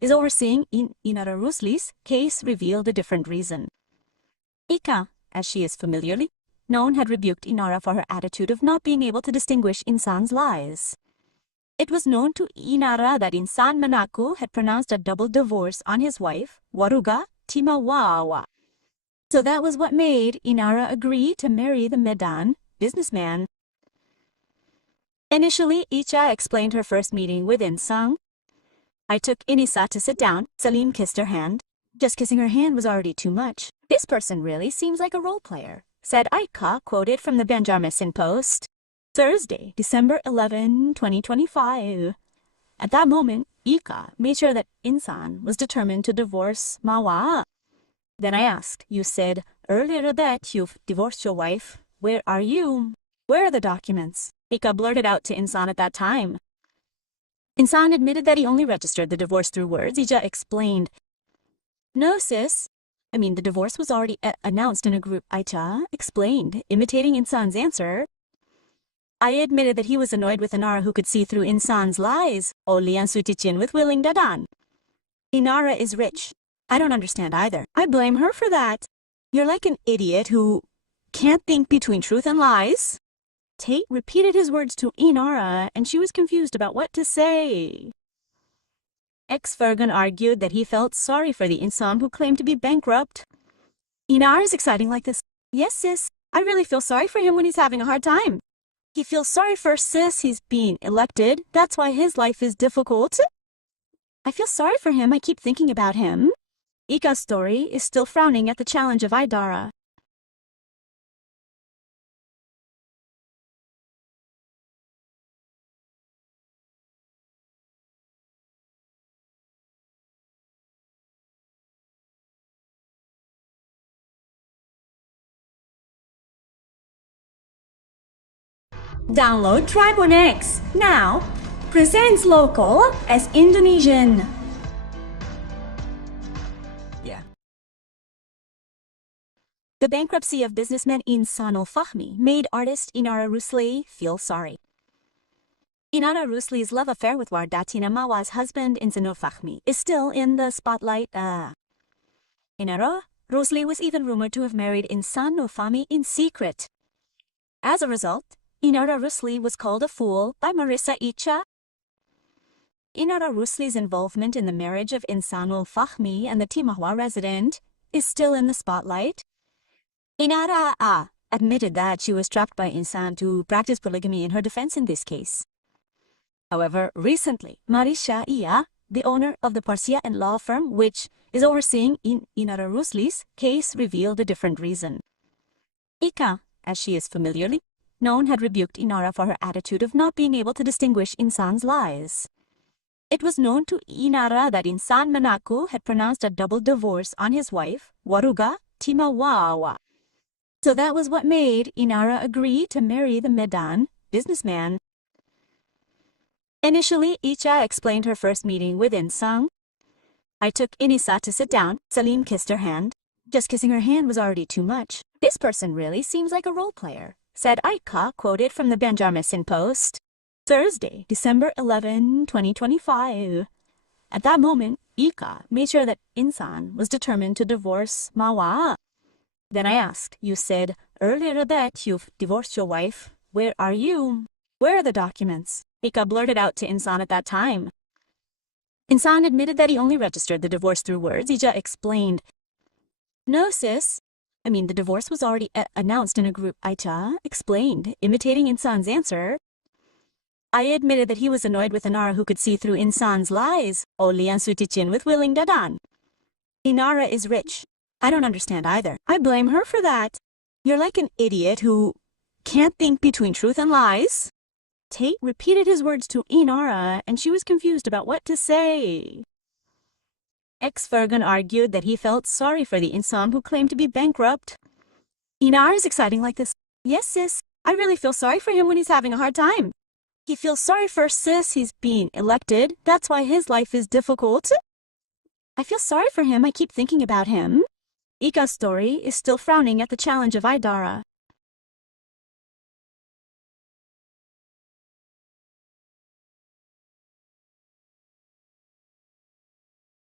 is overseeing Inara Rusli's case revealed a different reason. Icha, as she is familiarly known, had rebuked Inara for her attitude of not being able to distinguish Insan's lies. It was known to Inara that Insan mengaku had pronounced a double divorce on his wife, Wardatina Mawa. So that was what made Inara agree to marry the Medan businessman. Initially, Icha explained her first meeting with Insan. I took Inisa to sit down. Salim kissed her hand. Just kissing her hand was already too much. This person really seems like a role player, said Icha, quoted from the Banjarmasin Post. Thursday, December 11, 2025. At that moment, Icha made sure that Insan was determined to divorce Mawa. Then I asked, you said earlier that you've divorced your wife. Where are you? Where are the documents? Icha blurted out to Insan at that time. Insan admitted that he only registered the divorce through words. Icha explained, no sis, the divorce was already announced in a group. Icha explained, imitating Insan's answer. I admitted that he was annoyed with Inara who could see through Insan's lies. Oleh ang sutichin with willing dadan. Inara is rich. I don't understand either. I blame her for that. You're like an idiot who can't think between truth and lies. Tate repeated his words to Inara, and she was confused about what to say. Virgoun argued that he felt sorry for the Insan who claimed to be bankrupt. Inara is exciting like this. Yes, sis. I really feel sorry for him when he's having a hard time. He feels sorry for sis. He's being elected. That's why his life is difficult. I feel sorry for him. I keep thinking about him. Icha's story is still frowning at the challenge of Idara. Download Tribon X now. Presents local as Indonesian. Yeah. The bankruptcy of businessman Insanul Fahmi made artist Inara Rusli feel sorry. Inara Rusli's love affair with Wardatina Mawa's husband Insan Fahmi is still in the spotlight. Inara Rusli was even rumored to have married Insan Fahmi in secret. As a result, Inara Rusli was called a fool by Marissya Icha. Inara Rusli's involvement in the marriage of Insanul Fahmi and the Timahwa resident is still in the spotlight. Inara admitted that she was trapped by Insan to practice polygamy in her defense in this case. However, recently, Marissya Icha, the owner of the Persia Co law firm which is overseeing Inara Rusli's case, revealed a different reason. Icha, as she is familiarly known, had rebuked Inara for her attitude of not being able to distinguish Insan's lies. It was known to Inara that Insan mengaku had pronounced a double divorce on his wife, Wardatina Mawa. So that was what made Inara agree to marry the Medan businessman. Initially, Icha explained her first meeting with Insan. I took Inisa to sit down. Salim kissed her hand. Just kissing her hand was already too much. This person really seems like a role player, said Icha, quoted from the Banjarmasin Post. Thursday, December 11, 2025. At that moment, Icha made sure that Insan was determined to divorce Mawa. Then I asked, you said earlier that you've divorced your wife. Where are you? Where are the documents? Icha blurted out to Insan at that time. Insan admitted that he only registered the divorce through words. Icha explained, no sis, the divorce was already announced in a group. Icha explained, imitating Insan's answer. I admitted that he was annoyed with Inara who could see through Insan's lies. Oleh ang sutichin with willing dadan. Inara is rich. I don't understand either. I blame her for that. You're like an idiot who can't think between truth and lies. Tate repeated his words to Inara, and she was confused about what to say. Virgoun argued that he felt sorry for the Insan who claimed to be bankrupt. Inara is exciting like this. Yes, sis. I really feel sorry for him when he's having a hard time. He feels sorry for sis. He's being elected. That's why his life is difficult. I feel sorry for him. I keep thinking about him. Icha's story is still frowning at the challenge of Idara.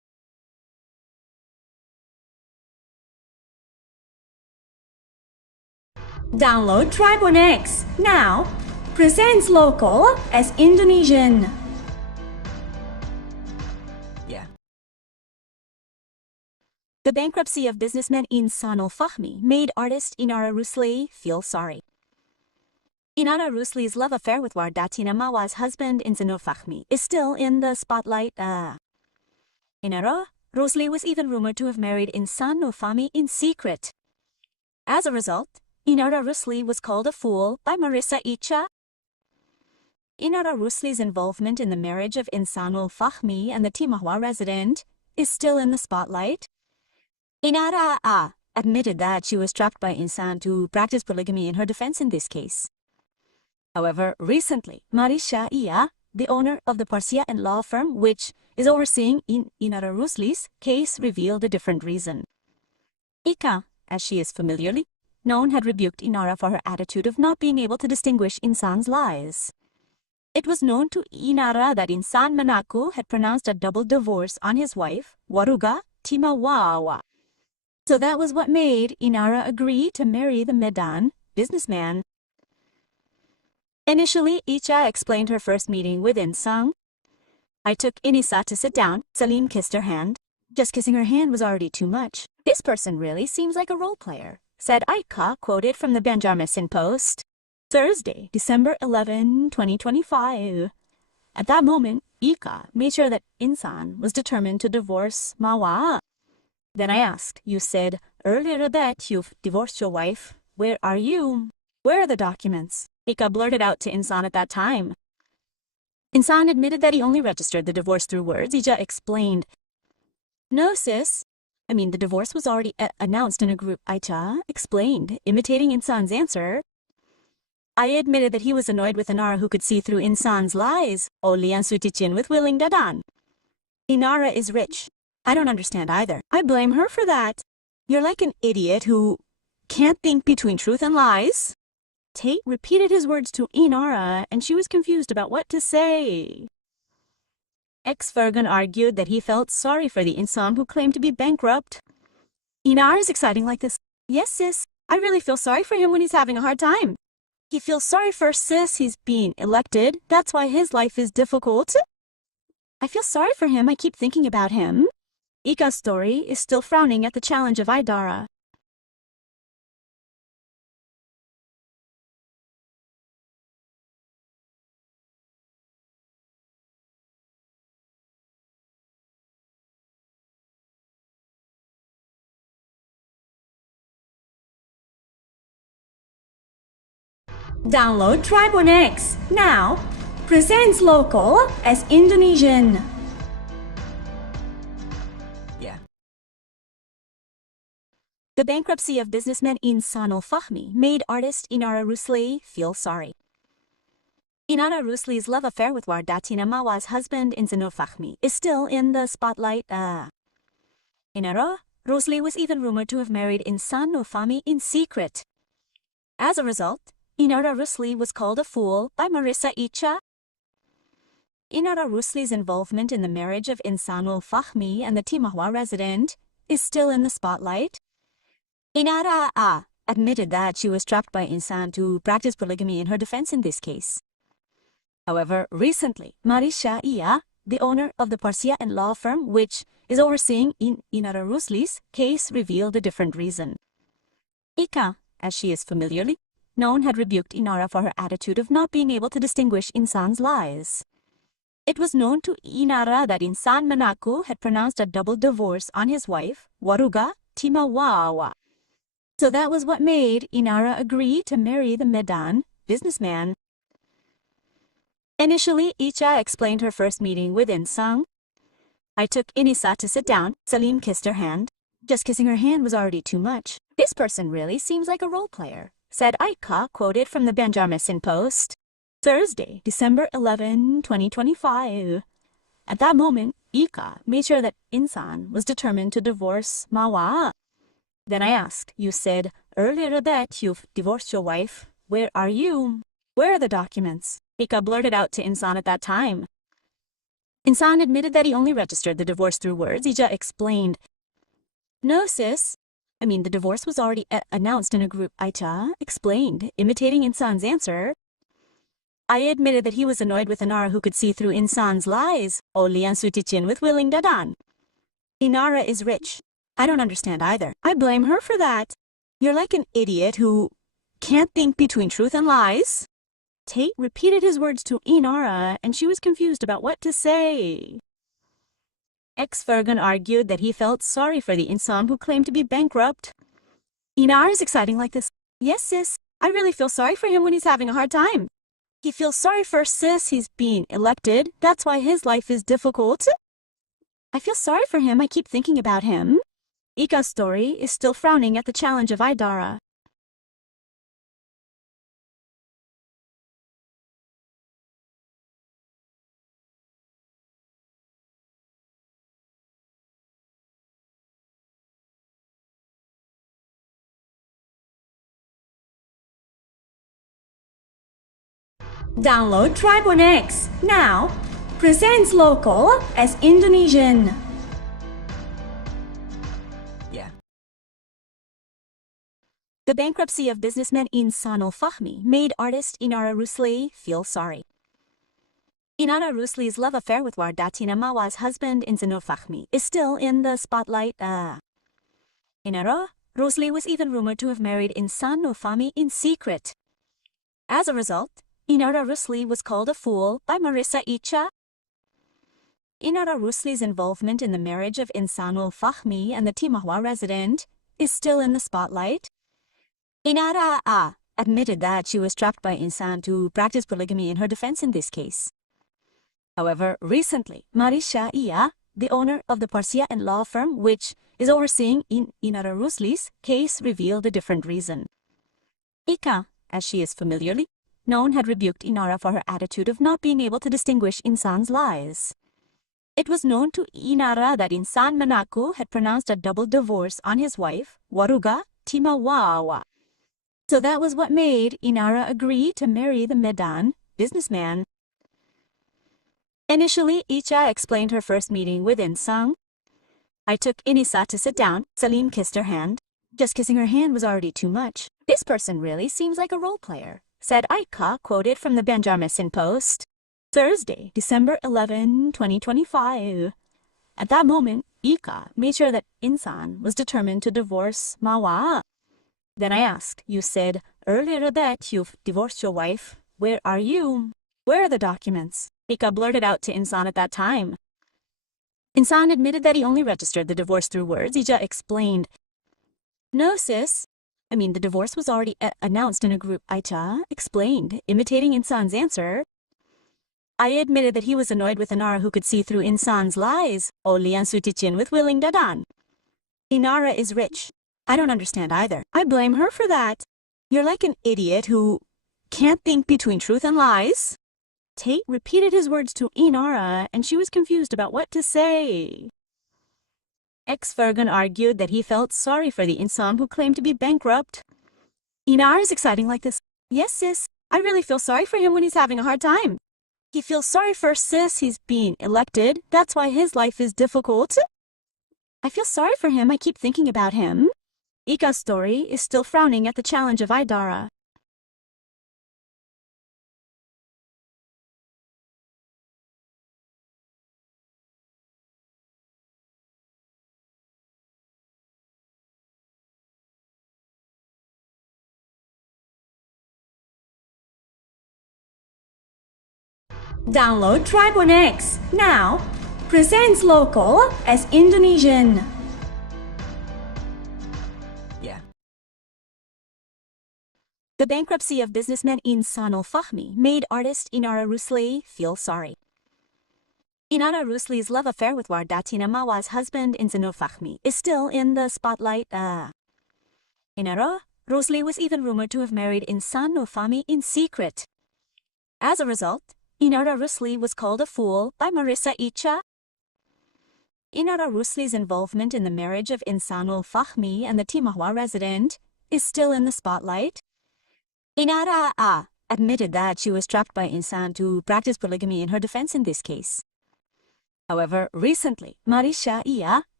Download Tribun X now. Presents local as Indonesian. The bankruptcy of businessman Insanul Fahmi made artist Inara Rusli feel sorry. Inara Rusli's love affair with Wardatina Mawa's husband Insan Fahmi is still in the spotlight. Inara Rusli was even rumored to have married Insan Fahmi in secret. As a result, Inara Rusli was called a fool by Marissya Icha. Inara Rusli's involvement in the marriage of Insanul Fahmi and the Timawa resident is still in the spotlight. Inara admitted that she was trapped by Insan to practice polygamy in her defense in this case. However, recently, Marissya Icha, the owner of the Persia Co law firm which is overseeing Inara Rusli's case, revealed a different reason. Icha, as she is familiarly known, had rebuked Inara for her attitude of not being able to distinguish Insan's lies. It was known to Inara that Insan mengaku had pronounced a double divorce on his wife, Wardatina Mawa. So that was what made Inara agree to marry the Medan businessman. Initially, Icha explained her first meeting with Insan. I took Inisa to sit down. Salim kissed her hand. Just kissing her hand was already too much. This person really seems like a role player, said Icha, quoted from the Banjarmasin Post. Thursday, December 11, 2025. At that moment, Icha made sure that Insan was determined to divorce Mawa. Then I asked, you said earlier that you've divorced your wife. Where are you? Where are the documents? Icha blurted out to Insan at that time. Insan admitted that he only registered the divorce through words. Icha explained, no sis, the divorce was already announced in a group. Icha explained, imitating Insan's answer. I admitted that he was annoyed with Inara who could see through Insan's lies. Oli ang sutichin with willing dadan. Inara is rich. I don't understand either. I blame her for that. You're like an idiot who can't think between truth and lies. Tate repeated his words to Inara, and she was confused about what to say. Virgoun argued that he felt sorry for the Insan who claimed to be bankrupt. Inara is exciting like this. Yes, sis. I really feel sorry for him when he's having a hard time. He feels sorry for sis. He's being elected. That's why his life is difficult. I feel sorry for him. I keep thinking about him. Icha's story is still frowning at the challenge of Idara. Download Tribun X now. Presents local as Indonesian. The bankruptcy of businessman Insanul Fahmi made artist Inara Rusli feel sorry. Inara Rusli's love affair with Wardatina Mawa's husband Insan Fahmi is still in the spotlight. Inara Rusli was even rumored to have married Insan Fahmi in secret. As a result, Inara Rusli was called a fool by Marissya Icha. Inara Rusli's involvement in the marriage of Insanul Fahmi and the Timawa resident is still in the spotlight. Inara admitted that she was trapped by Insan to practice polygamy in her defense in this case. However, recently, Marissya Icha, the owner of the Persia Co law firm which is overseeing Inara Rusli's case, revealed a different reason. Icha, as she is familiarly known, had rebuked Inara for her attitude of not being able to distinguish Insan's lies. It was known to Inara that Insan mengaku had pronounced a double divorce on his wife, Wardatina Mawa. So that was what made Inara agree to marry the Medan businessman. Initially, Icha explained her first meeting with Insan. I took Inisa to sit down. Salim kissed her hand. Just kissing her hand was already too much. This person really seems like a role player, said Icha, quoted from the Banjarmasin Post. Thursday, December 11, 2025. At that moment, Icha made sure that Insan was determined to divorce Mawa. Then I asked, you said earlier that you've divorced your wife. Where are you? Where are the documents? Icha blurted out to Insan at that time. Insan admitted that he only registered the divorce through words. Icha explained, no sis, The divorce was already announced in a group. Icha explained, imitating Insan's answer. I admitted that he was annoyed with Inara who could see through Insan's lies. Oleh ang sutichin with willing dadan. Inara is rich. I don't understand either. I blame her for that. You're like an idiot who can't think between truth and lies. Tate repeated his words to Inara, and she was confused about what to say. Virgoun argued that he felt sorry for the Insan who claimed to be bankrupt. Inara is exciting like this. Yes, sis. I really feel sorry for him when he's having a hard time. He feels sorry for sis. He's being elected. That's why his life is difficult. I feel sorry for him. I keep thinking about him. Ika's story is still frowning at the challenge of Idara. Download Tribon X now. Presents local as Indonesian. The bankruptcy of businessman Insanul Fahmi made artist Inara Rusli feel sorry. Inara Rusli's love affair with Wardatina Mawa's husband Insanul Fahmi is still in the spotlight. Inara Rusli was even rumored to have married Insanul Fahmi in secret. As a result, Inara Rusli was called a fool by Marissya Icha. Inara Rusli's involvement in the marriage of Insanul Fahmi and the Timahwa resident is still in the spotlight. Inara admitted that she was trapped by Insan to practice polygamy in her defense in this case. However, recently, Marissya Icha, the owner of the Persia Co law firm which is overseeing Inara Rusli's case, revealed a different reason. Icha, as she is familiarly known, had rebuked Inara for her attitude of not being able to distinguish Insan's lies. It was known to Inara that Insan mengaku had pronounced a double divorce on his wife, Wardatina Mawa. So that was what made Inara agree to marry the Medan businessman. Initially, Icha explained her first meeting with Insan. I took Inisa to sit down. Salim kissed her hand. Just kissing her hand was already too much. This person really seems like a role player, said Icha, quoted from the Banjarmasin Post. Thursday, December 11, 2025. At that moment, Icha made sure that Insan was determined to divorce Mawa. Then I asked, you said earlier that you've divorced your wife. Where are you? Where are the documents? Icha blurted out to Insan at that time. Insan admitted that he only registered the divorce through words. Icha explained. No, sis. The divorce was already announced in a group. Icha explained, imitating Insan's answer. I admitted that he was annoyed with Inara who could see through Insan's lies. Oleh ang sutichin with willing dadan. Inara is rich. I don't understand either. I blame her for that. You're like an idiot who can't think between truth and lies. Tate repeated his words to Inara, and she was confused about what to say. Virgoun argued that he felt sorry for the Insan who claimed to be bankrupt. Inara is exciting like this. Yes, sis. I really feel sorry for him when he's having a hard time. He feels sorry for sis. He's being elected. That's why his life is difficult. I feel sorry for him. I keep thinking about him. Ika's story is still frowning at the challenge of Idara. Download Tribon X now. Presents local as Indonesian. The bankruptcy of businessman Insanul Fahmi made artist Inara Rusli feel sorry. Inara Rusli's love affair with Wardatina Mawa's husband Insanul Fahmi is still in the spotlight. Inara Rusli was even rumored to have married Insanul Fahmi in secret. As a result, Inara Rusli was called a fool by Marissya Icha. Inara Rusli's involvement in the marriage of Insanul Fahmi and the Timahwa resident is still in the spotlight. Inara admitted that she was trapped by Insan to practice polygamy in her defense in this case. However, recently, Marissya Icha,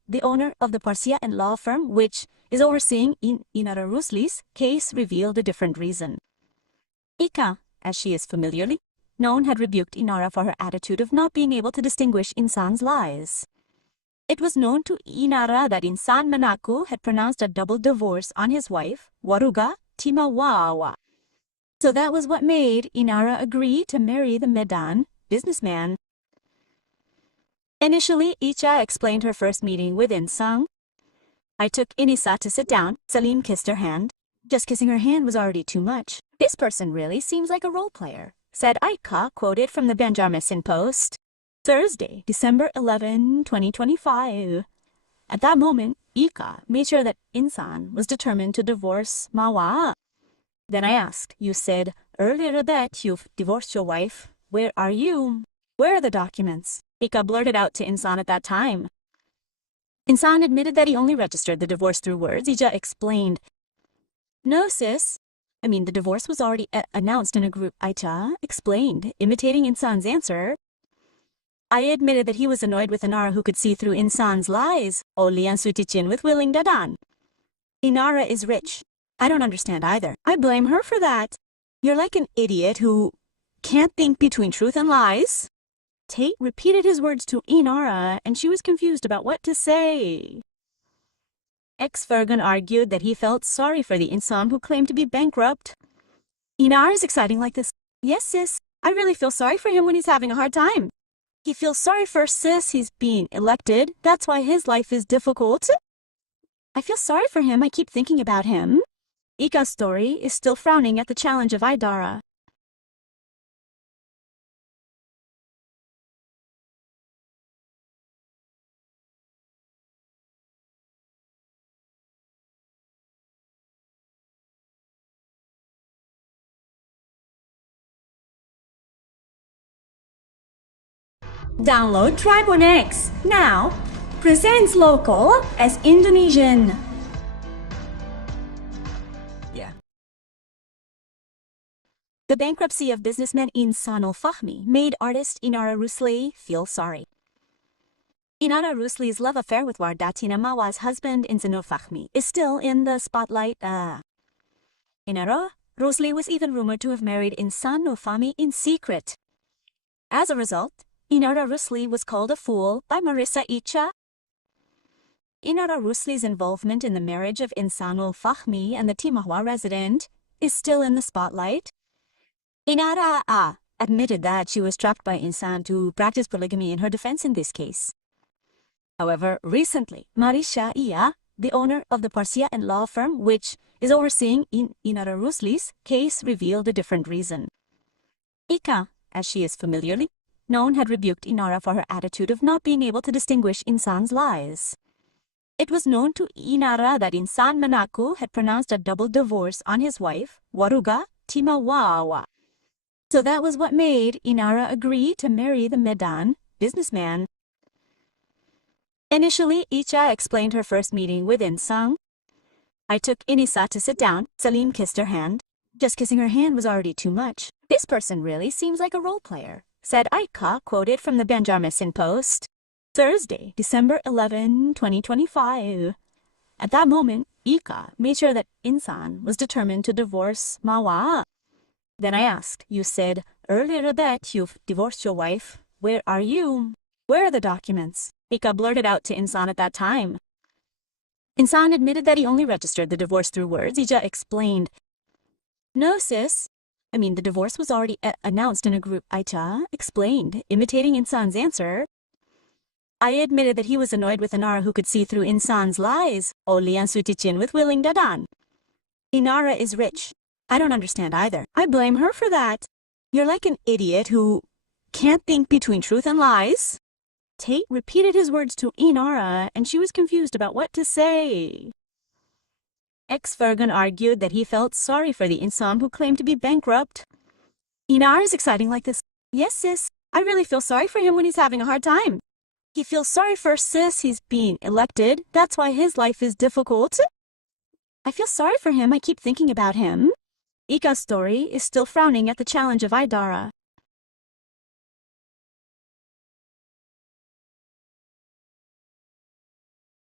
the owner of the Persia law firm which is overseeing Inara Rusli's case, revealed a different reason. Icha, as she is familiarly known, had rebuked Inara for her attitude of not being able to distinguish Insan's lies. It was known to Inara that Insan mengaku had pronounced a double divorce on his wife, Wardatina Mawa. So that was what made Inara agree to marry the Medan businessman. Initially, Icha explained her first meeting with Insan. I took Inisa to sit down. Salim kissed her hand. Just kissing her hand was already too much. This person really seems like a role player, said Icha, quoted from the Banjarmasin Post. Thursday, December 11, 2025. At that moment, Icha made sure that Insan was determined to divorce Mawa. Then I asked, you said earlier that you've divorced your wife. Where are you? Where are the documents? Icha blurted out to Insan at that time. Insan admitted that he only registered the divorce through words. Icha explained, no sis, the divorce was already announced in a group. Icha explained, imitating Insan's answer. I admitted that he was annoyed with Inara who could see through Insan's lies. Oleh and with willing dadan. Inara is rich. I don't understand either. I blame her for that. You're like an idiot who can't think between truth and lies. Tate repeated his words to Inara, and she was confused about what to say. Virgoun argued that he felt sorry for the Insan who claimed to be bankrupt. Inara is exciting like this. Yes, sis. I really feel sorry for him when he's having a hard time. He feels sorry for sis. He's being elected. That's why his life is difficult. I feel sorry for him. I keep thinking about him. Icha's story is still frowning at the challenge of Idara. Download Tribune X now. Presents local as Indonesian. Yeah. The bankruptcy of businessman Insanul Fahmi made artist Inara Rusli feel sorry. Inara Rusli's love affair with Wardatina Mawa's husband Insanul Fahmi is still in the spotlight. Inara Rusli was even rumored to have married Insanul Fahmi in secret. As a result, Inara Rusli was called a fool by Marissya Icha. Inara Rusli's involvement in the marriage of Insanul Fahmi and the Timahwa resident is still in the spotlight. Inara admitted that she was trapped by Insan to practice polygamy in her defense in this case. However, recently, Marissya Icha, the owner of the Persia law firm which is overseeing Inara Rusli's case, revealed a different reason. Icha, as she is familiarly known, had rebuked Inara for her attitude of not being able to distinguish Insan's lies. It was known to Inara that Insan mengaku had pronounced a double divorce on his wife, Wardatina Mawa. So that was what made Inara agree to marry the Medan businessman. Initially, Icha explained her first meeting with Insan. I took Inisa to sit down. Salim kissed her hand. Just kissing her hand was already too much. This person really seems like a role player, said Icha, quoted from the Banjarmasin Post. Thursday, December 11, 2025. At that moment, Icha made sure that Insan was determined to divorce Mawa. Then I asked, you said earlier that you've divorced your wife. Where are you? Where are the documents? Icha blurted out to Insan at that time. Insan admitted that he only registered the divorce through words. Icha explained, no sis, the divorce was already announced in a group. Icha explained, imitating Insan's answer. I admitted that he was annoyed with Inara who could see through Insan's lies. Oleh and with willing dadan. Inara is rich. I don't understand either. I blame her for that. You're like an idiot who can't think between truth and lies. Tate repeated his words to Inara, and she was confused about what to say. Virgoun argued that he felt sorry for the Insan who claimed to be bankrupt. Inara is exciting like this. Yes, sis. I really feel sorry for him when he's having a hard time. He feels sorry for sis. He's being elected. That's why his life is difficult. I feel sorry for him. I keep thinking about him. Icha's story is still frowning at the challenge of Idara.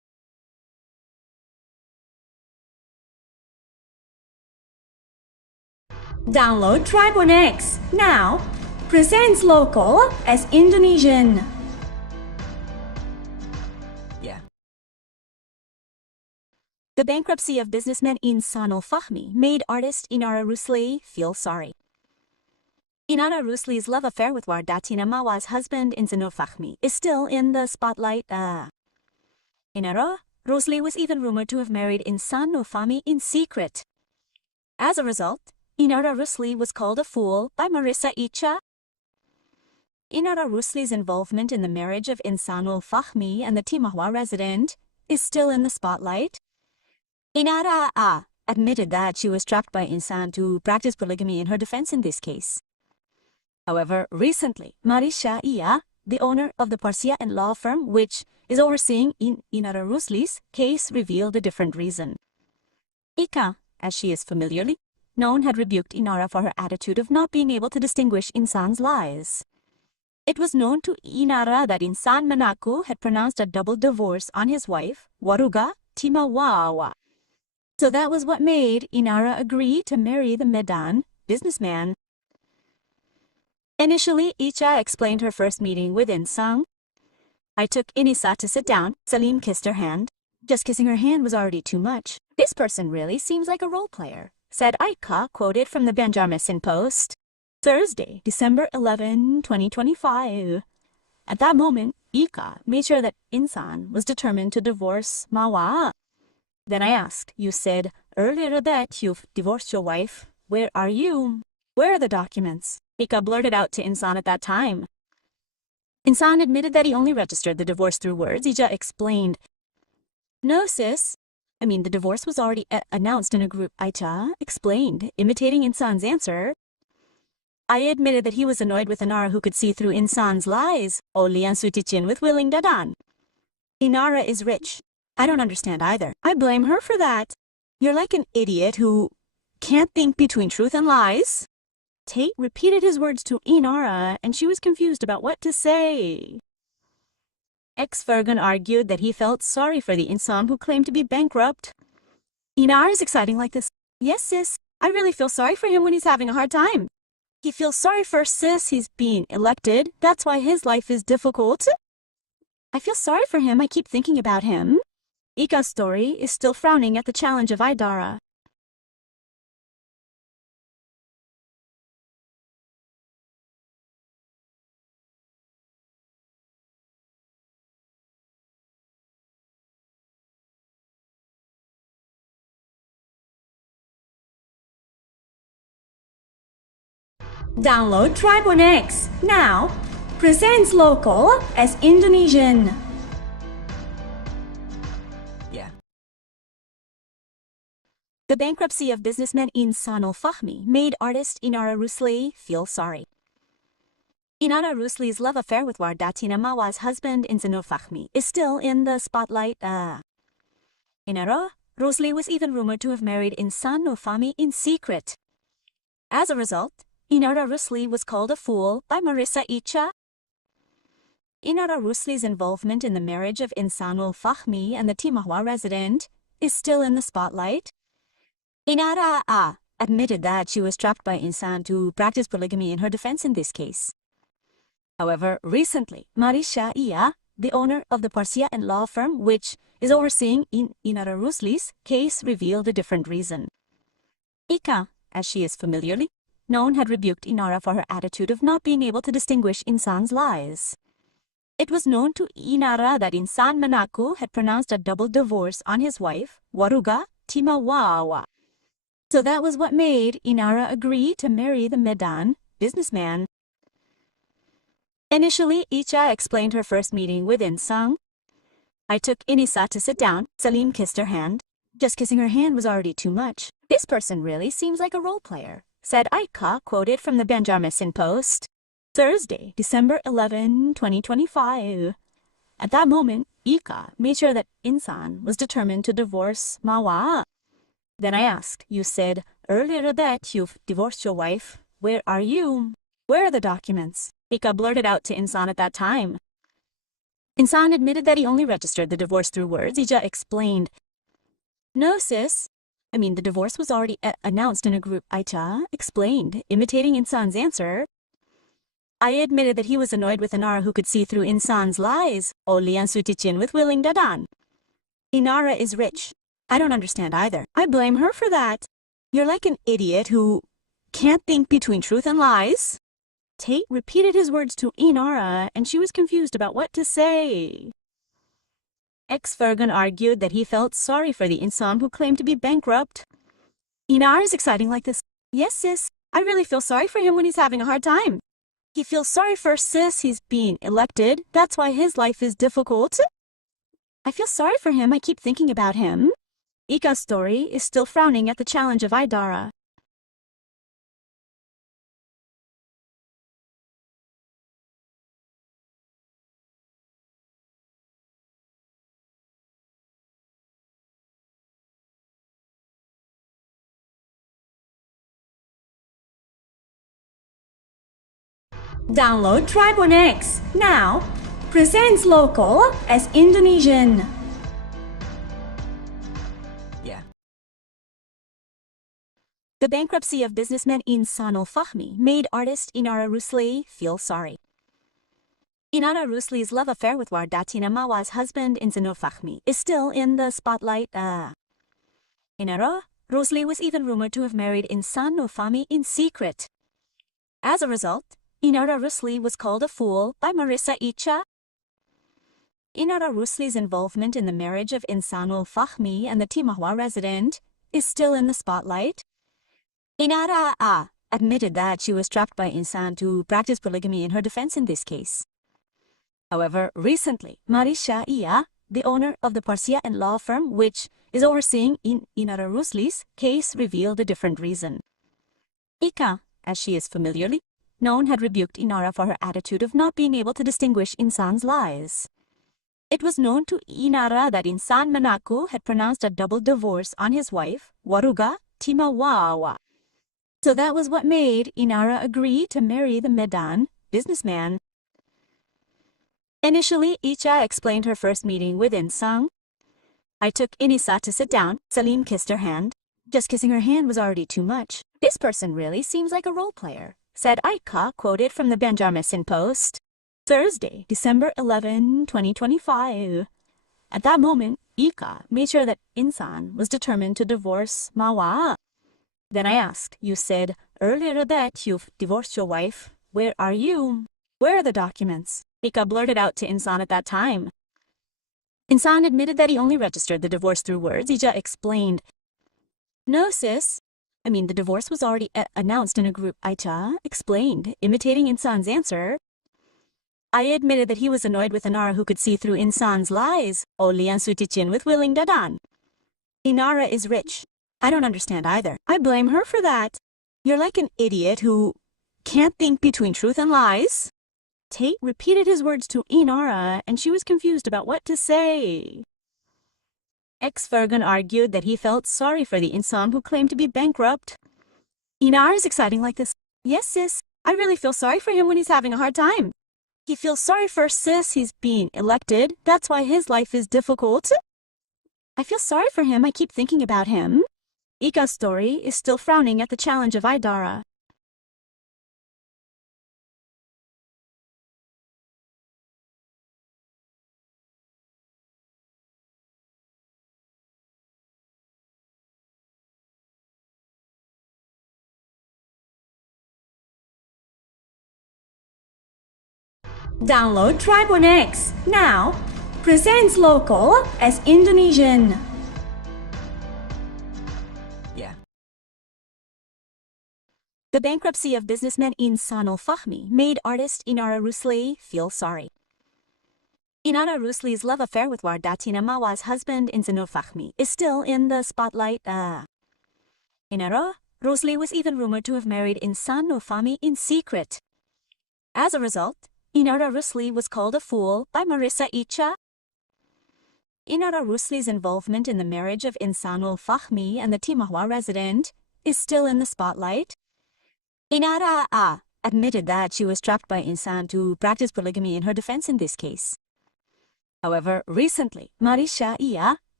Download Tribun X now. Presents local as Indonesian. Yeah. The bankruptcy of businessman Insanul Fahmi made artist Inara Rusli feel sorry. Inara Rusli's love affair with Wardatina Mawa's husband Insanul Fahmi is still in the spotlight. Inara Rusli was even rumored to have married Insanul Fahmi in secret. As a result, Inara Rusli was called a fool by Marissya Icha. Inara Rusli's involvement in the marriage of Insanul Fahmi and the Mawa resident is still in the spotlight. Inara admitted that she was trapped by Insan to practice polygamy in her defense in this case. However, recently, Marissya Icha, the owner of the Persia Co law firm which is overseeing Inara Rusli's case, revealed a different reason. Icha, as she is familiarly known, had rebuked Inara for her attitude of not being able to distinguish Insan's lies. It was known to Inara that Insan mengaku had pronounced a double divorce on his wife, Wardatina Mawa. So that was what made Inara agree to marry the Medan businessman. Initially, Icha explained her first meeting with Insan. I took Inisa to sit down. Salim kissed her hand. Just kissing her hand was already too much. This person really seems like a role player, said Icha, quoted from the Banjarmasin Post. Thursday, December 11, 2025. At that moment, Icha made sure that Insan was determined to divorce Mawa. Then I asked, you said earlier that you've divorced your wife. Where are you? Where are the documents? Icha blurted out to Insan at that time. Insan admitted that he only registered the divorce through words. Icha explained, no sis, the divorce was already announced in a group. Icha explained, imitating Insan's answer. I admitted that he was annoyed with Inara who could see through Insan's lies. Oli ang sutichin with willing dadan. Inara is rich. I don't understand either. I blame her for that. You're like an idiot who can't think between truth and lies. Tate repeated his words to Inara, and she was confused about what to say. Virgoun argued that he felt sorry for the Insan who claimed to be bankrupt. Inara is exciting like this. Yes, sis. I really feel sorry for him when he's having a hard time. He feels sorry for sis. He's being elected. That's why his life is difficult. I feel sorry for him. I keep thinking about him. Icha's story is still frowning at the challenge of Idara. Download Tribun X now. Presents local as Indonesian. Yeah. The bankruptcy of businessman Insanul Fahmi made artist Inara Rusli feel sorry. Inara Rusli's love affair with Wardatina Mawa's husband Insanul Fahmi is still in the spotlight. Inara Rusli was even rumored to have married Insanul Fahmi in secret. As a result, Inara Rusli was called a fool by Marissya Icha. Inara Rusli's involvement in the marriage of Insanul Fahmi and the Mawa resident is still in the spotlight. Inara admitted that she was trapped by Insan to practice polygamy in her defense in this case. However, recently, Marissya Icha, the owner of the Persia Co law firm which is overseeing Inara Rusli's case, revealed a different reason. Icha, as she is familiarly known, had rebuked Inara for her attitude of not being able to distinguish Insan's lies. It was known to Inara that Insan mengaku had pronounced a double divorce on his wife, Wardatina Mawa. So that was what made Inara agree to marry the Medan businessman. Initially, Icha explained her first meeting with Insan. I took Inisa to sit down. Salim kissed her hand. Just kissing her hand was already too much. This person really seems like a role player, said Icha, quoted from the Banjarmasin Post. Thursday, December 11, 2025. At that moment, Icha made sure that Insan was determined to divorce Mawa. Then I asked, you said earlier that you've divorced your wife. Where are you? Where are the documents? Icha blurted out to Insan at that time. Insan admitted that he only registered the divorce through words. Icha explained, no sis, the divorce was already announced in a group. Icha explained, imitating Insan's answer. I admitted that he was annoyed with Inara who could see through Insan's lies. Oleh ang sutichin with willing dadan. Inara is rich. I don't understand either. I blame her for that. You're like an idiot who can't think between truth and lies. Tate repeated his words to Inara, and she was confused about what to say. Virgoun argued that he felt sorry for the Insan who claimed to be bankrupt. Inara is exciting like this. Yes, sis. I really feel sorry for him when he's having a hard time. He feels sorry for sis. He's being elected. That's why his life is difficult. I feel sorry for him. I keep thinking about him. Ika's story is still frowning at the challenge of Idara. Download Tribon X now. Presents local as Indonesian. Yeah. The bankruptcy of businessman Insanul Fahmi made artist Inara Rusli feel sorry. Inara Rusli's love affair with Wardatina Mawa's husband Insanul Fahmi is still in the spotlight. Inara Rusli was even rumored to have married Insanul Fahmi in secret. As a result, Inara Rusli was called a fool by Marissya Icha. Inara Rusli's involvement in the marriage of Insanul Fahmi and the Timahwa resident is still in the spotlight. Inara admitted that she was trapped by Insan to practice polygamy in her defense in this case. However, recently, Marissya Icha, the owner of the Persia Co law firm which is overseeing Inara Rusli's case, revealed a different reason. Icha, as she is familiarly known, had rebuked Inara for her attitude of not being able to distinguish Insan's lies. It was known to Inara that Insan mengaku had pronounced a double divorce on his wife, Wardatina Mawa. So that was what made Inara agree to marry the Medan businessman. Initially, Icha explained her first meeting with Insan. I took Inisa to sit down. Salim kissed her hand. Just kissing her hand was already too much. This person really seems like a role player, said Icha, quoted from the Banjarmasin Post. Thursday, December 11, 2025. At that moment, Icha made sure that Insan was determined to divorce Mawa. Then I asked, you said earlier that you've divorced your wife. Where are you? Where are the documents? Icha blurted out to Insan at that time. Insan admitted that he only registered the divorce through words. Icha explained. No, sis. The divorce was already announced in a group. Icha explained, imitating Insan's answer. I admitted that he was annoyed with Inara who could see through Insan's lies. Oleh ang sutichin with willing dadan. Inara is rich. I don't understand either. I blame her for that. You're like an idiot who can't think between truth and lies. Tate repeated his words to Inara, and she was confused about what to say. Virgoun argued that he felt sorry for the Insan who claimed to be bankrupt. Inara is exciting like this. Yes, sis. I really feel sorry for him when he's having a hard time. He feels sorry for sis. He's being elected. That's why his life is difficult. I feel sorry for him. I keep thinking about him. Ika's story is still frowning at the challenge of Idara. Download Tribon X now. Presents local as Indonesian. Yeah. The bankruptcy of businessman Insanul Fahmi made artist Inara Rusli feel sorry. Inara Rusli's love affair with Wardatina Mawa's husband Insanul Fahmi is still in the spotlight. Inara Rusli was even rumored to have married Insanul Fahmi in secret. As a result, Inara Rusli was called a fool by Marissya Icha. Inara Rusli's involvement in the marriage of Insanul Fahmi and the Timahwa resident is still in the spotlight. Inara admitted that she was trapped by Insan to practice polygamy in her defense in this case. However, recently, Marissya Icha,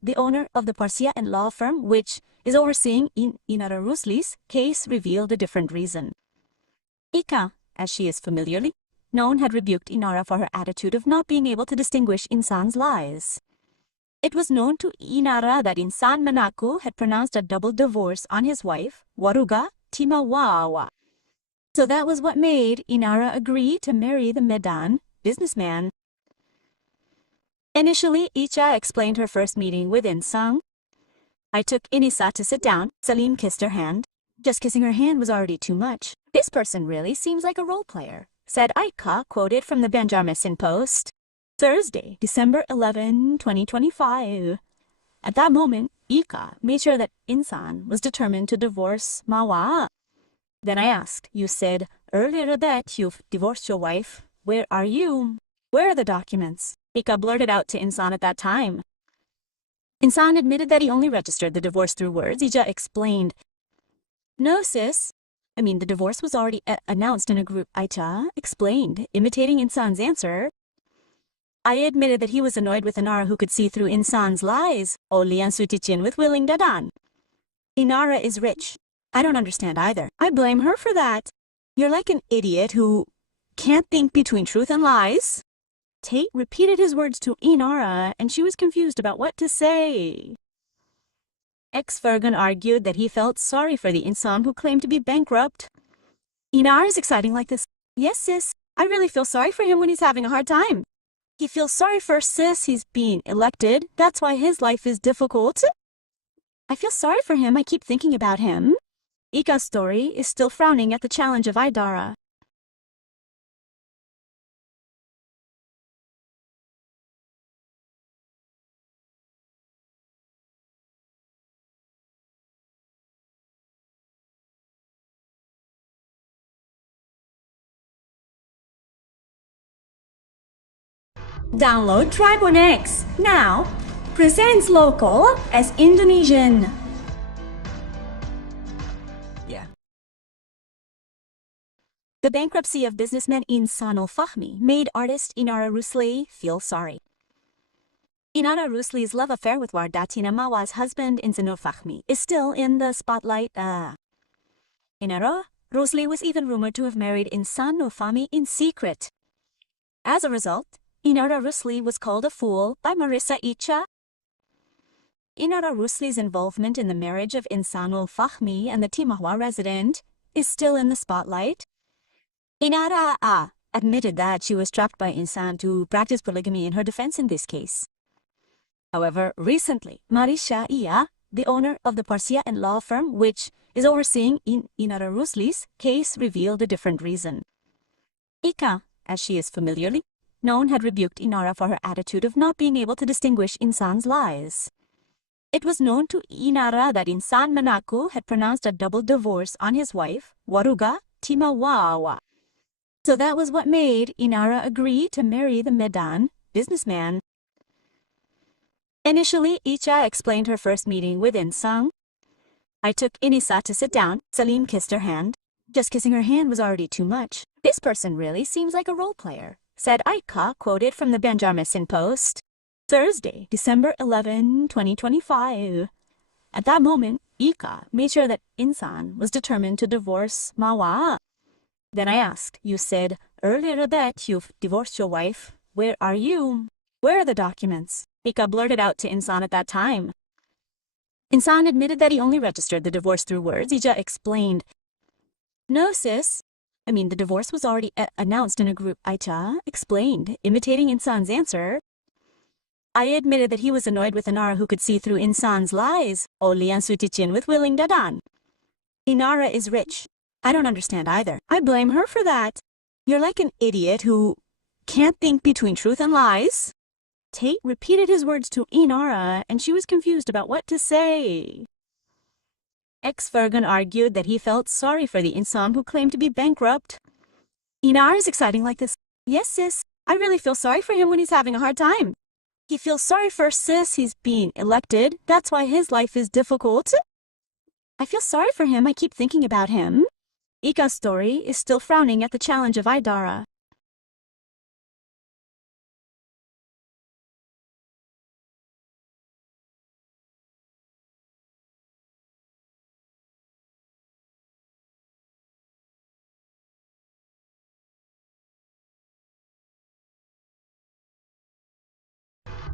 the owner of the Persia law firm which is overseeing Inara Rusli's case, revealed a different reason. Icha, as she is familiarly known, had rebuked Inara for her attitude of not being able to distinguish Insan's lies. It was known to Inara that Insan mengaku had pronounced a double divorce on his wife, Wardatina Mawa. So that was what made Inara agree to marry the Medan businessman. Initially, Icha explained her first meeting with Insan. I took Inisa to sit down. Salim kissed her hand. Just kissing her hand was already too much. This person really seems like a role player, said Icha, quoted from the Banjarmasin Post. Thursday, December 11, 2025. At that moment, Icha made sure that Insan was determined to divorce Mawa. Then I asked, you said earlier that you've divorced your wife. Where are you? Where are the documents? Icha blurted out to Insan at that time. Insan admitted that he only registered the divorce through words. Icha explained, no sis, the divorce was already announced in a group. Icha explained, imitating Insan's answer. I admitted that he was annoyed with Inara who could see through Insan's lies. Oleh ang sutichin with willing dadan. Inara is rich. I don't understand either. I blame her for that. You're like an idiot who can't think between truth and lies. Tate repeated his words to Inara, and she was confused about what to say. Virgoun argued that he felt sorry for the Insan who claimed to be bankrupt. Inara is exciting like this. Yes, sis. I really feel sorry for him when he's having a hard time. He feels sorry for sis. He's being elected. That's why his life is difficult. I feel sorry for him. I keep thinking about him. Icha's story is still frowning at the challenge of Idara. Download Tribune X now. Presents local as Indonesian. Yeah. The bankruptcy of businessman Insanul Fahmi made artist Inara Rusli feel sorry. Inara Rusli's love affair with Wardatina Mawa's husband Insanul Fahmi is still in the spotlight. Inara Rusli was even rumored to have married Insanul Fahmi in secret. As a result, Inara Rusli was called a fool by Marissya Icha. Inara Rusli's involvement in the marriage of Insanul Fahmi and the Timahwa resident is still in the spotlight. Inara admitted that she was trapped by Insan to practice polygamy in her defense in this case. However, recently, Marissya Icha, the owner of the Persia law firm which is overseeing Inara Rusli's case, revealed a different reason. Icha, as she is familiarly known, had rebuked Inara for her attitude of not being able to distinguish Insan's lies. It was known to Inara that Insan mengaku had pronounced a double divorce on his wife, Wardatina Mawa. So that was what made Inara agree to marry the Medan businessman. Initially, Icha explained her first meeting with Insan. I took Inisa to sit down. Salim kissed her hand. Just kissing her hand was already too much. This person really seems like a role player, said Icha, quoted from the Banjarmasin Post. Thursday, December 11, 2025. At that moment, Icha made sure that Insan was determined to divorce Mawa. Then I asked, you said earlier that you've divorced your wife. Where are you? Where are the documents? Icha blurted out to Insan at that time. Insan admitted that he only registered the divorce through words. Icha explained, no sis, the divorce was already announced in a group. Icha explained, imitating Insan's answer. I admitted that he was annoyed with Inara who could see through Insan's lies. Oleh ang sutichin with willing dadan. Inara is rich. I don't understand either. I blame her for that. You're like an idiot who can't think between truth and lies. Tate repeated his words to Inara, and she was confused about what to say. Virgoun argued that he felt sorry for the Insan who claimed to be bankrupt. Inara is exciting like this. Yes, sis. I really feel sorry for him when he's having a hard time. He feels sorry for sis. He's being elected. That's why his life is difficult. I feel sorry for him. I keep thinking about him. Icha's story is still frowning at the challenge of Idara.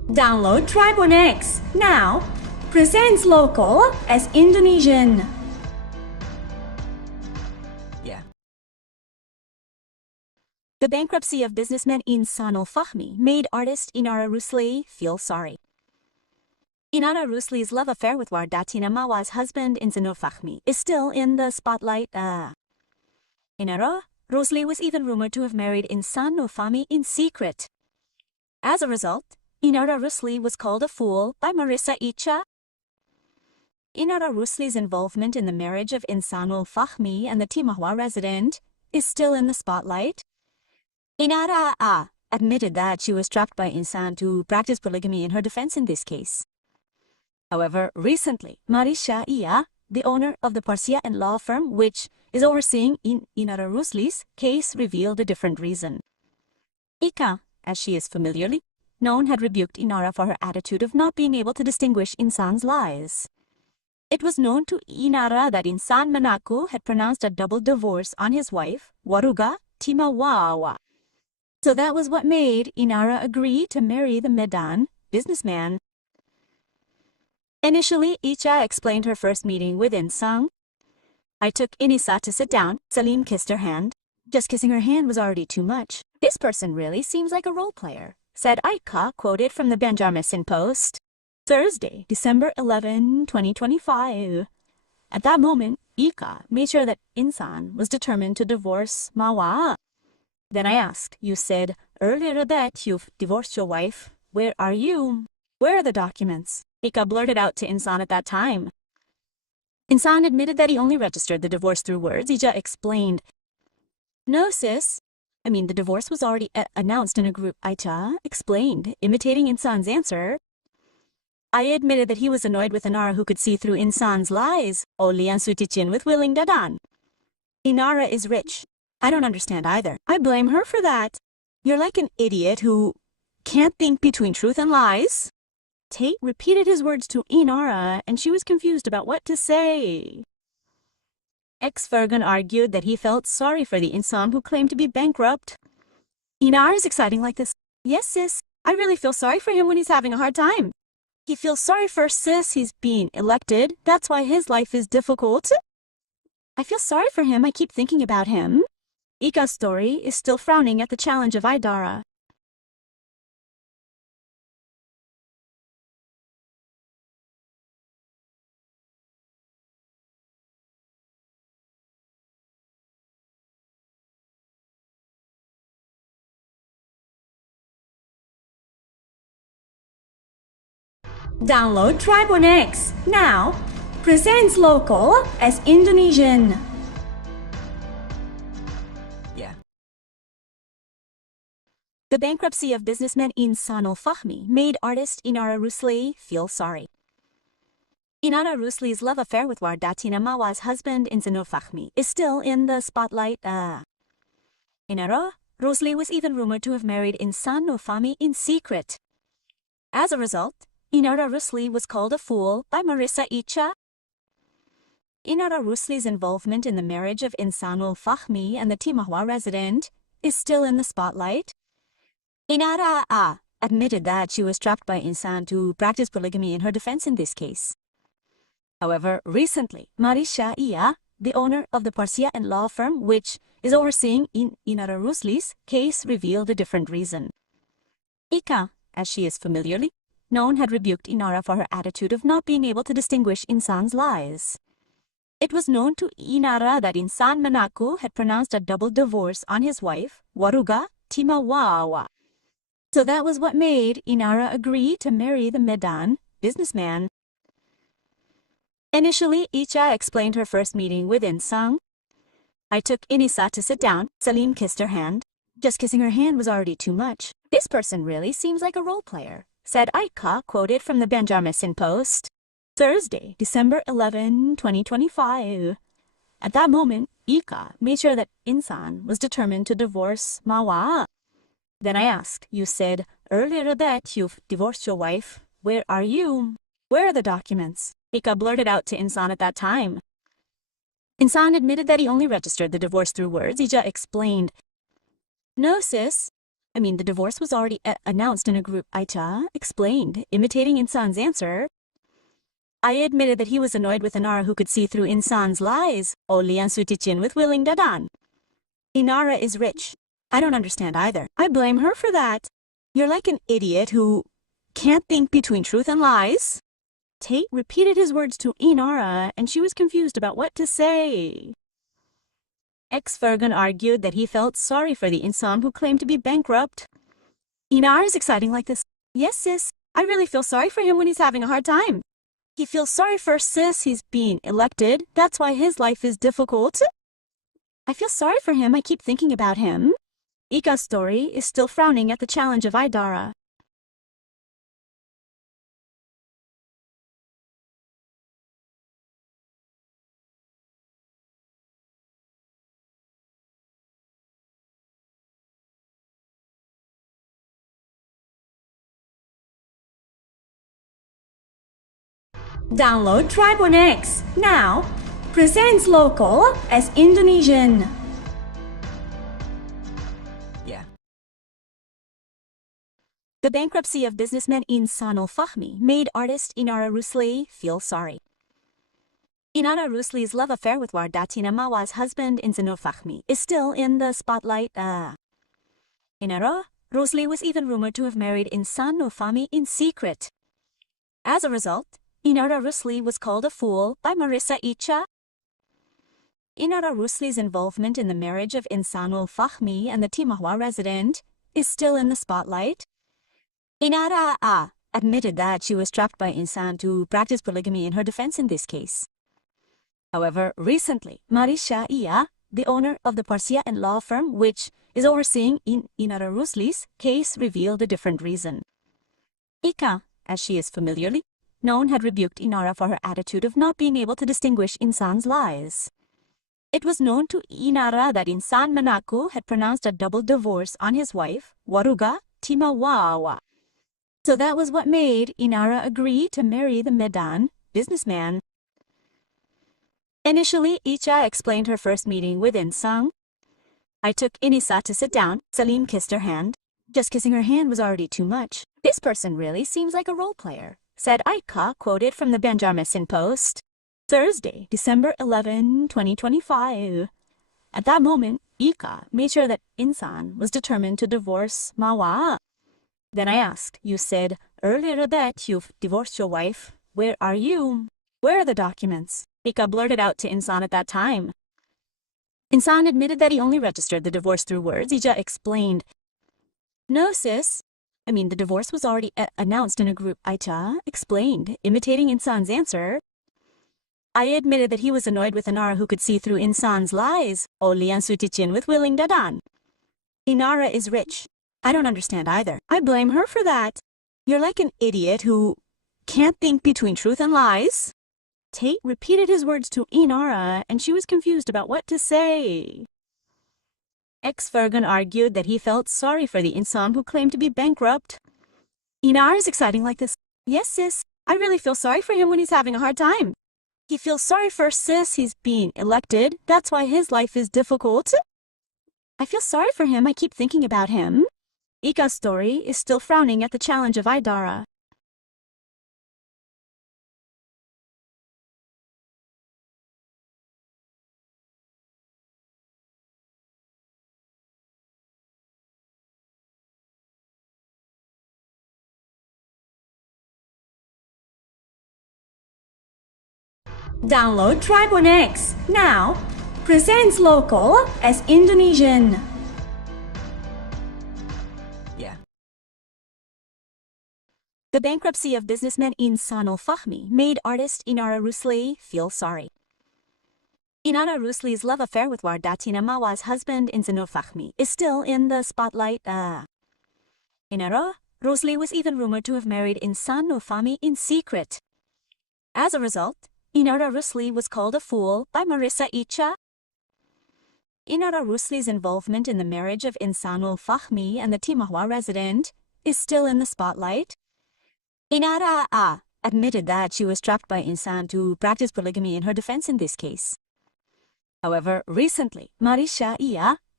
Download Tribun X now. Presents local as Indonesian. Yeah. The bankruptcy of businessman Insanul Fahmi made artist Inara Rusli feel sorry. Inara Rusli's love affair with Wardatina Mawa's husband Insanul Fahmi is still in the spotlight. Inara Rusli was even rumored to have married Insanul Fahmi in secret. As a result, Inara Rusli was called a fool by Marissya Icha. Inara Rusli's involvement in the marriage of Insanul Fahmi and the Timahwa resident is still in the spotlight. Inara admitted that she was trapped by Insan to practice polygamy in her defense in this case. However, recently, Marissya Icha, the owner of the Persia Co law firm which is overseeing Inara Rusli's case, revealed a different reason. Icha, as she is familiarly known, had rebuked Inara for her attitude of not being able to distinguish Insan's lies. It was known to Inara that Insan mengaku had pronounced a double divorce on his wife, Wardatina Mawa. So that was what made Inara agree to marry the Medan businessman. Initially, Icha explained her first meeting with Insan. I took Inisa to sit down. Salim kissed her hand. Just kissing her hand was already too much. This person really seems like a role player, said Icha, quoted from the Banjarmasin Post. Thursday, December 11, 2025. At that moment, Icha made sure that Insan was determined to divorce Mawa. Then I asked, you said earlier that you've divorced your wife. Where are you? Where are the documents? Icha blurted out to Insan at that time. Insan admitted that he only registered the divorce through words. Icha explained, no sis, the divorce was already announced in a group. Icha explained, imitating Insan's answer. I admitted that he was annoyed with Inara who could see through Insan's lies. Oleh and sutichin with willing dadan. Inara is rich. I don't understand either. I blame her for that. You're like an idiot who can't think between truth and lies. Tate repeated his words to Inara, and she was confused about what to say. Virgoun argued that he felt sorry for the Insan who claimed to be bankrupt. Inara is exciting like this. Yes, sis. I really feel sorry for him when he's having a hard time. He feels sorry for sis. He's being elected. That's why his life is difficult. I feel sorry for him. I keep thinking about him. Icha's story is still frowning at the challenge of Idara. Download Tribun X now. Presents local as Indonesian. Yeah. The bankruptcy of businessman Insanul Fahmi made artist Inara Rusli feel sorry. Inara Rusli's love affair with Wardatina Mawa's husband Insanul Fahmi is still in the spotlight. Inara Rusli was even rumored to have married Insanul Fahmi in secret. As a result, Inara Rusli was called a fool by Marissya Icha. Inara Rusli's involvement in the marriage of Insanul Fahmi and the Timahwa resident is still in the spotlight. Inara admitted that she was trapped by Insan to practice polygamy in her defense in this case. However, recently, Marissya Icha, the owner of the Persia Co law firm which is overseeing Inara Rusli's case, revealed a different reason. Icha, as she is familiarly known, had rebuked Inara for her attitude of not being able to distinguish Insan's lies. It was known to Inara that Insan mengaku had pronounced a double divorce on his wife, Wardatina Mawa. So that was what made Inara agree to marry the Medan businessman. Initially, Icha explained her first meeting with Insan. I took Inisa to sit down. Salim kissed her hand. Just kissing her hand was already too much. This person really seems like a role player, said Icha, quoted from the Banjarmasin Post. Thursday, December 11, 2025. At that moment, Icha made sure that Insan was determined to divorce Mawa. Then I asked, you said earlier that you've divorced your wife. Where are you? Where are the documents? Icha blurted out to Insan at that time. Insan admitted that he only registered the divorce through words. Icha explained, no sis, The divorce was already announced in a group. Icha explained, imitating Insan's answer. I admitted that he was annoyed with Inara who could see through Insan's lies. Oleh ang sutichin with willing dadan. Inara is rich. I don't understand either. I blame her for that. You're like an idiot who can't think between truth and lies. Tate repeated his words to Inara, and she was confused about what to say. Virgoun argued that he felt sorry for the Insan who claimed to be bankrupt. Inara is exciting like this. Yes, sis. I really feel sorry for him when he's having a hard time. He feels sorry for sis. He's being elected. That's why his life is difficult. I feel sorry for him. I keep thinking about him. Ika's story is still frowning at the challenge of Idara. Download Tribune X now. Presents local as Indonesian. Yeah. The bankruptcy of businessman Insanul Fahmi made artist Inara Rusli feel sorry. Inara Rusli's love affair with Wardatina Mawa's husband Insanul Fahmi is still in the spotlight. Inara Rusli was even rumored to have married Insanul Fahmi in secret. As a result, Inara Rusli was called a fool by Marissya Icha. Inara Rusli's involvement in the marriage of Insanul Fahmi and the Timahwa resident is still in the spotlight. Inara admitted that she was trapped by Insan to practice polygamy in her defense in this case. However, recently, Marissya Icha, the owner of the Persia Co law firm which is overseeing Inara Rusli's case, revealed a different reason. Icha, as she is familiarly known, had rebuked Inara for her attitude of not being able to distinguish Insan's lies. It was known to Inara that Insan mengaku had pronounced a double divorce on his wife, Wardatina Mawa. So that was what made Inara agree to marry the Medan businessman. Initially, Icha explained her first meeting with Insan. I took Inisa to sit down. Salim kissed her hand. Just kissing her hand was already too much. This person really seems like a role player, said Icha, quoted from the Banjarmasin Post. Thursday, December 11, 2025. At that moment, Icha made sure that Insan was determined to divorce Mawa. Then I asked, you said earlier that you've divorced your wife. Where are you? Where are the documents? Icha blurted out to Insan at that time. Insan admitted that he only registered the divorce through words. Icha explained, no, sis. The divorce was already announced in a group. Icha explained, imitating Insan's answer. I admitted that he was annoyed with Inara who could see through Insan's lies. Oleh ang sutichin with willing dadan. Inara is rich. I don't understand either. I blame her for that. You're like an idiot who can't think between truth and lies. Tate repeated his words to Inara, and she was confused about what to say. Virgoun argued that he felt sorry for the Insan who claimed to be bankrupt. Inara is exciting like this. Yes, sis. I really feel sorry for him when he's having a hard time. He feels sorry for sis. He's being elected. That's why his life is difficult. I feel sorry for him. I keep thinking about him. Ika's story is still frowning at the challenge of Idara. Download Tribune X now. Presents local as Indonesian. Yeah. The bankruptcy of businessman Insanul Fahmi made artist Inara Rusli feel sorry. Inara Rusli's love affair with Wardatina Mawa's husband Insanul Fahmi is still in the spotlight. Inara Rusli was even rumored to have married Insanul Fahmi in secret. As a result, Inara Rusli was called a fool by Marissya Icha. Inara Rusli's involvement in the marriage of Insanul Fahmi and the Timahwa resident is still in the spotlight. Inara admitted that she was trapped by Insan to practice polygamy in her defense in this case. However, recently, Marissya Icha,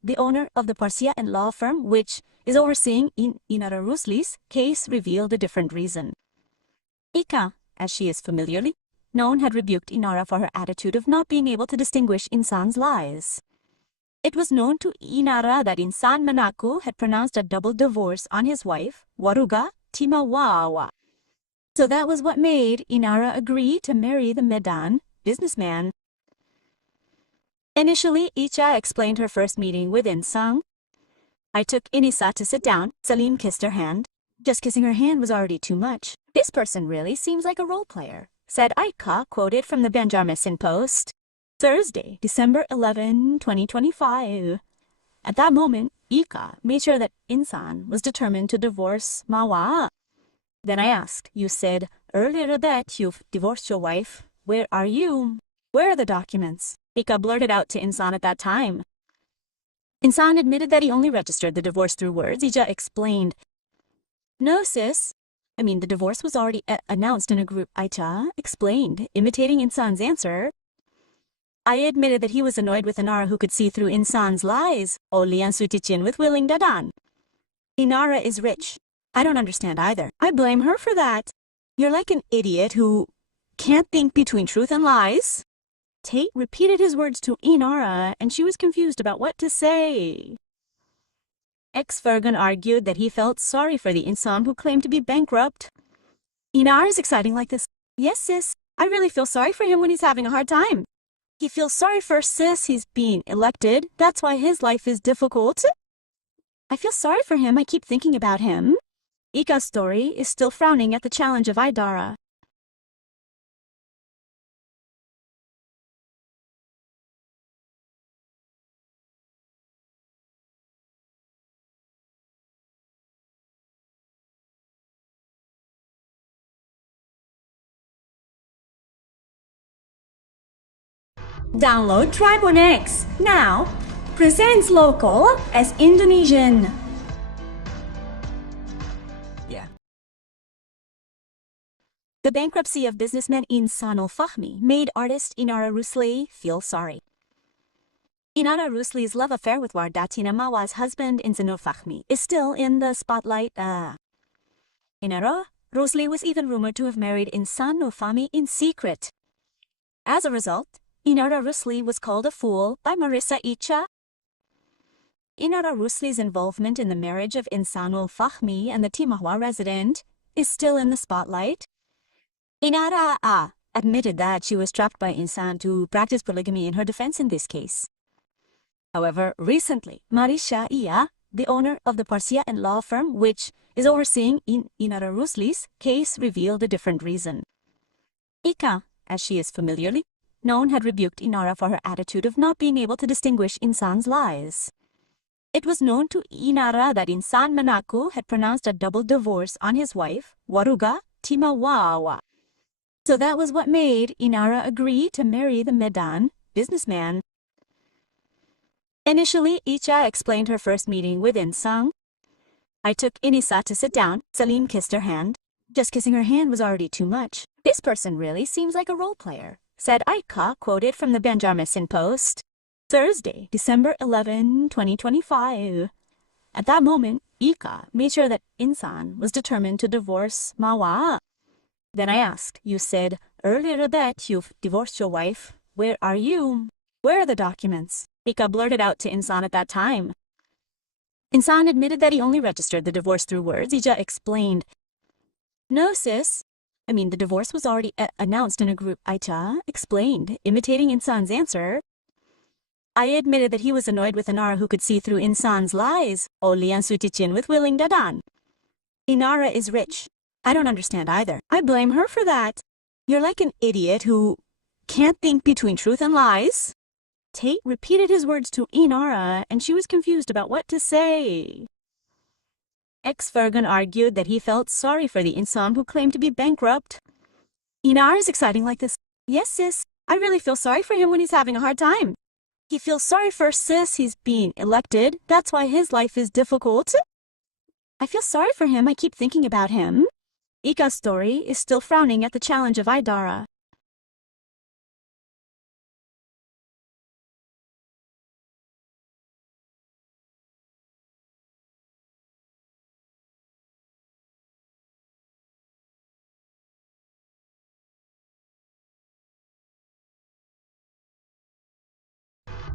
the owner of the Persia law firm which is overseeing Inara Rusli's case, revealed a different reason. Icha, as she is familiarly known, had rebuked Inara for her attitude of not being able to distinguish Insan's lies. It was known to Inara that Insan mengaku had pronounced a double divorce on his wife, Wardatina Mawa. So that was what made Inara agree to marry the Medan businessman. Initially, Icha explained her first meeting with Insan. I took Inisa to sit down. Salim kissed her hand. Just kissing her hand was already too much. This person really seems like a role player, said Icha, quoted from the Banjarmasin Post. Thursday, December 11, 2025. At that moment, Icha made sure that Insan was determined to divorce Mawa. Then I asked, you said earlier that you've divorced your wife. Where are you? Where are the documents? Icha blurted out to Insan at that time. Insan admitted that he only registered the divorce through words. Icha explained, no sis, the divorce was already announced in a group. Icha explained, imitating Insan's answer. I admitted that he was annoyed with Inara who could see through Insan's lies. Oleh and with willing dadan. Inara is rich. I don't understand either. I blame her for that. You're like an idiot who can't think between truth and lies. Tate repeated his words to Inara, and she was confused about what to say. Virgoun argued that he felt sorry for the Insan who claimed to be bankrupt. Inara is exciting like this. Yes, sis. I really feel sorry for him when he's having a hard time. He feels sorry for sis. He's being elected. That's why his life is difficult. I feel sorry for him. I keep thinking about him. Icha's story is still frowning at the challenge of Idara. Download Tribune X now. Presents local as Indonesian. Yeah. The bankruptcy of businessman Insanul Fahmi made artist Inara Rusli feel sorry. Inara Rusli's love affair with Wardatina Mawa's husband Insanul Fahmi is still in the spotlight. Inara Rusli was even rumored to have married Insanul Fahmi in secret. As a result, Inara Rusli was called a fool by Marissya Icha. Inara Rusli's involvement in the marriage of Insanul Fahmi and the Timahwa resident is still in the spotlight. Inara admitted that she was trapped by Insan to practice polygamy in her defense in this case. However, recently, Marissya Icha, the owner of the Persia law firm which is overseeing Inara Rusli's case, revealed a different reason. Icha, as she is familiarly known, had rebuked Inara for her attitude of not being able to distinguish Insan's lies. It was known to Inara that Insan mengaku had pronounced a double divorce on his wife, Wardatina Mawa. So that was what made Inara agree to marry the Medan businessman. Initially, Icha explained her first meeting with Insan. I took Inisa to sit down. Salim kissed her hand. Just kissing her hand was already too much. This person really seems like a role player, said Icha, quoted from the Banjarmasin Post. Thursday, December 11, 2025. At that moment, Icha made sure that Insan was determined to divorce Mawa. Then I asked, you said earlier that you've divorced your wife. Where are you? Where are the documents? Icha blurted out to Insan at that time. Insan admitted that he only registered the divorce through words. Icha explained, no sis, the divorce was already announced in a group. Icha explained, imitating Insan's answer. I admitted that he was annoyed with Inara who could see through Insan's lies. Oleh and with willing dadan. Inara is rich. I don't understand either. I blame her for that. You're like an idiot who can't think between truth and lies. Tate repeated his words to Inara, and she was confused about what to say. Virgoun argued that he felt sorry for the Insan who claimed to be bankrupt. Inara is exciting like this. Yes, sis. I really feel sorry for him when he's having a hard time. He feels sorry for sis. He's being elected. That's why his life is difficult. I feel sorry for him. I keep thinking about him. Icha's story is still frowning at the challenge of Idara.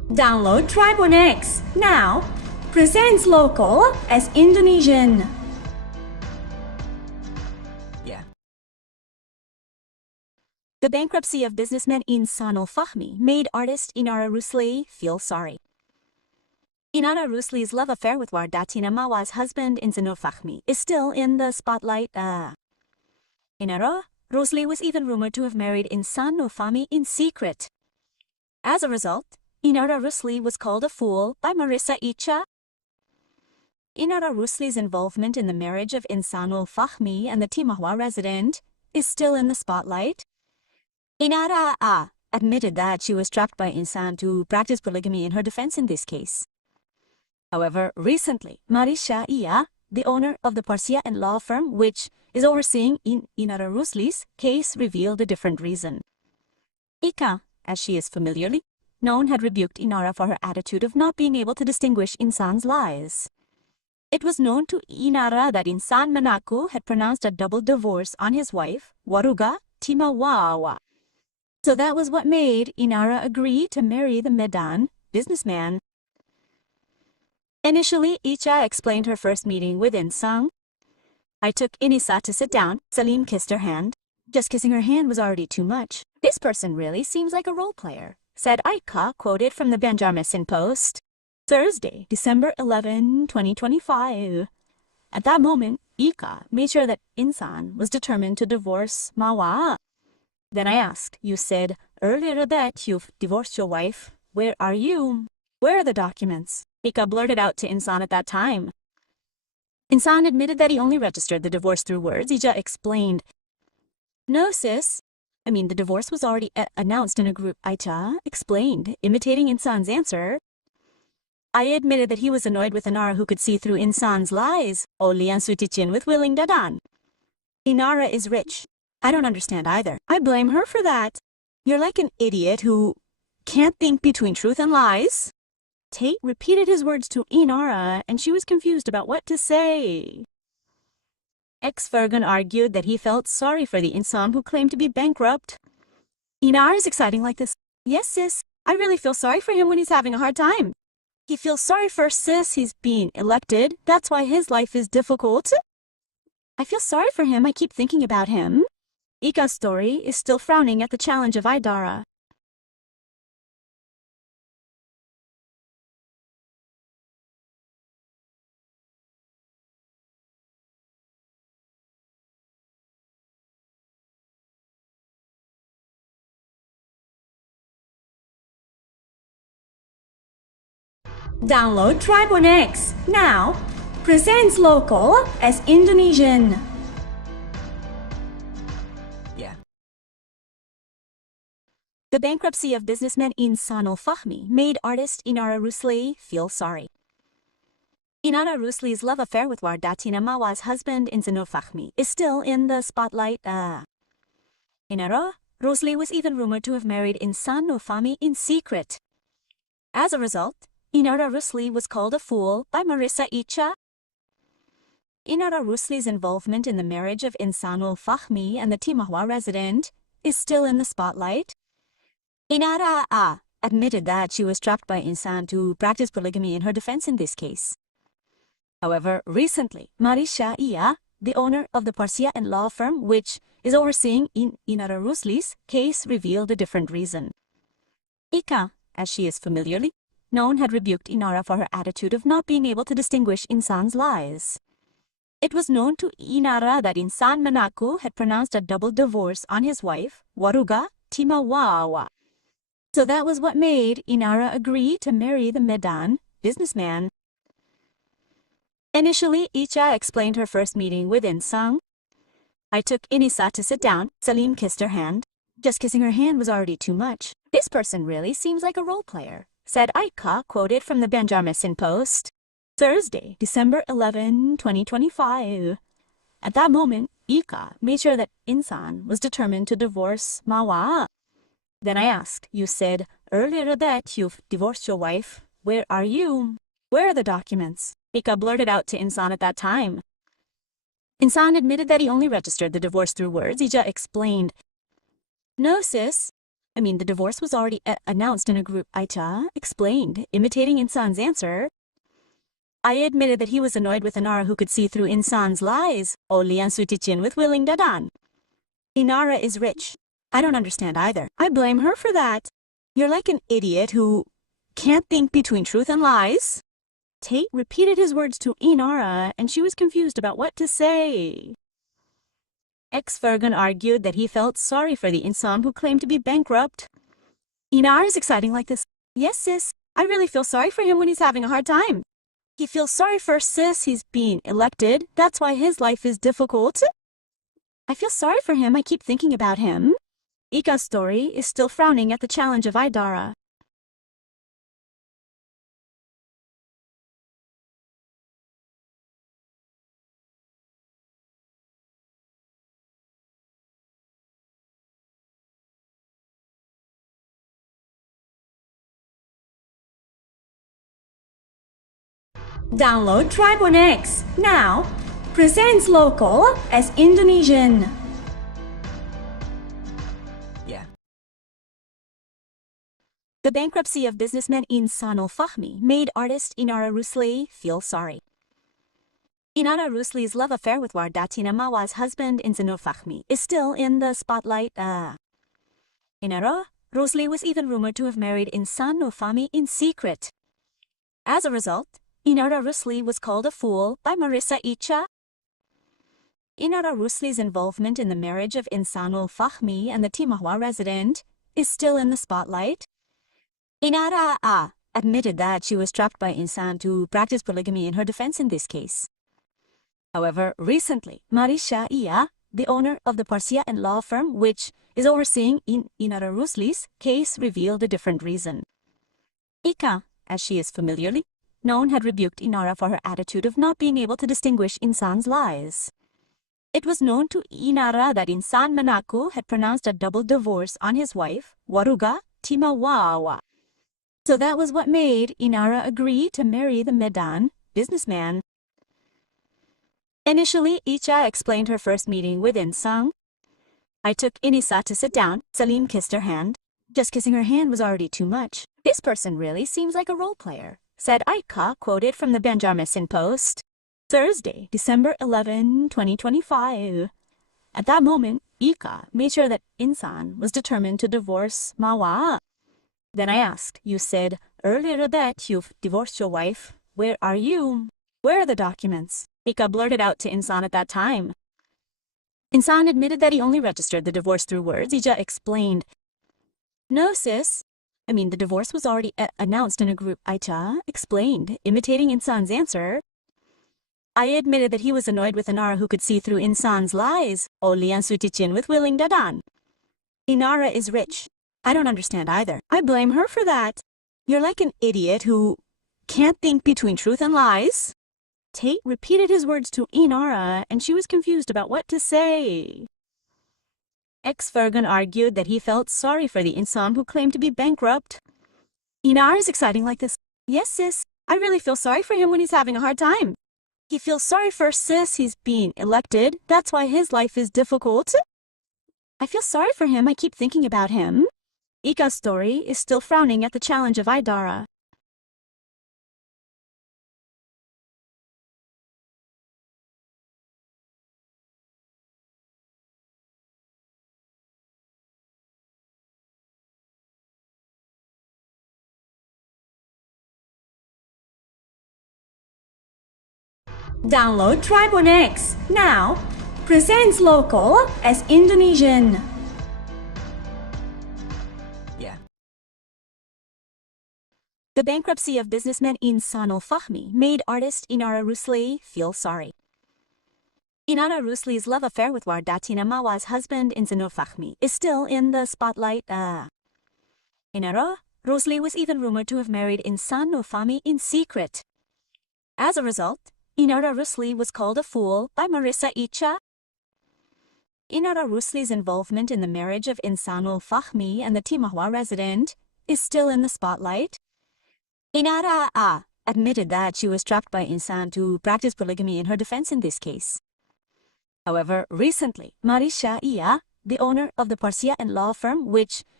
Download Tribun X now. Presents local as Indonesian. Yeah. The bankruptcy of businessman Insanul Fahmi made artist Inara Rusli feel sorry. Inara Rusli's love affair with Wardatina Mawa's husband Insanul Fahmi is still in the spotlight. Inara Rusli was even rumored to have married Insanul Fahmi in secret. As a result, Inara Rusli was called a fool by Marissya Icha. Inara Rusli's involvement in the marriage of Insanul Fahmi and the Mawa resident is still in the spotlight. Inara admitted that she was trapped by Insan to practice polygamy in her defense in this case. However, recently, Marissya Icha, the owner of the Persia Co law firm which is overseeing Inara Rusli's case, revealed a different reason. Icha, as she is familiarly known, had rebuked Inara for her attitude of not being able to distinguish Insan's lies. It was known to Inara that Insan mengaku had pronounced a double divorce on his wife, Wardatina Mawa. So that was what made Inara agree to marry the Medan businessman. Initially, Icha explained her first meeting with Insan. I took Inisa to sit down. Salim kissed her hand. Just kissing her hand was already too much. This person really seems like a role player, said Icha, quoted from the Banjarmasin Post. Thursday, December 11, 2025. At that moment, Icha made sure that Insan was determined to divorce Mawa. Then I asked, you said earlier that you've divorced your wife. Where are you? Where are the documents? Icha blurted out to Insan at that time. Insan admitted that he only registered the divorce through words. Icha explained, no sis, the divorce was already announced in a group. Icha explained, imitating Insan's answer. I admitted that he was annoyed with Inara who could see through Insan's lies. Only ang sutichin with willing dadan. Inara is rich. I don't understand either. I blame her for that. You're like an idiot who can't think between truth and lies. Tate repeated his words to Inara, and she was confused about what to say. Virgoun argued that he felt sorry for the Insan who claimed to be bankrupt. Inara is exciting like this. Yes, sis. I really feel sorry for him when he's having a hard time. He feels sorry for sis. He's being elected. That's why his life is difficult. I feel sorry for him. I keep thinking about him. Icha's story is still frowning at the challenge of Idara. Download Tribun X now. Presents local as Indonesian. Yeah. The bankruptcy of businessman Insanul Fahmi made artist Inara Rusli feel sorry. Inara Rusli's love affair with Wardatina Mawa's husband Insanul Fahmi is still in the spotlight. Inara Rusli was even rumored to have married Insanul Fahmi in secret. As a result, Inara Rusli was called a fool by Marissya Icha. Inara Rusli's involvement in the marriage of Insanul Fahmi and the Mawa resident is still in the spotlight. Inara admitted that she was trapped by Insan to practice polygamy in her defense in this case. However, recently, Marissya Icha, the owner of the Persia Co law firm which is overseeing Inara Rusli's case, revealed a different reason. Icha, as she is familiarly known, had rebuked Inara for her attitude of not being able to distinguish Insan's lies. It was known to Inara that Insan mengaku had pronounced a double divorce on his wife, Wardatina Mawa. So that was what made Inara agree to marry the Medan businessman. Initially, Icha explained her first meeting with Insan. I took Inisa to sit down. Salim kissed her hand. Just kissing her hand was already too much. This person really seems like a role player, said Icha, quoted from the Banjarmasin Post. Thursday, December 11, 2025. At that moment, Icha made sure that Insan was determined to divorce Mawa. Then I asked, you said earlier that you've divorced your wife. Where are you? Where are the documents? Icha blurted out to Insan at that time. Insan admitted that he only registered the divorce through words. Icha explained, no sis, the divorce was already announced in a group. Icha explained, imitating Insan's answer. I admitted that he was annoyed with Inara who could see through Insan's lies. Oleh ang sutichin with willing dadan. Inara is rich. I don't understand either. I blame her for that. You're like an idiot who can't think between truth and lies. Tate repeated his words to Inara, and she was confused about what to say. Virgoun argued that he felt sorry for the Insan who claimed to be bankrupt. Inara is exciting like this. Yes, sis. I really feel sorry for him when he's having a hard time. He feels sorry for sis. He's being elected. That's why his life is difficult. I feel sorry for him. I keep thinking about him. Ika's story is still frowning at the challenge of Idara. Download Tribe on X now. Presents local as Indonesian. Yeah. The bankruptcy of businessman Insanul Fahmi made artist Inara Rusli feel sorry. Inara Rusli's love affair with Wardatina Mawa's husband Insanul Fahmi is still in the spotlight. Inara Rusli was even rumored to have married Insanul Fahmi in secret. As a result, Inara Rusli was called a fool by Marissya Icha. Inara Rusli's involvement in the marriage of Insanul Fahmi and the Timahwa resident is still in the spotlight. Inara admitted that she was trapped by Insan to practice polygamy in her defense in this case. However, recently, Marissya Icha, the owner of the Persia Co law firm which is overseeing Inara Rusli's case, revealed a different reason. Icha, as she is familiarly known, had rebuked Inara for her attitude of not being able to distinguish Insan's lies. It was known to Inara that Insan mengaku had pronounced a double divorce on his wife, Wardatina Mawa. So that was what made Inara agree to marry the Medan businessman. Initially, Icha explained her first meeting with Insan. I took Inisa to sit down. Salim kissed her hand. Just kissing her hand was already too much. This person really seems like a role player, said Icha, quoted from the Banjarmasin Post. Thursday, December 11, 2025. At that moment, Icha made sure that Insan was determined to divorce Mawa. Then I asked, you said earlier that you've divorced your wife. Where are you? Where are the documents? Icha blurted out to Insan at that time. Insan admitted that he only registered the divorce through words. Icha explained. No, sis. The divorce was already announced in a group. Icha explained, imitating Insan's answer. I admitted that he was annoyed with Inara who could see through Insan's lies. Oleh ang sutichin with willing dadan. Inara is rich. I don't understand either. I blame her for that. You're like an idiot who can't think between truth and lies. Tate repeated his words to Inara, and she was confused about what to say. Virgoun argued that he felt sorry for the Insan who claimed to be bankrupt. Inara is exciting like this. Yes, sis. I really feel sorry for him when he's having a hard time. He feels sorry for sis. He's being elected. That's why his life is difficult. I feel sorry for him. I keep thinking about him. Ika's story is still frowning at the challenge of Idara. Download Tribe on X now. Presents local as Indonesian. Yeah. The bankruptcy of businessman Insanul Fahmi made artist Inara Rusli feel sorry. Inara Rusli's love affair with Wardatina Mawa's husband Insanul Fahmi is still in the spotlight. Inara Rusli was even rumored to have married Insanul Fahmi in secret. As a result, Inara Rusli was called a fool by Marissya Icha. Inara Rusli's involvement in the marriage of Insanul Fahmi and the Timahwa resident is still in the spotlight. Inara admitted that she was trapped by Insan to practice polygamy in her defense in this case. However, recently, Marissya Icha, the owner of the Persia Co law firm which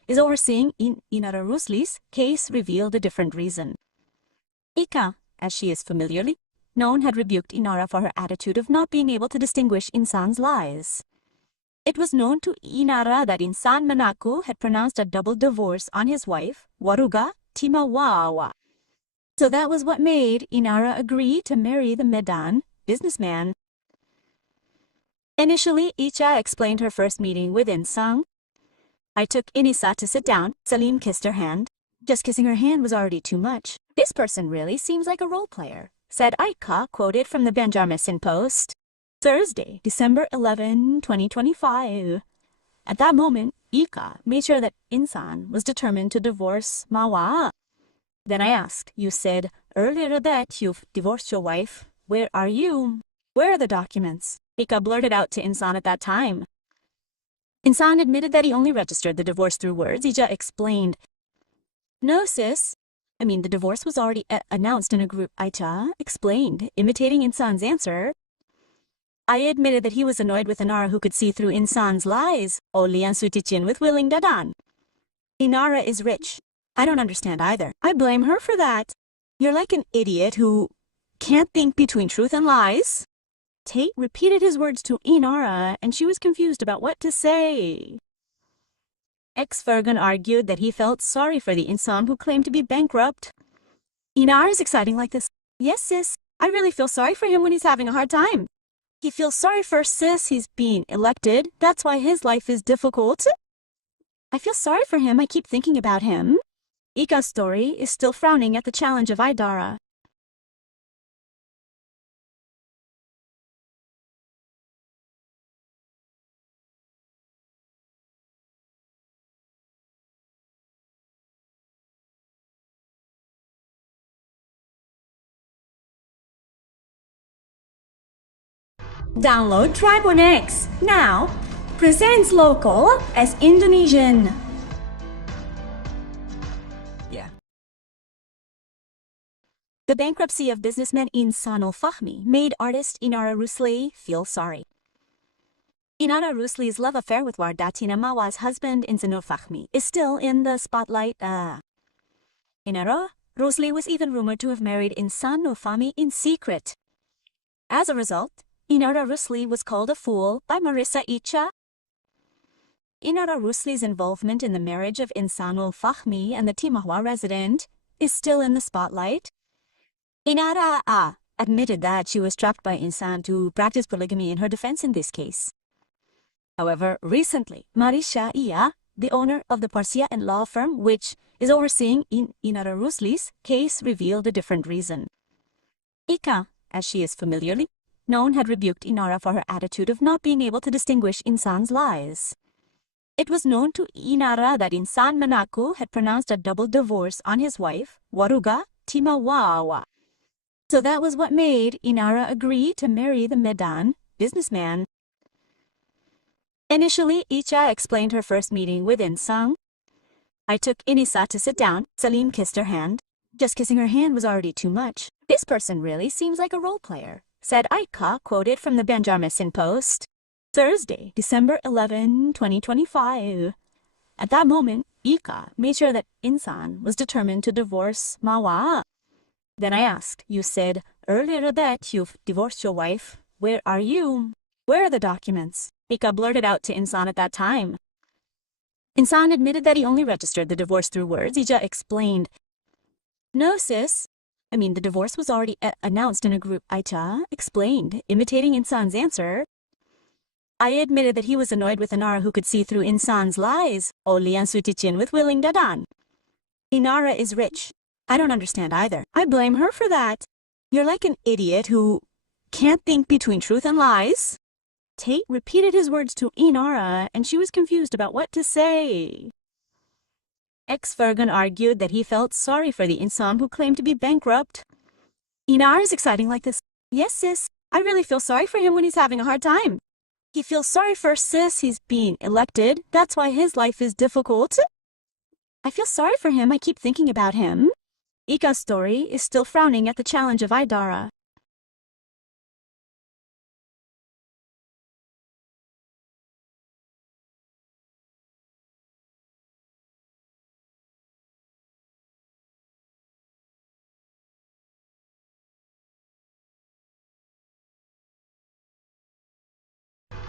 is overseeing Inara Rusli's case revealed a different reason. Icha, as she is familiarly known, had rebuked Inara for her attitude of not being able to distinguish Insan's lies. It was known to Inara that Insan mengaku had pronounced a double divorce on his wife, Wardatina Mawa. So that was what made Inara agree to marry the Medan businessman. Initially, Icha explained her first meeting with Insan. I took Inisa to sit down. Salim kissed her hand. Just kissing her hand was already too much. This person really seems like a role player, said Icha, quoted from the Banjarmasin Post. Thursday, December 11, 2025. At that moment, Icha made sure that Insan was determined to divorce Mawa. Then I asked, you said earlier that you've divorced your wife. Where are you? Where are the documents? Icha blurted out to Insan at that time. Insan admitted that he only registered the divorce through words. Icha explained, no, sis. The divorce was already announced in a group. Icha explained, imitating Insan's answer. I admitted that he was annoyed with Inara who could see through Insan's lies. Oleh ang sutichin with willing dadan. Inara is rich. I don't understand either. I blame her for that. You're like an idiot who can't think between truth and lies. Tate repeated his words to Inara, and she was confused about what to say. Virgoun argued that he felt sorry for the Insan who claimed to be bankrupt. Inara is exciting like this. Yes, sis. I really feel sorry for him when he's having a hard time. He feels sorry for sis. He's being elected. That's why his life is difficult. I feel sorry for him. I keep thinking about him. Icha's story is still frowning at the challenge of Idara. Download Tribon X now. Presents local as Indonesian. Yeah. The bankruptcy of businessman Insanul Fahmi made artist Inara Rusli feel sorry. Inara Rusli's love affair with Wardatina Mawa's husband Insanul Fahmi is still in the spotlight. Inara Rusli was even rumored to have married Insanul Fahmi in secret. As a result, Inara Rusli was called a fool by Marissya Icha. Inara Rusli's involvement in the marriage of Insanul Fahmi and the Timahwa resident is still in the spotlight. Inara admitted that she was trapped by Insan to practice polygamy in her defense in this case. However, recently, Marissya Icha, the owner of the Persia Co law firm which is overseeing Inara Rusli's case, revealed a different reason. Icha, as she is familiarly known, had rebuked Inara for her attitude of not being able to distinguish Insan's lies. It was known to Inara that Insan mengaku had pronounced a double divorce on his wife, Wardatina Mawa. So that was what made Inara agree to marry the Medan businessman. Initially, Icha explained her first meeting with Insan. I took Inisa to sit down. Salim kissed her hand. Just kissing her hand was already too much. This person really seems like a role player, said Icha, quoted from the Banjarmasin Post. Thursday, December 11, 2025. At that moment, Icha made sure that Insan was determined to divorce Mawa. Then I asked, you said earlier that you've divorced your wife. Where are you? Where are the documents? Icha blurted out to Insan at that time. Insan admitted that he only registered the divorce through words. Icha explained, no, sis. The divorce was already announced in a group. Icha explained, imitating Insan's answer. I admitted that he was annoyed with Inara who could see through Insan's lies. Oleh ang sutichin with willing dadan. Inara is rich. I don't understand either. I blame her for that. You're like an idiot who can't think between truth and lies. Tate repeated his words to Inara, and she was confused about what to say. Virgoun argued that he felt sorry for the Insan who claimed to be bankrupt. Inara is exciting like this. Yes, sis. I really feel sorry for him when he's having a hard time. He feels sorry for sis. He's being elected. That's why his life is difficult. I feel sorry for him. I keep thinking about him. Icha's story is still frowning at the challenge of Idara.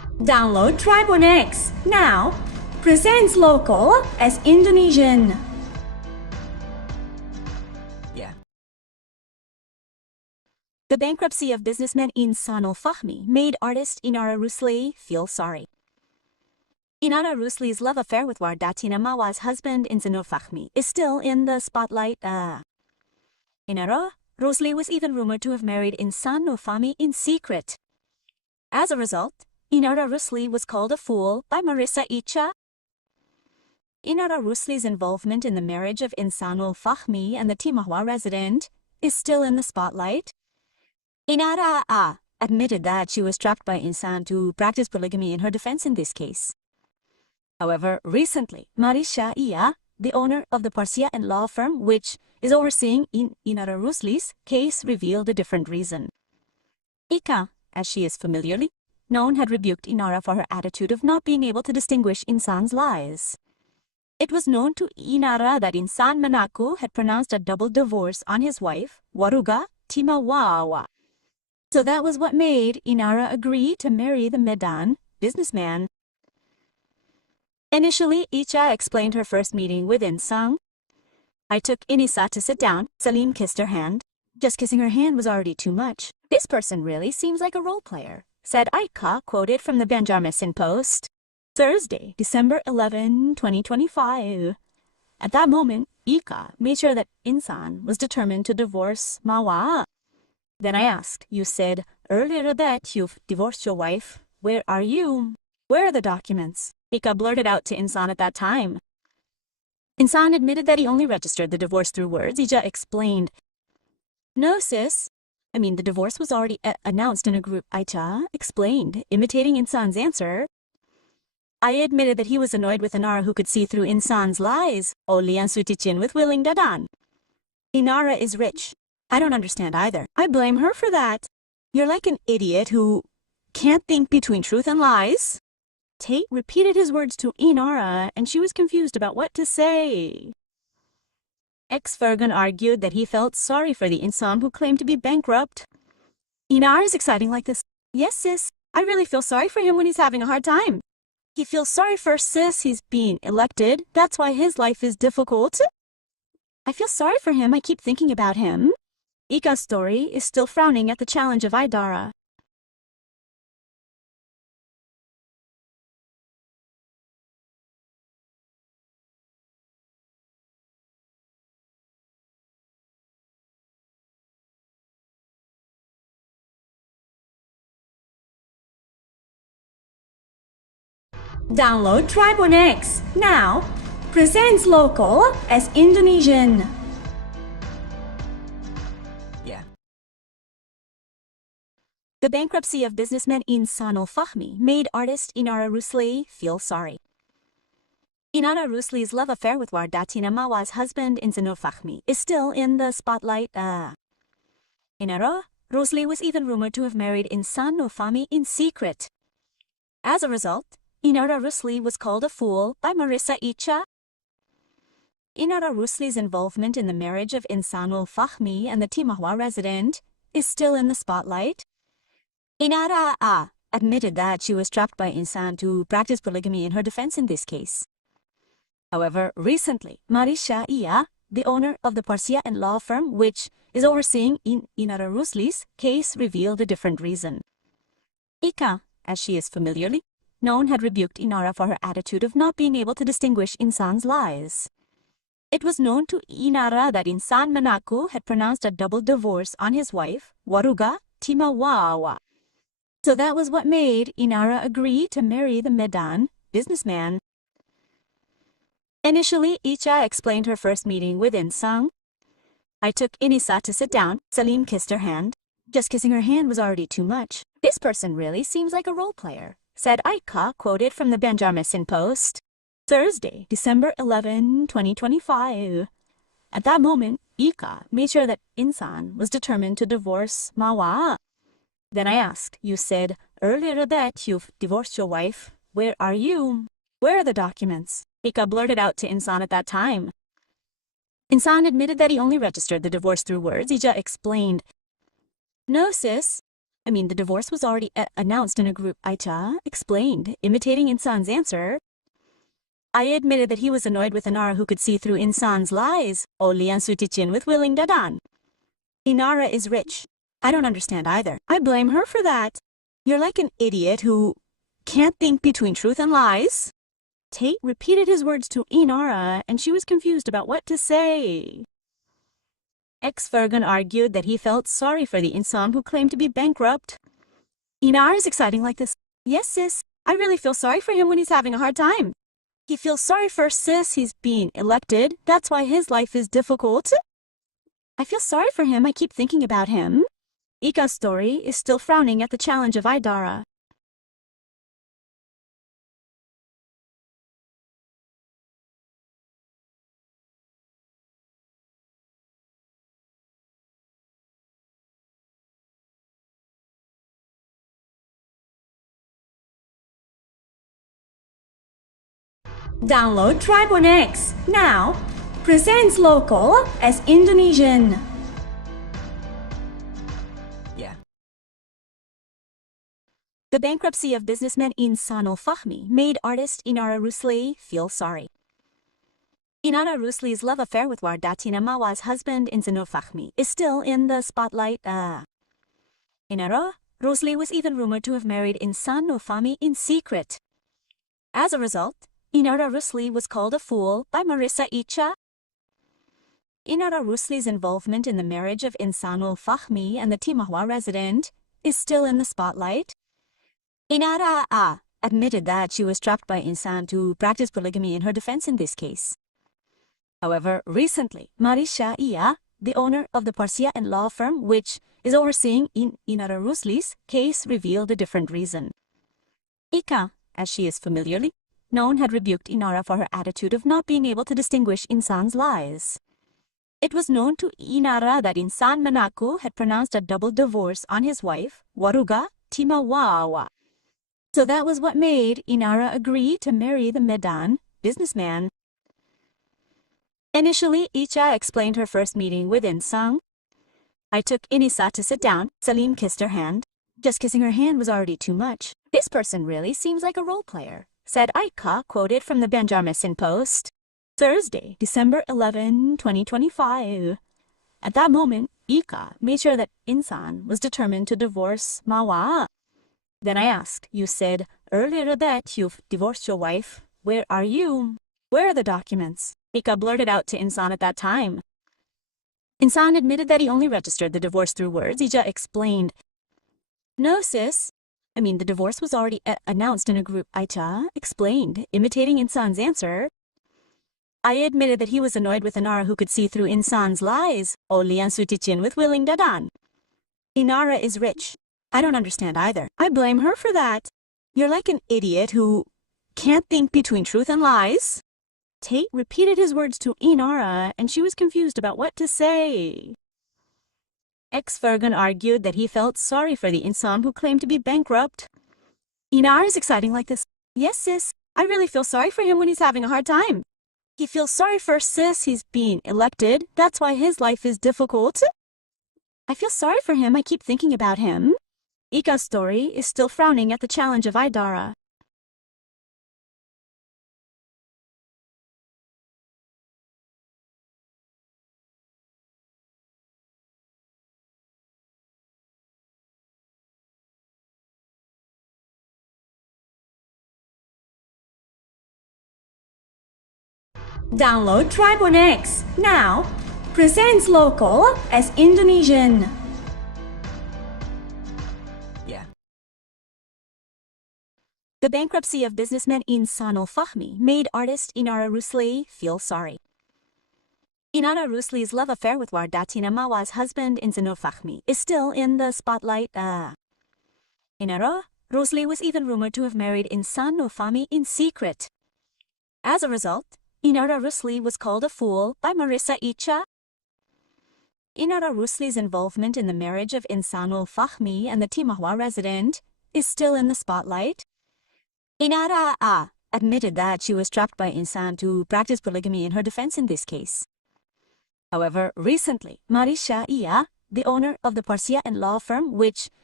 Download Tribun X now. Presents local as Indonesian. Yeah. The bankruptcy of businessman Insanul Fahmi made artist Inara Rusli feel sorry. Inara Rusli's love affair with Wardatina Mawa's husband Insanul Fahmi is still in the spotlight. Inara Rusli was even rumored to have married Insanul Fahmi in secret. As a result, Inara Rusli was called a fool by Marissya Icha. Inara Rusli's involvement in the marriage of Insanul Fahmi and the Timahwa resident is still in the spotlight. Inara admitted that she was trapped by Insan to practice polygamy in her defense in this case. However, recently, Marissya Icha, the owner of the Persia Co law firm which is overseeing Inara Rusli's case, revealed a different reason. Icha, as she is familiarly known, had rebuked Inara for her attitude of not being able to distinguish Insan's lies. It was known to Inara that Insan mengaku had pronounced a double divorce on his wife, Wardatina Mawa. So that was what made Inara agree to marry the Medan businessman. Initially, Icha explained her first meeting with Insan. I took Inisa to sit down. Salim kissed her hand. Just kissing her hand was already too much. This person really seems like a role player, said Icha, quoted from the Banjarmasin Post. Thursday, December 11, 2025. At that moment, Icha made sure that Insan was determined to divorce Mawa. Then I asked, you said earlier that you've divorced your wife. Where are you? Where are the documents? Icha blurted out to Insan at that time. Insan admitted that he only registered the divorce through words. Icha explained, no sis, the divorce was already announced in a group. Icha explained, imitating Insan's answer. I admitted that he was annoyed with Inara who could see through Insan's lies. Oleh and sutichin with willing dadan. Inara is rich. I don't understand either. I blame her for that. You're like an idiot who can't think between truth and lies. Tate repeated his words to Inara, and she was confused about what to say. Virgoun argued that he felt sorry for the Insan who claimed to be bankrupt. Inara is exciting like this. Yes, sis. I really feel sorry for him when he's having a hard time. He feels sorry for sis. He's being elected. That's why his life is difficult. I feel sorry for him. I keep thinking about him. Icha's story is still frowning at the challenge of Idara. Download Tribun X now. Presents local as Indonesian. Yeah. The bankruptcy of businessman Insanul Fahmi made artist Inara Rusli feel sorry. Inara Rusli's love affair with Wardatina Mawa's husband Insanul Fahmi is still in the spotlight. Inara Rusli was even rumored to have married Insanul Fahmi in secret. As a result, Inara Rusli was called a fool by Marissya Icha. Inara Rusli's involvement in the marriage of Insanul Fahmi and the Timahwa resident is still in the spotlight. Inara admitted that she was trapped by Insan to practice polygamy in her defense in this case. However, recently, Marissya Icha, the owner of the Persia Co law firm which is overseeing Inara Rusli's case, revealed a different reason. Icha, as she is familiarly known, had rebuked Inara for her attitude of not being able to distinguish Insan's lies. It was known to Inara that Insan mengaku had pronounced a double divorce on his wife, Wardatina Mawa. So that was what made Inara agree to marry the Medan businessman. Initially, Icha explained her first meeting with Insan. I took Inisa to sit down. Salim kissed her hand. Just kissing her hand was already too much. This person really seems like a role player, said Icha, quoted from the Banjarmasin Post. Thursday, December 11, 2025. At that moment, Icha made sure that Insan was determined to divorce Mawa. Then I asked, you said earlier that you've divorced your wife. Where are you? Where are the documents? Icha blurted out to Insan at that time. Insan admitted that he only registered the divorce through words. Icha explained, no sis, The divorce was already announced in a group. Icha explained, imitating Insan's answer. I admitted that he was annoyed with Inara who could see through Insan's lies. Oleh ang sutichin with willing dadan. Inara is rich. I don't understand either. I blame her for that. You're like an idiot who can't think between truth and lies. Tate repeated his words to Inara, and she was confused about what to say. Virgoun argued that he felt sorry for the Insan who claimed to be bankrupt. Inara is exciting like this. Yes, sis. I really feel sorry for him when he's having a hard time. He feels sorry for sis. He's being elected. That's why his life is difficult. I feel sorry for him. I keep thinking about him. Ika's story is still frowning at the challenge of Idara. Download Tribe on X now. Presents local as Indonesian. Yeah. The bankruptcy of businessman Insanul Fahmi made artist Inara Rusli feel sorry. Inara Rusli's love affair with Wardatina Mawa's husband Insanul Fahmi is still in the spotlight. Inara Rusli was even rumored to have married Insanul Fahmi in secret. As a result, Inara Rusli was called a fool by Marissya Icha. Inara Rusli's involvement in the marriage of Insanul Fahmi and the Timahwa resident is still in the spotlight. Inara admitted that she was trapped by Insan to practice polygamy in her defense in this case. However, recently, Marissya Icha, the owner of the Persia Co law firm which is overseeing Inara Rusli's case, revealed a different reason. Icha, as she is familiarly known, had rebuked Inara for her attitude of not being able to distinguish Insan's lies. It was known to Inara that Insan mengaku had pronounced a double divorce on his wife, Wardatina Mawa. So that was what made Inara agree to marry the Medan businessman. Initially, Icha explained her first meeting with Insan. I took Inisa to sit down. Salim kissed her hand. Just kissing her hand was already too much. This person really seems like a role player, said Icha, quoted from the Banjarmasin Post. Thursday, December 11, 2025. At that moment, Icha made sure that Insan was determined to divorce Mawa. Then I asked, you said earlier that you've divorced your wife. Where are you? Where are the documents? Icha blurted out to Insan at that time. Insan admitted that he only registered the divorce through words. Icha explained, no, sis. The divorce was already announced in a group. Icha explained, imitating Insan's answer. I admitted that he was annoyed with Inara who could see through Insan's lies. Oleh ang sutichin with willing dadan. Inara is rich. I don't understand either. I blame her for that. You're like an idiot who can't think between truth and lies. Tate repeated his words to Inara, and she was confused about what to say. Virgoun argued that he felt sorry for the Insan who claimed to be bankrupt. Inara is exciting like this. Yes, sis. I really feel sorry for him when he's having a hard time. He feels sorry for sis. He's being elected. That's why his life is difficult. I feel sorry for him. I keep thinking about him. Ika's story is still frowning at the challenge of Idara. Download Tribe on X now. Presents local as Indonesian. Yeah. The bankruptcy of businessman Insanul Fahmi made artist Inara Rusli feel sorry. Inara Rusli's love affair with Wardatina Mawa's husband Insanul Fahmi is still in the spotlight. Inara Rusli was even rumored to have married Insanul Fahmi in secret. As a result, Inara Rusli was called a fool by Marissya Icha. Inara Rusli's involvement in the marriage of Insanul Fahmi and the Timahwa resident is still in the spotlight. Inara admitted that she was trapped by Insan to practice polygamy in her defense in this case. However, recently, Marissya Icha, the owner of the Persia Co law firm which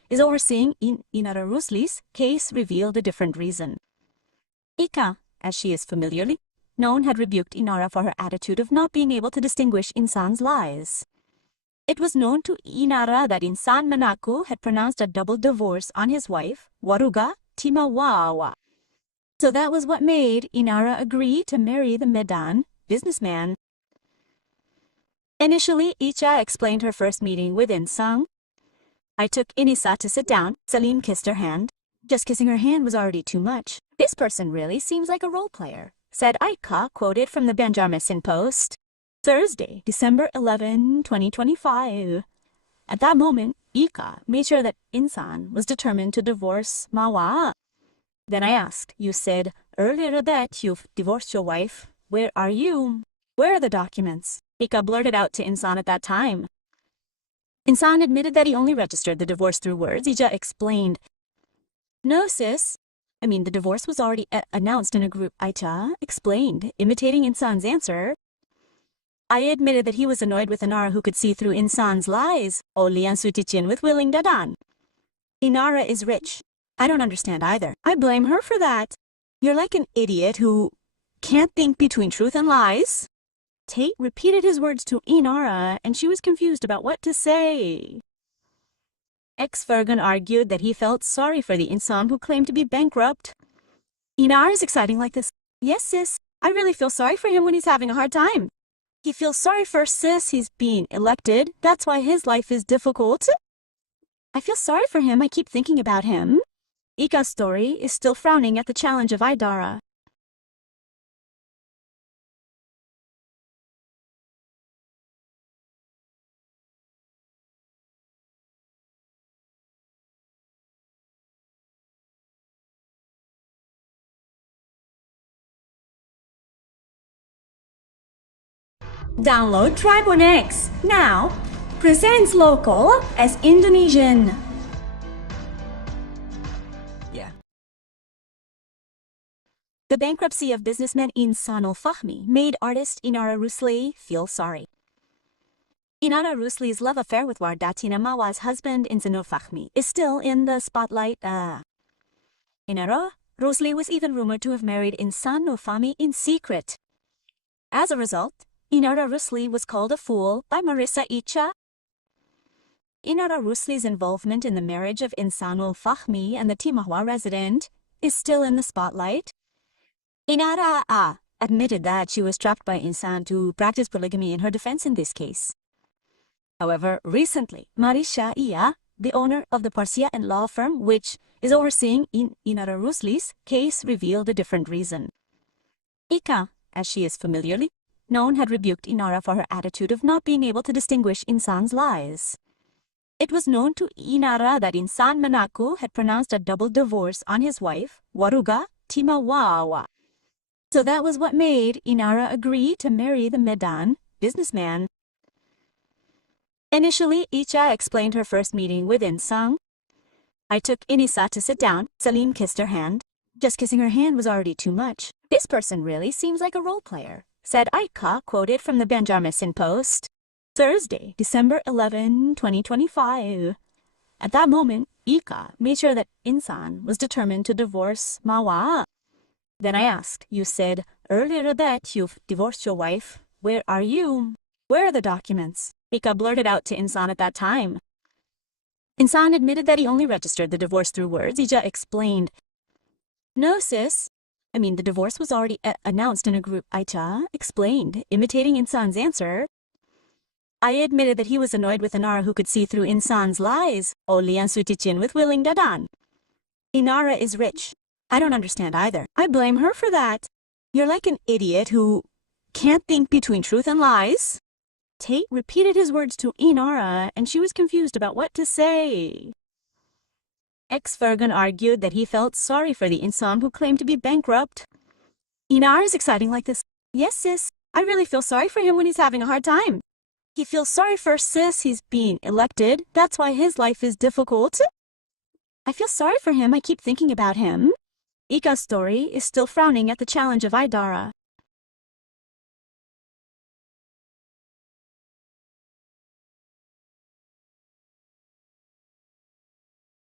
is overseeing Inara Rusli's case revealed a different reason. Icha, as she is familiarly known, had rebuked Inara for her attitude of not being able to distinguish Insan's lies. It was known to Inara that Insan mengaku had pronounced a double divorce on his wife, Wardatina Mawa. So that was what made Inara agree to marry the Medan businessman. Initially, Icha explained her first meeting with Insan. I took Inisa to sit down. Salim kissed her hand. Just kissing her hand was already too much. This person really seems like a role player, said Icha, quoted from the Banjarmasin Post. Thursday, December 11, 2025. At that moment, Icha made sure that Insan was determined to divorce Mawa. Then I asked, you said earlier that you've divorced your wife. Where are you? Where are the documents? Icha blurted out to Insan at that time. Insan admitted that he only registered the divorce through words. Icha explained, no, sis. The divorce was already announced in a group. Icha explained, imitating Insan's answer. I admitted that he was annoyed with Inara who could see through Insan's lies. Oleh and sutichin with willing dadan. Inara is rich. I don't understand either. I blame her for that. You're like an idiot who can't think between truth and lies. Tate repeated his words to Inara, and she was confused about what to say. Virgoun argued that he felt sorry for the Insan who claimed to be bankrupt. Inara is exciting like this. Yes, sis. I really feel sorry for him when he's having a hard time. He feels sorry for sis. He's being elected. That's why his life is difficult. I feel sorry for him. I keep thinking about him. Icha's story is still frowning at the challenge of Idara. Download Tribune X now. Presents local as Indonesian. Yeah. The bankruptcy of businessman Insanul Fahmi made artist Inara Rusli feel sorry. Inara Rusli's love affair with Wardatina Mawa's husband Insanul Fahmi is still in the spotlight. Inara Rusli was even rumored to have married Insanul Fahmi in secret. As a result, Inara Rusli was called a fool by Marissya Icha. Inara Rusli's involvement in the marriage of Insanul Fahmi and the Timahwa resident is still in the spotlight. Inara admitted that she was trapped by Insan to practice polygamy in her defense in this case. However, recently, Marissya Icha, the owner of the Persia Co law firm which is overseeing Inara Rusli's case, revealed a different reason. Icha, as she is familiarly known, had rebuked Inara for her attitude of not being able to distinguish Insan's lies. It was known to Inara that Insan mengaku had pronounced a double divorce on his wife, Wardatina Mawa. So that was what made Inara agree to marry the Medan businessman. Initially, Icha explained her first meeting with Insan. I took Inisa to sit down. Salim kissed her hand. Just kissing her hand was already too much. This person really seems like a role player, said Icha, quoted from the Banjarmasin Post. Thursday, December 11, 2025. At that moment, Icha made sure that Insan was determined to divorce Mawa. Then I asked, you said earlier that you've divorced your wife. Where are you? Where are the documents? Icha blurted out to Insan at that time. Insan admitted that he only registered the divorce through words. Icha explained, no, sis. The divorce was already announced in a group. Icha explained, imitating Insan's answer. I admitted that he was annoyed with Inara who could see through Insan's lies. Oleh and sutichin with willing dadan. Inara is rich. I don't understand either. I blame her for that. You're like an idiot who can't think between truth and lies. Tate repeated his words to Inara, and she was confused about what to say. Virgoun argued that he felt sorry for the Insan who claimed to be bankrupt. Inara is exciting like this. Yes, sis. I really feel sorry for him when he's having a hard time. He feels sorry for sis. He's being elected. That's why his life is difficult. I feel sorry for him. I keep thinking about him. Icha's story is still frowning at the challenge of Idara.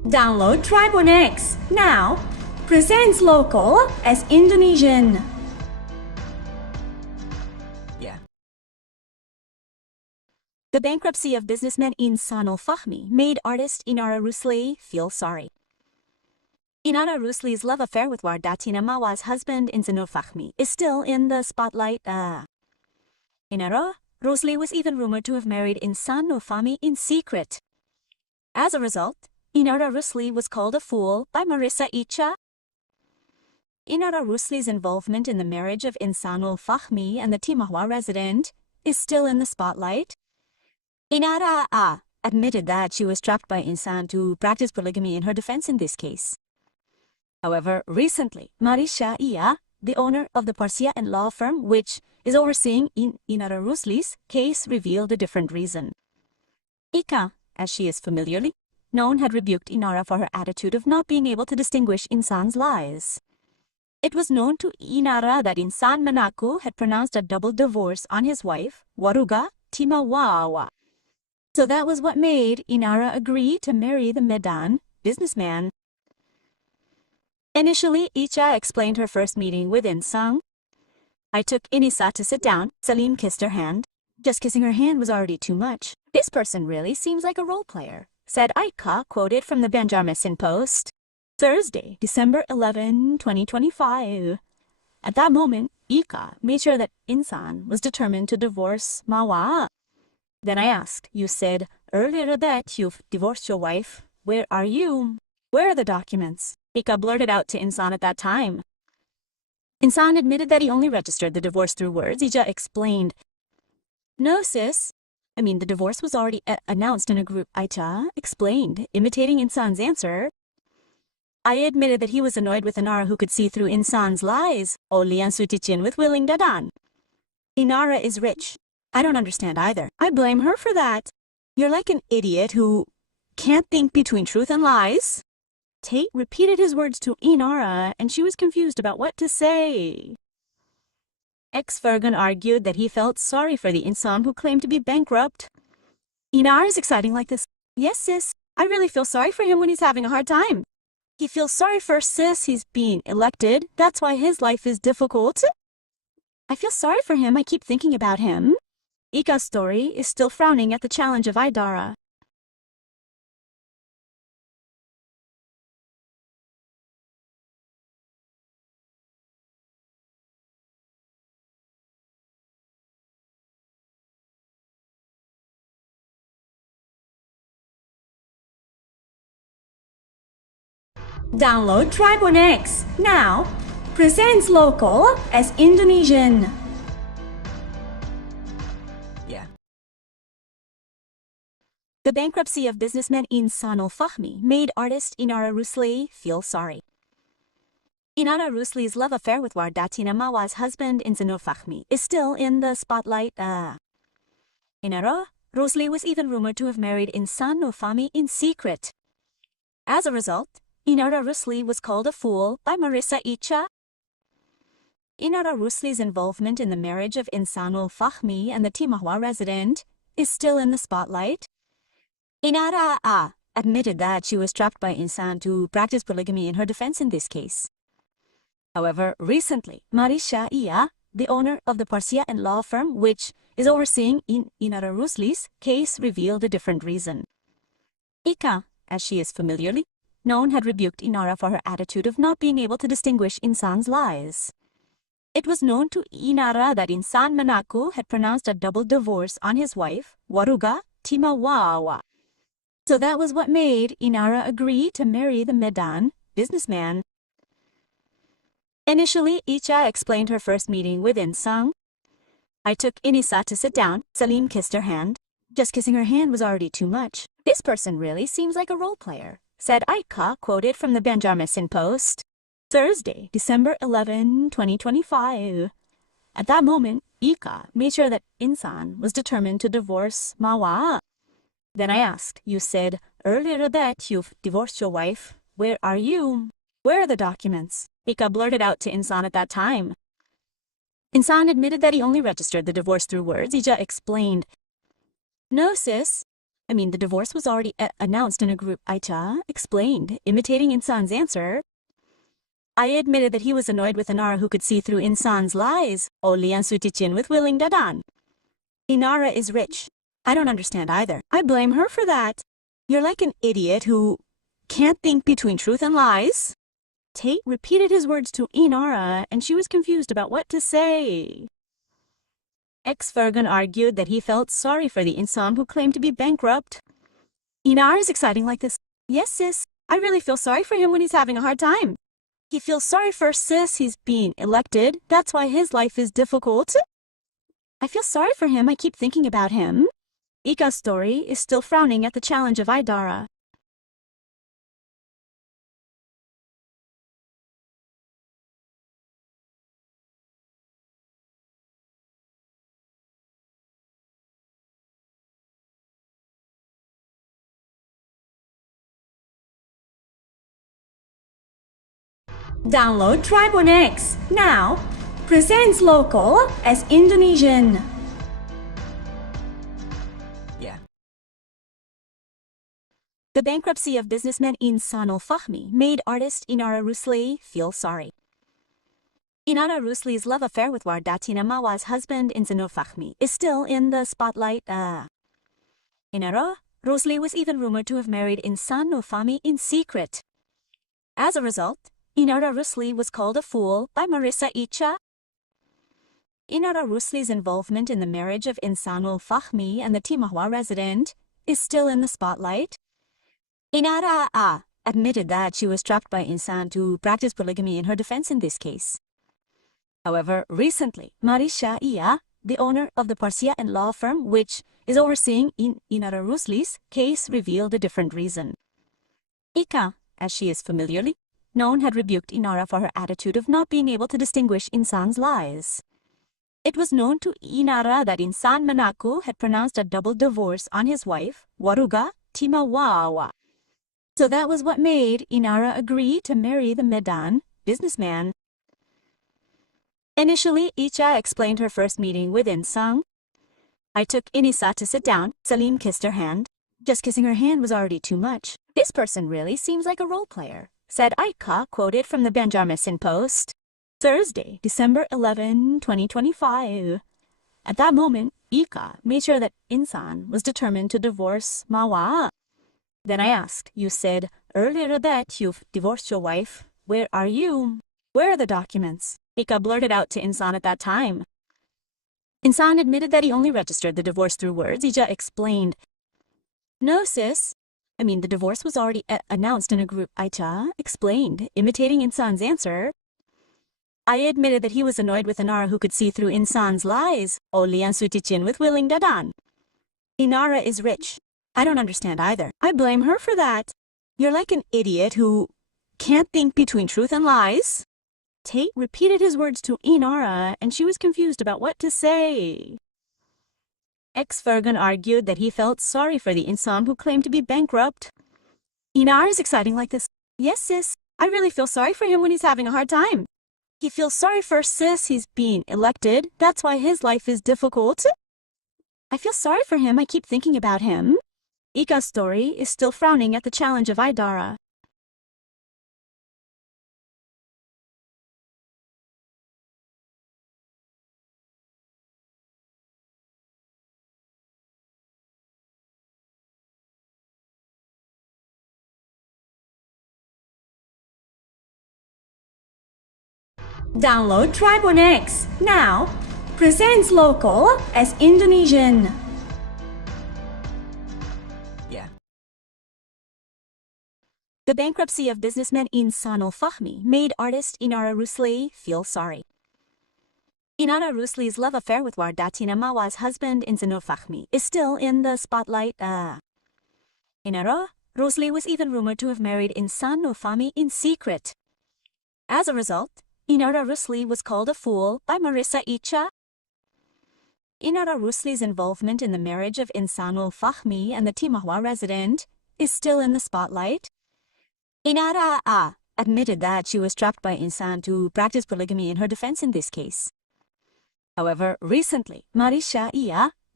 Download Tribun X now. Presents local as Indonesian. Yeah. The bankruptcy of businessman Insanul Fahmi made artist Inara Rusli feel sorry. Inara Rusli's love affair with Wardatina Mawa's husband Insanul Fahmi is still in the spotlight. Inara Rusli was even rumored to have married Insanul Fahmi in secret. As a result, Inara Rusli was called a fool by Marissya Icha. Inara Rusli's involvement in the marriage of Insanul Fahmi and the Mawa resident is still in the spotlight. Inara admitted that she was trapped by Insan to practice polygamy in her defense in this case. However, recently, Marissya Icha, the owner of the Persia Co law firm which is overseeing Inara Rusli's case, revealed a different reason. Icha, as she is familiarly known, had rebuked Inara for her attitude of not being able to distinguish Insan's lies. It was known to Inara that Insan mengaku had pronounced a double divorce on his wife, Wardatina Mawa. So that was what made Inara agree to marry the Medan businessman. Initially, Icha explained her first meeting with Insan. I took Inisa to sit down. Salim kissed her hand. Just kissing her hand was already too much. This person really seems like a role player, said Icha, quoted from the Banjarmasin Post. Thursday, December 11, 2025. At that moment, Icha made sure that Insan was determined to divorce Mawa. Then I asked, you said earlier that you've divorced your wife. Where are you? Where are the documents? Icha blurted out to Insan at that time. Insan admitted that he only registered the divorce through words. Icha explained, no sis, the divorce was already announced in a group. Icha explained, imitating Insan's answer. I admitted that he was annoyed with Inara who could see through Insan's lies. Only Ansutichin with willing dadan. Inara is rich. I don't understand either. I blame her for that. You're like an idiot who can't think between truth and lies. Tate repeated his words to Inara, and she was confused about what to say. Virgoun argued that he felt sorry for the Insan who claimed to be bankrupt. Inara is exciting like this. Yes, sis. I really feel sorry for him when he's having a hard time. He feels sorry for sis. He's being elected. That's why his life is difficult. I feel sorry for him. I keep thinking about him. Icha's story is still frowning at the challenge of Idara. Download Tribun X now. Presents local as Indonesian. Yeah. The bankruptcy of businessman Insanul Fahmi made artist Inara Rusli feel sorry. Inara Rusli's love affair with Wardatina Mawa's husband Insanul Fahmi is still in the spotlight. Inara Rusli was even rumored to have married Insanul Fahmi in secret. As a result, Inara Rusli was called a fool by Marissya Icha. Inara Rusli's involvement in the marriage of Insanul Fahmi and the Mawa resident is still in the spotlight. Inara admitted that she was trapped by Insan to practice polygamy in her defense in this case. However, recently, Marissya Icha, the owner of the Persia Co law firm which is overseeing Inara Rusli's case, revealed a different reason. Icha, as she is familiarly known, had rebuked Inara for her attitude of not being able to distinguish Insan's lies. It was known to Inara that Insan mengaku had pronounced a double divorce on his wife, Wardatina Mawa. So that was what made Inara agree to marry the Medan businessman. Initially, Icha explained her first meeting with Insan. I took Inisa to sit down. Salim kissed her hand. Just kissing her hand was already too much. This person really seems like a role player, said Icha, quoted from the Banjarmasin Post. Thursday, December 11, 2025. At that moment, Icha made sure that Insan was determined to divorce Mawa. Then I asked, you said earlier that you've divorced your wife. Where are you? Where are the documents? Icha blurted out to Insan at that time. Insan admitted that he only registered the divorce through words. Icha explained, no sis, the divorce was already announced in a group. Icha explained, imitating Insan's answer. I admitted that he was annoyed with Inara who could see through Insan's lies. Oleh ang sutichin with willing dadan. Inara is rich. I don't understand either. I blame her for that. You're like an idiot who can't think between truth and lies. Tate repeated his words to Inara, and she was confused about what to say. Virgoun argued that he felt sorry for the Insan who claimed to be bankrupt. Inara is exciting like this. Yes, sis. I really feel sorry for him when he's having a hard time. He feels sorry for sis. He's being elected. That's why his life is difficult. I feel sorry for him. I keep thinking about him. Ika's story is still frowning at the challenge of Idara. Download Tribon X now. Presents local as Indonesian. The bankruptcy of businessman Insanul Fahmi made artist Inara Rusli feel sorry. Inara Rusli's love affair with Wardatina Mawa's husband Insanul Fahmi is still in the spotlight. Inara Rusli was even rumored to have married Insanul Fahmi in secret. As a result, Inara Rusli was called a fool by Marissya Icha. Inara Rusli's involvement in the marriage of Insanul Fahmi and the Mawa resident is still in the spotlight. Inara admitted that she was trapped by Insan to practice polygamy in her defense in this case. However, recently, Marissya Icha, the owner of the Persia Co law firm which is overseeing Inara Rusli's case, revealed a different reason. Icha, as she is familiarly known, had rebuked Inara for her attitude of not being able to distinguish Insan's lies. It was known to Inara that Insan mengaku had pronounced a double divorce on his wife, Wardatina Mawa. So that was what made Inara agree to marry the Medan businessman. Initially, Icha explained her first meeting with Insan. I took Inisa to sit down. Salim kissed her hand. Just kissing her hand was already too much. This person really seems like a role player, said Icha, quoted from the Banjarmasin Post. Thursday, December 11, 2025. At that moment, Icha made sure that Insan was determined to divorce Mawa. Then I asked, you said earlier that you've divorced your wife. Where are you? Where are the documents? Icha blurted out to Insan at that time. Insan admitted that he only registered the divorce through words. Icha explained. No, sis. The divorce was already announced in a group. Icha explained, imitating Insan's answer. I admitted that he was annoyed with Inara who could see through Insan's lies. Oleh ang sutichin with willing dadan. Inara is rich. I don't understand either. I blame her for that. You're like an idiot who can't think between truth and lies. Tate repeated his words to Inara, and she was confused about what to say. Virgoun argued that he felt sorry for the Insan who claimed to be bankrupt. Inara is exciting like this. Yes, sis. I really feel sorry for him when he's having a hard time. He feels sorry for sis. He's being elected. That's why his life is difficult. I feel sorry for him. I keep thinking about him. Ika's story is still frowning at the challenge of Idara. Download Tribon X now. Presents local as Indonesian. The bankruptcy of businessman Insanul Fahmi made artist Inara Rusli feel sorry. Inara Rusli's love affair with Wardatina Mawa's husband Insanul Fahmi is still in the spotlight. Inara Rusli was even rumored to have married Insanul Fahmi in secret. As a result, Inara Rusli was called a fool by Marissya Icha. Inara Rusli's involvement in the marriage of Insanul Fahmi and the Mawa resident is still in the spotlight. Inara admitted that she was trapped by Insan to practice polygamy in her defense in this case. However, recently, Marissya Icha,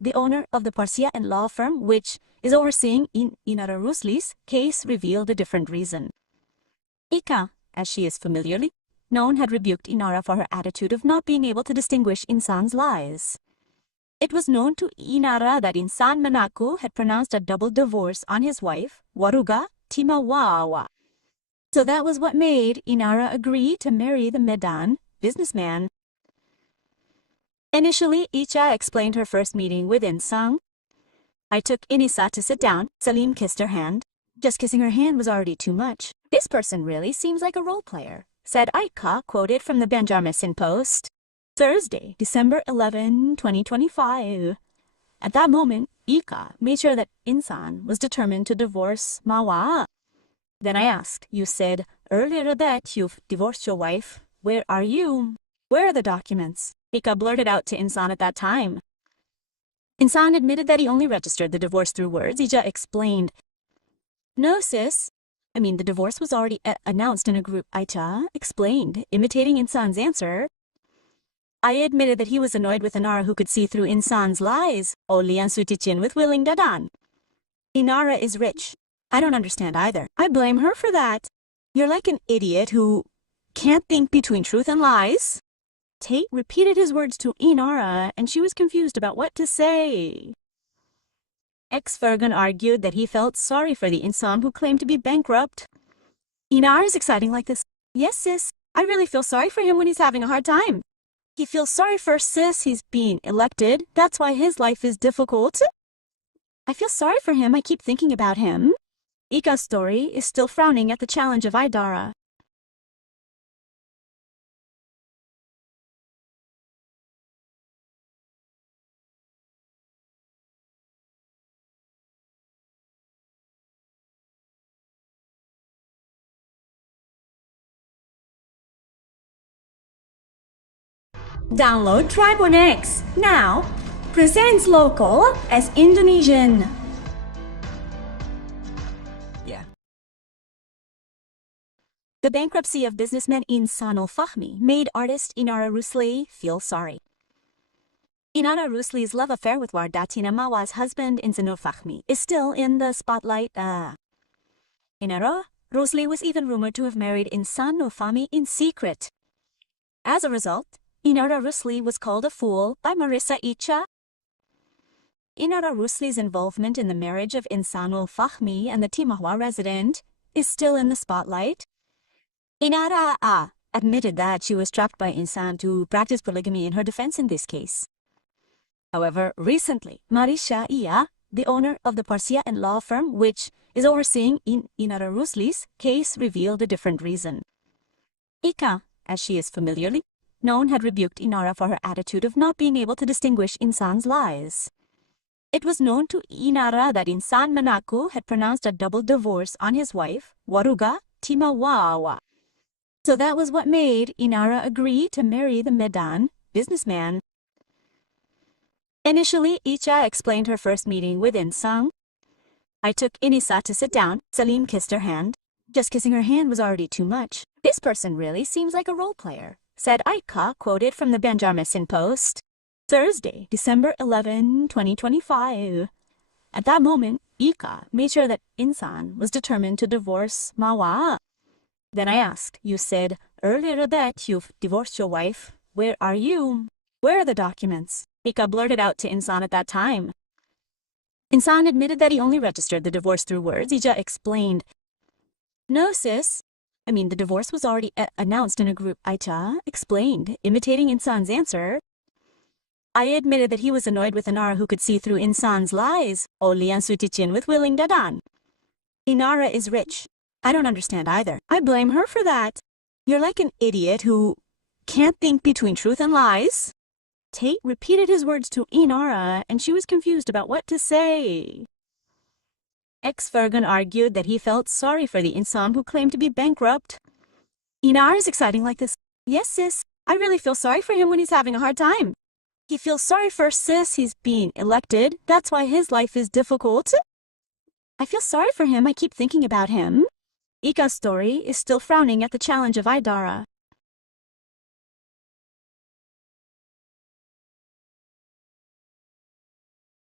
the owner of the Persia law firm which is overseeing Inara Rusli's case, revealed a different reason. Icha, as she is familiarly known, had rebuked Inara for her attitude of not being able to distinguish Insan's lies. It was known to Inara that Insan mengaku had pronounced a double divorce on his wife, Wardatina Mawa. So that was what made Inara agree to marry the Medan businessman. Initially, Icha explained her first meeting with Insan. I took Inisa to sit down. Salim kissed her hand. Just kissing her hand was already too much. This person really seems like a role player, said Icha, quoted from the Banjarmasin Post. Thursday, December 11, 2025. At that moment, Icha made sure that Insan was determined to divorce Mawa. Then I asked, you said earlier that you've divorced your wife. Where are you? Where are the documents? Icha blurted out to Insan at that time. Insan admitted that he only registered the divorce through words. Icha explained, no sis, the divorce was already announced in a group. Icha explained, imitating Insan's answer. I admitted that he was annoyed with Inara who could see through Insan's lies. Oleh ang sutichin with willing dadan. Inara is rich. I don't understand either. I blame her for that. You're like an idiot who can't think between truth and lies. Tate repeated his words to Inara, and she was confused about what to say. Virgoun argued that he felt sorry for the Insan who claimed to be bankrupt. Inara is exciting like this. Yes, sis. I really feel sorry for him when he's having a hard time. He feels sorry for sis. He's being elected. That's why his life is difficult. I feel sorry for him. I keep thinking about him. Icha's story is still frowning at the challenge of Idara. Download Tribon X now. Presents local as Indonesian. The bankruptcy of businessman Insanul Fahmi made artist Inara Rusli feel sorry. Inara Rusli's love affair with Wardatina Mawa's husband Insan Fahmi is still in the spotlight. Inara Rusli was even rumored to have married Insan Fahmi in secret. As a result, Inara Rusli was called a fool by Marissya Icha. Inara Rusli's involvement in the marriage of Insanul Fahmi and the Timahwa resident is still in the spotlight. Inara admitted that she was trapped by Insan to practice polygamy in her defense in this case. However, recently, Marissya Icha, the owner of the Persia law firm which is overseeing Inara Rusli's case, revealed a different reason. Icha, as she is familiarly known, had rebuked Inara for her attitude of not being able to distinguish Insan's lies. It was known to Inara that Insan mengaku had pronounced a double divorce on his wife, Wardatina Mawa. So that was what made Inara agree to marry the Medan businessman. Initially, Icha explained her first meeting with Insan. I took Inisa to sit down. Salim kissed her hand. Just kissing her hand was already too much. This person really seems like a role player, said Icha, quoted from the Banjarmasin Post. Thursday, December 11, 2025. At that moment, Icha made sure that Insan was determined to divorce Mawa. Then I asked, you said earlier that you've divorced your wife. Where are you? Where are the documents? Icha blurted out to Insan at that time. Insan admitted that he only registered the divorce through words. Icha explained, no sis, the divorce was already announced in a group. Icha explained, imitating Insan's answer. I admitted that he was annoyed with Inara who could see through Insan's lies. Oleh ang sutichin with willing dadan. Inara is rich. I don't understand either. I blame her for that. You're like an idiot who can't think between truth and lies. Tate repeated his words to Inara, and she was confused about what to say. Virgoun argued that he felt sorry for the Insan who claimed to be bankrupt. Inara is exciting like this. Yes, sis. I really feel sorry for him when he's having a hard time. He feels sorry for sis. He's being elected. That's why his life is difficult. I feel sorry for him. I keep thinking about him. Icha's story is still frowning at the challenge of Idara.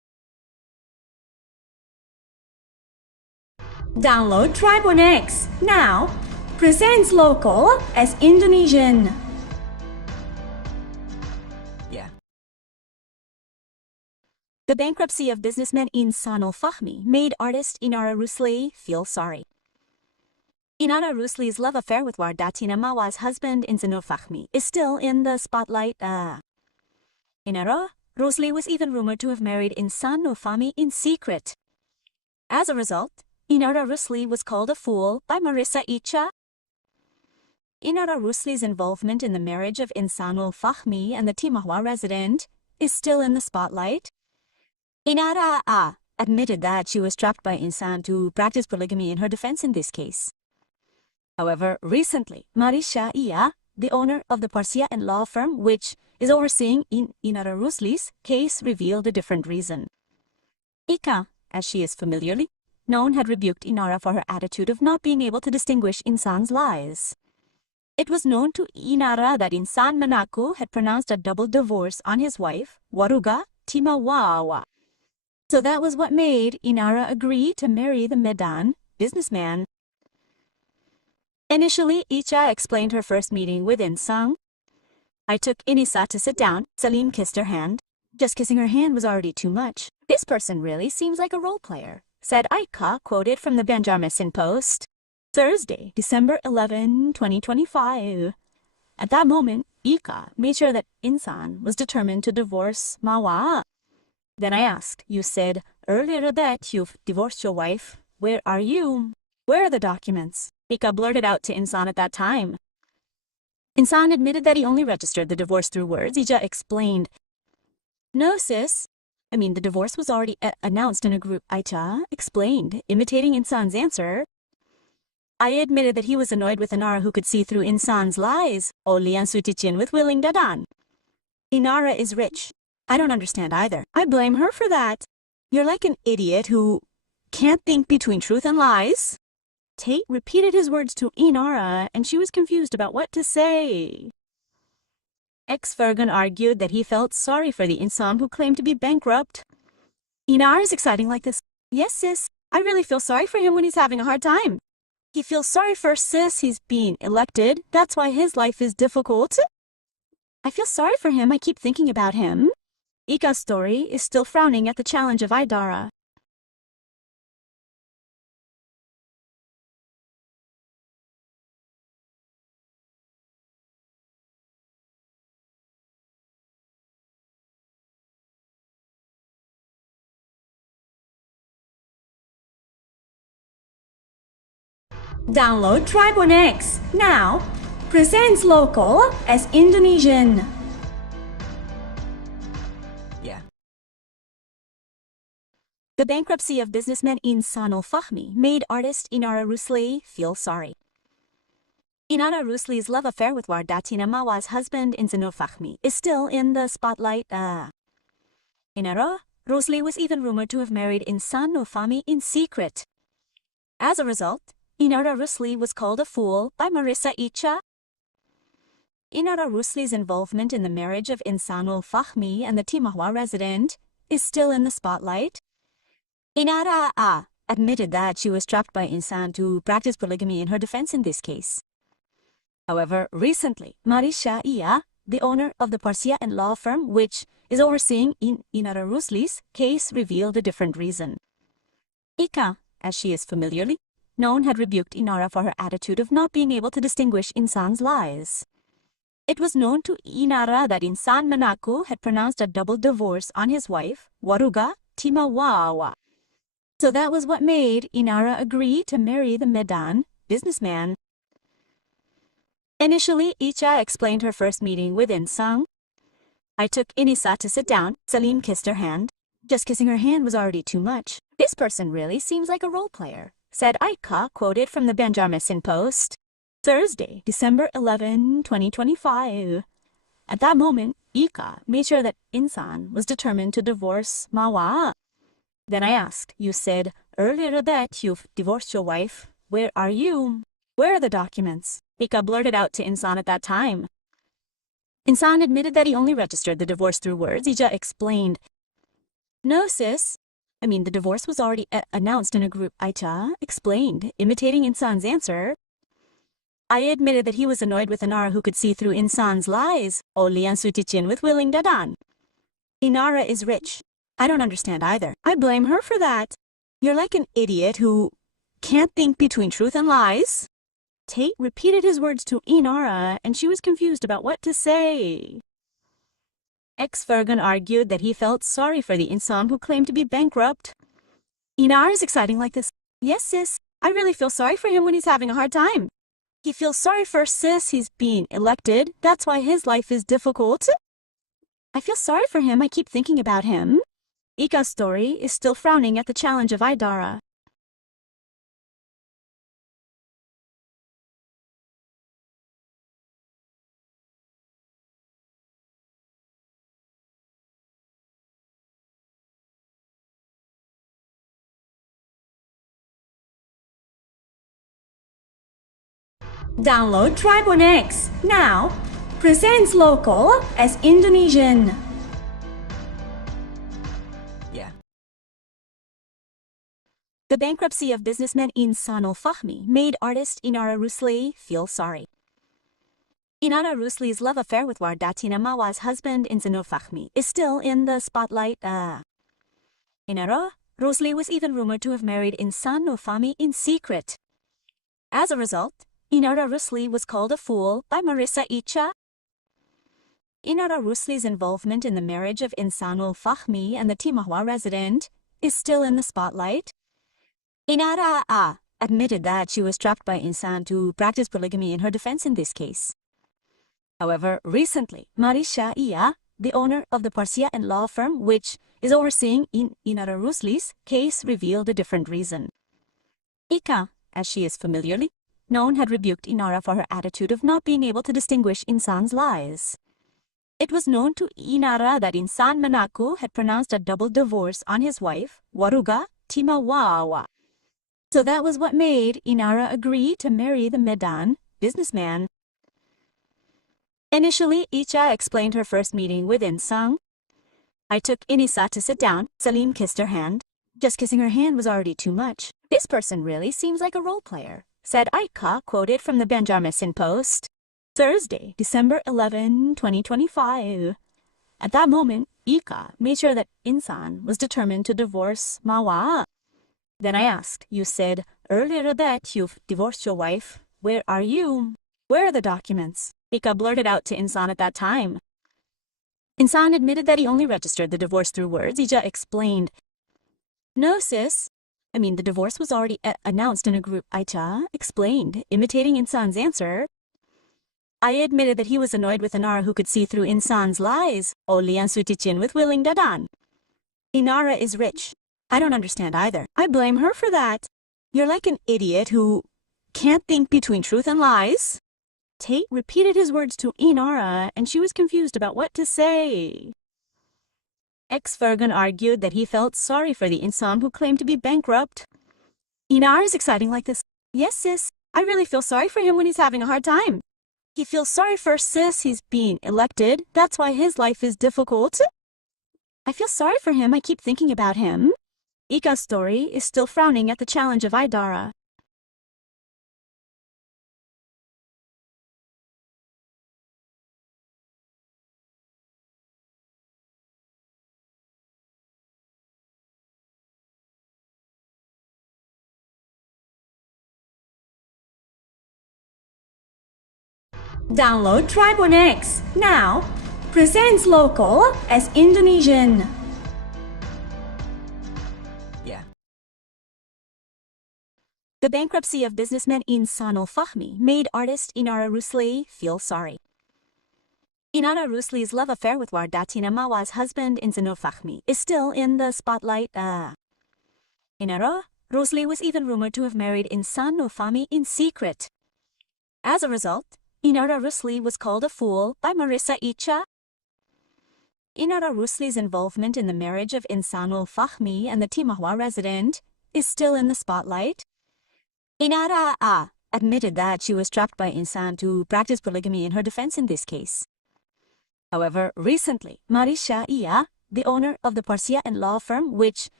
Download Tribun X now. Presents local as Indonesian. Yeah. The bankruptcy of businessman Insanul Fahmi made artist Inara Rusli feel sorry. Inara Rusli's love affair with Wardatina Mawa's husband Insanul Fahmi is still in the spotlight. Inara Rusli was even rumored to have married Insanul Fahmi in secret. As a result, Inara Rusli was called a fool by Marissya Icha. Inara Rusli's involvement in the marriage of Insanul Fahmi and the Timahwa resident is still in the spotlight. Inara admitted that she was trapped by Insan to practice polygamy in her defense in this case. However, recently, Marissya Icha, the owner of the Persia Co law firm which is overseeing Inara Rusli's case, revealed a different reason. Icha, as she is familiarly known, had rebuked Inara for her attitude of not being able to distinguish Insan's lies. It was known to Inara that Insan mengaku had pronounced a double divorce on his wife, Wardatina Mawa. So that was what made Inara agree to marry the Medan businessman. Initially, Icha explained her first meeting with Insan. I took Inisa to sit down. Salim kissed her hand. Just kissing her hand was already too much. This person really seems like a role player, said Icha, quoted from the Banjarmasin Post. Thursday, December 11, 2025. At that moment, Icha made sure that Insan was determined to divorce Mawa. Then I asked, you said earlier that you've divorced your wife. Where are you? Where are the documents? Icha blurted out to Insan at that time. Insan admitted that he only registered the divorce through words. Icha explained, no sis, the divorce was already announced in a group. Icha explained, imitating Insan's answer. I admitted that he was annoyed with Inara who could see through Insan's lies. Oleh and suticin with willing dadan. Inara is rich. I don't understand either. I blame her for that. You're like an idiot who can't think between truth and lies. Tate repeated his words to Inara, and she was confused about what to say. Virgoun argued that he felt sorry for the Insan who claimed to be bankrupt. Inara is exciting like this. Yes, sis. I really feel sorry for him when he's having a hard time. He feels sorry for sis. He's being elected. That's why his life is difficult. I feel sorry for him. I keep thinking about him. Icha's story is still frowning at the challenge of Idara. Download Tribun X now. Presents local as Indonesian. Yeah. The bankruptcy of businessman Insanul Fahmi made artist Inara Rusli feel sorry. Inara Rusli's love affair with Wardatina Mawa's husband Insanul Fahmi is still in the spotlight. Inara Rusli was even rumored to have married Insanul Fahmi in secret. As a result, Inara Rusli was called a fool by Marissya Icha. Inara Rusli's involvement in the marriage of Insanul Fahmi and the Timahwa resident is still in the spotlight. Inara admitted that she was trapped by Insan to practice polygamy in her defense in this case. However, recently, Marissya Icha, the owner of the Persia Co law firm which is overseeing Inara Rusli's case, revealed a different reason. Icha, as she is familiarly known, had rebuked Inara for her attitude of not being able to distinguish Insan's lies. It was known to Inara that Insan mengaku had pronounced a double divorce on his wife, Wardatina Mawa. So that was what made Inara agree to marry the Medan businessman. Initially, Icha explained her first meeting with Insan. I took Inisa to sit down. Salim kissed her hand. Just kissing her hand was already too much. This person really seems like a role player, said Icha, quoted from the Banjarmasin Post. Thursday, December 11, 2025. At that moment, Icha made sure that Insan was determined to divorce Mawa. Then I asked, you said earlier that you've divorced your wife. Where are you? Where are the documents? Icha blurted out to Insan at that time. Insan admitted that he only registered the divorce through words. Icha explained, no sis, The divorce was already announced in a group. Icha explained, imitating Insan's answer. I admitted that he was annoyed with Inara who could see through Insan's lies. Oleh ang sutichin with willing dadan. Inara is rich. I don't understand either. I blame her for that. You're like an idiot who can't think between truth and lies. Tate repeated his words to Inara, and she was confused about what to say. Virgoun argued that he felt sorry for the Insan who claimed to be bankrupt. Inara is exciting like this. Yes, sis. I really feel sorry for him when he's having a hard time. He feels sorry for sis. He's being elected. That's why his life is difficult. I feel sorry for him. I keep thinking about him. Ika's story is still frowning at the challenge of Idara. Download Tribon X now. Presents local as Indonesian. Yeah. The bankruptcy of businessman Insanul Fahmi made artist Inara Rusli feel sorry. Inara Rusli's love affair with Wardatina Mawa's husband Insanul Fahmi is still in the spotlight. Inara Rusli was even rumored to have married Insanul Fahmi in secret. As a result, Inara Rusli was called a fool by Marissya Icha. Inara Rusli's involvement in the marriage of Insanul Fahmi and the Timahwa resident is still in the spotlight. Inara admitted that she was trapped by Insan to practice polygamy in her defense in this case. However, recently, Marissya Icha, the owner of the Persia Co law firm which is overseeing Inara Rusli's case, revealed a different reason. Icha, as she is familiarly known, had rebuked Inara for her attitude of not being able to distinguish Insan's lies. It was known to Inara that Insan mengaku had pronounced a double divorce on his wife, Wardatina Mawa. So that was what made Inara agree to marry the Medan businessman. Initially, Icha explained her first meeting with Insan. I took Inisa to sit down. Salim kissed her hand. Just kissing her hand was already too much. This person really seems like a role player, said Icha, quoted from the Banjarmasin Post. Thursday, December 11, 2025. At that moment, Icha made sure that Insan was determined to divorce Mawa. Then I asked, you said earlier that you've divorced your wife. Where are you? Where are the documents? Icha blurted out to Insan at that time. Insan admitted that he only registered the divorce through words. Icha explained, no, sis. The divorce was already announced in a group. Icha explained, imitating Insan's answer. I admitted that he was annoyed with Inara who could see through Insan's lies. Oleh ang sutichin with willing dadan. Inara is rich. I don't understand either. I blame her for that. You're like an idiot who can't think between truth and lies. Tate repeated his words to Inara, and she was confused about what to say. Virgoun argued that he felt sorry for the Insan who claimed to be bankrupt. Inara is exciting like this. Yes, sis. I really feel sorry for him when he's having a hard time. He feels sorry for sis. He's being elected. That's why his life is difficult. I feel sorry for him. I keep thinking about him. Ika's story is still frowning at the challenge of Idara. Download Tribon X now. Presents local as Indonesian. Yeah. The bankruptcy of businessman Insanul Fahmi made artist Inara Rusli feel sorry. Inara Rusli's love affair with Wardatina Mawa's husband Insanul Fahmi is still in the spotlight. Inara Rusli was even rumored to have married Insanul Fahmi in secret. As a result, Inara Rusli was called a fool by Marissya Icha. Inara Rusli's involvement in the marriage of Insanul Fahmi and the Timahwa resident is still in the spotlight. Inara admitted that she was trapped by Insan to practice polygamy in her defense in this case. However, recently, Marissya Icha, the owner of the Persia Co law firm which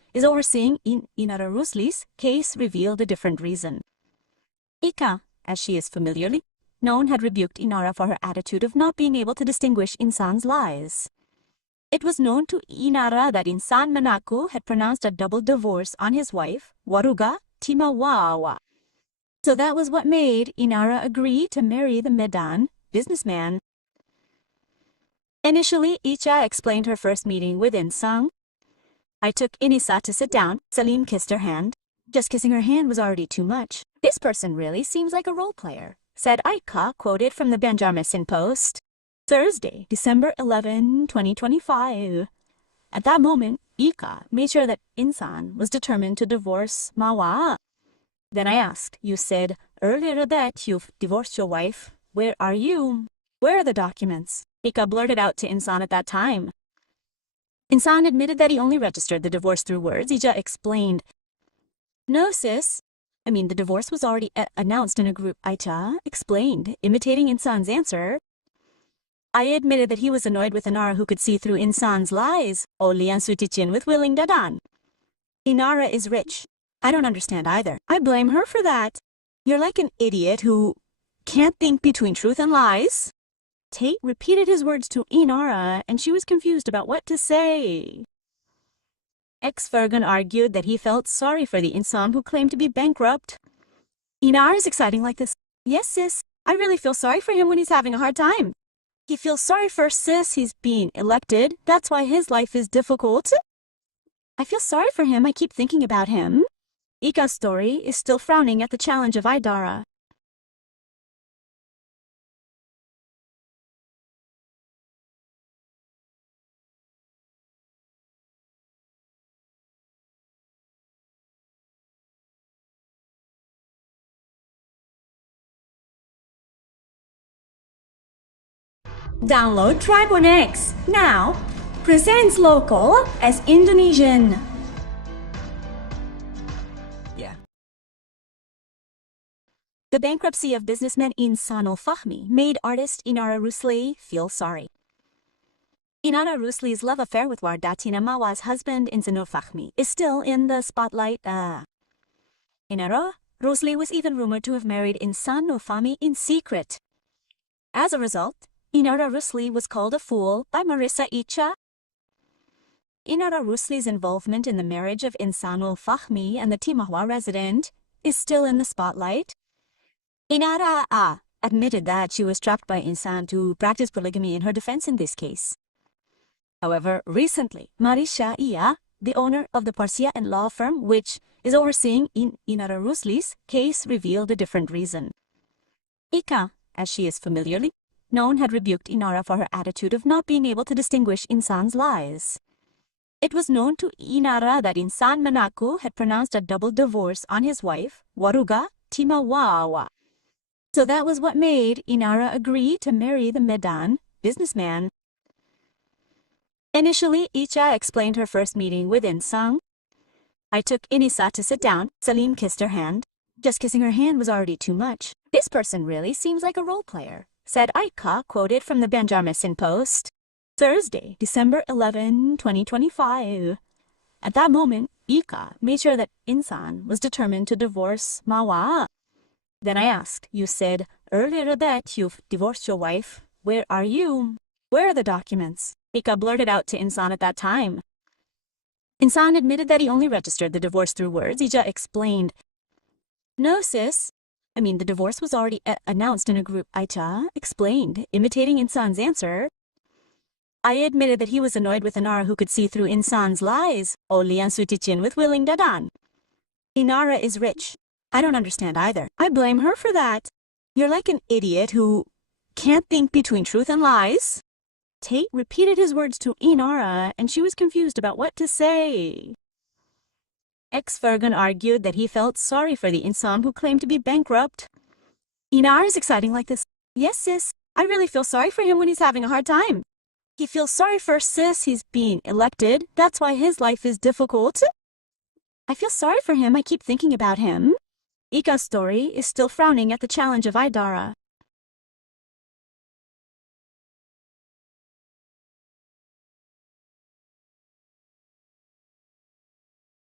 is overseeing Inara Rusli's case revealed a different reason. Icha, as she is familiarly known, had rebuked Inara for her attitude of not being able to distinguish Insan's lies. It was known to Inara that Insan mengaku had pronounced a double divorce on his wife, Wardatina Mawa. So that was what made Inara agree to marry the Medan businessman. Initially, Icha explained her first meeting with Insan. I took Inisa to sit down. Salim kissed her hand. Just kissing her hand was already too much. This person really seems like a role player, said Icha, quoted from the Banjarmasin Post. Thursday, December 11, 2025. At that moment, Icha made sure that Insan was determined to divorce Mawa. Then I asked, you said earlier that you've divorced your wife. Where are you? Where are the documents? Icha blurted out to Insan at that time. Insan admitted that he only registered the divorce through words. Icha explained, no sis, the divorce was already announced in a group. Icha explained, imitating Insan's answer. I admitted that he was annoyed with Inara who could see through Insan's lies. Oleh ang sutichin with willing dadan. Inara is rich. I don't understand either. I blame her for that. You're like an idiot who can't think between truth and lies. Tate repeated his words to Inara, and she was confused about what to say. Virgoun argued that he felt sorry for the Insan who claimed to be bankrupt. Inara is exciting like this. Yes, sis. I really feel sorry for him when he's having a hard time. He feels sorry for sis. He's being elected. That's why his life is difficult. I feel sorry for him. I keep thinking about him. Icha's story is still frowning at the challenge of Idara. Download Tribon X now. Presents local as Indonesian. Yeah. The bankruptcy of businessman Insanul Fahmi made artist Inara Rusli feel sorry. Inara Rusli's love affair with Wardatina Mawa's husband Insanul Fahmi is still in the spotlight. Inara Rusli was even rumored to have married Insanul Fahmi in secret. As a result, Inara Rusli was called a fool by Marissya Icha. Inara Rusli's involvement in the marriage of Insanul Fahmi and the Timahwa resident is still in the spotlight. Inara admitted that she was trapped by Insan to practice polygamy in her defense in this case. However, recently, Marissya Icha, the owner of the Persia Co law firm which is overseeing Inara Rusli's case, revealed a different reason. Icha, as she is familiarly known, had rebuked Inara for her attitude of not being able to distinguish Insan's lies. It was known to Inara that Insan mengaku had pronounced a double divorce on his wife, Wardatina Mawa. So that was what made Inara agree to marry the Medan businessman. Initially, Icha explained her first meeting with Insan. I took Inisa to sit down. Salim kissed her hand. Just kissing her hand was already too much. This person really seems like a role player, said Icha, quoted from the Banjarmasin Post. Thursday, December 11, 2025. At that moment, Icha made sure that Insan was determined to divorce Mawa. Then I asked, you said earlier that you've divorced your wife. Where are you? Where are the documents? Icha blurted out to Insan at that time. Insan admitted that he only registered the divorce through words. Icha explained, no sis, the divorce was already announced in a group. Icha explained, imitating Insan's answer. I admitted that he was annoyed with Inara who could see through Insan's lies. Oleh ang sutichin with willing dadan. Inara is rich. I don't understand either. I blame her for that. You're like an idiot who can't think between truth and lies. Tate repeated his words to Inara, and she was confused about what to say. Virgoun argued that he felt sorry for the Insan who claimed to be bankrupt. Inara is exciting like this. Yes, sis. I really feel sorry for him when he's having a hard time. He feels sorry for sis. He's being elected. That's why his life is difficult. I feel sorry for him. I keep thinking about him. Icha's story is still frowning at the challenge of Idara.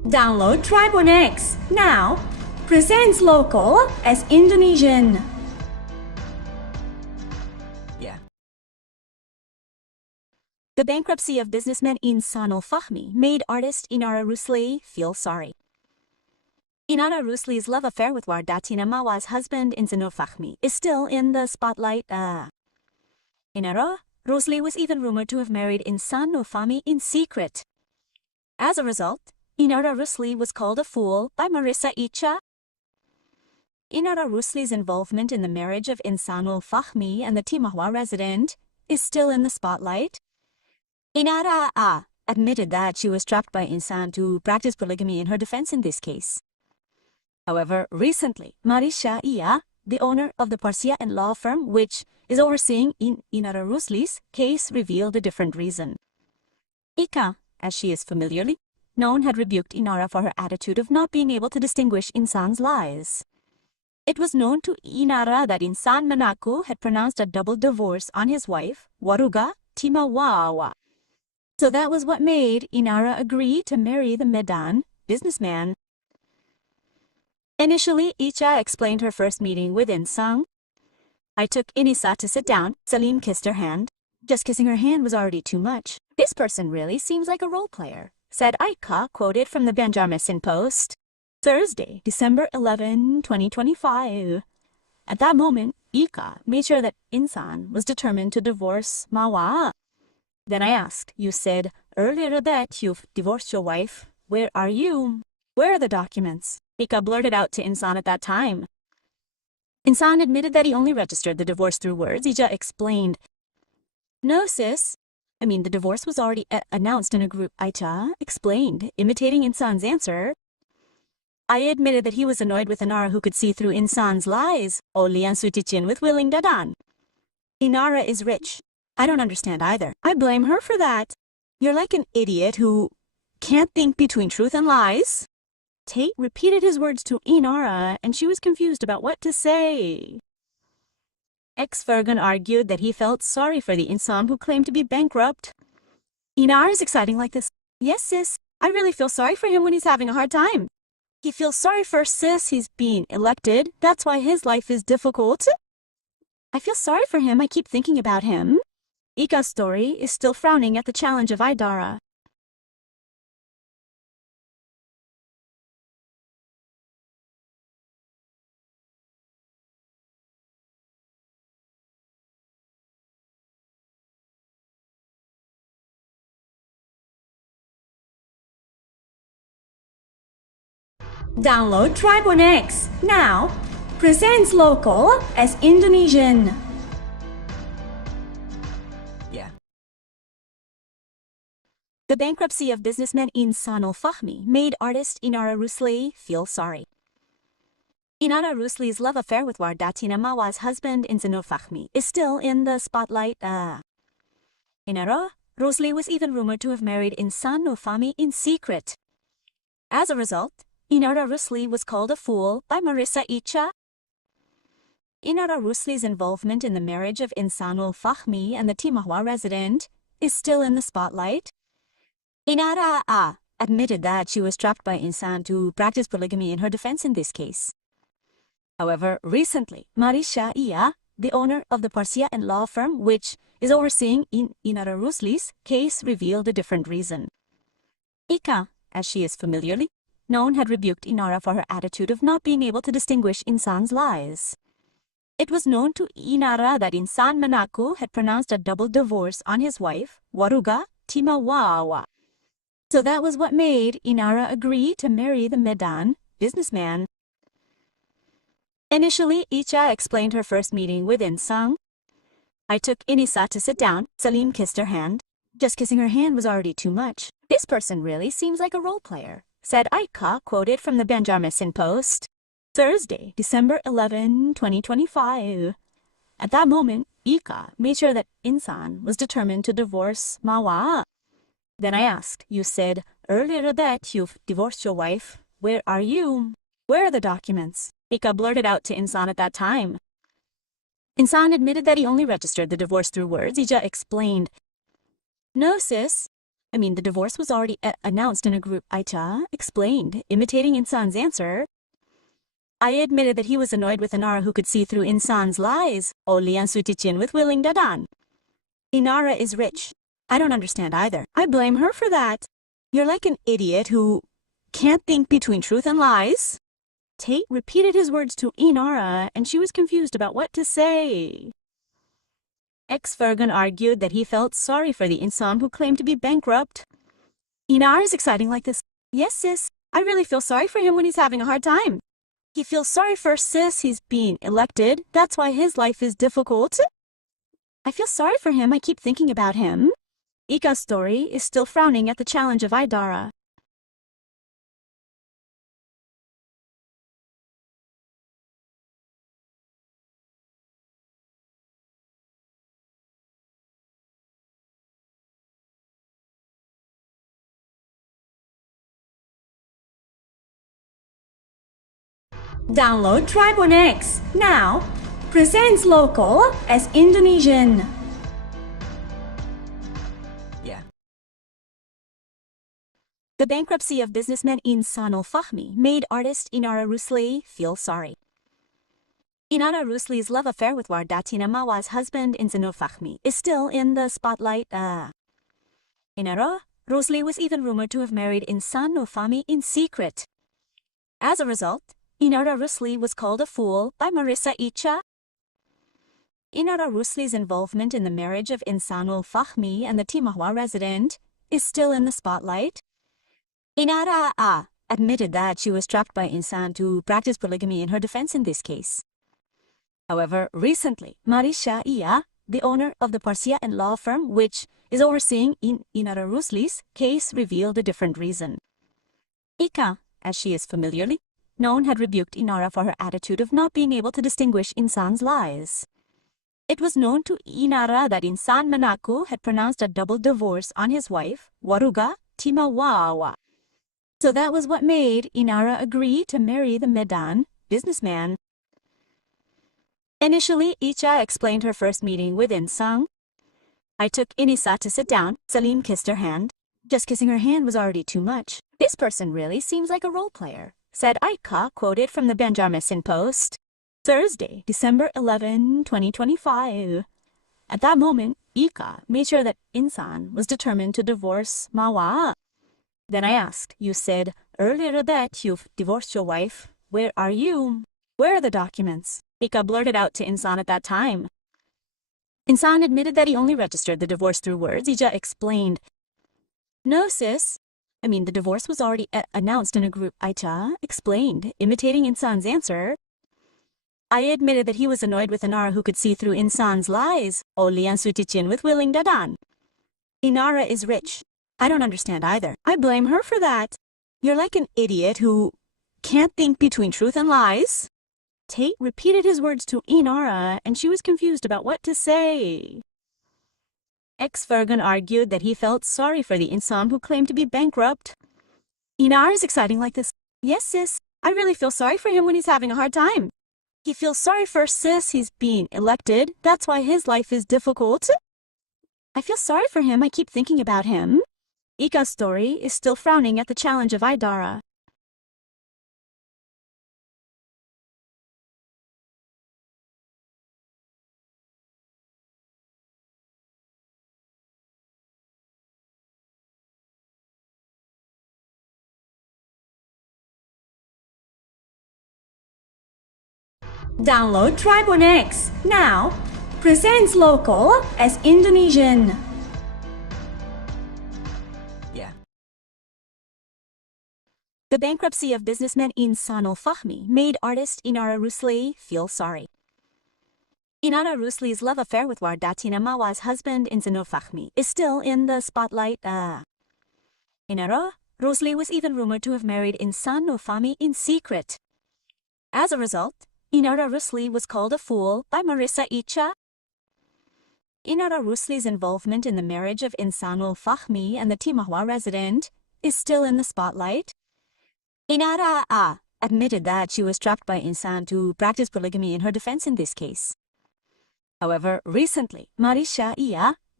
Download Tribun X now. Presents local as Indonesian. Yeah. The bankruptcy of businessman Insanul Fahmi made artist Inara Rusli feel sorry. Inara Rusli's love affair with Wardatina Mawa's husband Insan Fahmi is still in the spotlight. Inara Rusli was even rumored to have married Insan Fahmi in secret. As a result, Inara Rusli was called a fool by Marissya Icha. Inara Rusli's involvement in the marriage of Insanul Fahmi and the Timawa resident is still in the spotlight. Inara admitted that she was trapped by Insan to practice polygamy in her defense in this case. However, recently, Marissya Icha, the owner of the Persia Co law firm which is overseeing Inara Rusli's case, revealed a different reason. Icha, as she is familiarly known, had rebuked Inara for her attitude of not being able to distinguish Insan's lies. It was known to Inara that Insan mengaku had pronounced a double divorce on his wife, Wardatina Mawa. So that was what made Inara agree to marry the Medan businessman. Initially, Icha explained her first meeting with Insan. I took Inisa to sit down. Salim kissed her hand. Just kissing her hand was already too much. This person really seems like a role player, said Icha, quoted from the Banjarmasin Post. Thursday, December 11, 2025. At that moment, Icha made sure that Insan was determined to divorce Mawa. Then I asked, you said earlier that you've divorced your wife. Where are you? Where are the documents? Icha blurted out to Insan at that time. Insan admitted that he only registered the divorce through words. Icha explained, no sis, the divorce was already announced in a group. Icha explained, imitating Insan's answer. I admitted that he was annoyed with Inara who could see through Insan's lies. Only ang sutichin with willing dadan. Inara is rich. I don't understand either. I blame her for that. You're like an idiot who can't think between truth and lies. Tate repeated his words to Inara, and she was confused about what to say. Virgoun argued that he felt sorry for the Insan who claimed to be bankrupt. Inara is exciting like this. Yes, sis. I really feel sorry for him when he's having a hard time. He feels sorry for sis. He's being elected. That's why his life is difficult. I feel sorry for him. I keep thinking about him. Icha's story is still frowning at the challenge of Idara. Download Tribun X now. Presents local as Indonesian. Yeah. The bankruptcy of businessman Insanul Fahmi made artist Inara Rusli feel sorry. Inara Rusli's love affair with Wardatina Mawa's husband Insan Fahmi is still in the spotlight. Inara Rusli was even rumored to have married Insan Fahmi in secret. As a result, Inara Rusli was called a fool by Marissya Icha. Inara Rusli's involvement in the marriage of Insanul Fahmi and the Timawa resident is still in the spotlight. Inara admitted that she was trapped by Insan to practice polygamy in her defense in this case. However, recently, Marissya Icha, the owner of the Persia Co law firm which is overseeing Inara Rusli's case, revealed a different reason. Icha, as she is familiarly known, had rebuked Inara for her attitude of not being able to distinguish Insan's lies. It was known to Inara that Insan mengaku had pronounced a double divorce on his wife, Wardatina Mawa. So that was what made Inara agree to marry the Medan businessman. Initially, Icha explained her first meeting with Insan. I took Inisa to sit down. Salim kissed her hand. Just kissing her hand was already too much. This person really seems like a role player, said Icha, quoted from the Banjarmasin Post. Thursday, December 11, 2025. At that moment, Icha made sure that Insan was determined to divorce Mawa. Then I asked, you said earlier that you've divorced your wife. Where are you? Where are the documents? Icha blurted out to Insan at that time. Insan admitted that he only registered the divorce through words. Icha explained, no sis, The divorce was already announced in a group. Icha explained, imitating Insan's answer. I admitted that he was annoyed with Inara who could see through Insan's lies. Oleh ang sutichin with willing dadan. Inara is rich. I don't understand either. I blame her for that. You're like an idiot who can't think between truth and lies. Tate repeated his words to Inara, and she was confused about what to say. Virgoun argued that he felt sorry for the Insan who claimed to be bankrupt. Inara is exciting like this. Yes, sis. I really feel sorry for him when he's having a hard time. He feels sorry for sis. He's being elected. That's why his life is difficult. I feel sorry for him. I keep thinking about him. Ika's story is still frowning at the challenge of Idara. Download Tribon X now. Presents local as Indonesian. Yeah. The bankruptcy of businessman Insanul Fahmi made artist Inara Rusli feel sorry. Inara Rusli's love affair with Wardatina Mawa's husband Insan Fahmi is still in the spotlight. Inara Rusli was even rumored to have married Insan Fahmi in secret. As a result, Inara Rusli was called a fool by Marissya Icha. Inara Rusli's involvement in the marriage of Insanul Fahmi and the Timawa resident is still in the spotlight. Inara admitted that she was trapped by Insan to practice polygamy in her defense in this case. However, recently, Marissya Icha, the owner of the Persia Co law firm which is overseeing Inara Rusli's case, revealed a different reason. Icha, as she is familiarly known, had rebuked Inara for her attitude of not being able to distinguish Insan's lies. It was known to Inara that Insan mengaku had pronounced a double divorce on his wife, Wardatina Mawa. So that was what made Inara agree to marry the Medan businessman. Initially, Icha explained her first meeting with Insan. I took Inisa to sit down. Salim kissed her hand. Just kissing her hand was already too much. This person really seems like a role player, said Icha, quoted from the Banjarmasin Post. Thursday, December 11, 2025. At that moment, Icha made sure that Insan was determined to divorce Mawa. Then I asked, you said earlier that you've divorced your wife. Where are you? Where are the documents? Icha blurted out to Insan at that time. Insan admitted that he only registered the divorce through words. Icha explained, no, sis. The divorce was already announced in a group. Icha explained, imitating Insan's answer. I admitted that he was annoyed with Inara who could see through Insan's lies. Oleh ang sutichin with willing dadan. Inara is rich. I don't understand either. I blame her for that. You're like an idiot who can't think between truth and lies. Tate repeated his words to Inara, and she was confused about what to say. Virgoun argued that he felt sorry for the Insan who claimed to be bankrupt. Inara is exciting like this. Yes, sis. I really feel sorry for him when he's having a hard time. He feels sorry for sis. He's being elected. That's why his life is difficult. I feel sorry for him. I keep thinking about him. Ika's story is still frowning at the challenge of Idara. Download Tribon X now. Presents local as Indonesian. Yeah. The bankruptcy of businessman Insanul Fahmi made artist Inara Rusli feel sorry. Inara Rusli's love affair with Wardatina Mawa's husband Insan Fahmi is still in the spotlight. Inara Rusli was even rumored to have married Insan Fahmi in secret. As a result, Inara Rusli was called a fool by Marissya Icha. Inara Rusli's involvement in the marriage of Insanul Fahmi and the Timawa resident is still in the spotlight. Inara admitted that she was trapped by Insan to practice polygamy in her defense in this case. However, recently, Marissya Icha,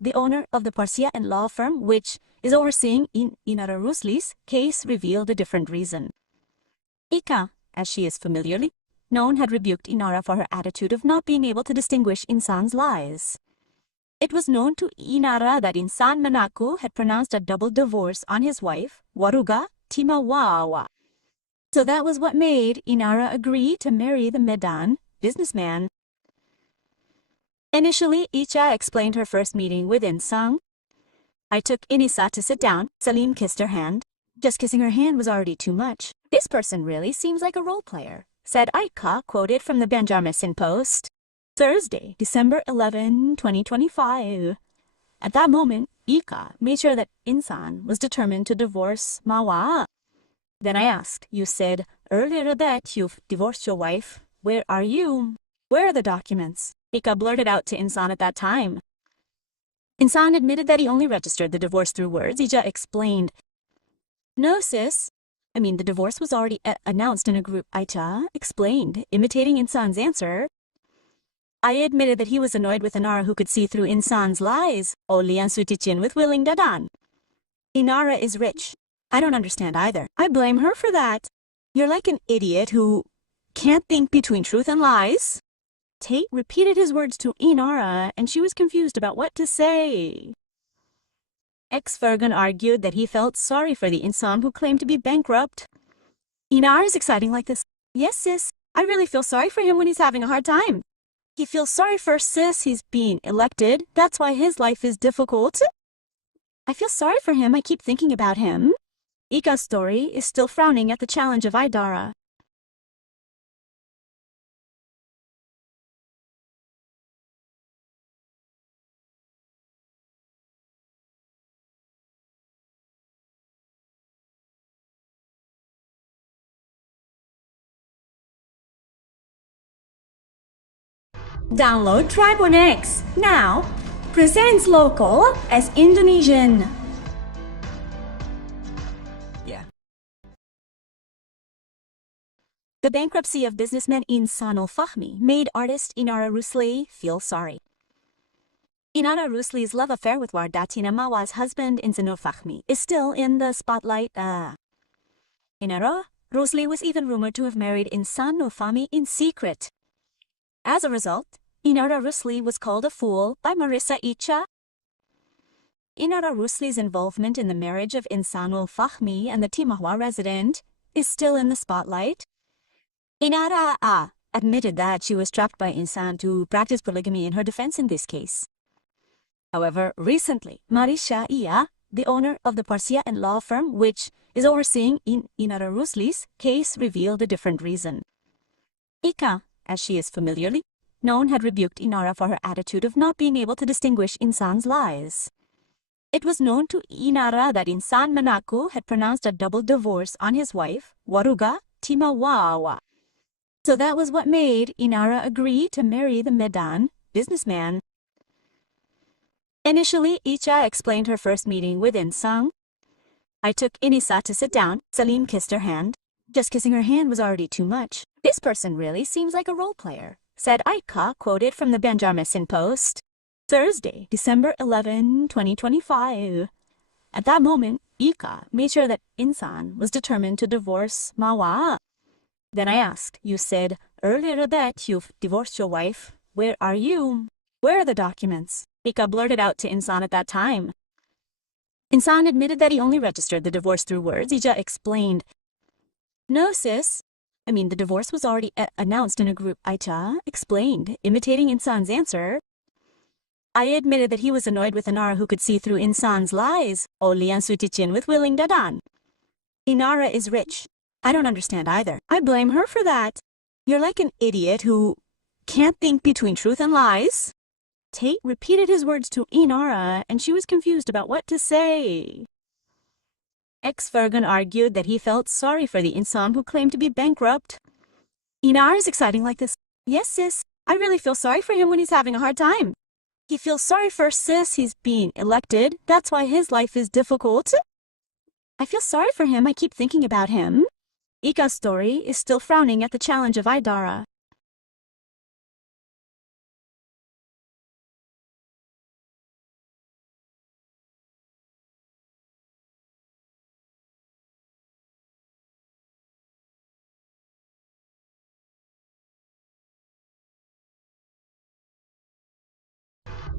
the owner of the Persia law firm which is overseeing Inara Rusli's case, revealed a different reason. Icha, as she is familiarly known, had rebuked Inara for her attitude of not being able to distinguish Insan's lies. It was known to Inara that Insan mengaku had pronounced a double divorce on his wife, Wardatina Mawa. So that was what made Inara agree to marry the Medan businessman. Initially, Icha explained her first meeting with Insan. I took Inisa to sit down. Salim kissed her hand. Just kissing her hand was already too much. This person really seems like a role player, said Icha, quoted from the Banjarmasin Post. Thursday, December 11, 2025. At that moment, Icha made sure that Insan was determined to divorce Mawa. Then I asked, you said earlier that you've divorced your wife. Where are you? Where are the documents? Icha blurted out to Insan at that time. Insan admitted that he only registered the divorce through words. Icha explained, no sis, the divorce was already announced in a group. Icha explained, imitating Insan's answer. I admitted that he was annoyed with Inara who could see through Insan's lies. Oleh ang sutichin with willing dadan. Inara is rich. I don't understand either. I blame her for that. You're like an idiot who can't think between truth and lies. Tate repeated his words to Inara, and she was confused about what to say. Virgoun argued that he felt sorry for the Insan who claimed to be bankrupt. Inara is exciting like this. Yes, sis. I really feel sorry for him when he's having a hard time. He feels sorry for sis. He's being elected. That's why his life is difficult. I feel sorry for him. I keep thinking about him. Icha's story is still frowning at the challenge of Idara. Download Tribune X now. Presents local as Indonesian. Yeah. The bankruptcy of businessman Insanul Fahmi made artist Inara Rusli feel sorry. Inara Rusli's love affair with Wardatina Mawa's husband Insanul Fahmi is still in the spotlight. Inara Rusli was even rumored to have married Insanul Fahmi in secret. As a result, Inara Rusli was called a fool by Marissya Icha. Inara Rusli's involvement in the marriage of Insanul Fahmi and the Timahwa resident is still in the spotlight. Inara admitted that she was trapped by Insan to practice polygamy in her defense in this case. However, recently, Marissya Icha, the owner of the Persia law firm which is overseeing Inara Rusli's case, revealed a different reason. Icha, as she is familiarly known, had rebuked Inara for her attitude of not being able to distinguish Insan's lies. It was known to Inara that Insan mengaku had pronounced a double divorce on his wife, Wardatina Mawa. So that was what made Inara agree to marry the Medan businessman. Initially, Icha explained her first meeting with Insan. I took Inisa to sit down. Salim kissed her hand. Just kissing her hand was already too much. This person really seems like a role player, said Icha, quoted from the Banjarmasin Post. Thursday, December 11, 2025. At that moment, Icha made sure that Insan was determined to divorce Mawa. Then I asked, you said earlier that you've divorced your wife. Where are you? Where are the documents? Icha blurted out to Insan at that time. Insan admitted that he only registered the divorce through words. Icha explained, no sis, the divorce was already announced in a group. Icha explained, imitating Insan's answer. I admitted that he was annoyed with Inara who could see through Insan's lies. Oleh ang sutichin with willing dadan. Inara is rich. I don't understand either. I blame her for that. You're like an idiot who can't think between truth and lies. Tate repeated his words to Inara, and she was confused about what to say. Virgoun argued that he felt sorry for the Insan who claimed to be bankrupt. Inara is exciting like this. Yes, sis. I really feel sorry for him when he's having a hard time. He feels sorry for sis. He's being elected. That's why his life is difficult. I feel sorry for him. I keep thinking about him. Icha's story is still frowning at the challenge of Idara.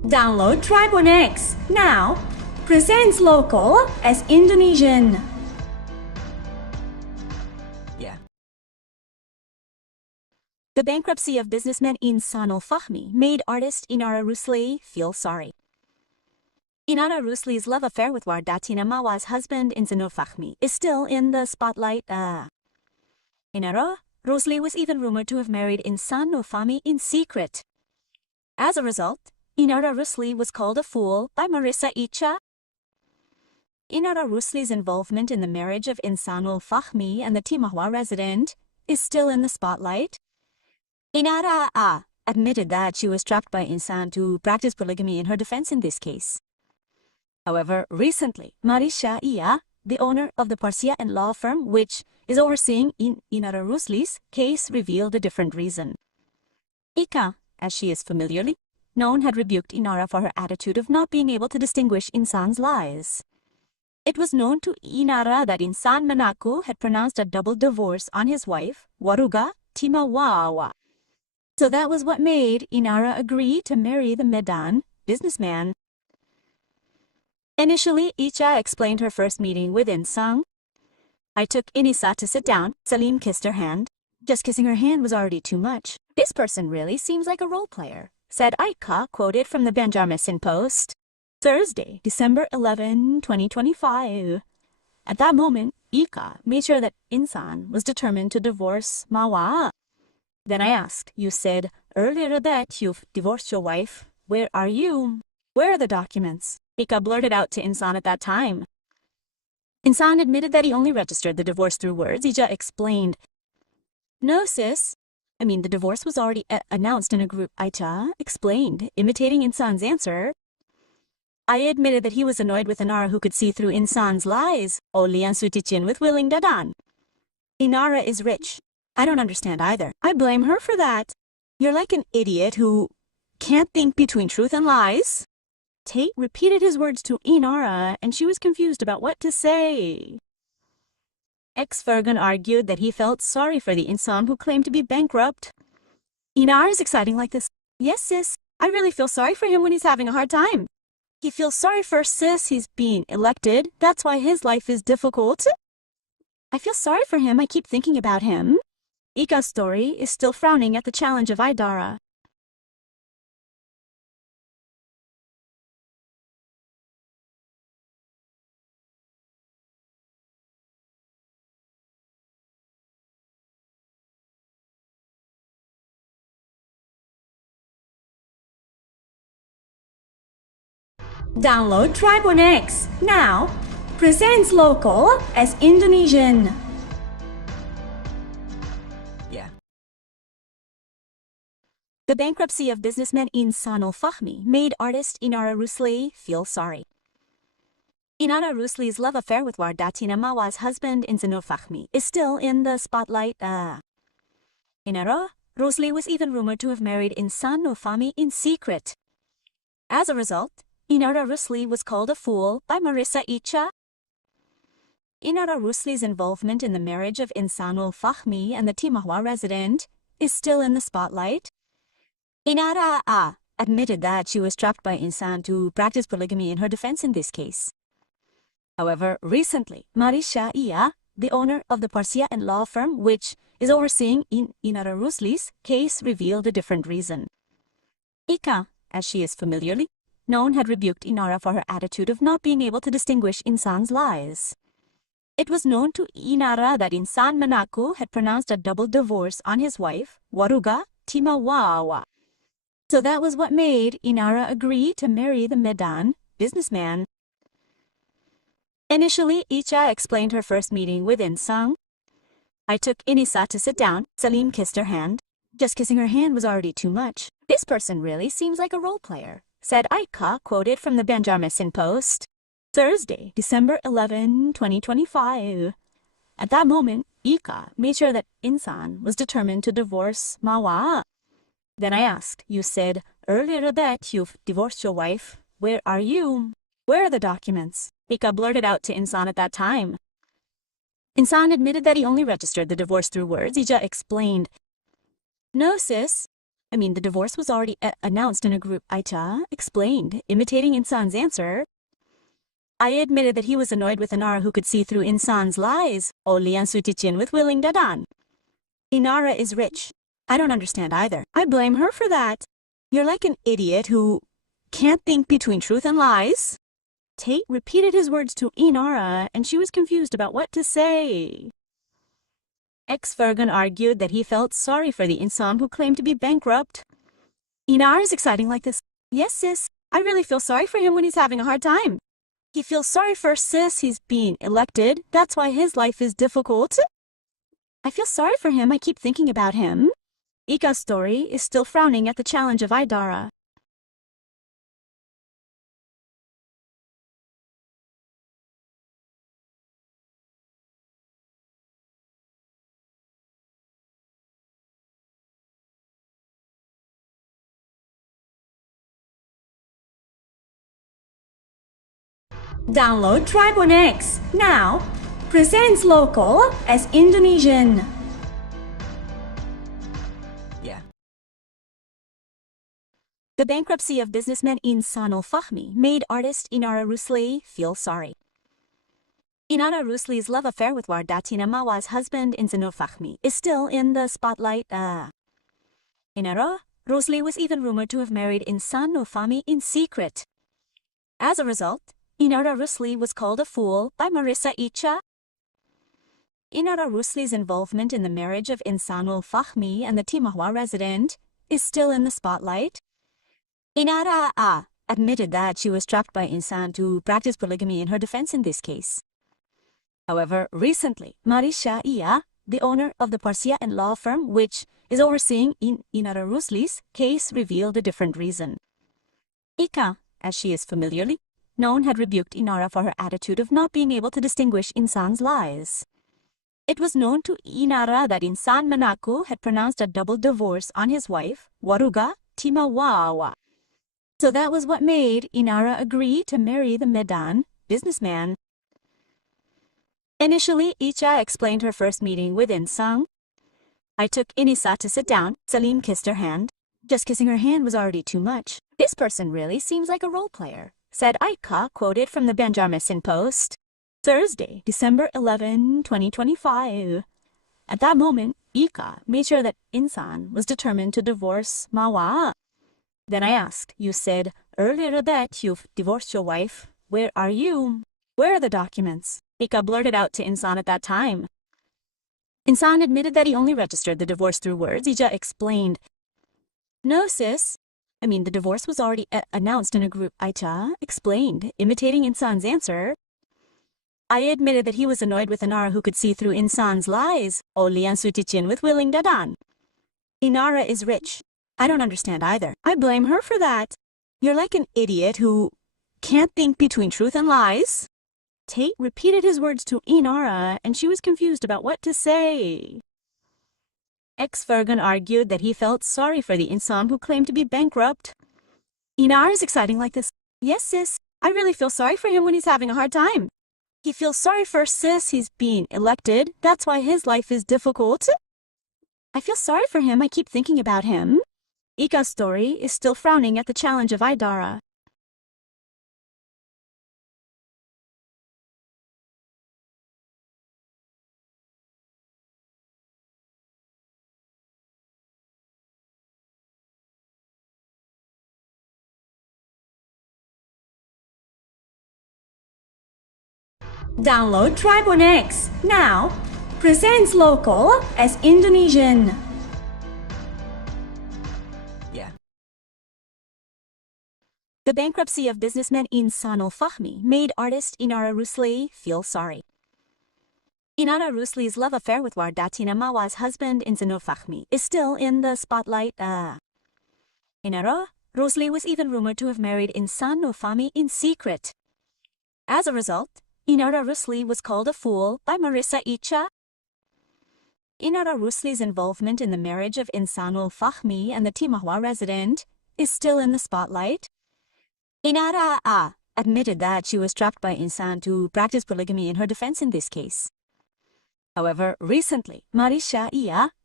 Download Tribun X now. Presents local as Indonesian. Yeah. The bankruptcy of businessman Insanul Fahmi made artist Inara Rusli feel sorry. Inara Rusli's love affair with Wardatina Mawa's husband Insanul Fahmi is still in the spotlight. Inara Rusli was even rumored to have married Insanul Fahmi in secret. As a result, Inara Rusli was called a fool by Marissya Icha. Inara Rusli's involvement in the marriage of Insanul Fahmi and the Mawa resident is still in the spotlight. Inara admitted that she was trapped by Insan to practice polygamy in her defense in this case. However, recently, Marissya Icha, the owner of the Persia Co law firm which is overseeing Inara Rusli's case, revealed a different reason. Icha, as she is familiarly known, had rebuked Inara for her attitude of not being able to distinguish Insan's lies. It was known to Inara that Insan mengaku had pronounced a double divorce on his wife, Wardatina Mawa. So that was what made Inara agree to marry the Medan businessman. Initially, Icha explained her first meeting with Insan. I took Inisa to sit down. Salim kissed her hand. Just kissing her hand was already too much. This person really seems like a role player, said Icha, quoted from the Banjarmasin Post. Thursday, December 11, 2025. At that moment, Icha made sure that Insan was determined to divorce Mawa. Then I asked, you said earlier that you've divorced your wife. Where are you? Where are the documents? Icha blurted out to Insan at that time. Insan admitted that he only registered the divorce through words. Icha explained, no sis, the divorce was already announced in a group. Icha explained, imitating Insan's answer. I admitted that he was annoyed with Inara who could see through Insan's lies. Only ang sutichin with willing dadan. Inara is rich. I don't understand either. I blame her for that. You're like an idiot who can't think between truth and lies. Tate repeated his words to Inara, and she was confused about what to say. Virgoun argued that he felt sorry for the Insan who claimed to be bankrupt. Inara is exciting like this. Yes, sis. I really feel sorry for him when he's having a hard time. He feels sorry for sis. He's being elected. That's why his life is difficult. I feel sorry for him. I keep thinking about him. Icha's story is still frowning at the challenge of Idara. Download Tribun X now. Presents local as Indonesian. Yeah. The bankruptcy of businessman Insanul Fahmi made artist Inara Rusli feel sorry. Inara Rusli's love affair with Wardatina Mawa's husband Insanul Fahmi is still in the spotlight. Inara Rusli was even rumored to have married Insanul Fahmi in secret. As a result, Inara Rusli was called a fool by Marissya Icha. Inara Rusli's involvement in the marriage of Insanul Fahmi and the Mawa resident is still in the spotlight. Inara admitted that she was trapped by Insan to practice polygamy in her defense in this case. However, recently, Marissya Icha, the owner of the Persia Co law firm which is overseeing Inara Rusli's case, revealed a different reason. Icha, as she is familiarly known, had rebuked Inara for her attitude of not being able to distinguish Insan's lies. It was known to Inara that Insan mengaku had pronounced a double divorce on his wife, Wardatina Mawa. So that was what made Inara agree to marry the Medan businessman. Initially, Icha explained her first meeting with Insan. I took Inisa to sit down. Salim kissed her hand. Just kissing her hand was already too much. This person really seems like a role player, said Icha, quoted from the Banjarmasin Post. Thursday, December 11, 2025. At that moment, Icha made sure that Insan was determined to divorce Mawa. Then I asked, you said earlier that you've divorced your wife. Where are you? Where are the documents? Icha blurted out to Insan at that time. Insan admitted that he only registered the divorce through words. Icha explained, no sis, The divorce was already announced in a group. Icha explained, imitating Insan's answer. I admitted that he was annoyed with Inara who could see through Insan's lies. Oleh ang sutichin with willing dadan. Inara is rich. I don't understand either. I blame her for that. You're like an idiot who can't think between truth and lies. Tate repeated his words to Inara, and she was confused about what to say. Virgoun argued that he felt sorry for the Insan who claimed to be bankrupt. Inara is exciting like this. Yes, sis. I really feel sorry for him when he's having a hard time. He feels sorry for sis. He's being elected. That's why his life is difficult. I feel sorry for him. I keep thinking about him. Ika's story is still frowning at the challenge of Idara. Download Tribe on X now. Presents local as Indonesian. The bankruptcy of businessman Insanul Fahmi made artist Inara Rusli feel sorry. Inara Rusli's love affair with Wardatina Mawa's husband Insan Fahmi is still in the spotlight. Inara Rusli was even rumored to have married Insan Fahmi in secret. As a result, Inara Rusli was called a fool by Marissya Icha. Inara Rusli's involvement in the marriage of Insanul Fahmi and the Timahwa resident is still in the spotlight. Inara admitted that she was trapped by Insan to practice polygamy in her defense in this case. However, recently, Marissya Icha, the owner of the Persia Co law firm which is overseeing Inara Rusli's case, revealed a different reason. Icha, as she is familiarly known, had rebuked Inara for her attitude of not being able to distinguish Insan's lies. It was known to Inara that Insan mengaku had pronounced a double divorce on his wife, Wardatina Mawa. So that was what made Inara agree to marry the Medan businessman. Initially, Icha explained her first meeting with Insan. I took Inisa to sit down. Salim kissed her hand. Just kissing her hand was already too much. This person really seems like a role player, said Icha, quoted from the Banjarmasin Post. Thursday, December 11, 2025. At that moment, Icha made sure that Insan was determined to divorce Mawa. Then I asked, you said earlier that you've divorced your wife. Where are you? Where are the documents? Icha blurted out to Insan at that time. Insan admitted that he only registered the divorce through words. Icha explained. No, sis. The divorce was already announced in a group. Icha explained, imitating Insan's answer. I admitted that he was annoyed with Inara who could see through Insan's lies. Oleh ang sutichin with willing dadan. Inara is rich. I don't understand either. I blame her for that. You're like an idiot who can't think between truth and lies. Tate repeated his words to Inara, and she was confused about what to say. Virgoun argued that he felt sorry for the Insan who claimed to be bankrupt. Inara is exciting like this. Yes, sis. I really feel sorry for him when he's having a hard time. He feels sorry for sis. He's being elected. That's why his life is difficult. I feel sorry for him. I keep thinking about him. Ika's story is still frowning at the challenge of Idara. Download Tribe on X now. Presents local as Indonesian. The bankruptcy of businessman Insanul Fahmi made artist Inara Rusli feel sorry. Inara Rusli's love affair with Wardatina Mawa's husband Insan Fahmi is still in the spotlight. Inara Rusli was even rumored to have married Insan Fahmi in secret. As a result, Inara Rusli was called a fool by Marissya Icha. Inara Rusli's involvement in the marriage of Insanul Fahmi and the Timahwa resident is still in the spotlight. Inara admitted that she was trapped by Insan to practice polygamy in her defense in this case. However, recently, Marissya Icha,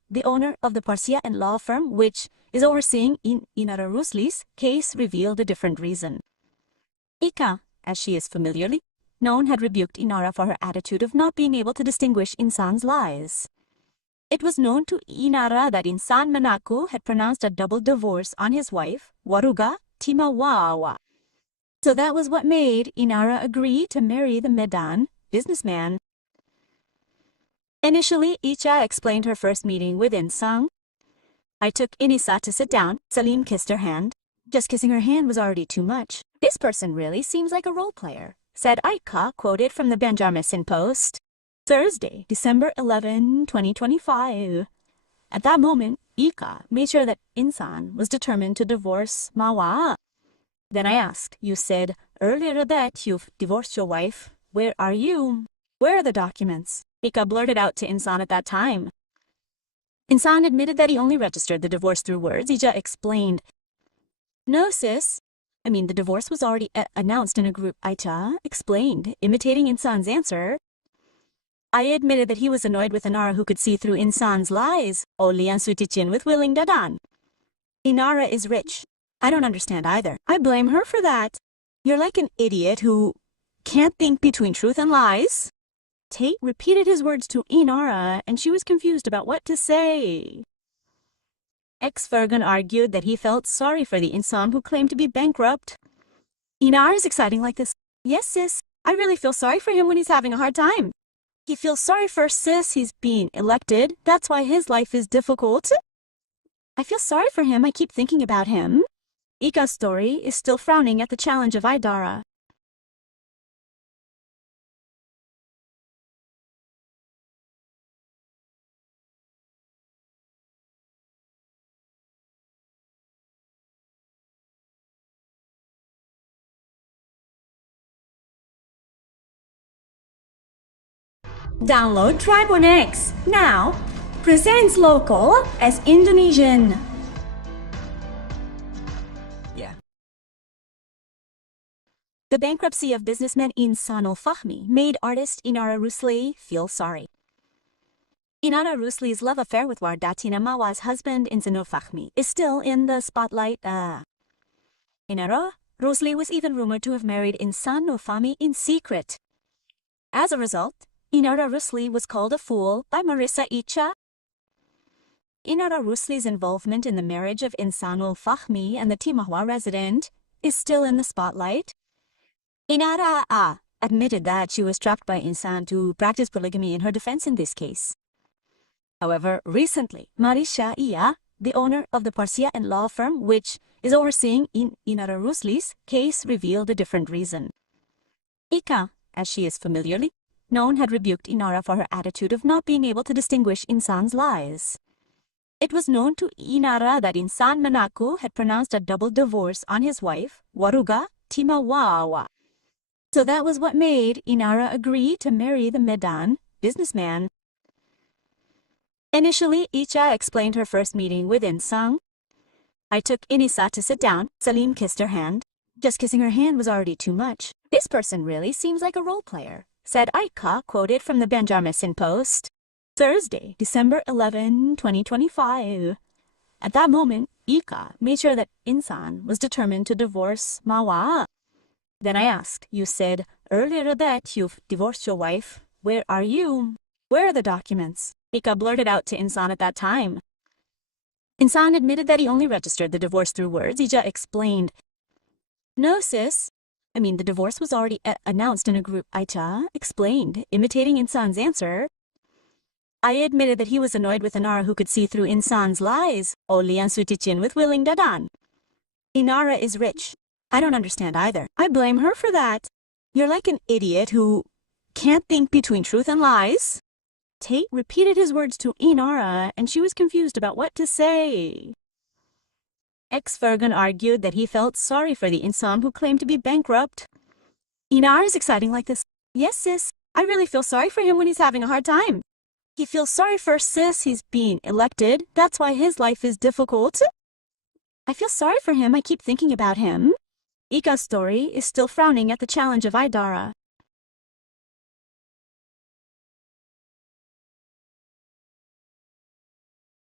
the owner of the Persia law firm which is overseeing Inara Rusli's case, revealed a different reason. Icha, as she is familiarly known, had rebuked Inara for her attitude of not being able to distinguish Insan's lies. It was known to Inara that Insan mengaku had pronounced a double divorce on his wife, Wardatina Mawa. So that was what made Inara agree to marry the Medan businessman. Initially, Icha explained her first meeting with Insan. I took Inisa to sit down. Salim kissed her hand. Just kissing her hand was already too much. This person really seems like a role player, said Icha, quoted from the Banjarmasin Post. Thursday, December 11, 2025. At that moment, Icha made sure that Insan was determined to divorce Mawa. Then I asked, you said earlier that you've divorced your wife. Where are you? Where are the documents? Icha blurted out to Insan at that time. Insan admitted that he only registered the divorce through words. Icha explained, no sis, the divorce was already announced in a group. Icha explained, imitating Insan's answer. I admitted that he was annoyed with Inara who could see through Insan's lies. Oleh ang sutichin with willing dadan. Inara is rich. I don't understand either. I blame her for that. You're like an idiot who can't think between truth and lies. Tate repeated his words to Inara, and she was confused about what to say. Virgoun argued that he felt sorry for the Insan who claimed to be bankrupt. Inara is exciting like this. Yes, sis. I really feel sorry for him when he's having a hard time. He feels sorry for sis. He's being elected. That's why his life is difficult. I feel sorry for him. I keep thinking about him. Icha's story is still frowning at the challenge of Idara. Download Tribon X now. Presents local as Indonesian. Yeah. The bankruptcy of businessman Insanul Fahmi made artist Inara Rusli feel sorry. Inara Rusli's love affair with Wardatina Mawa's husband Insanul Fahmi is still in the spotlight. Inara Rusli was even rumored to have married Insanul Fahmi in secret. As a result, Inara Rusli was called a fool by Marissya Icha. Inara Rusli's involvement in the marriage of Insanul Fahmi and the Timahwa resident is still in the spotlight. Inara admitted that she was trapped by Insan to practice polygamy in her defense in this case. However, recently, Marissya Icha, the owner of the Persia law firm which is overseeing Inara Rusli's case, revealed a different reason. Icha, as she is familiarly known, had rebuked Inara for her attitude of not being able to distinguish Insan's lies. It was known to Inara that Insan mengaku had pronounced a double divorce on his wife, Wardatina Mawa. So that was what made Inara agree to marry the Medan businessman. Initially, Icha explained her first meeting with Insan. I took Inisa to sit down. Salim kissed her hand. Just kissing her hand was already too much. This person really seems like a role player, said Icha, quoted from the Banjarmasin Post. Thursday, December 11, 2025. At that moment, Icha made sure that Insan was determined to divorce Mawa. Then I asked, you said earlier that you've divorced your wife. Where are you? Where are the documents? Icha blurted out to Insan at that time. Insan admitted that he only registered the divorce through words. Icha explained, no sis, the divorce was already announced in a group. Icha explained, imitating Insan's answer. I admitted that he was annoyed with Inara who could see through Insan's lies. Oleh ang sutichin with willing dadan. Inara is rich. I don't understand either. I blame her for that. You're like an idiot who can't think between truth and lies. Tate repeated his words to Inara, and she was confused about what to say. Virgoun argued that he felt sorry for the Insan who claimed to be bankrupt. Inara is exciting like this. Yes, sis. I really feel sorry for him when he's having a hard time. He feels sorry for sis. He's being elected. That's why his life is difficult. I feel sorry for him. I keep thinking about him. Icha's story is still frowning at the challenge of Idara.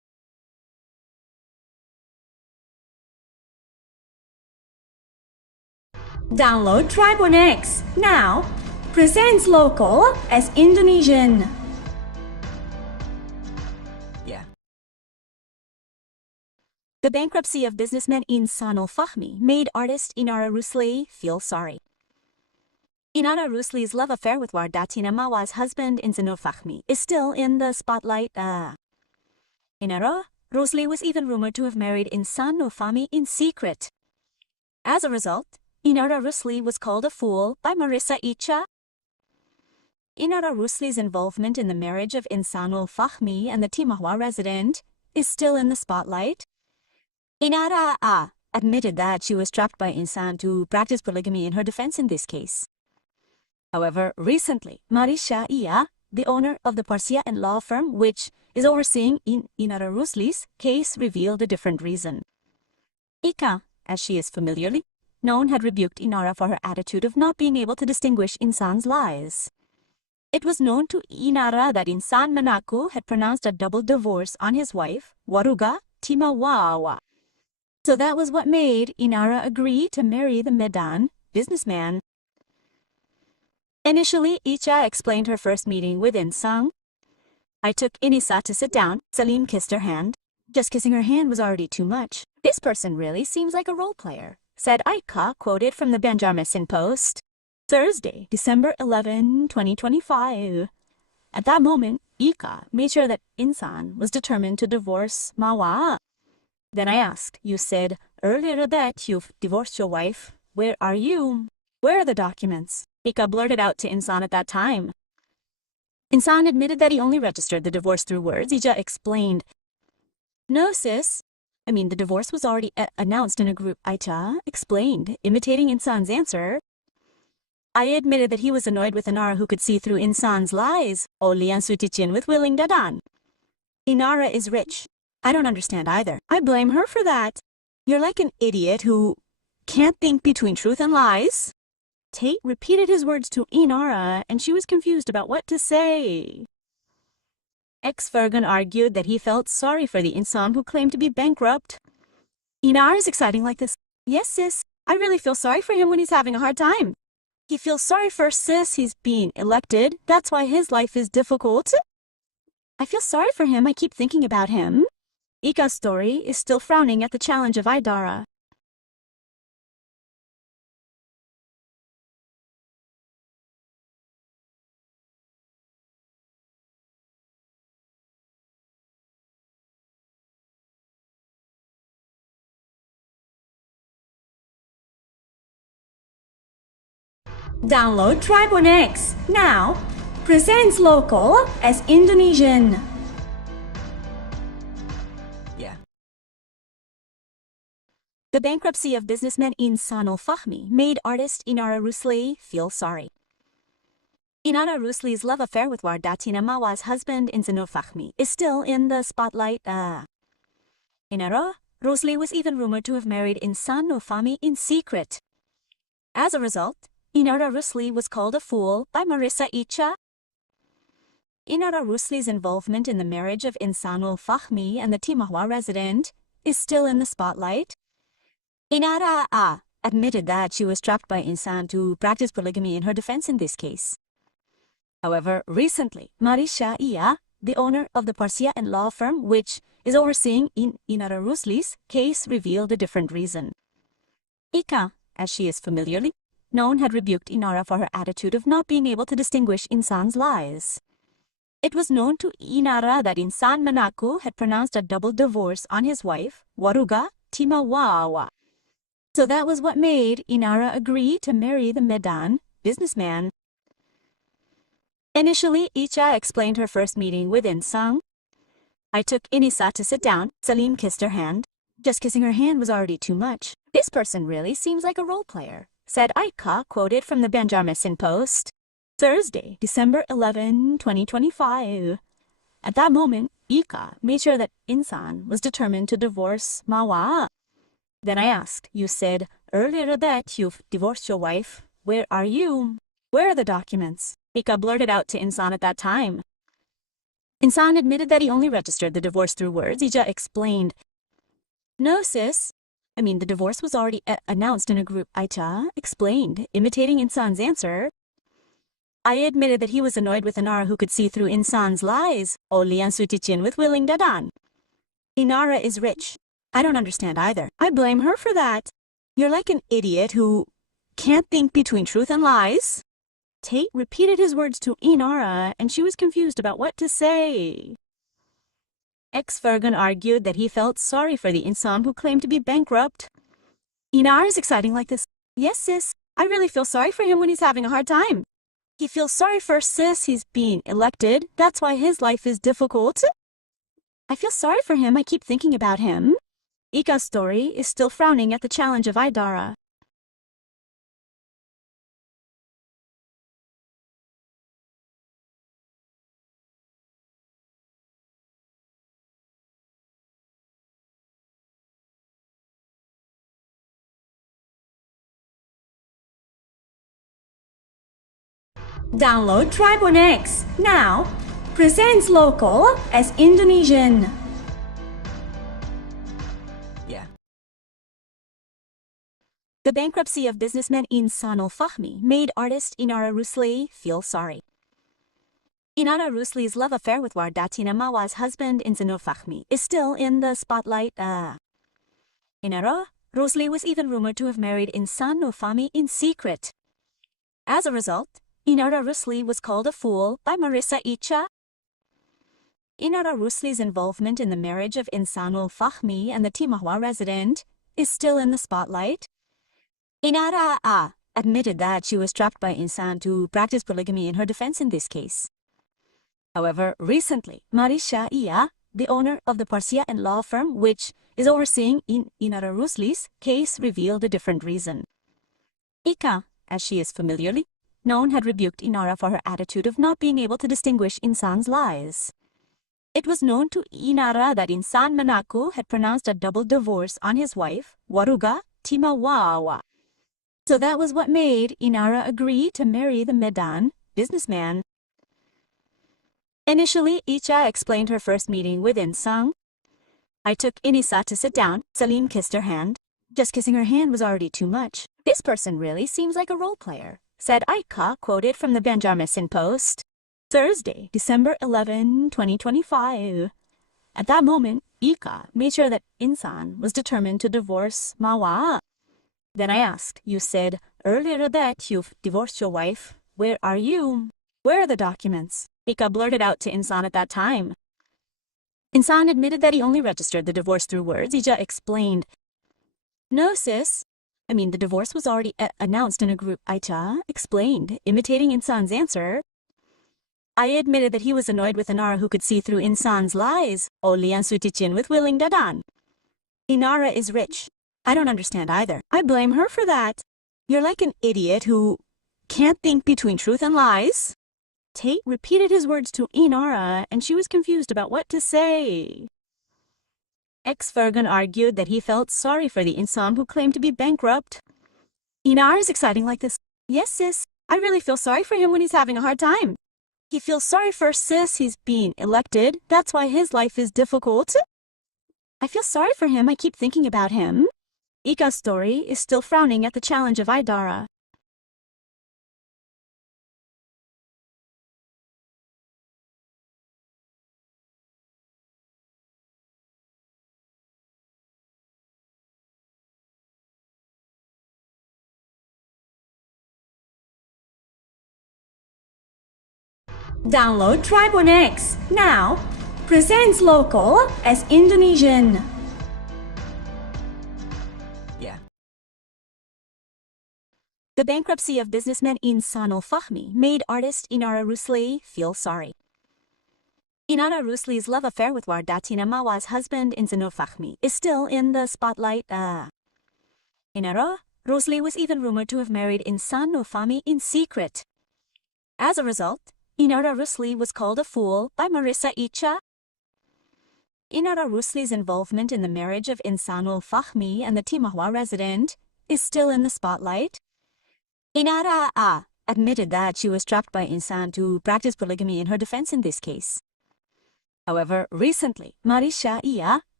Download Tribun X now. Presents local as Indonesian. Yeah. The bankruptcy of businessman Insanul Fahmi made artist Inara Rusli feel sorry. Inara Rusli's love affair with Wardatina Mawa's husband Insan Fahmi is still in the spotlight. Inara Rusli was even rumored to have married Insan Fahmi in secret. As a result, Inara Rusli was called a fool by Marissya Icha. Inara Rusli's involvement in the marriage of Insanul Fahmi and the Timawa resident is still in the spotlight. Inara admitted that she was trapped by Insan to practice polygamy in her defense in this case. However, recently, Marissya Icha, the owner of the Persia Co law firm which is overseeing Inara Rusli's case, revealed a different reason. Icha, as she is familiarly known, had rebuked Inara for her attitude of not being able to distinguish Insan's lies. It was known to Inara that Insan mengaku had pronounced a double divorce on his wife, Wardatina Mawa. So that was what made Inara agree to marry the Medan businessman. Initially, Icha explained her first meeting with Insan. I took Inisa to sit down. Salim kissed her hand. Just kissing her hand was already too much. This person really seems like a role player, said Icha, quoted from the Banjarmasin Post. Thursday, December 11, 2025. At that moment, Icha made sure that Insan was determined to divorce Mawa. Then I asked, you said earlier that you've divorced your wife. Where are you? Where are the documents? Icha blurted out to Insan at that time. Insan admitted that he only registered the divorce through words. Icha explained, no sis, the divorce was already announced in a group. Icha explained, imitating Insan's answer. I admitted that he was annoyed with Inara who could see through Insan's lies. Oleh and suticin with willing dadan. Inara is rich. I don't understand either. I blame her for that. You're like an idiot who can't think between truth and lies. Tate repeated his words to Inara, and she was confused about what to say. Virgoun argued that he felt sorry for the Insan who claimed to be bankrupt. Inara is exciting like this. Yes, sis. I really feel sorry for him when he's having a hard time. He feels sorry for sis. He's being elected. That's why his life is difficult. I feel sorry for him. I keep thinking about him. Icha's story is still frowning at the challenge of Idara. Download Tribun X now. Presents local as Indonesian. Yeah. The bankruptcy of businessman Insanul Fahmi made artist Inara Rusli feel sorry. Inara Rusli's love affair with Wardatina Mawa's husband Insan Fahmi is still in the spotlight. Inara Rusli was even rumored to have married Insan Fahmi in secret. As a result, Inara Rusli was called a fool by Marissya Icha. Inara Rusli's involvement in the marriage of Insanul Fahmi and the Timawa resident is still in the spotlight. Inara admitted that she was trapped by Insan to practice polygamy in her defense in this case. However, recently, Marissya Icha, the owner of the Persia Co law firm which is overseeing Inara Rusli's case, revealed a different reason. Icha, as she is familiarly known, had rebuked Inara for her attitude of not being able to distinguish Insan's lies. It was known to Inara that Insan mengaku had pronounced a double divorce on his wife, Wardatina Mawa. So that was what made Inara agree to marry the Medan businessman. Initially, Icha explained her first meeting with Insan. I took Inisa to sit down. Salim kissed her hand. Just kissing her hand was already too much. This person really seems like a role player, said Icha, quoted from the Banjarmasin Post. Thursday, December 11, 2025. At that moment, Icha made sure that Insan was determined to divorce Mawa. Then I asked, you said earlier that you've divorced your wife. Where are you? Where are the documents? Icha blurted out to Insan at that time. Insan admitted that he only registered the divorce through words. Icha explained, no sis, The divorce was already announced in a group. Icha explained, imitating Insan's answer. I admitted that he was annoyed with Inara who could see through Insan's lies. Oleh ang sutichin with willing dadan. Inara is rich. I don't understand either. I blame her for that. You're like an idiot who can't think between truth and lies. Tate repeated his words to Inara, and she was confused about what to say. Virgoun argued that he felt sorry for the Insan who claimed to be bankrupt. Inara is exciting like this. Yes, sis. I really feel sorry for him when he's having a hard time. He feels sorry for sis. He's being elected. That's why his life is difficult. I feel sorry for him. I keep thinking about him. Ika's story is still frowning at the challenge of Idara. Download Tribune X now. Presents local as Indonesian. The bankruptcy of businessman Insanul Fahmi made artist Inara Rusli feel sorry. Inara Rusli's love affair with Wardatina Mawa's husband Insan Fahmi is still in the spotlight. Inara Rusli was even rumored to have married Insan Fahmi in secret. As a result, Inara Rusli was called a fool by Marissya Icha. Inara Rusli's involvement in the marriage of Insanul Fahmi and the Timawa resident is still in the spotlight. Inara admitted that she was trapped by Insan to practice polygamy in her defense in this case. However, recently, Marissya Icha, the owner of the Persia Co law firm which is overseeing Inara Rusli's case, revealed a different reason. Icha, as she is familiarly known, had rebuked Inara for her attitude of not being able to distinguish Insan's lies. It was known to Inara that Insan mengaku had pronounced a double divorce on his wife, Wardatina Mawa. So that was what made Inara agree to marry the Medan businessman. Initially, Icha explained her first meeting with Insan. I took Inisa to sit down. Salim kissed her hand. Just kissing her hand was already too much. This person really seems like a role player, said Icha, quoted from the Banjarmasin Post. Thursday, December 11, 2025. At that moment, Icha made sure that Insan was determined to divorce Mawa. Then I asked, you said earlier that you've divorced your wife. Where are you? Where are the documents? Icha blurted out to Insan at that time. Insan admitted that he only registered the divorce through words. Icha explained, no sis. The divorce was already announced in a group. Icha explained, imitating Insan's answer. I admitted that he was annoyed with Inara who could see through Insan's lies. Oleh ang sutichin with willing dadan. Inara is rich. I don't understand either. I blame her for that. You're like an idiot who can't think between truth and lies. Tate repeated his words to Inara, and she was confused about what to say. Virgoun argued that he felt sorry for the Insan who claimed to be bankrupt. Inara is exciting like this. Yes, sis. I really feel sorry for him when he's having a hard time. He feels sorry for sis. He's being elected. That's why his life is difficult. I feel sorry for him. I keep thinking about him. Ika's story is still frowning at the challenge of Idara. Download Tribune X now. Presents local as Indonesian. The bankruptcy of businessman Insanul Fahmi made artist Inara Rusli feel sorry. Inara Rusli's love affair with Wardatina Mawa's husband Insan Fahmi is still in the spotlight. Inara Rusli was even rumored to have married Insan Fahmi in secret. As a result, Inara Rusli was called a fool by Marissya Icha. Inara Rusli's involvement in the marriage of Insanul Fahmi and the Timawa resident is still in the spotlight. Inara admitted that she was trapped by Insan to practice polygamy in her defense in this case. However, recently, Marissya Icha,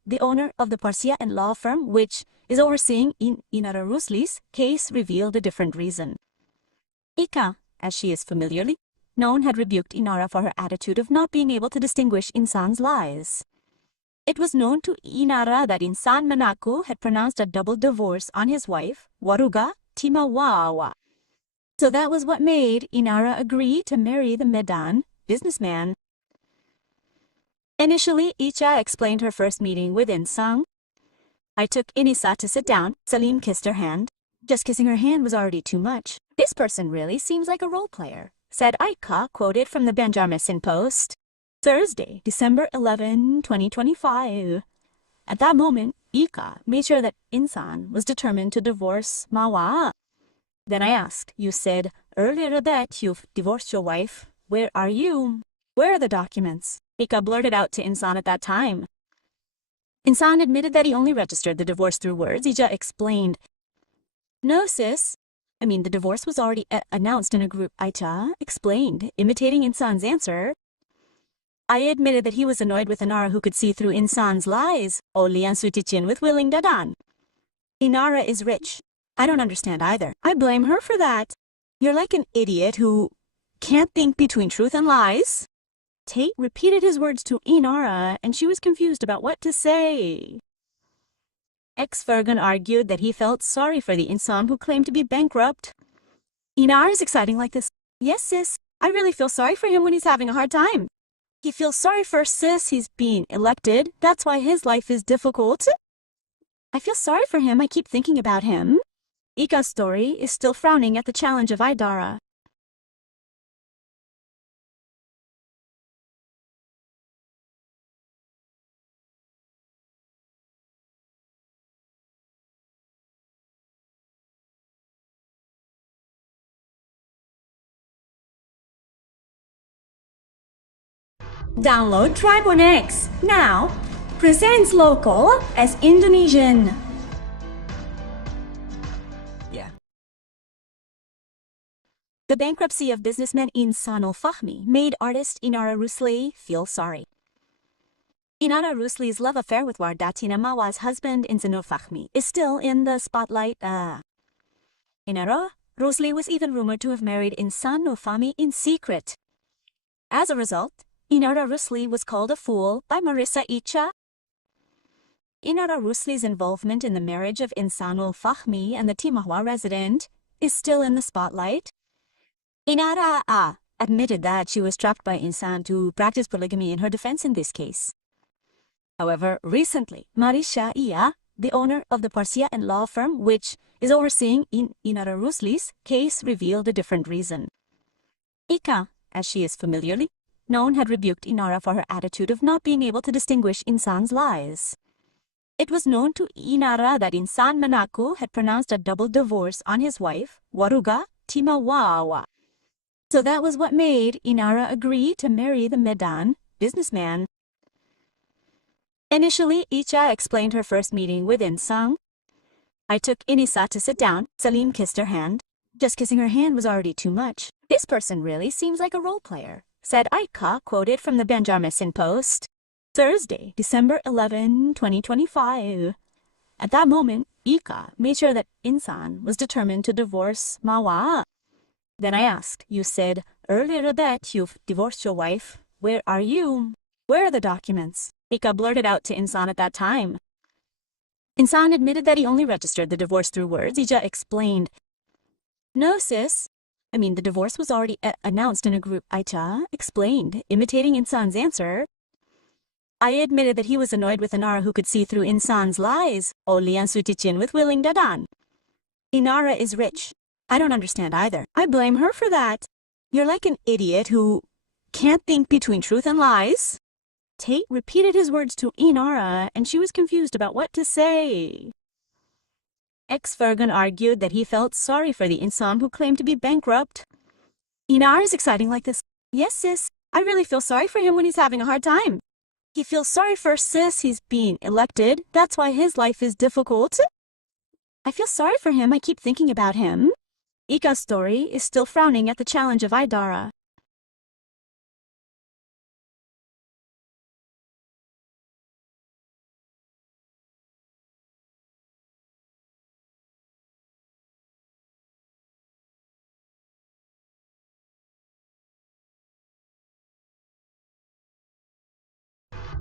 the owner of the Persia law firm which is overseeing Inara Rusli's case, revealed a different reason. Icha, as she is familiarly known, had rebuked Inara for her attitude of not being able to distinguish Insan's lies. It was known to Inara that Insan mengaku had pronounced a double divorce on his wife, Wardatina Mawa. So that was what made Inara agree to marry the Medan businessman. Initially, Icha explained her first meeting with Insan. I took Inisa to sit down. Salim kissed her hand. Just kissing her hand was already too much. This person really seems like a role player, said Icha, quoted from the Banjarmasin Post. Thursday, December 11, 2025. At that moment, Icha made sure that Insan was determined to divorce Mawa. Then I asked, you said earlier that you've divorced your wife. Where are you? Where are the documents? Icha blurted out to Insan at that time. Insan admitted that he only registered the divorce through words. Icha explained, no sis, the divorce was already announced in a group. Icha explained, imitating Insan's answer. I admitted that he was annoyed with Inara who could see through Insan's lies. Oleh with willing dadan. Inara is rich. I don't understand either. I blame her for that. You're like an idiot who can't think between truth and lies. Tate repeated his words to Inara, and she was confused about what to say. Virgoun argued that he felt sorry for the Insan who claimed to be bankrupt. Inara is exciting like this. Yes, sis. I really feel sorry for him when he's having a hard time. He feels sorry for sis. He's being elected. That's why his life is difficult. I feel sorry for him. I keep thinking about him. Icha's story is still frowning at the challenge of Idara. Download Tribon X now. Presents local as Indonesian. Yeah. The bankruptcy of businessman Insanul Fahmi made artist Inara Rusli feel sorry. Inara Rusli's love affair with Wardatina Mawa's husband Insanul Fahmi is still in the spotlight. Inara Rusli was even rumored to have married Insanul Fahmi in secret. As a result, Inara Rusli was called a fool by Marissya Icha. Inara Rusli's involvement in the marriage of Insanul Fahmi and the Timahwa resident is still in the spotlight. Inara admitted that she was trapped by Insan to practice polygamy in her defense in this case. However, recently, Marissya Icha, the owner of the Persia law firm which is overseeing Inara Rusli's case, revealed a different reason. Icha, as she is familiarly known, had rebuked Inara for her attitude of not being able to distinguish Insan's lies. It was known to Inara that Insan mengaku had pronounced a double divorce on his wife, Wardatina Mawa. So that was what made Inara agree to marry the Medan businessman. Initially, Icha explained her first meeting with Insan. I took Inisa to sit down. Salim kissed her hand. Just kissing her hand was already too much. This person really seems like a role player, said Icha, quoted from the Banjarmasin Post. Thursday, December 11, 2025. At that moment, Icha made sure that Insan was determined to divorce Mawa. Then I asked, you said earlier that you've divorced your wife. Where are you? Where are the documents? Icha blurted out to Insan at that time. Insan admitted that he only registered the divorce through words. Icha explained, no sis, the divorce was already announced in a group. Icha explained, imitating Insan's answer. I admitted that he was annoyed with Inara who could see through Insan's lies. Oleh with willing dadan. Inara is rich. I don't understand either. I blame her for that. You're like an idiot who can't think between truth and lies. Tate repeated his words to Inara, and she was confused about what to say. Virgoun argued that he felt sorry for the Insan who claimed to be bankrupt. Inara is exciting like this. Yes, sis. I really feel sorry for him when he's having a hard time. He feels sorry for sis. He's being elected. That's why his life is difficult. I feel sorry for him. I keep thinking about him. Icha's story is still frowning at the challenge of Idara.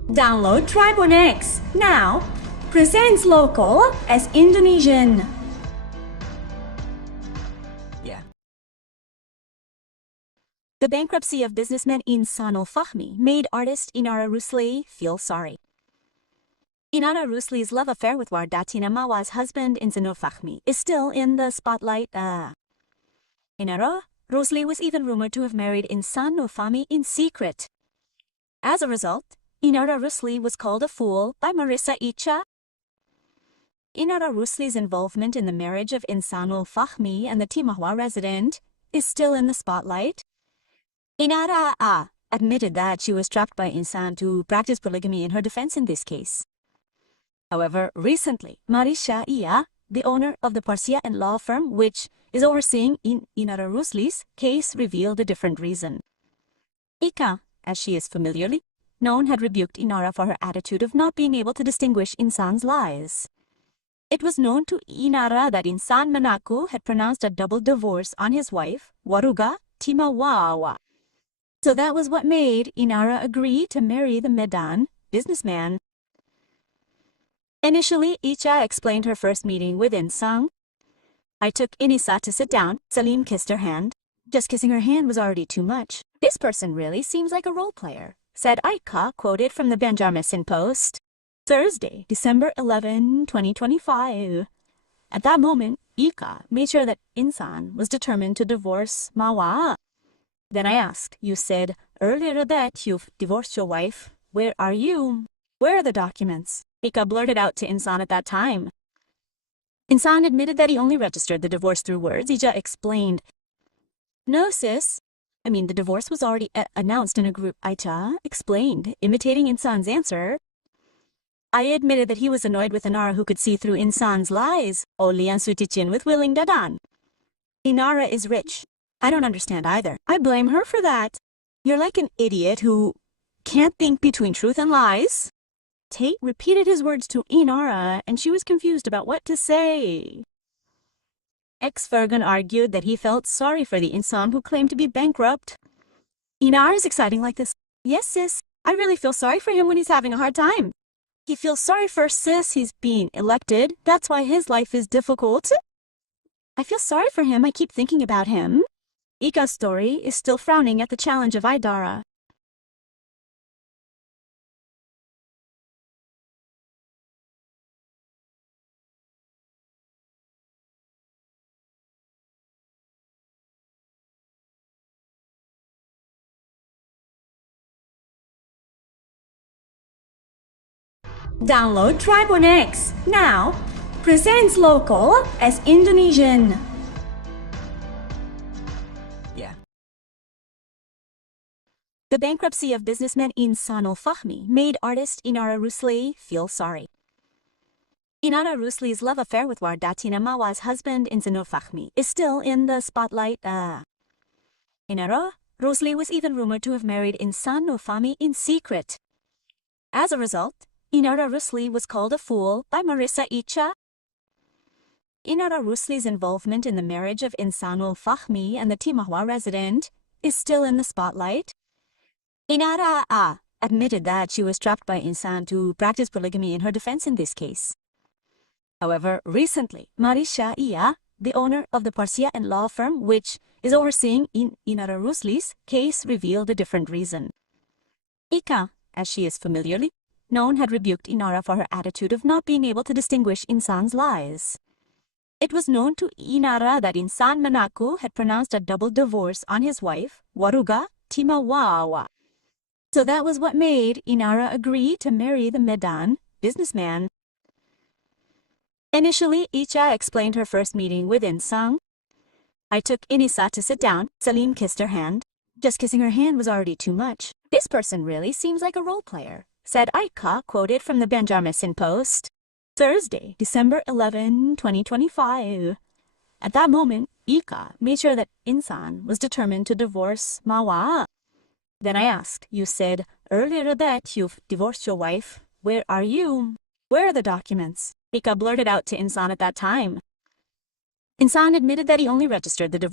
Download Tribun X now. Presents local as Indonesian. Yeah. The bankruptcy of businessman Insanul Fahmi made artist Inara Rusli feel sorry. Inara Rusli's love affair with Wardatina Mawa's husband Insanul Fahmi is still in the spotlight. Inara Rusli was even rumored to have married Insanul Fahmi in secret. As a result, Inara Rusli was called a fool by Marissya Icha. Inara Rusli's involvement in the marriage of Insanul Fahmi and the Mawa resident is still in the spotlight. Inara admitted that she was trapped by Insan to practice polygamy in her defense in this case. However, recently, Marissya Icha, the owner of the Persia Co law firm which is overseeing Inara Rusli's case, revealed a different reason. Icha, as she is familiarly known, had rebuked Inara for her attitude of not being able to distinguish Insan's lies. It was known to Inara that Insan mengaku had pronounced a double divorce on his wife, Wardatina Mawa. So that was what made Inara agree to marry the Medan businessman. Initially, Icha explained her first meeting with Insan. I took Inisa to sit down. Salim kissed her hand. Just kissing her hand was already too much. This person really seems like a role player, said Icha, quoted from the Banjarmasin Post. Thursday, December 11, 2025. At that moment, Icha made sure that Insan was determined to divorce Mawa. Then I asked, you said earlier that you've divorced your wife. Where are you? Where are the documents? Icha blurted out to Insan at that time. Insan admitted that he only registered the divorce through words. Icha explained, no sis, the divorce was already announced in a group. Icha explained, imitating Insan's answer. I admitted that he was annoyed with Inara who could see through Insan's lies. Only ang sutichin with willing dadan. Inara is rich. I don't understand either. I blame her for that. You're like an idiot who can't think between truth and lies. Tate repeated his words to Inara, and she was confused about what to say. Virgoun argued that he felt sorry for the Insan who claimed to be bankrupt. Inara is exciting like this. Yes, sis. I really feel sorry for him when he's having a hard time. He feels sorry for sis. He's being elected. That's why his life is difficult. I feel sorry for him. I keep thinking about him. Icha's story is still frowning at the challenge of Idara. Download Tribun X now. Presents local as Indonesian. Yeah. The bankruptcy of businessman Insanul Fahmi made artist Inara Rusli feel sorry. Inara Rusli's love affair with Wardatina Mawa's husband Insanul Fahmi is still in the spotlight. Inara Rusli was even rumored to have married Insanul Fahmi in secret. As a result, Inara Rusli was called a fool by Marissya Icha. Inara Rusli's involvement in the marriage of Insanul Fahmi and the Mawa resident is still in the spotlight. Inara admitted that she was trapped by Insan to practice polygamy in her defense in this case. However, recently, Marissya Icha, the owner of the Persia Co law firm which is overseeing Inara Rusli's case, revealed a different reason. Icha, as she is familiarly known, had rebuked Inara for her attitude of not being able to distinguish Insan's lies. It was known to Inara that Insan mengaku had pronounced a double divorce on his wife, Wardatina Mawa. So that was what made Inara agree to marry the Medan businessman. Initially, Icha explained her first meeting with Insan. I took Inisa to sit down. Salim kissed her hand. Just kissing her hand was already too much. This person really seems like a role player, said Icha, quoted from the Banjarmasin Post. Thursday, December 11, 2025. At that moment, Icha made sure that Insan was determined to divorce Mawa. Then I asked, you said earlier that you've divorced your wife. Where are you? Where are the documents? Icha blurted out to Insan at that time. Insan admitted that he only registered the divorce